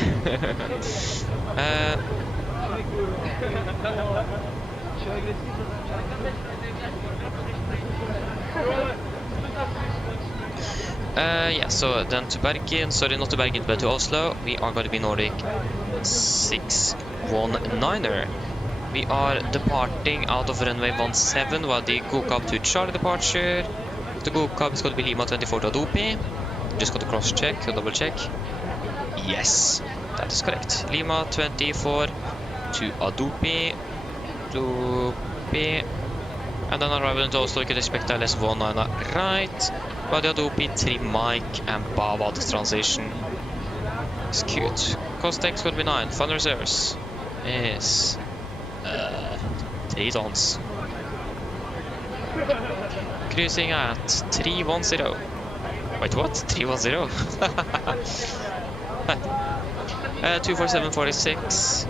Yeah, so then to Bergen, sorry, not to Bergen, but to Oslo. We are going to be Nordic 619er. We are departing out of runway 17 while the Gokab to Charlie departure. The Gokab is going to be Lima 24 to Adopi. Just got to cross check, to double check. Yes, that is correct. Lima 24 to Adopi. And then arriving into Oslo, you can expect LS 19 right. While the Adopi, trim mic and Bavad transition. It's cute. Cost X will be 9. Fun reserves is 3 tons. Cruising at 310. Wait, what? 310? 247.46.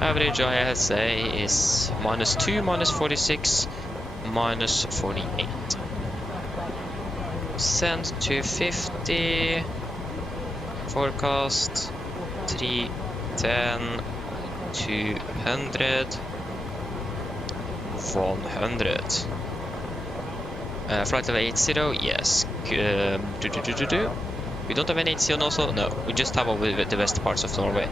Average ISA is -2, -46, -48. Send to 50. Forecast 310, 200, 100. Flight level 80, yes. We don't have an 80 in Oslo? No, we just have the west parts of Norway.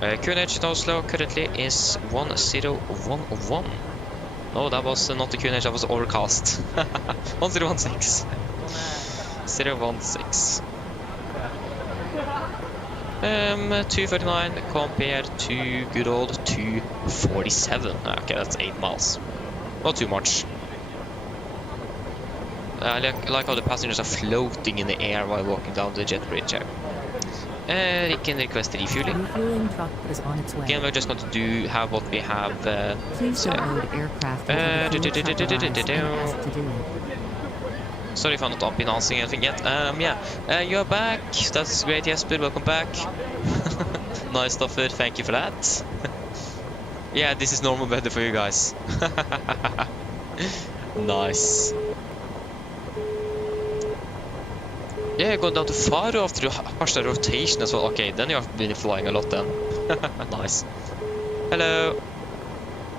QNH in Oslo currently is 1011. No, that was not the QNH, that was overcast. 1016. 016. 239 compared to good old 247. Okay, that's 8 miles. Not too much. I like how the passengers are floating in the air while walking down the jet bridge here. We can request refueling. Refueling truck is on its way. Again, we're just going to have what we have. Please don't load aircraft until the fuel truck arrives and ask to do it. Sorry if I'm not announcing anything yet. Yeah, you're back. That's great, Jesper. Welcome back. Nice stuff. Thank you for that. Yeah, this is normal weather for you guys. Nice. Yeah, going down to Faro after you harsh the rotation as well. Okay, then you have been flying a lot then. Nice. Hello.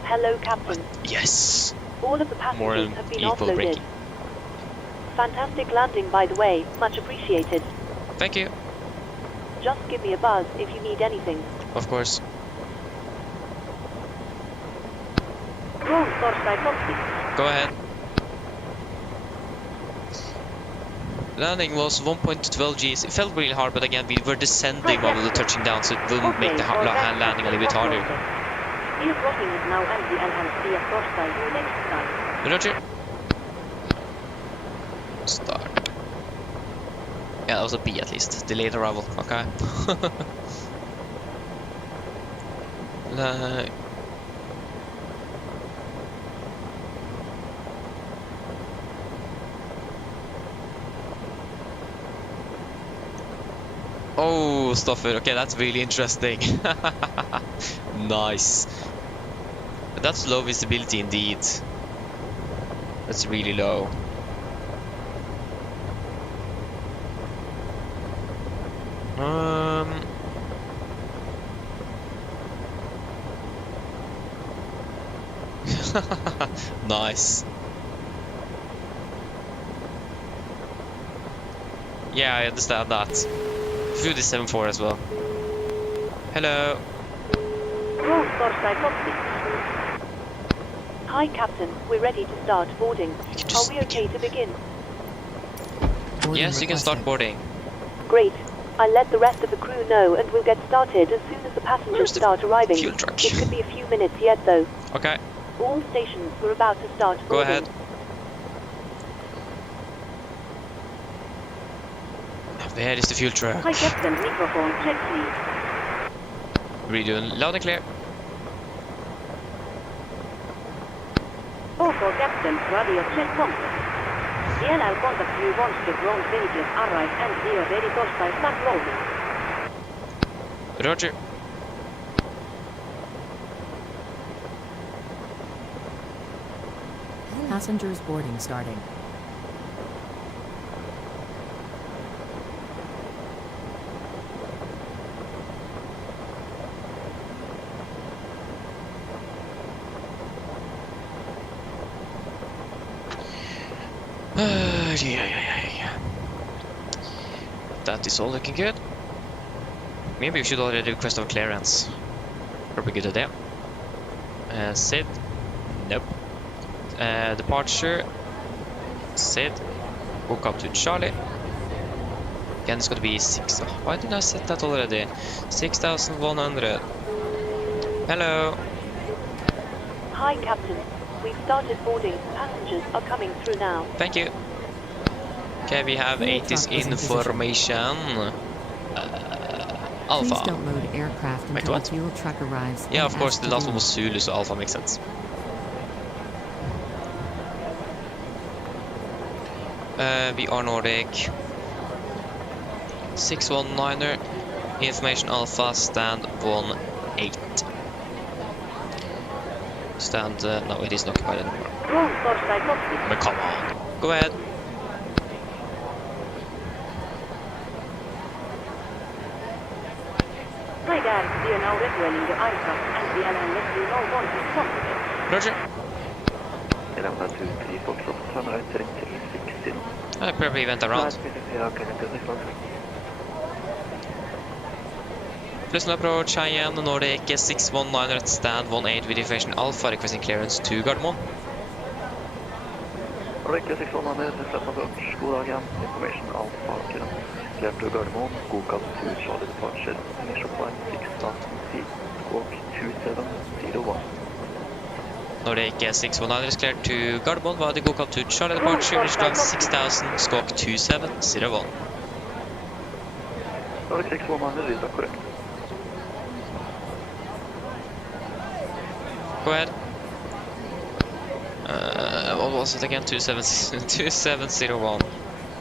Hello, Captain. Yes. All of the passengers have been equal offloaded. braking. Fantastic landing, by the way. Much appreciated. Thank you. Just give me a buzz if you need anything. Of course. Roll Torstai copy. Go ahead. Landing was 1.12 Gs. It felt really hard, but again, we were descending while we were touching down, so it will make the landing a little bit harder. Air crossing is now empty and has via Torstai you next time. Roger. Start. Yeah, that was a B at least. Delayed arrival. Okay. Oh, stuff it. Okay, that's really interesting. Nice. That's low visibility indeed. That's really low. Nice. Yeah, I understand that. Through the 7.4 as well. Hello. Roll Torstai copy. Hi, Captain. We're ready to start boarding. Are we okay to begin? Boarding Yes, you can start requested. boarding. Great. I'll let the rest of the crew know and we'll get started as soon as the passengers Where's the start arriving. fuel truck? It could be a few minutes yet, though. Okay, All stations were about to start boarding. go ahead. Where is the fuel truck? Hi Captain, microphone check please. Radeon loud and clear. For Captain, radio check complete. DLL contact you once the ground vehicles arrive and we are ready to start loading. Roger. Passengers boarding starting. Yeah. That is all looking good. Maybe we should already request our clearance. Probably good idea. Sid. Nope. Departure. Sid. Woke up to Charlie. Again, it's going to be 6. Oh, why didn't I set that already? 6,100. Hello. Hi, Captain. We've started boarding. Passengers are coming through now. Thank you. Okay, we have 80's information. Please Alpha. don't load aircraft Wait, until what? the fuel truck arrives. Yeah, and of course, ask the to last one leave. was Zulu, so Alpha makes sense. We are Nordic. 619er. Information Alpha, stand 18. Stand, no, it is not occupied anymore. Ground Torstai copy. But come on. Go ahead. Hi there, we are now refueling the aircraft and we will let you know once it's possible. Roger. Lämna ut i Foxtrot, stannar ut till 360. I probably went around. Listen approach, Cheyenne, Nordic 619 at stand 18 with information Alpha, requesting clearance to Gardermoen. Nordic 619, släpp approach, god dagen, information Alpha, clear to Gardermoen, godkast to Charlie departure, initial flight 6000 feet, squawk 2701. Nordic 619 is cleared to Gardermoen, via the go to Charlie departure, initial flight 6000, squawk 2701. Nordic 619, this is correct. Go ahead. What was it again? 2701.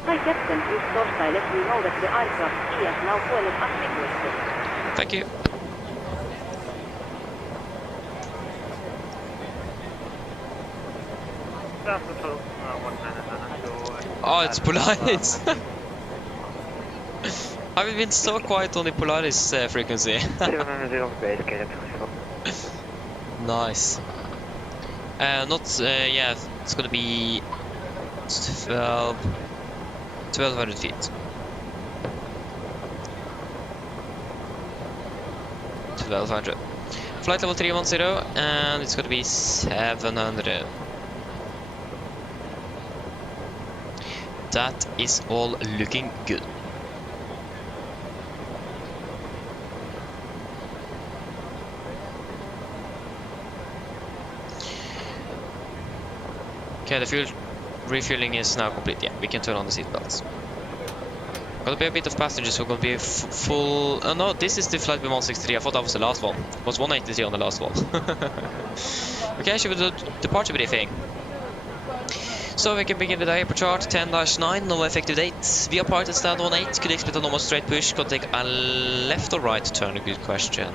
Hi Captain, use Torstai let me know that the aircraft is now fueled as requested. Thank you. Oh, it's Polaris. I've been so quiet on the Polaris frequency. Nice. Yeah, it's gonna be 1200 feet. 1200. Flight level 310, and it's gonna be 700. That is all looking good. Okay, the fuel refueling is now complete. Yeah, we can turn on the seatbelts. Gonna be a bit of passengers who are gonna be full. No, this is the flight with 163. I thought that was the last one. It was 183 on the last one. Okay, should we do departure briefing? So we can begin with the airport chart 10-9, no effective date. We are parked at stand 18. Could you expect a normal straight push? Could take a left or right turn? A good question.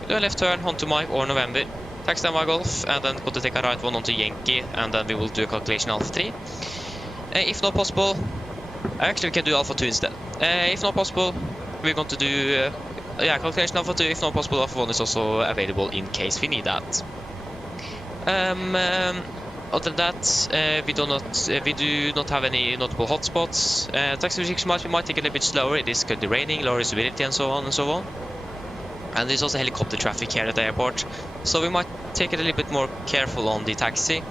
We do a left turn onto Mike or November. Taxi my Golf, and then got to take a right one onto Yankee, and then we will do a calculation Alpha 3. If not possible, actually we can do Alpha 2 instead. If not possible, we're going to do calculation Alpha 2. If not possible, Alpha 1 is also available in case we need that. Other than that, we do not have any notable hotspots. Taxi restriction might take a little bit slower. It is currently raining, low visibility, and so on and so on. And there's also helicopter traffic here at the airport, so we might take it a little bit more careful on the taxi.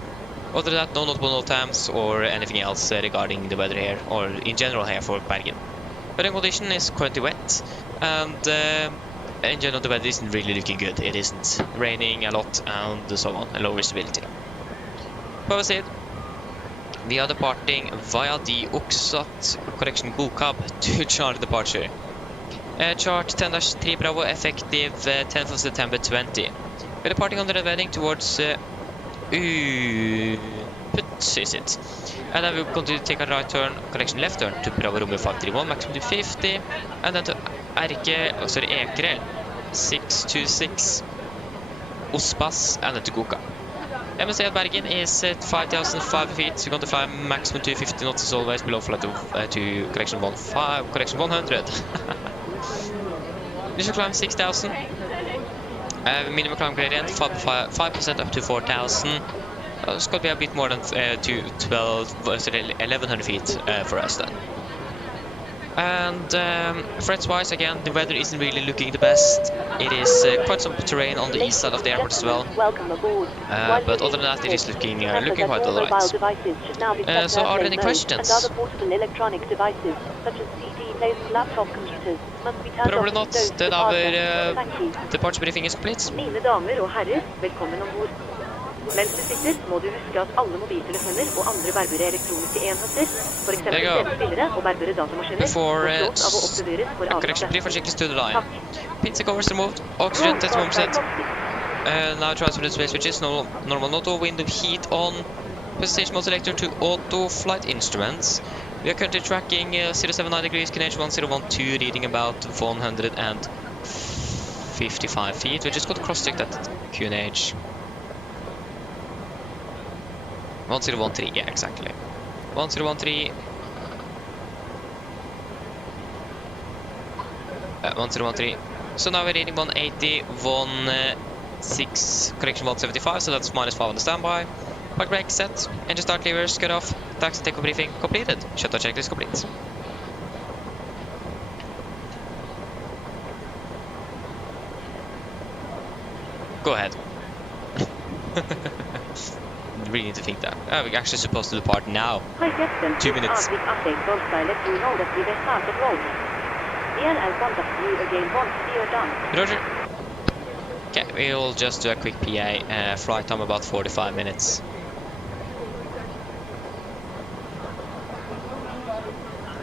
Other than that, no notable no times or anything else regarding the weather here, or in general here for Bergen. Weather condition is currently wet, and in general the weather isn't really looking good. It isn't raining a lot and so on, and low visibility. But said, We are departing via the Oxat, correction, Gokab to Charlie departure. Chart 10-3 Bravo, effective 10th of September 20. We're departing on the red heading towards Put, is it? And then we'll continue to take a right turn, correction, left turn to Bravo Romeo 531, maximum to 50, and then to Ekerel 626, Ospas, and then to Goka. MSC at Bergen is at 5,500 feet, so we're going to fly maximum 250 knots as always, below flight to correction 100. We should climb 6,000. Minimum climb gradient 5% up to 4,000. It's got to be a bit more than 1,100 feet for us then. And threats wise, again, the weather isn't really looking the best. It is quite some terrain on the east side of the airport as well. But other than that, it is looking quite alright. So are there any questions? Probably not. Then our departure briefing is complete. Mine damer og herrer, velkommen ombord. Mens du sitter, må du huske at alle mobiltelefoner og andre bærbare elektroniske enheter, for eksempel TV-spillere og bærbare datamaskiner, before får lov av å oppbevares for correction brief avstand. check to the line. Pins and covers removed. Oxygen test 1%. Now transfer to space switches. Normal auto window heat on. Presentation mode selector to auto flight instruments. We are currently tracking 079 degrees, QNH 1012, reading about 155 feet. We just got to cross-check that QNH. 1013, yeah, exactly. 1013. 1013. So now we're reading 180, 16, correction 175, so that's minus 5 on the standby. Park brake set, engine start levers, cut off, taxi takeoff briefing completed. Shutdown checklist complete. Go ahead. Really need to think that. We're actually supposed to depart now. 2 minutes. Roger. Okay, we'll just do a quick PA. Flight time about 45 minutes.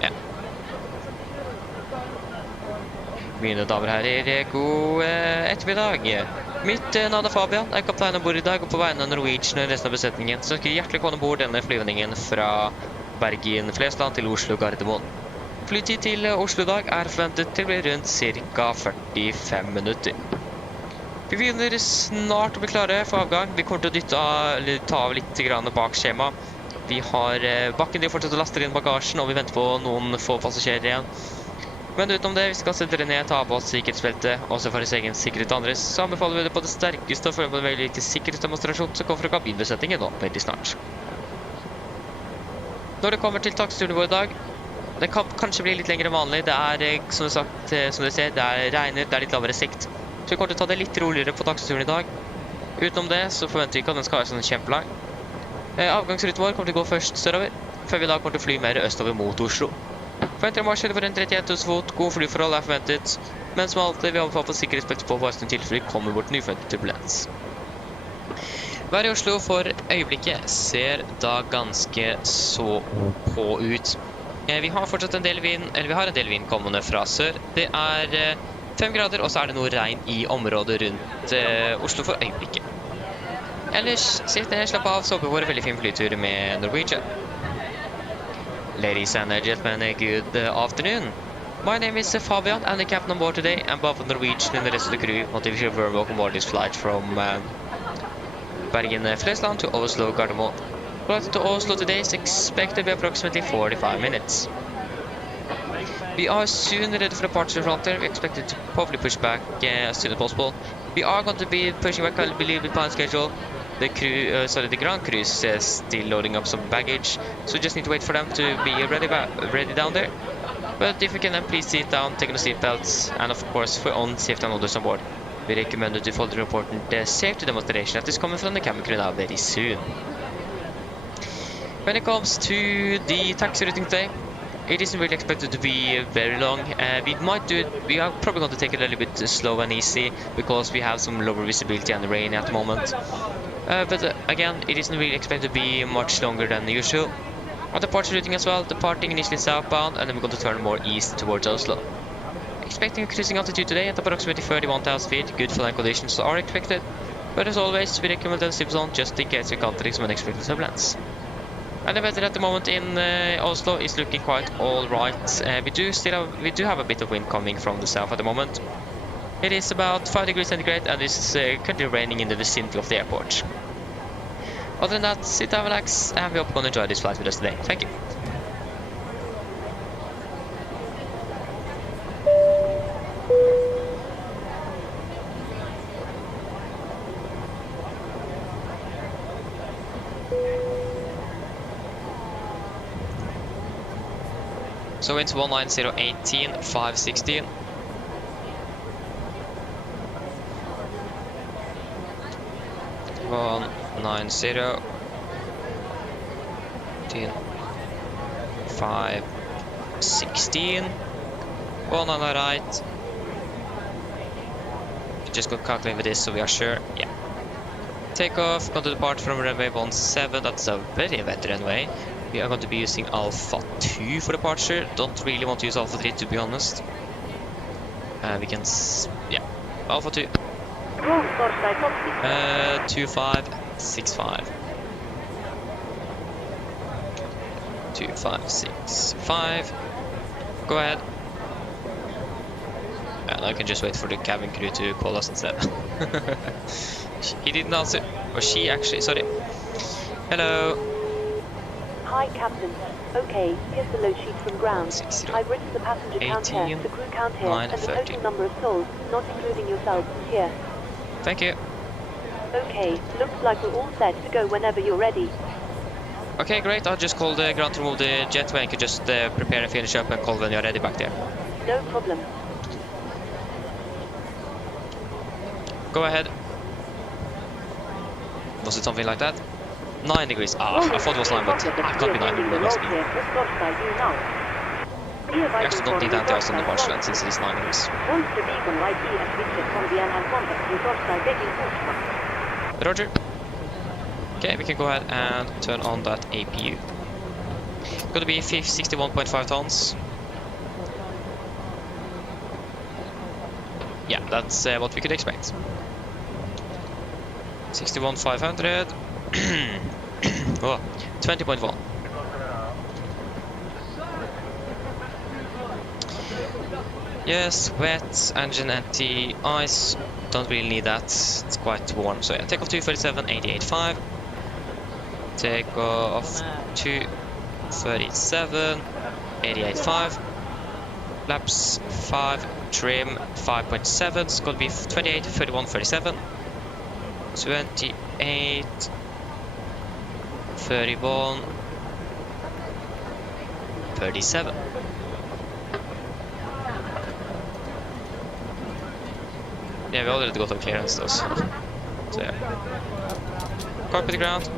Ja. Mine damer og herrer, god ettermiddag. Mitt navn er Fabian, jeg er kaptein ombord i dag, og på vegne av Norwegian og resten av besetningen, så ønsker jeg hjertelig komme ombord denne flyvningen fra Bergen, Flesland til Oslo, Gardermoen. Flytid til Oslo i dag er forventet til å bli rundt ca. 45 minutter. Vi begynner snart å bli klare for avgang. Vi kommer til å ta av litt bak skjema. Vi har bakken de fortsatt å laste inn bagasjen, og vi venter på noen få passasjerer igjen. Men utenom det, vi skal sette dere ned, ta på oss sikkerhetsbeltet, også for hans egen sikkerhet andres, så anbefaler vi det på det sterkeste å følge på en veldig viktig sikkerhetsdemonstrasjon som kommer fra kabinbesetningen nå, veldig snart. Når det kommer til taksturen vår i dag, det kan kanskje bli litt lengre enn vanlig. Det er, som dere ser, det regner, det er litt lavere sikt. Så vi kommer til å ta det litt roligere på taksturen i dag. Utenom det, så forventer vi ikke at den skal være sånn kjempelang. Avgangsruten vår kommer til å gå først sørover, før vi da kommer til å fly mer østover mot Oslo. Forventer marsjer for en 31 000 fot, gode flyforhold er forventet, men som alltid vi anbefaler på sikkerhetsbeltet på varslende tilfeller kommer bort nyforventet turbulens. Været i Oslo for øyeblikket ser da ganske så på ut. Vi har fortsatt en del vind, eller vi har en del vind kommende fra sør. Det er 5 grader, og så er det noe regn i området rundt Oslo for øyeblikket. Ellers, sitt ned, slapp av, så håper vi får en veldig fin flytur med Norwegian. Ladies and gentlemen, good afternoon. My name is Fabian, I'm the captain on board today, and both Norwegian and the rest of the crew want to wish you a very welcome aboard this flight from Bergen, Flesland to Oslo, Gardermoen. Flight to Oslo today is expected to be approximately 45 minutes. We are soon ready for departure from there. We expect it to probably push back as soon as possible. We are going to be pushing back a little bit behind schedule. The ground crew is still loading up some baggage, so we just need to wait for them to be ready down there. But if you can, then please sit down, take on the seat belts, and of course for own safety and others on board. We recommend you to follow the important safety demonstration that is coming from the cabin crew now very soon. When it comes to the taxi routing today, it isn't really expected to be very long. We might do it. We are probably going to take it a little bit slow and easy because we have some lower visibility and rain at the moment. But again, it isn't really expected to be much longer than usual. On departure routing as well, departing initially southbound and then we're going to turn more east towards Oslo. Expecting a cruising altitude today at approximately 31,000 feet. Good flying conditions are expected, but as always, we recommend a zip zone just in case you encounter some unexpected turbulence. And the weather at the moment in Oslo is looking quite alright. We do have a bit of wind coming from the south at the moment. It is about 5 degrees centigrade and it's currently raining in the vicinity of the airport. Other than that, sit down, relax, and we hope you're going to enjoy this flight with us today. Thank you. So it's 19018 516. One 90 5 16. One on the right. Just go calculate with this so we are sure. Yeah. Take off, going to depart from runway 17. That's a very wet runway. We are going to be using Alpha 2 for departure. Don't really want to use Alpha 3 to be honest. We can, yeah, Alpha 2. 2565. 2565. Go ahead. And I can just wait for the cabin crew to call us instead. He didn't answer. Or she actually, sorry. Hello. Hi, Captain. Okay, here's the load sheet from ground. 60. I've written the passenger count here, the crew count here, 9, and the 30. total number of souls, not including yourself, here. Thank you. Okay, looks like we're all set to go whenever you're ready. Okay, great. I'll just call the ground to remove the jetway and can just prepare and finish up and call when you're ready back there. No problem. Go ahead. Was it something like that? 9 degrees. Ah, I thought it was 9, but it can't be 9 degrees. It must be. We actually don't need anti-ice on the marshland since it is 9 degrees. Roger. Okay, we can go ahead and turn on that APU. Going to be 61.5 tons. Yeah, that's what we could expect. 61,500. Oh, 20.1. Yes, wet, engine anti-ice. Don't really need that. It's quite warm. So yeah, take off 237, 88.5. Take off 237, 88.5. Laps 5, trim 5.7. It's going to be 28, 31, 37. 28, 31, 37. Yeah, we already got our clearance though, so yeah. Carpet the ground.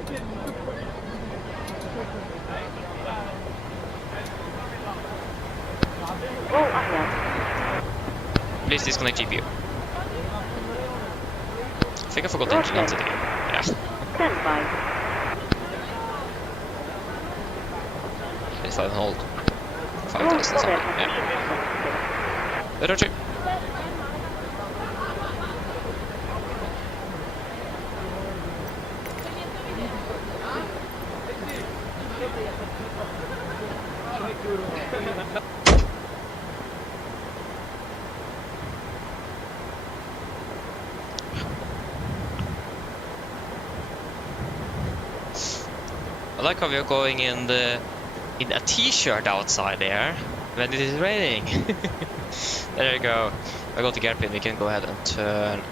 Please disconnect GPU. I think I forgot the engine once again. Yeah. Stand by. 25 and hold. 5,000 something. Yeah. Roger. I like how we are going in a t-shirt outside there when it is raining. There you go. I got the gear pin. We can go ahead and turn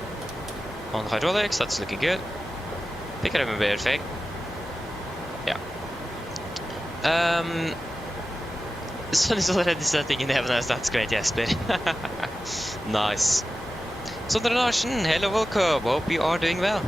on hydraulics. That's looking good. Pick it up a bit, thing. Yeah. The sun is already setting in heaven. That's great, Jesper. Nice. Sondre Larsen, hello, welcome. Hope you are doing well.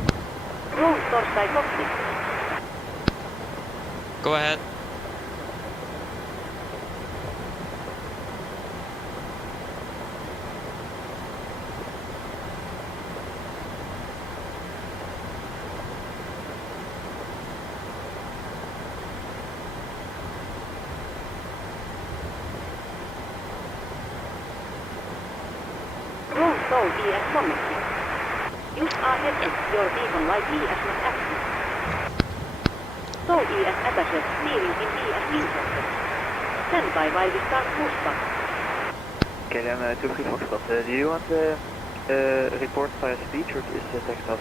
Seoul ES connected. Use ahead if your beacon light ES not active. Seoul ES attaches steering in ES intercepted. Stand by while we start pushback. KLM 23 Foxtrot, do you want report via speech or is text out?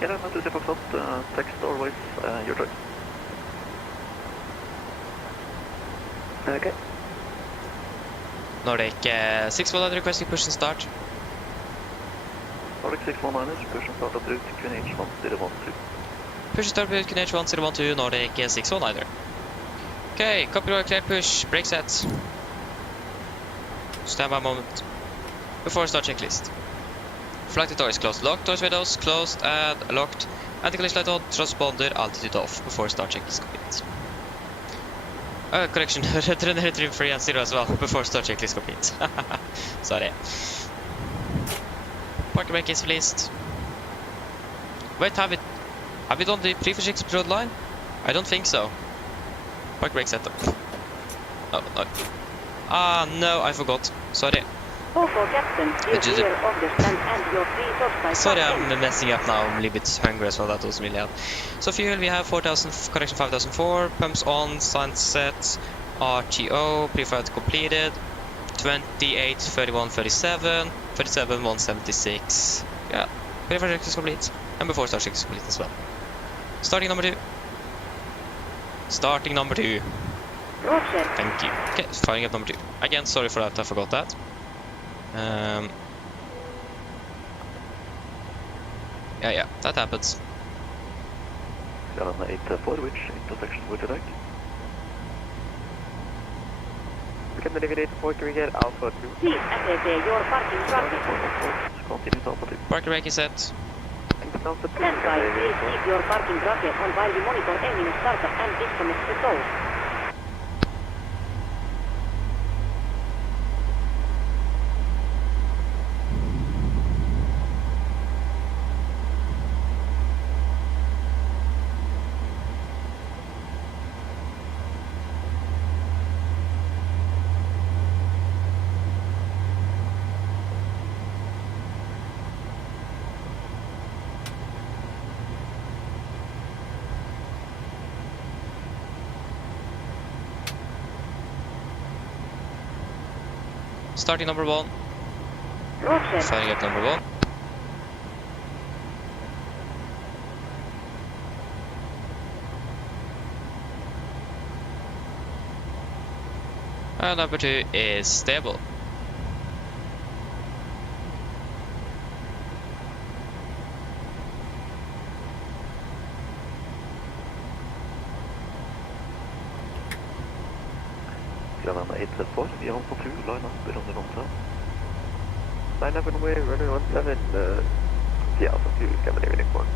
KLM 23 Foxtrot, text or voice, your choice. Okay. Nordic 619 requesting push and start. Nordic 619, push and start at route QNH 1012. Push and start with QNH 1012, Nordic 619. Okay, copy, clear push, brake set. Stand by moment. Before start checklist. Flight doors closed, locked, doors windows closed and locked. Anti-collision light on, transponder altitude off. Before start checklist complete. Correction, return free and 0 as well. Before start checklist complete. Sorry. Parking brake is released. Wait, have we done the pre-fix explode line? I don't think so. Park brake setup. Oh, no. Ah, no, I forgot. Sorry. Captain, clear of the stand and your free source by Sorry, I'm messing up now. I'm a little bit hungry as well. That doesn't really help. So fuel, we have 4,000, correction 5,004. Pumps on, sunset, RTO, pre-flight completed. 28, 31, 37, 37, 176. Yeah, pre-flight is complete. And before start check is complete as well. Starting number 2. Starting number 2. Roger. Thank you. Okay, firing up number 2. Again, sorry for that, I forgot that. Yeah, that happens. 784, which intersection would you like? We can navigate for Kriger Alpha 2. Please SAP your parking traffic. Continue to Alpha 2. Parking brake is set. Stand by, please keep your parking bracket on while we monitor engine startup and disconnect the source. Starting number 1. Roger. Firing up number 1. And number 2 is stable. Seven 874, we are on for 2, line up, bit on the wrong side. Line up and way, running 17, yeah, Alpha 2, Scandinavian 1.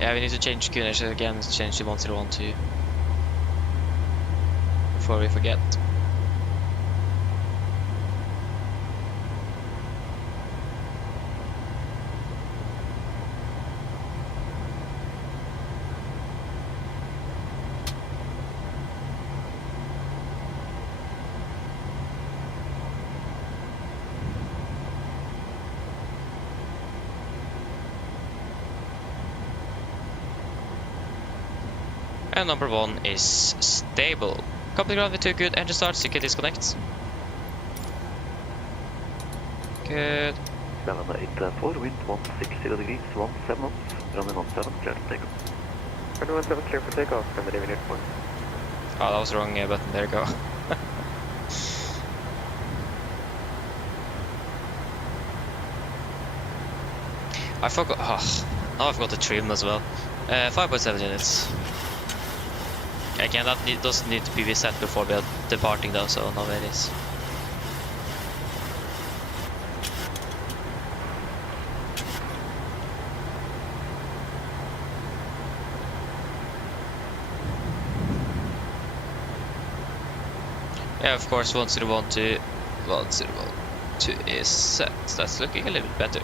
Yeah, we need to change QNH again, change to 1012. Before we forget. And number 1 is stable. Copy ground with 2 good, engine start, CK disconnect. Good. 784, wind 160 degrees, 17 knots, running 17, clear for takeoff. Running 17, clear for takeoff, Scandinavian 1. Oh, that was the wrong button, there you go. I forgot, now I forgot to trim as well. 5.7 units. Again, that doesn't need to be reset before we are departing though, so no worries. Yeah, of course, 1012 is set. That's looking a little bit better.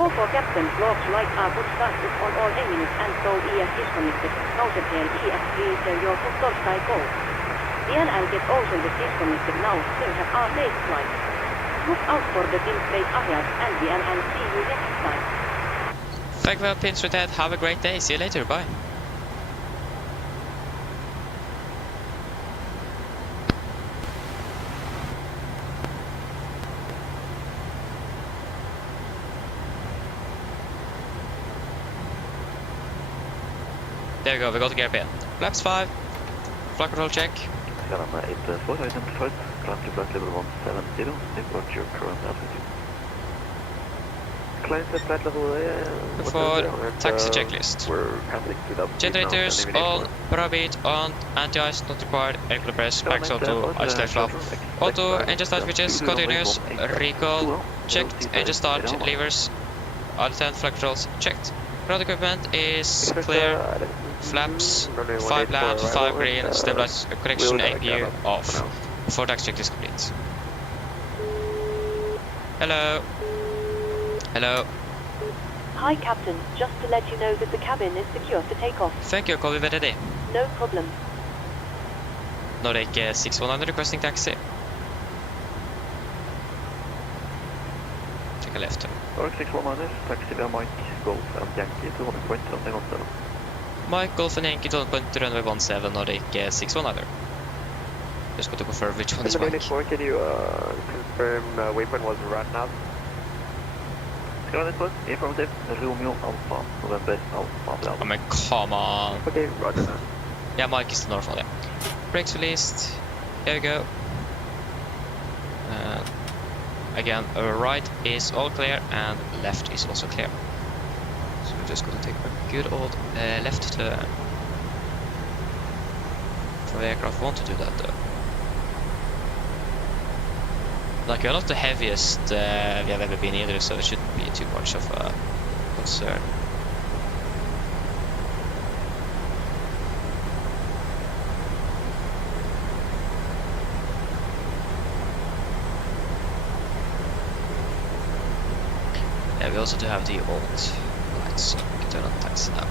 Call for captain, logs light are put status on all engines and so ES disconnected. Nousepel ES3 seurjoukut torstai go. DNLget Oslo disconnected now, still have our safe flight. Look out for the pin straight ahead and DNL see you next time. Thank you for pin straight ahead. Have a great day. See you later. Bye. There we go, we got the gear pin. Flaps 5. Flight control check. Skyline 84, identified. Climb to flight level 170. Departure current altitude. Climb to flight level... For taxi checklist. We're handling to Generators on, parabeat on, anti-ice not required, air press, max auto, isolate flap. Auto, engine start switches, continuous, recall, checked, engine start, levers, all-10 flight controls, checked. Ground equipment is clear, flaps, 5 land, 5 green, stabilize connection, APU off. Before taxi check is complete. Hello. Hello. Hi, Captain. Just to let you know that the cabin is secure for takeoff. Thank you, call me ready. No problem. Nordic 619 requesting taxi. Take a left turn. Nordic 619, taxi via Mike, Golf and Yankee to 1.17. Mike, Golf and Yankee to point runway 17, Nordic 619. Just got to confirm which one is Mike. Can you confirm waypoint was right now? Skyline 1, informative, Romeo Alpha, November Alpha. I mean, come on. Okay, roger that. Yeah, Mike is the north one, yeah. Brakes released. Here we go. Again, right is all clear and left is also clear. So we're just going to take a good old left turn. For the aircraft want to do that though. Like, we're not the heaviest we have ever been either, so it shouldn't be too much of a concern. Yeah, we also do have the old lights, so we can turn on taxi now.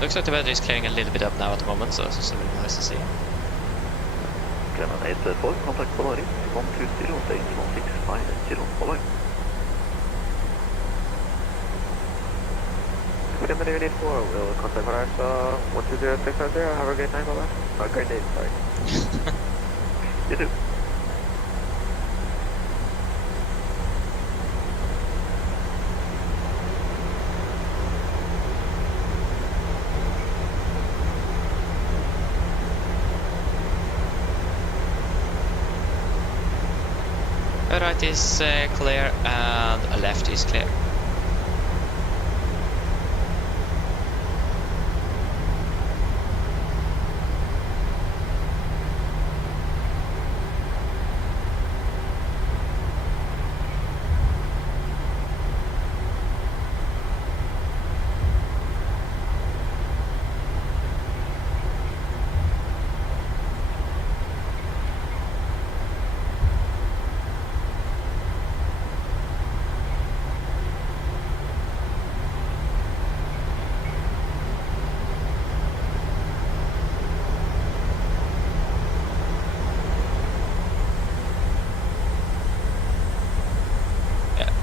Looks like the weather is clearing a little bit up now at the moment, so it's really nice to see. Clement 84, contact Polaris 120, 8165, following. Clement 84, we'll contact Polaris 120, have a great night, bye-bye. A great day, sorry. You too. Right is clear and left is clear.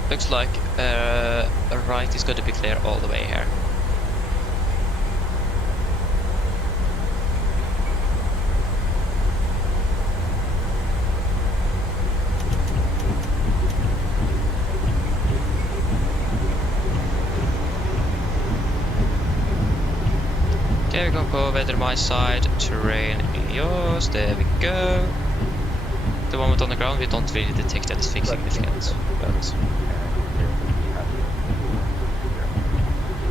Looks like right is going to be clear all the way here. Okay, we're gonna go weather my side, terrain yours, there we go. The moment on the ground we don't really detect anything significant,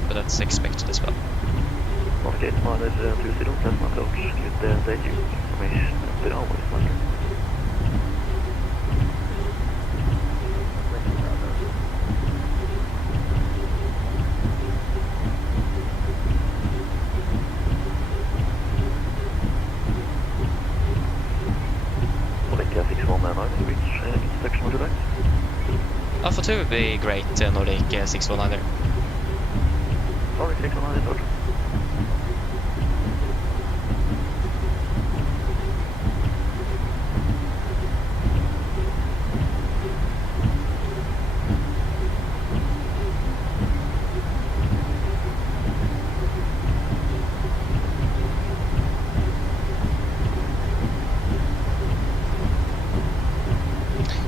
but that's expected as well. Okay, Mother 20, plasma approach, good day, information, after always, Mother. 2 would be great, Nordic 619. Nordic 619, okay.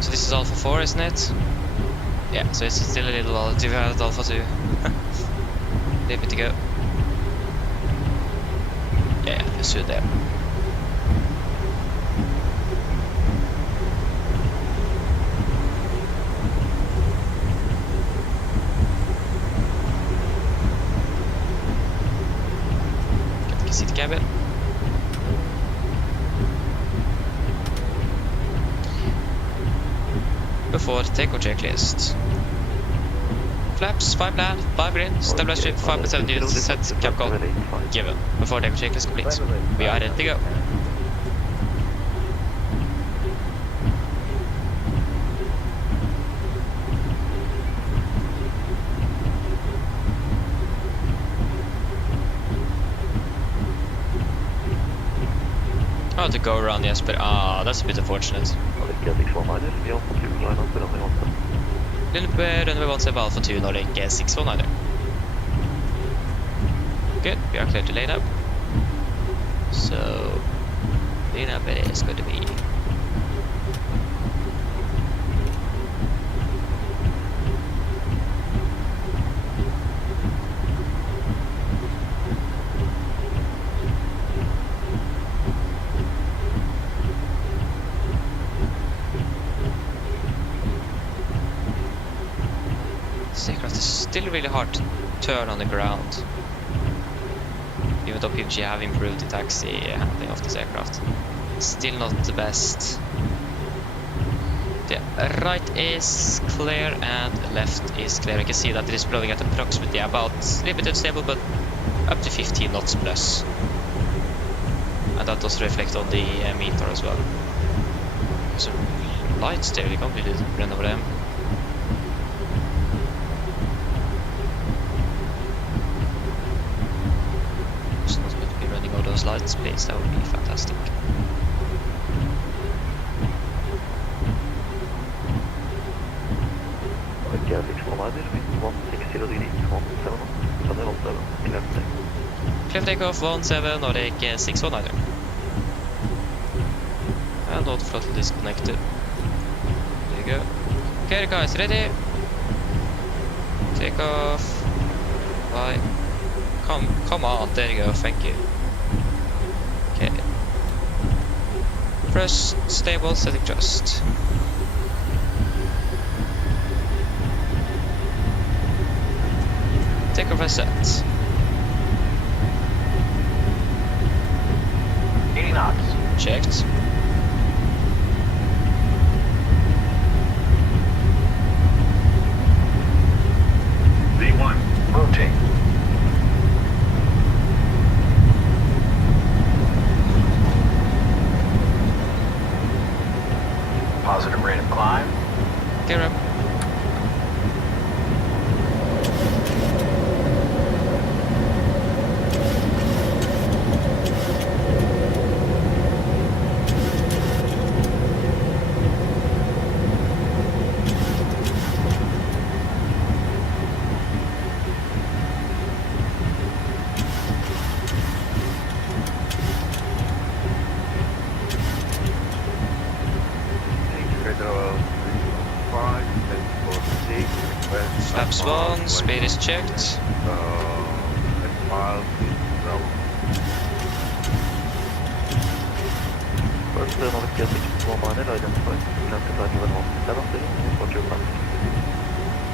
So this is Alpha 4, isn't it? Yeah, so it's still a little while until we have Alpha 2. Leave it to go. Yeah, let's do that. Get the seat cabin. Before the takeoff checklist. Flaps, 5 land, 5 green, stabilize strip, 5.7 units, set, cap call, given. Before takeoff checklist complete. We are ready to go. Oh, to go around Jesper. Ah, that's a bit unfortunate. Little bit runway 17 Alpha 2 Nordic 619. Good, we are clear to lane up. So, lane up it is going to be. This aircraft is still really hard to turn on the ground. Even though PMDG have improved the taxi handling of this aircraft. Still not the best. The right is clear and left is clear. You can see that it is blowing at approximately about limited stable, but up to 15 knots plus. And that does reflect on the meter as well. There's some lights there, you can't really run over them. Those lights, please, that would be fantastic. Clear takeoff 17 Nordic 619. And auto throttle disconnected. There you go. Okay, guys, ready? Take off. Bye. Come on, there you go, thank you. Okay. Press stable, setting thrust. Takeoff as set. 80 knots. Checked. V1. Rotate. Positive rate of climb. Gear up. Flaps 1, speed is checked. First, Nordic 619, identify. Identify given 170,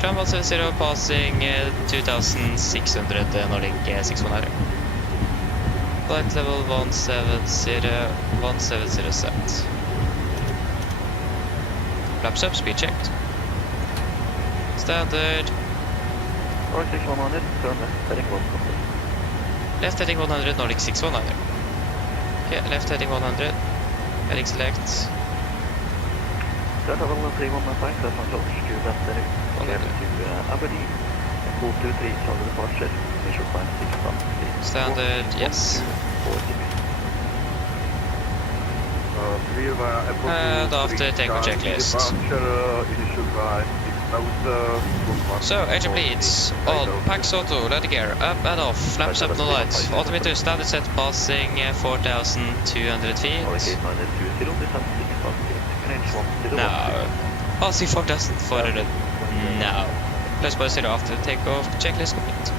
Tram 170 passing 2600 Nordic 619. Flight level 170 set. Flaps up, speed checked. Standard. Nordic 619, turn left, heading 100. Left heading 100, Nordic 619. Okay, left heading 100. Heading select. travel 315, that's on approach to Destiny. Clear to Aberdeen. 423, solid departure. Initial climb 6,000 feet. Standard, yes. 4 And after takeoff checklist. So, engine bleeds. All packs auto, let gear, up and off, flaps up no lights. Altimeter standard set passing 4,200 feet. No. Passing 4,400. No. Plus by 0 after takeoff checklist complete.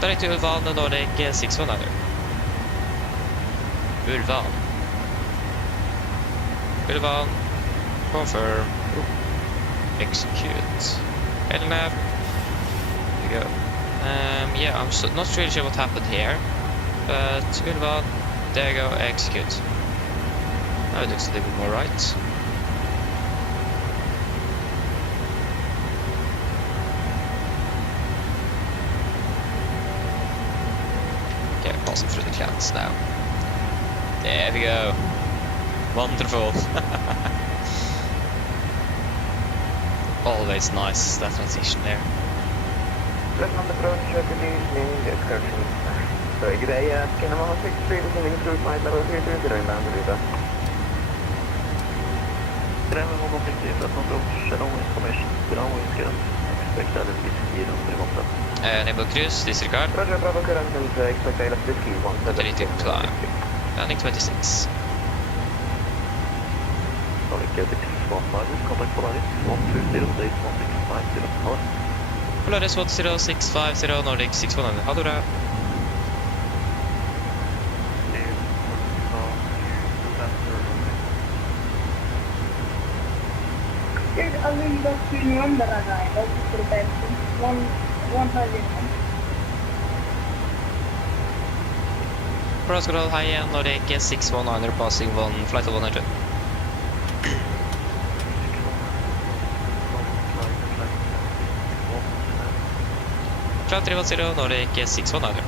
Direct to Ulvan and Nordic 619. Ulvan. Confirm. Execute. LNAV. Here we go. Yeah, I'm not really sure what happened here. But Ulvan. There you go, execute. Now it looks a little bit more right. Okay, passing through the clouds now. There we go. Wonderful. Always nice, that transition there. So greia can man have 6 previous through flight level 320 inbound to Riva. Travel 150 flat on approach, no information, ground wind current, expect LSD on 315. Enable cruise, disregard. Roger, Bravo current and expect LSD 1. Ready to climb. Landing 26. Nordic 615, contact Polaris 120, date 1650. Polaris 10650, Nordic 619. How do that? I'll leave those to remember that I hope for the best. 100. Crosscontrol high end, Nordic 619, passing flight of 100. Cloud 310, Nordic 619.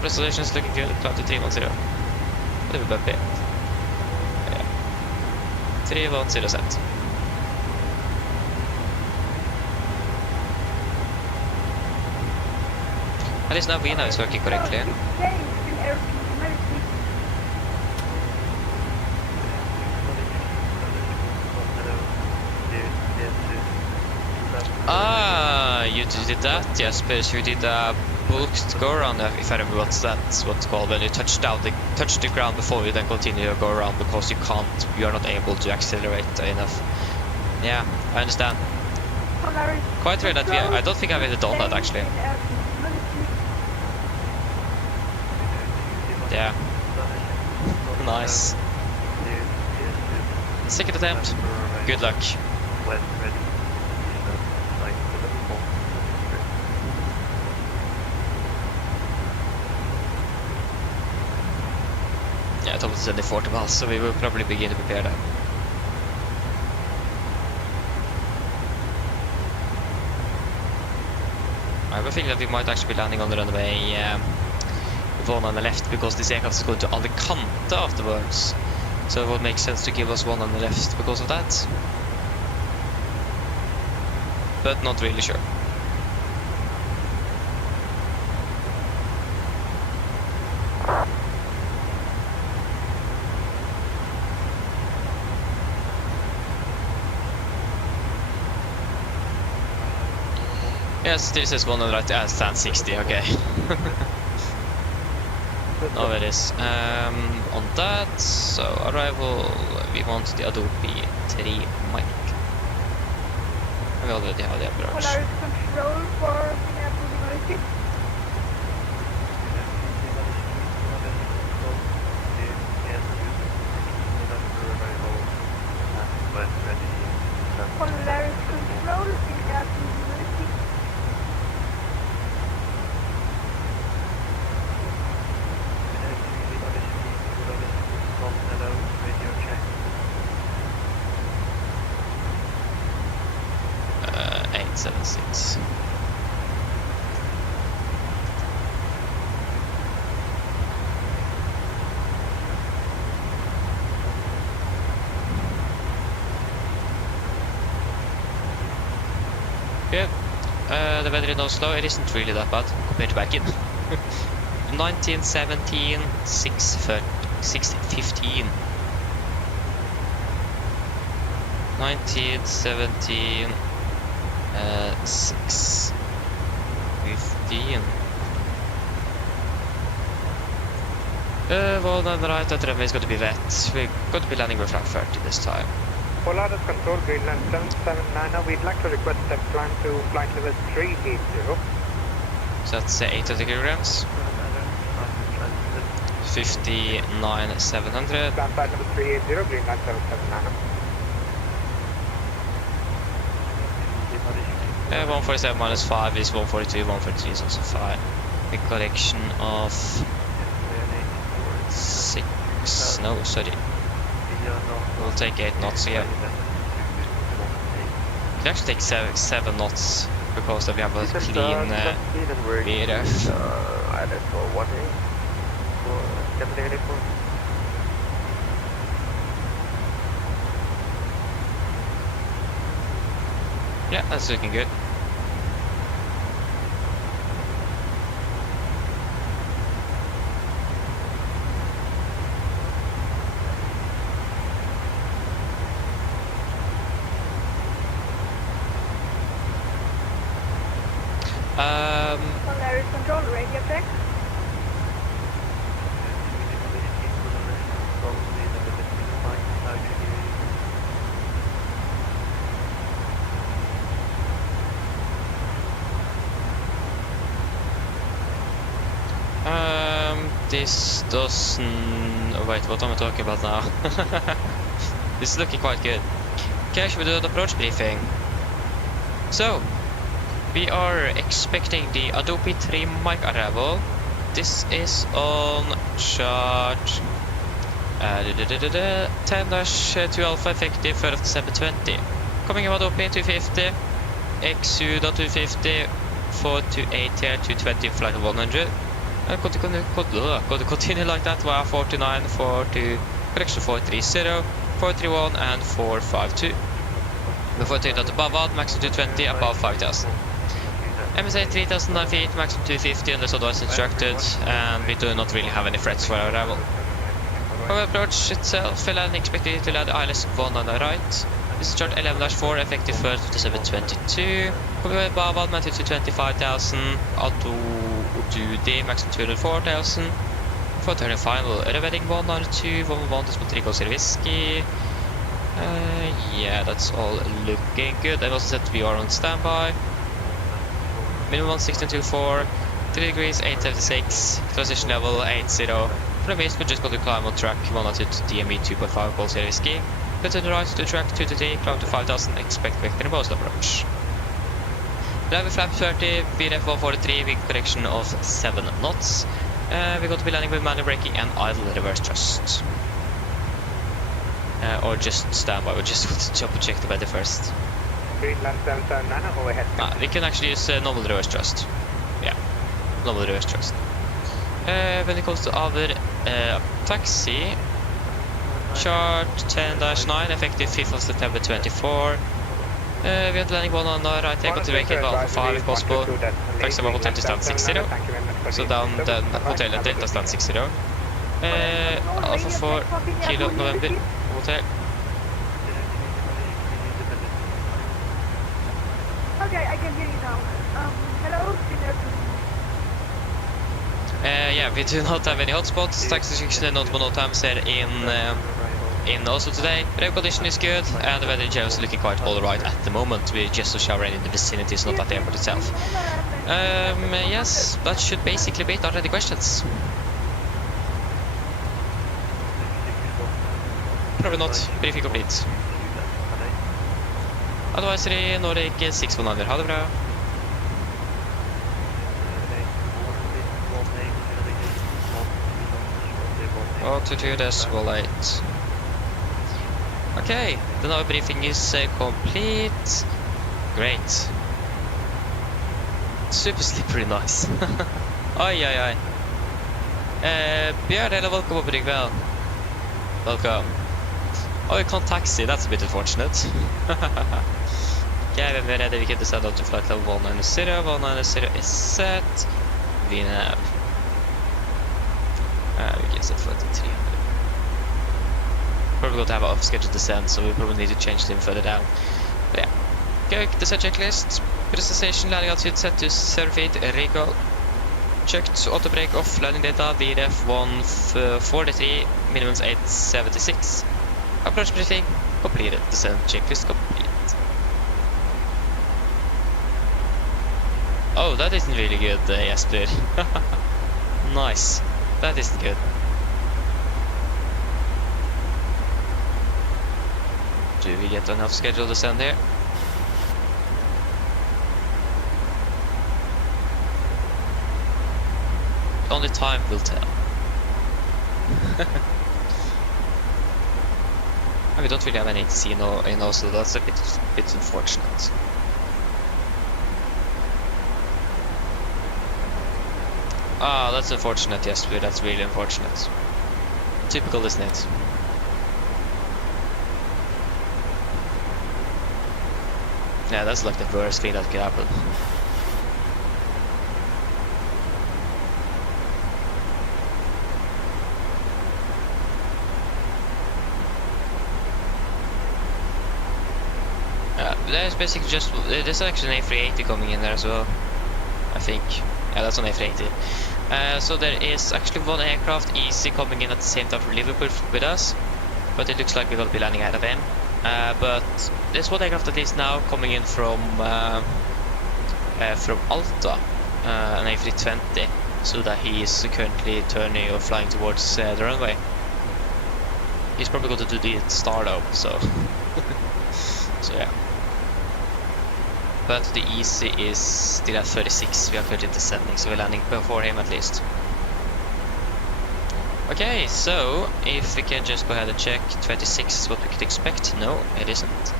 Presentation is looking good, Cloud 310. Det blir bara B. 310 set. At least now we know it's working correctly. Ah, you did that, yes, but you did a bulked go around, if I remember what's called, when you touch the ground before you then continue to go around because you are not able to accelerate enough. Yeah, I understand. Quite rare that I don't think I've ever done that actually. Yeah. Nice. Second attempt. Good luck. Yeah, I told us to send the 40 miles, so we will probably begin to prepare that. I have a feeling that we might actually be landing on the runway one on the left, because this aircraft is going to Alicante afterwards. So it would make sense to give us one on the left because of that. But not really sure. Yes, this is one on the right. Stand 60, okay. Now it is. On that, so arrival, we want the Adobe 3 mic. We already have the approach. Polaris control for Minneapolis. Polaris control Minneapolis. Good. The weather in Oslo, it isn't really that bad compared to Bergen. 1917, 6:15. 1917, 6:15. Well, then right, that runway is going to be wet. We're going to be landing with Frankfurt this time. Polaris Control, Greenland 779. We'd like to request a climb to flight level 380. So that's 800 kilograms. 59,700. Climb flight level 380, Greenland 779. 147 minus 5 is 142, 143 is also 5. A correction of 6, no, sorry. We'll take 8 knots again. We can actually take 7 knots because we have a clean VRF. Yeah, that's looking good. Polaris Control, radio check. This doesn't... Oh wait, what am I talking about now? This is looking quite good. Okay, should we do an approach briefing? So, we are expecting the Adobe 3 mic arrival. This is on charge 10-2 Alpha effective 3rd of December 20. Coming about Adobe 250, Exuda 250, 428 here, 220 flight of 100. Going to continue like that via 49, 42, correction 430, 431 and 452. Before taking out above out, maximum 220, above 5000. MSA 3009 feet, maximum 250 unless otherwise instructed, and we do not really have any threats for our arrival. Our approach itself, landing expected to land ILS 1 on the right. This is chart 11-4, effective 1st of December 22. Coming away above out, magnitude to 25,000, auto UD, maximum 204,000. For turning final, revetting 192, 111, decimal 3 goes whiskey. Yeah, that's all looking good. I also said we are on standby. Minimum 1624, 3 degrees, 876, transition level 80. For the mist, we're just going to climb on track 102 to DME 2.5 goals whiskey. Put to the right to track 2 to 3, climb to 5000, expect vector in Oslo approach. Level flap 30, VRF 143, with correction of 7 knots. We're going to be landing with manual braking and idle reverse thrust. Or just standby, we're just going to jump and check the weather first. Greenland 779, overhead. We can actually use normal reverse thrust. Yeah, normal reverse thrust. When it comes to our taxi, chart 10-9, effective 5th of September 24. We are landing 1 on our right here, got to make it Alpha 5 if possible. Taxi our hotel to stand 60. So down the hotel and Delta stand 60. Alpha 4, Kilo November, hotel. Okay, I can hear you now. Hello? Yeah, we do not have any hotspots. Taxi restriction and notable no times here in Oslo today. Air condition is good, and the weather in general is looking quite alright at the moment. We're just a shower in the vicinity, it's not at the airport itself. Yes, that should basically be it. Are there any questions? Probably not. Briefing complete. Advisory Nordic 619. Ha det bra. Oh, 22.8. Okay, then our briefing is complete. Great. Super slippery nice. Oi, oi, oi. Bjørn, hello, welcome aboard Bergen. Welcome. Oh, you can't taxi, that's a bit unfortunate. Okay, Okay, when we're ready, we can descend up to flight level 190. 190 is set. VNAV. We can set flight to 300. Probably going to have an off-schedule descent, so we probably need to change them further down. But yeah. Okay, descent checklist. Presentation, landing altitude set to 0 feet. Recall. Checked auto brake off, landing data, VRF 143, minimums 876. Approach briefing completed. Descent checklist complete. Oh, that isn't really good, Jesper. Nice. That isn't good. Do we get enough schedule descent here? Only time will tell. And we don't really have any ATC in Oslo, that's a bit unfortunate. Ah, that's unfortunate, yes, that's really unfortunate. Typical, isn't it? Yeah, that's like the worst thing that could happen. There's basically just, there's actually an A380 coming in there as well, I think. Yeah, that's an A380. So there is actually one aircraft easy coming in at the same time from Liverpool with us, but it looks like we're going to be landing ahead of him. But there's one aircraft that is now coming in from Alta, an A320, so that he is currently turning or flying towards the runway. He's probably going to do the star though, so so yeah. But the easy is still at 36, we are currently descending, so we're landing before him at least. Okay, so if we can just go ahead and check, 26 is what we could expect. No, it isn't.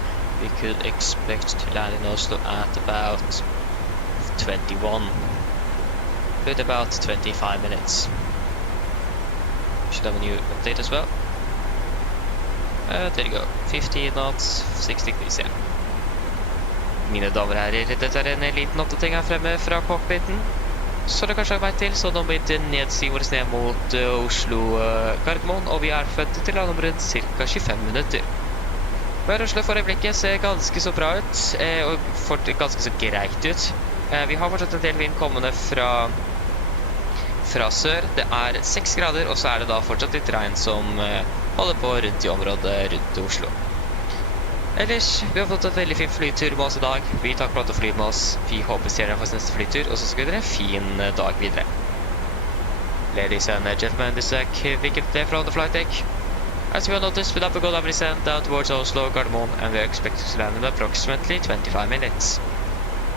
We could expect to land in Oslo at about 21, with about 25 minutes. Should have a new update as well. There you go, 50 knots, 60 degrees, yeah. Mine damer og herrer, dette er en liten oppdatering her fremme fra cockpiten. Så det kanskje har vært til, så nå blir det nedsig vårt ned mot Oslo Gardermoen, og vi er født til land om rundt ca. 25 minutter. Hver Oslo for øyeblikket ser ganske så bra ut, og ganske så greit ut. Vi har fortsatt en del vind kommende fra sør. Det er 6 grader, og så er det da fortsatt litt regn som holder på rundt i området rundt Oslo. Ellers, vi har fått en veldig fin flytur med oss i dag. Vi takker for at du flyr med oss. Vi håper vi ser dere for neste flytur, og så skal dere en fin dag videre. Ladies and gentlemen, this is a quick update from the flight deck. As you will notice, we have begun our descent down towards Oslo, Gardermoen, and we are expected to land in approximately 25 minutes.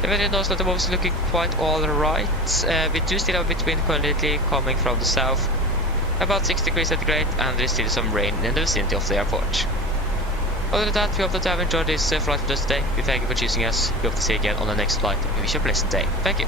The weather in Oslo at the moment is looking quite alright. We do still have a bit of wind currently coming from the south, about 6 degrees centigrade, and there is still some rain in the vicinity of the airport. Other than that, we hope that you have enjoyed this flight with us today. We thank you for choosing us. We hope to see you again on the next flight. We wish you a pleasant day. Thank you.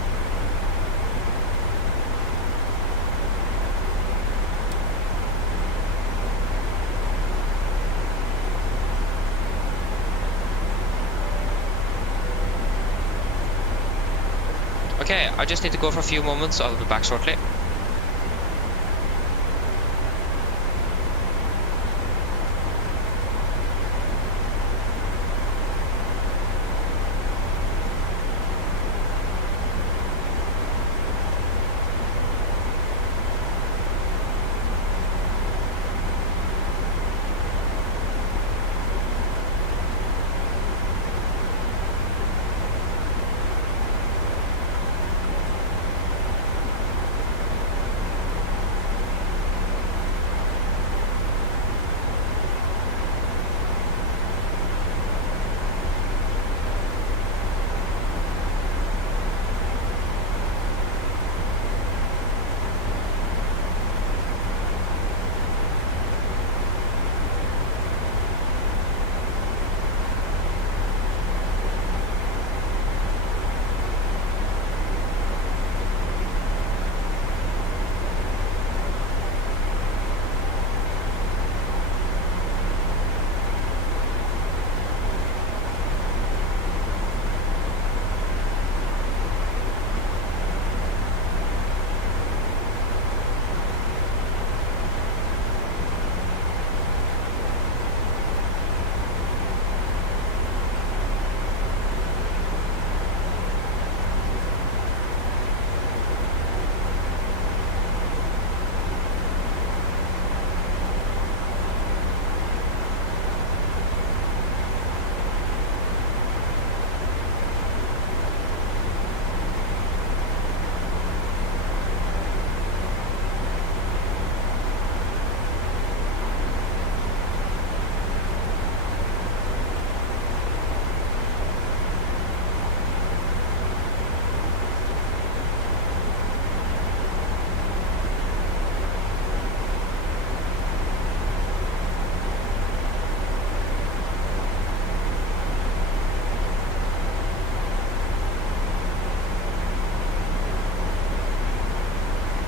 Okay, I just need to go for a few moments, so I'll be back shortly.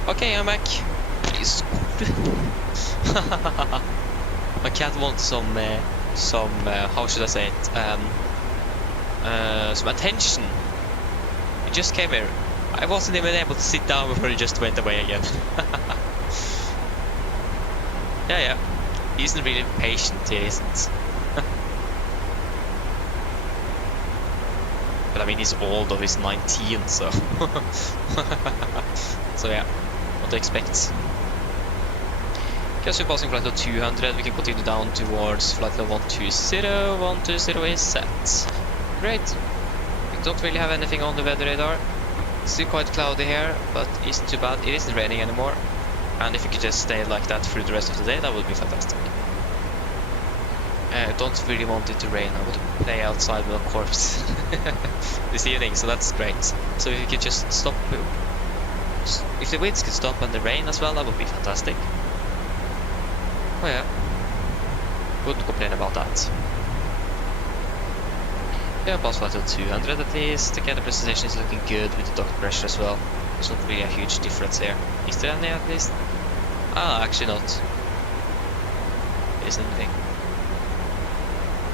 Okay, I'm back. Please. My cat wants some, how should I say it? Some attention. He just came here. I wasn't even able to sit down before he just went away again. Yeah. He isn't really patient, he isn't. But I mean, he's old, though, he's 19, so... So yeah, what to expect. Guess we're passing flight level 200, we can continue down towards flight level 120. 120 is set. Great. We don't really have anything on the weather radar. Still quite cloudy here, but it isn't too bad. It isn't raining anymore. And if you could just stay like that through the rest of the day, that would be fantastic. I don't really want it to rain. I would play outside with a corpse this evening, so that's great. So if you could just stop, if the winds could stop and the rain as well, that would be fantastic. Oh yeah, wouldn't complain about that. Yeah, pass flight level 200 at least. Again, the presentation is looking good with the dock pressure as well. There's not really a huge difference here. Is there any at least? Ah, actually not. There isn't anything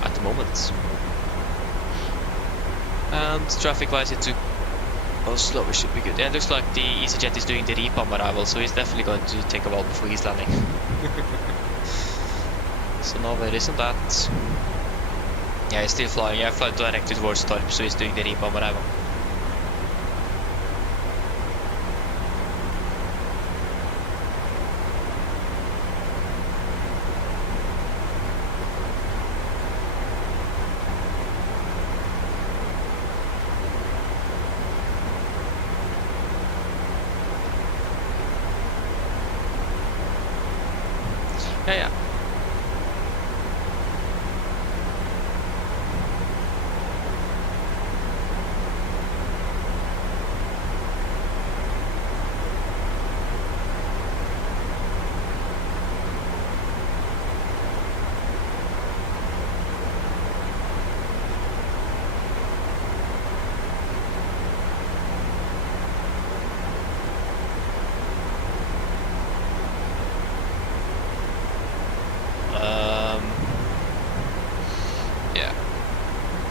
at the moment. And traffic-wise, it took Oslo, it should be good. Yeah, it looks like the EasyJet is doing the repam arrival, so he's definitely going to take a while before he's landing. So no, there isn't that. Yeah, he's still flying. Yeah, flying directly towards Torp, so he's doing the repam arrival. Yeah.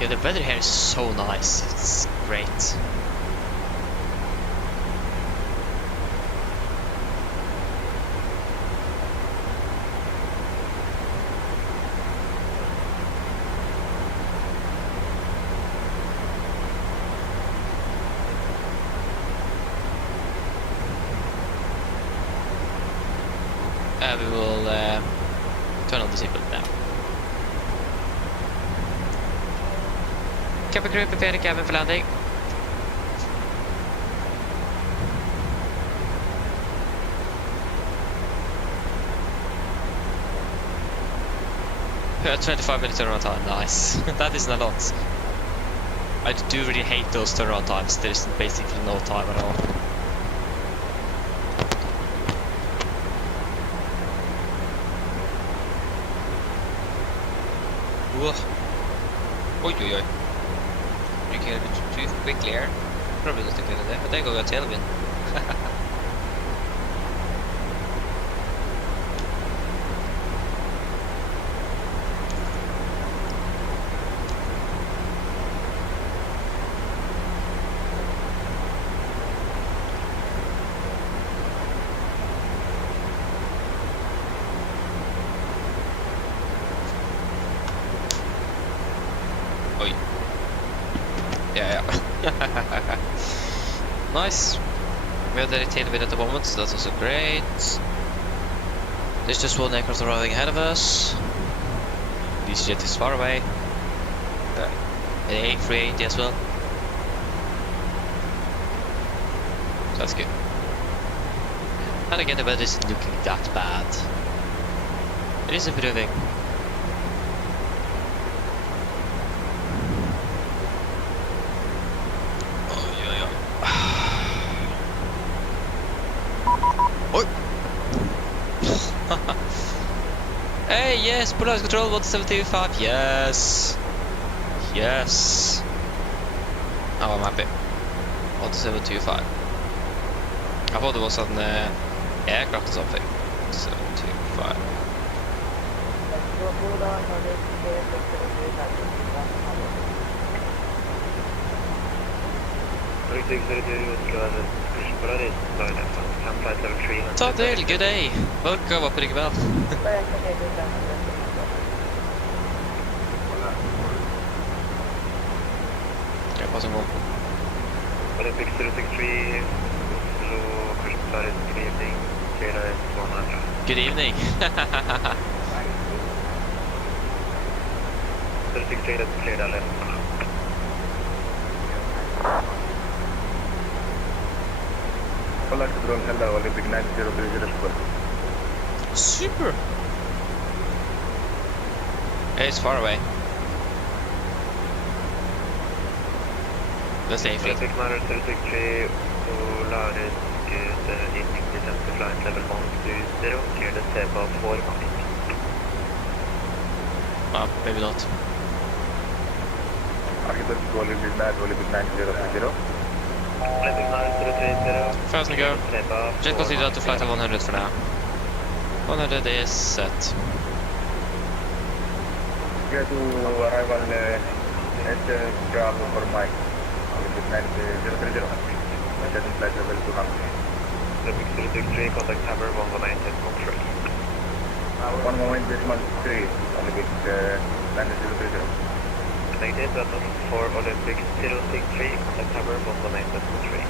Yeah, the weather here is so nice. It's great. We will turn on the seatbelt now. Cabin crew, prepare the cabin for landing. We have 25 minutes turnaround time, nice. That isn't a lot. I do really hate those turnaround times, there's basically no time at all. Whoa. Oi. You can get too quickly here. Probably not a good idea, but there go your tailwind. Yeah. Nice. We have the tailwind at the moment, so that's also great. There's just one aircraft arriving ahead of us. This jet is far away. An A380 as well. So that's good. And again, the weather isn't looking that bad. It is improving. Hey, yes, Polaris Control 1725, yes. Yes. Oh, I'm happy. 1725. I thought it was an aircraft or something. 725. Tadel, good day. Welcome up pretty well. Okay, passing one. Olympic 063, Oslo, Christmas, good evening, Kira is 100. Good evening. 063, that's cleared left. Olympic 9030. Super. It's far away. Let's say Olympic 9063, Polaris, good evening, descent to flight level 120, clear the table 4 miles. Maybe not. Architect Olympic 9030. Olympic 9030. Fast and go. Just consider to flight level 100 for now. 100 is set. Clear to arrival at Bravo for Mike. Olympic 9030. Descent flight level 200. Olympic 063, contact tower 118 control. 118.3, Olympic 9030. Negative, that was for Olympic 063, contact tower 118.3.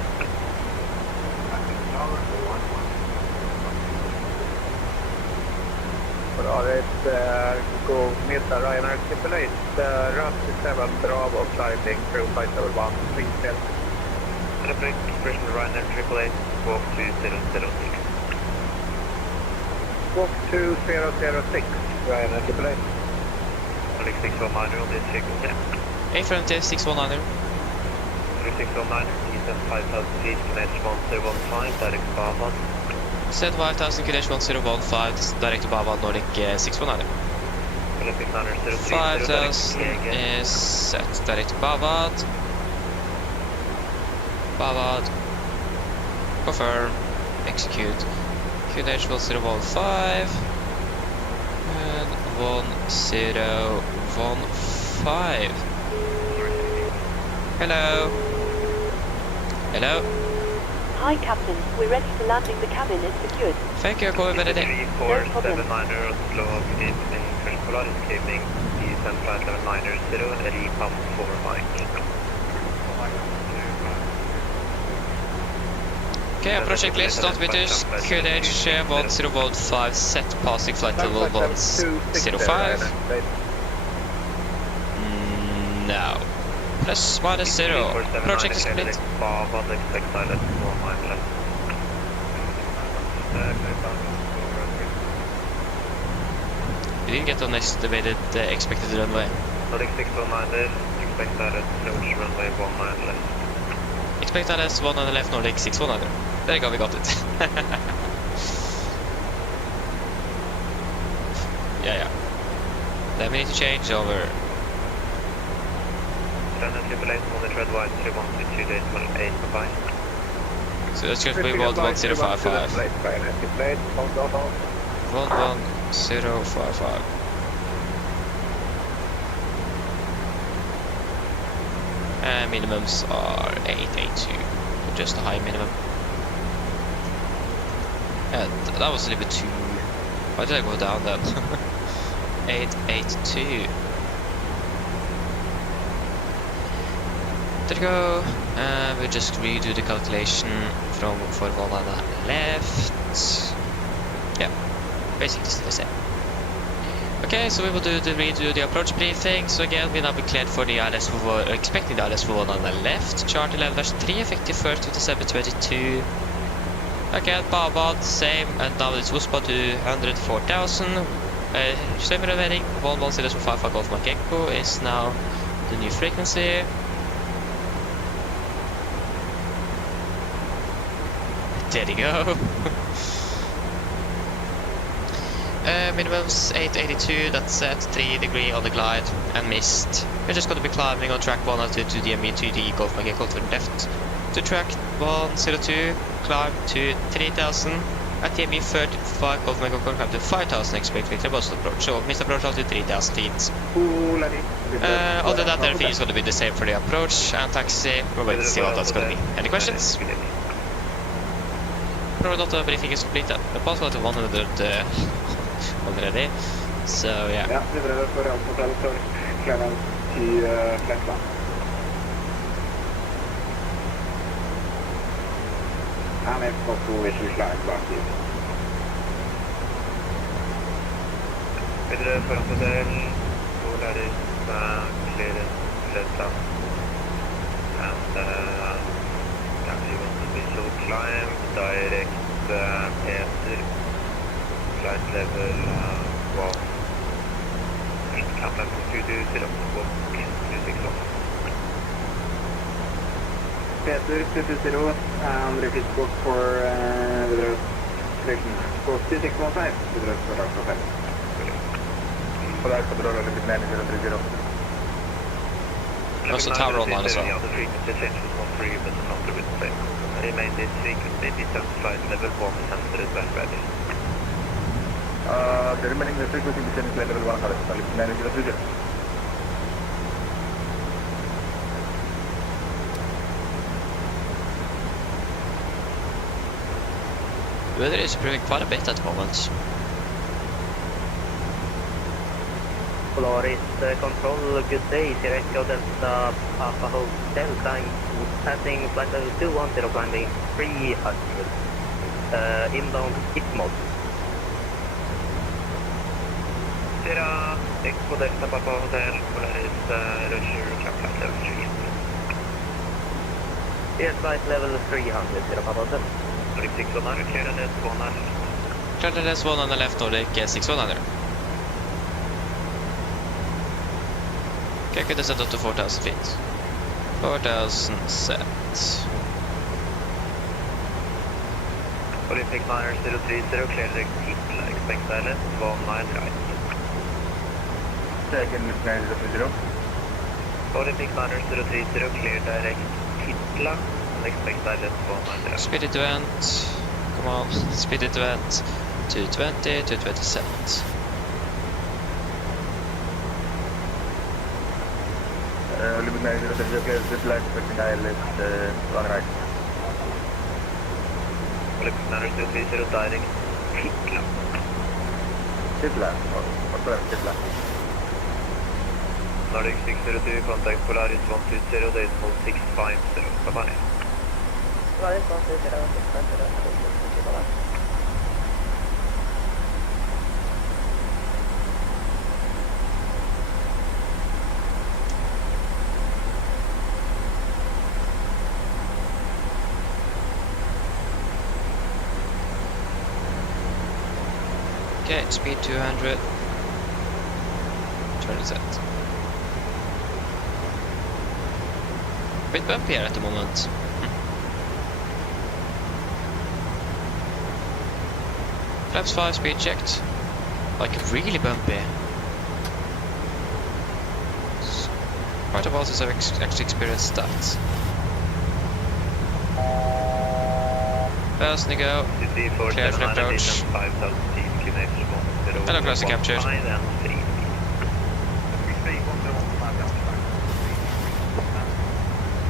Polaris, go meet the Ryanair 888, RAF 7 Bravo, climbing through flight level 1, please tell. Olympic expression Ryanair 888, walk to 006. Walk to 006, Ryanair 888. Olympic 619 on this frequency. Affirmative 619. Olympic 619, descent 5000 feet, QNH 1015, direct Bavad. Set 5000 QNH 1015, direct to Bavad, Nordic 619. Olympic 903, 5000 is set, direct to Bavad. Bavad. Confirm. Execute. QNH 1015. And 1015. Hello. Hello. Hi, Captain. We're ready for landing. The cabin is secured. Thank you, call me ready. 3479 Oslo, good evening, First Polaris, good evening, descent flight level 900, repump 4 Mike. Okay, approach checklist, don't be tysk, QNH 1015, set, passing flight level 105. No. Plus minus 0. Approach checklist complete. We didn't get on estimated expected runway. Nordic 619, expect that at approach runway 19 left. Expect that as 1 on the left, Nordic 619. There you go, we got it. yeah. Then we need to change over. So that's just we want 1055. 11055. And minimums are 882, just a high minimum. And that was a little bit too. Why did I go down then? 882. There you go. We'll just redo the calculation for one on the left. Yeah, basically still the same. Okay, so we will redo the approach briefing. So again, we now be cleared for the ILS for expecting the ILS for one on the left. Chart 11-3, effective 1st of December 22. Again, Bavad, same, and now it's Oslo to 104,000. Same heading, 11055 Golf Mark Echo is now the new frequency. There you go. Minimums 882, that's at 3 degree on the glide and missed. We're just going to be climbing on track 102 to the ME to the Golf Mark Echo to the left. to track 102, climb to 3000. At TME 35 Golf Mega climb to 5000, expect victory bus approach. So missed approach altitude 3000 feet. Other than that, everything is going to be the same for the approach and taxi. We'll wait to see what that's going to be. Any questions? Product briefing is completed. The pass got to 100 already. So yeah. Ja, videre for Hotel Sør, Clement i Flekland. Han är på Norwegian flag bak i. Videre for Hotel Solaris, clear Flekland. And you want to visual climb, direct Peter, flight level 12. First camera to 220 och 261. Peter 220, and repeat scope for the selection. Scope 261.5, with the rest of the For that control, a little bit 9030. Also tower online as well. The frequency change was not free, but not with the same. Remain this frequency, descent flight level 100 when ready. The remaining frequency descent level 100, so it's 9030. Weather is improving quite a bit at the moment. Polaris control, good day, Sierra Echo Delta Papa Hotel, passing flight level 210, climbing 300, inbound Itmod. Sierra Echo Delta Papa Hotel, Polaris, Roger, cap flight level 300. Yes, flight level 300, Sierra Papa Hotel. Nordic 6100, clear and left 1 on left. Clear and left 1 on the left, Nordic 6100. Okay, could have set up to 4000 feet. 4000 set. Olympic 9030, clear direct Hitler, expect silent, 19 right. Second with 9030. Olympic 9030, clear direct Hitler, and expect silent, 19 right. Speed it to vent. Come on, speed it to vent. 220, 220 set. Olympic 9030, clear this light, expecting ILS, 1 right. Olympic 9030, direct Hitler. Hitler? What's that, Hitler? Nordic 602, contact Polaris 120, decimal 650, bye-bye. Polaris 120, 650, bye-bye. Okay, speed 200. Turn it set. Bit bumpy here at the moment. Flaps 5, speed checked. Like really bumpy. Quite a while since I've actually experienced that. Fast go. Clear for approach. Hello, close to capture.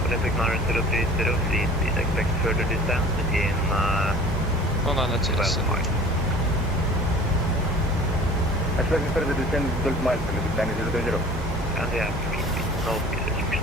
Olympic 9030, free speed, expect further descent in 120. Expect further descent 12 miles, Olympic 9030. And we have free speed, no speed restriction.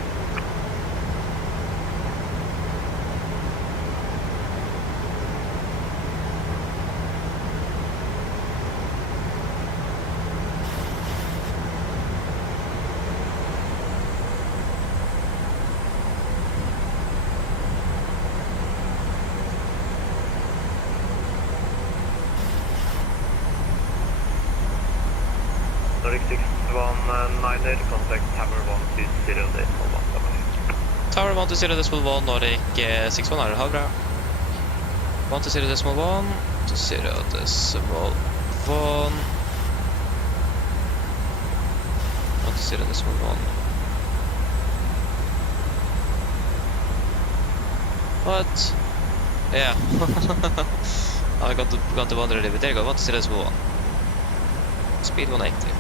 Nordic 619, contact Tower 120, decimal 1. Tower 120, decimal 1, Nordic 619, ha det bra. 120, decimal 1, 120, decimal 1. 120, decimal 1. What? Yeah. I got to wonder a little bit. There you go. 120.1. Speed 180.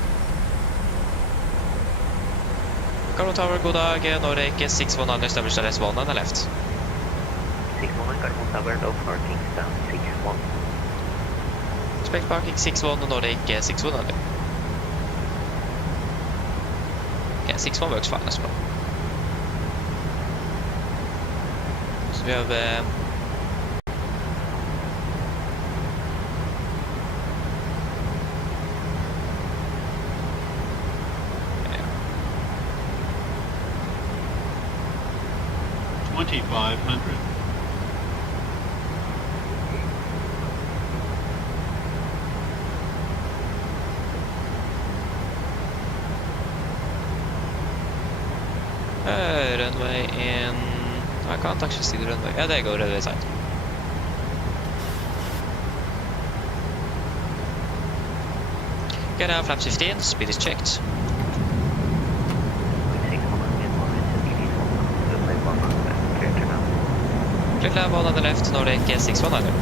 Carlo Tower, god dag. Nordic 619, Stavanger S1 on the left. 619, Carlo Tower, no parking, stand 61. Expect parking 61 and Nordic 619. Yeah, 61 works fine as well. So we have 2,500. Runway in... I can't actually see the runway. Yeah, there you go, runway side. Okay, now flap 15, speed is checked. Clear lab 1 on the left, Nordic 619.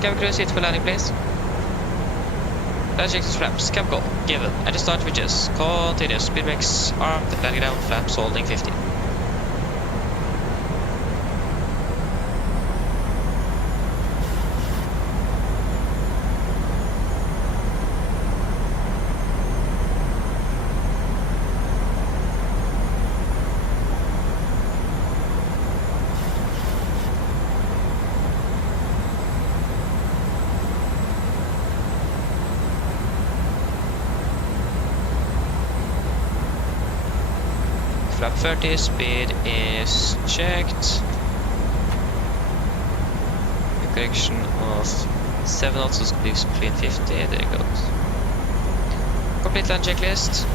Cabin crew, seat for landing, please. Landing checks flaps, cab go, given. And the start switches. Continuous, speed brakes, armed, landing down, flaps holding 15. Flap 30, speed is checked. The correction of 7 knots is clean 50, there it goes. Complete land checklist.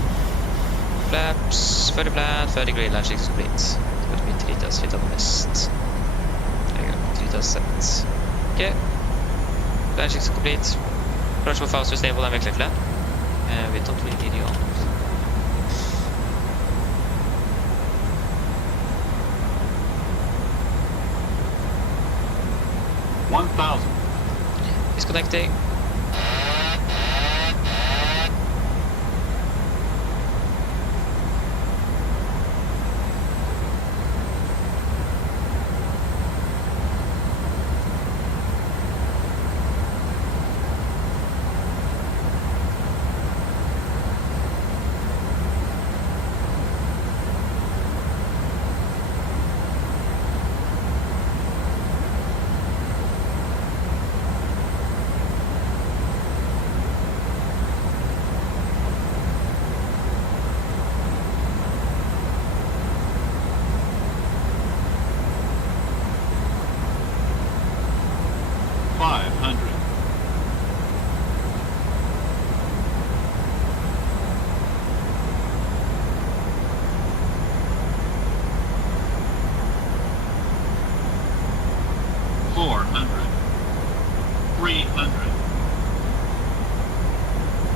Flaps, 30 plan, 30 green land checklist complete. Det borde bli 30 feet on west. There you go, 30 set. Okay. Land checklist complete. Approach for fast to stable and vehicle plan. We don't really need you on. Disconnecting.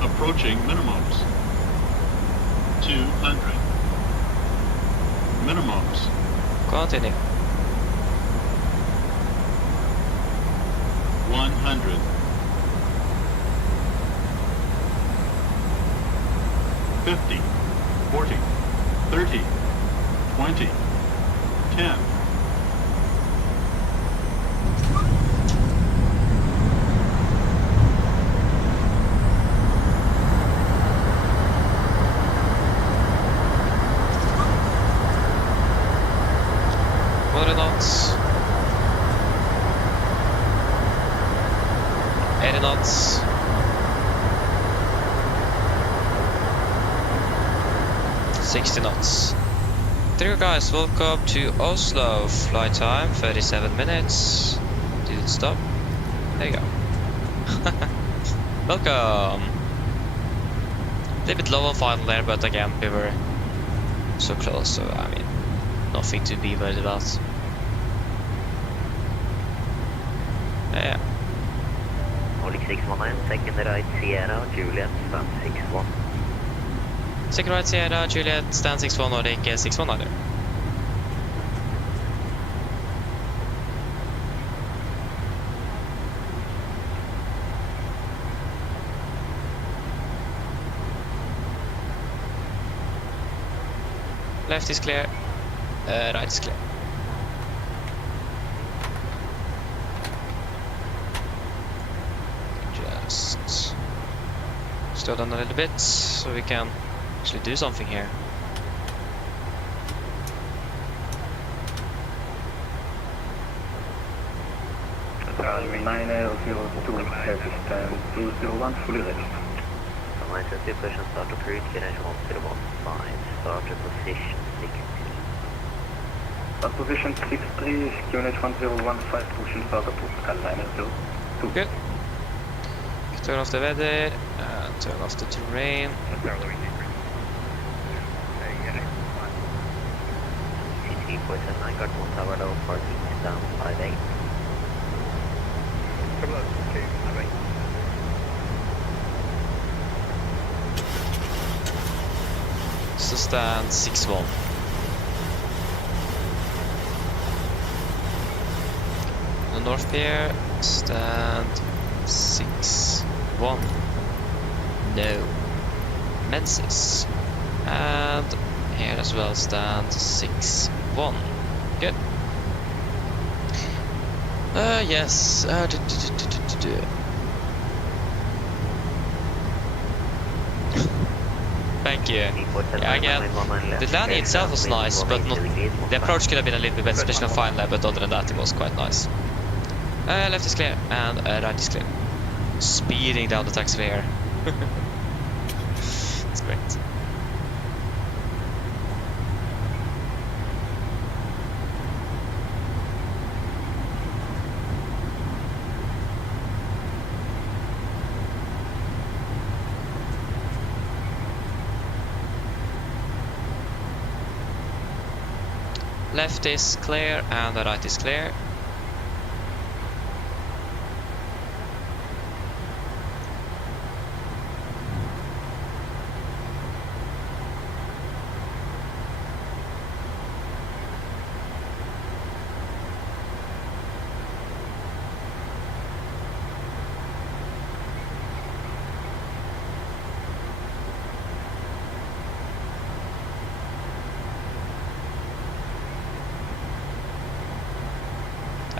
Approaching minimums. 200. Minimums. Continue. 100. 50. 40. 30. 20. 10. Knots. 80 knots. $60 knots. There you go, guys, welcome to Oslo. Flight time 37 minutes. Didn't stop. There you go. Welcome. A little bit low on final there, but again we were so close, so I mean nothing to be worried about. Yeah. Nordic 619, second right Sierra, Juliet, stand 61. Second right Sierra, Juliet, stand 61 Nordic, 61 either. Left is clear, right is clear. Just slow down a little bit so we can actually do something here. Runway 9002, heavy stand 201, fully ready. License depression, start to cruise, finish 1015, start to position 60. Start position 63, QNH 1015, pushing start approved, Carolina 02. Good. Turn off the weather, turn off the terrain. 3.79, got 1 tower low, parking down 58. So stand 61. The north pier, stand 61. No. Menses. And here as well, stand 61. Good. Yes. Thank you. Yeah, again, the landing itself was nice, but not, the approach could have been a little bit better, especially on fine lab, but other than that, it was quite nice. Left is clear, and right is clear. Speeding down the taxiway here. It's great. Left is clear and the right is clear.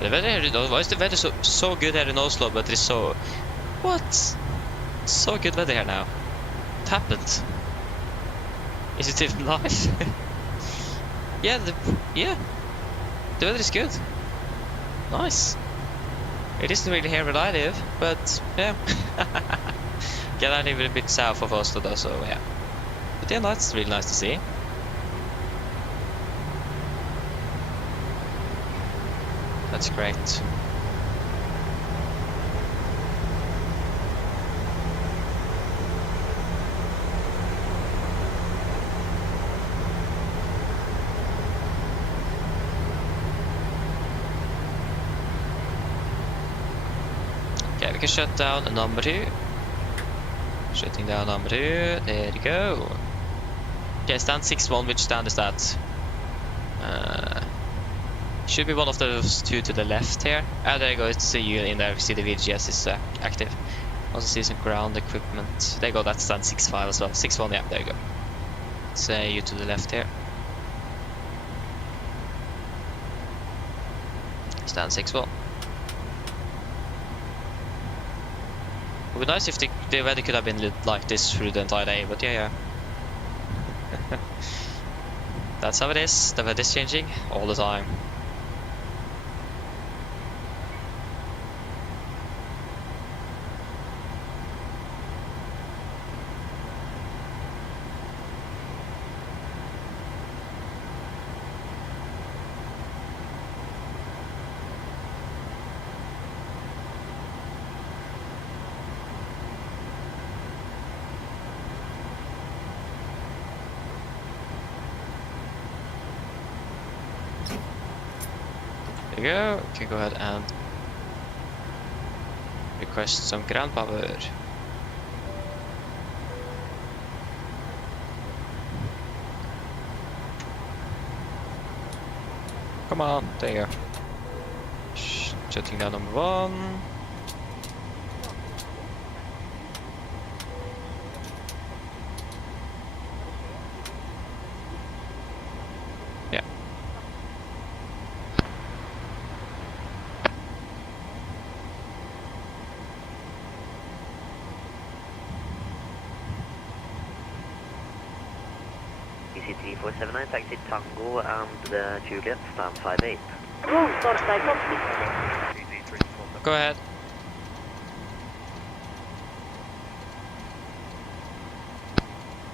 The weather here, why is the weather so good here in Oslo, but it's so... What? So good weather here now. What happened? Is it even live? Yeah, the weather is good. Nice. It isn't really here where I live, but yeah. Yeah, I live a bit south of Oslo though, so yeah. But yeah, that's really nice to see. That's great. Okay, we can shut down number 2. Shutting down number 2. There you go. Okay, stand 61. Which stand is that? Should be one of those two to the left here. Ah, there you go. See you in there. See the VGS is active. Also see some ground equipment. There you go. That's stand 65 as well. 61. Yeah, there you go. Say you to the left here. Stand 61. It would be nice if the weather could have been like this through the entire day, but yeah. That's how it is. The weather is changing all the time. There you go. You can go ahead and request some ground power. Come on, there you go. Shutting down number 1. Yeah. EC3479, taxi Tango and Juliet, stand 58. Roll torstai copy. Go ahead.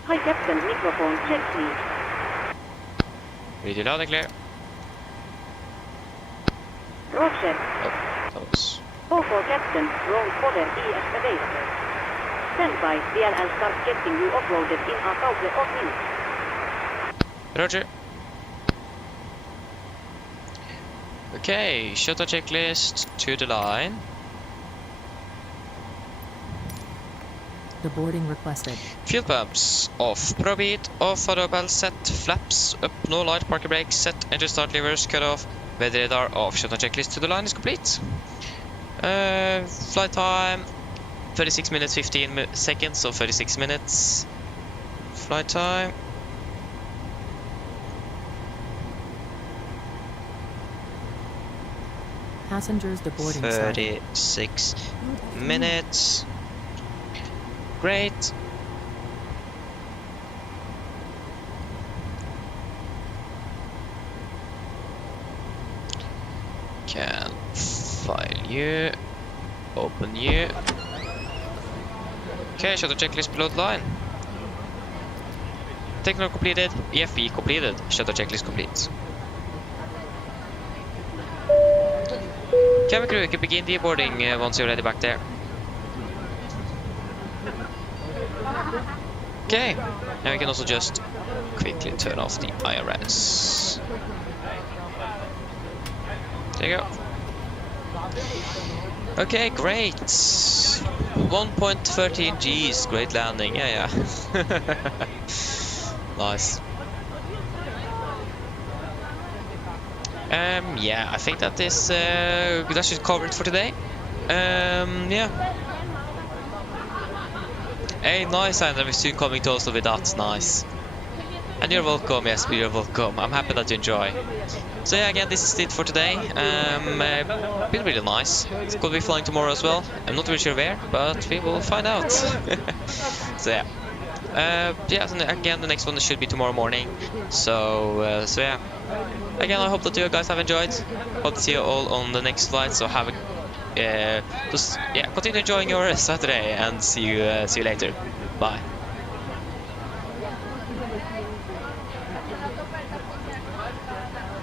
Hi Captain, microphone check please. Read it loud and clear. Roger. Oh, that was... For Captain, roll fodder ES available. Stand by, DLL start getting you uploaded in a couple of minutes. Roger. Okay, shuttle checklist to the line. The boarding requested. Fuel pumps off. Probeat off. Auto bell set. Flaps up. No light. Parking brake set. Engine start levers cut off. Weather radar off. Shuttle checklist to the line is complete. Flight time 36 minutes 15 seconds, so 36 minutes. Flight time. Passengers deboarding started. 36 minutes. Great. Can file you. Open you. Okay, shuttle checklist below the line. Techno completed. EFB completed. Shuttle checklist complete. Cabin crew, you can begin deboarding once you're ready back there. Okay, and we can also just quickly turn off the IRS. There you go. Okay, great. 1.13 Gs, great landing. Yeah. Nice. Yeah, I think that is that should cover it for today. Yeah. Hey, nice, and we're soon coming to Oslo with that. Nice. And you're welcome. Yes, you're welcome. I'm happy that you enjoy. So yeah, again, this is it for today. Been really nice. It's gonna be flying tomorrow as well. I'm not really sure where, but we will find out. So yeah. Yeah, so again, the next one should be tomorrow morning. So yeah. Again, I hope that you guys have enjoyed. Hope to see you all on the next flight. So have a just continue enjoying your Saturday, and see you later. Bye.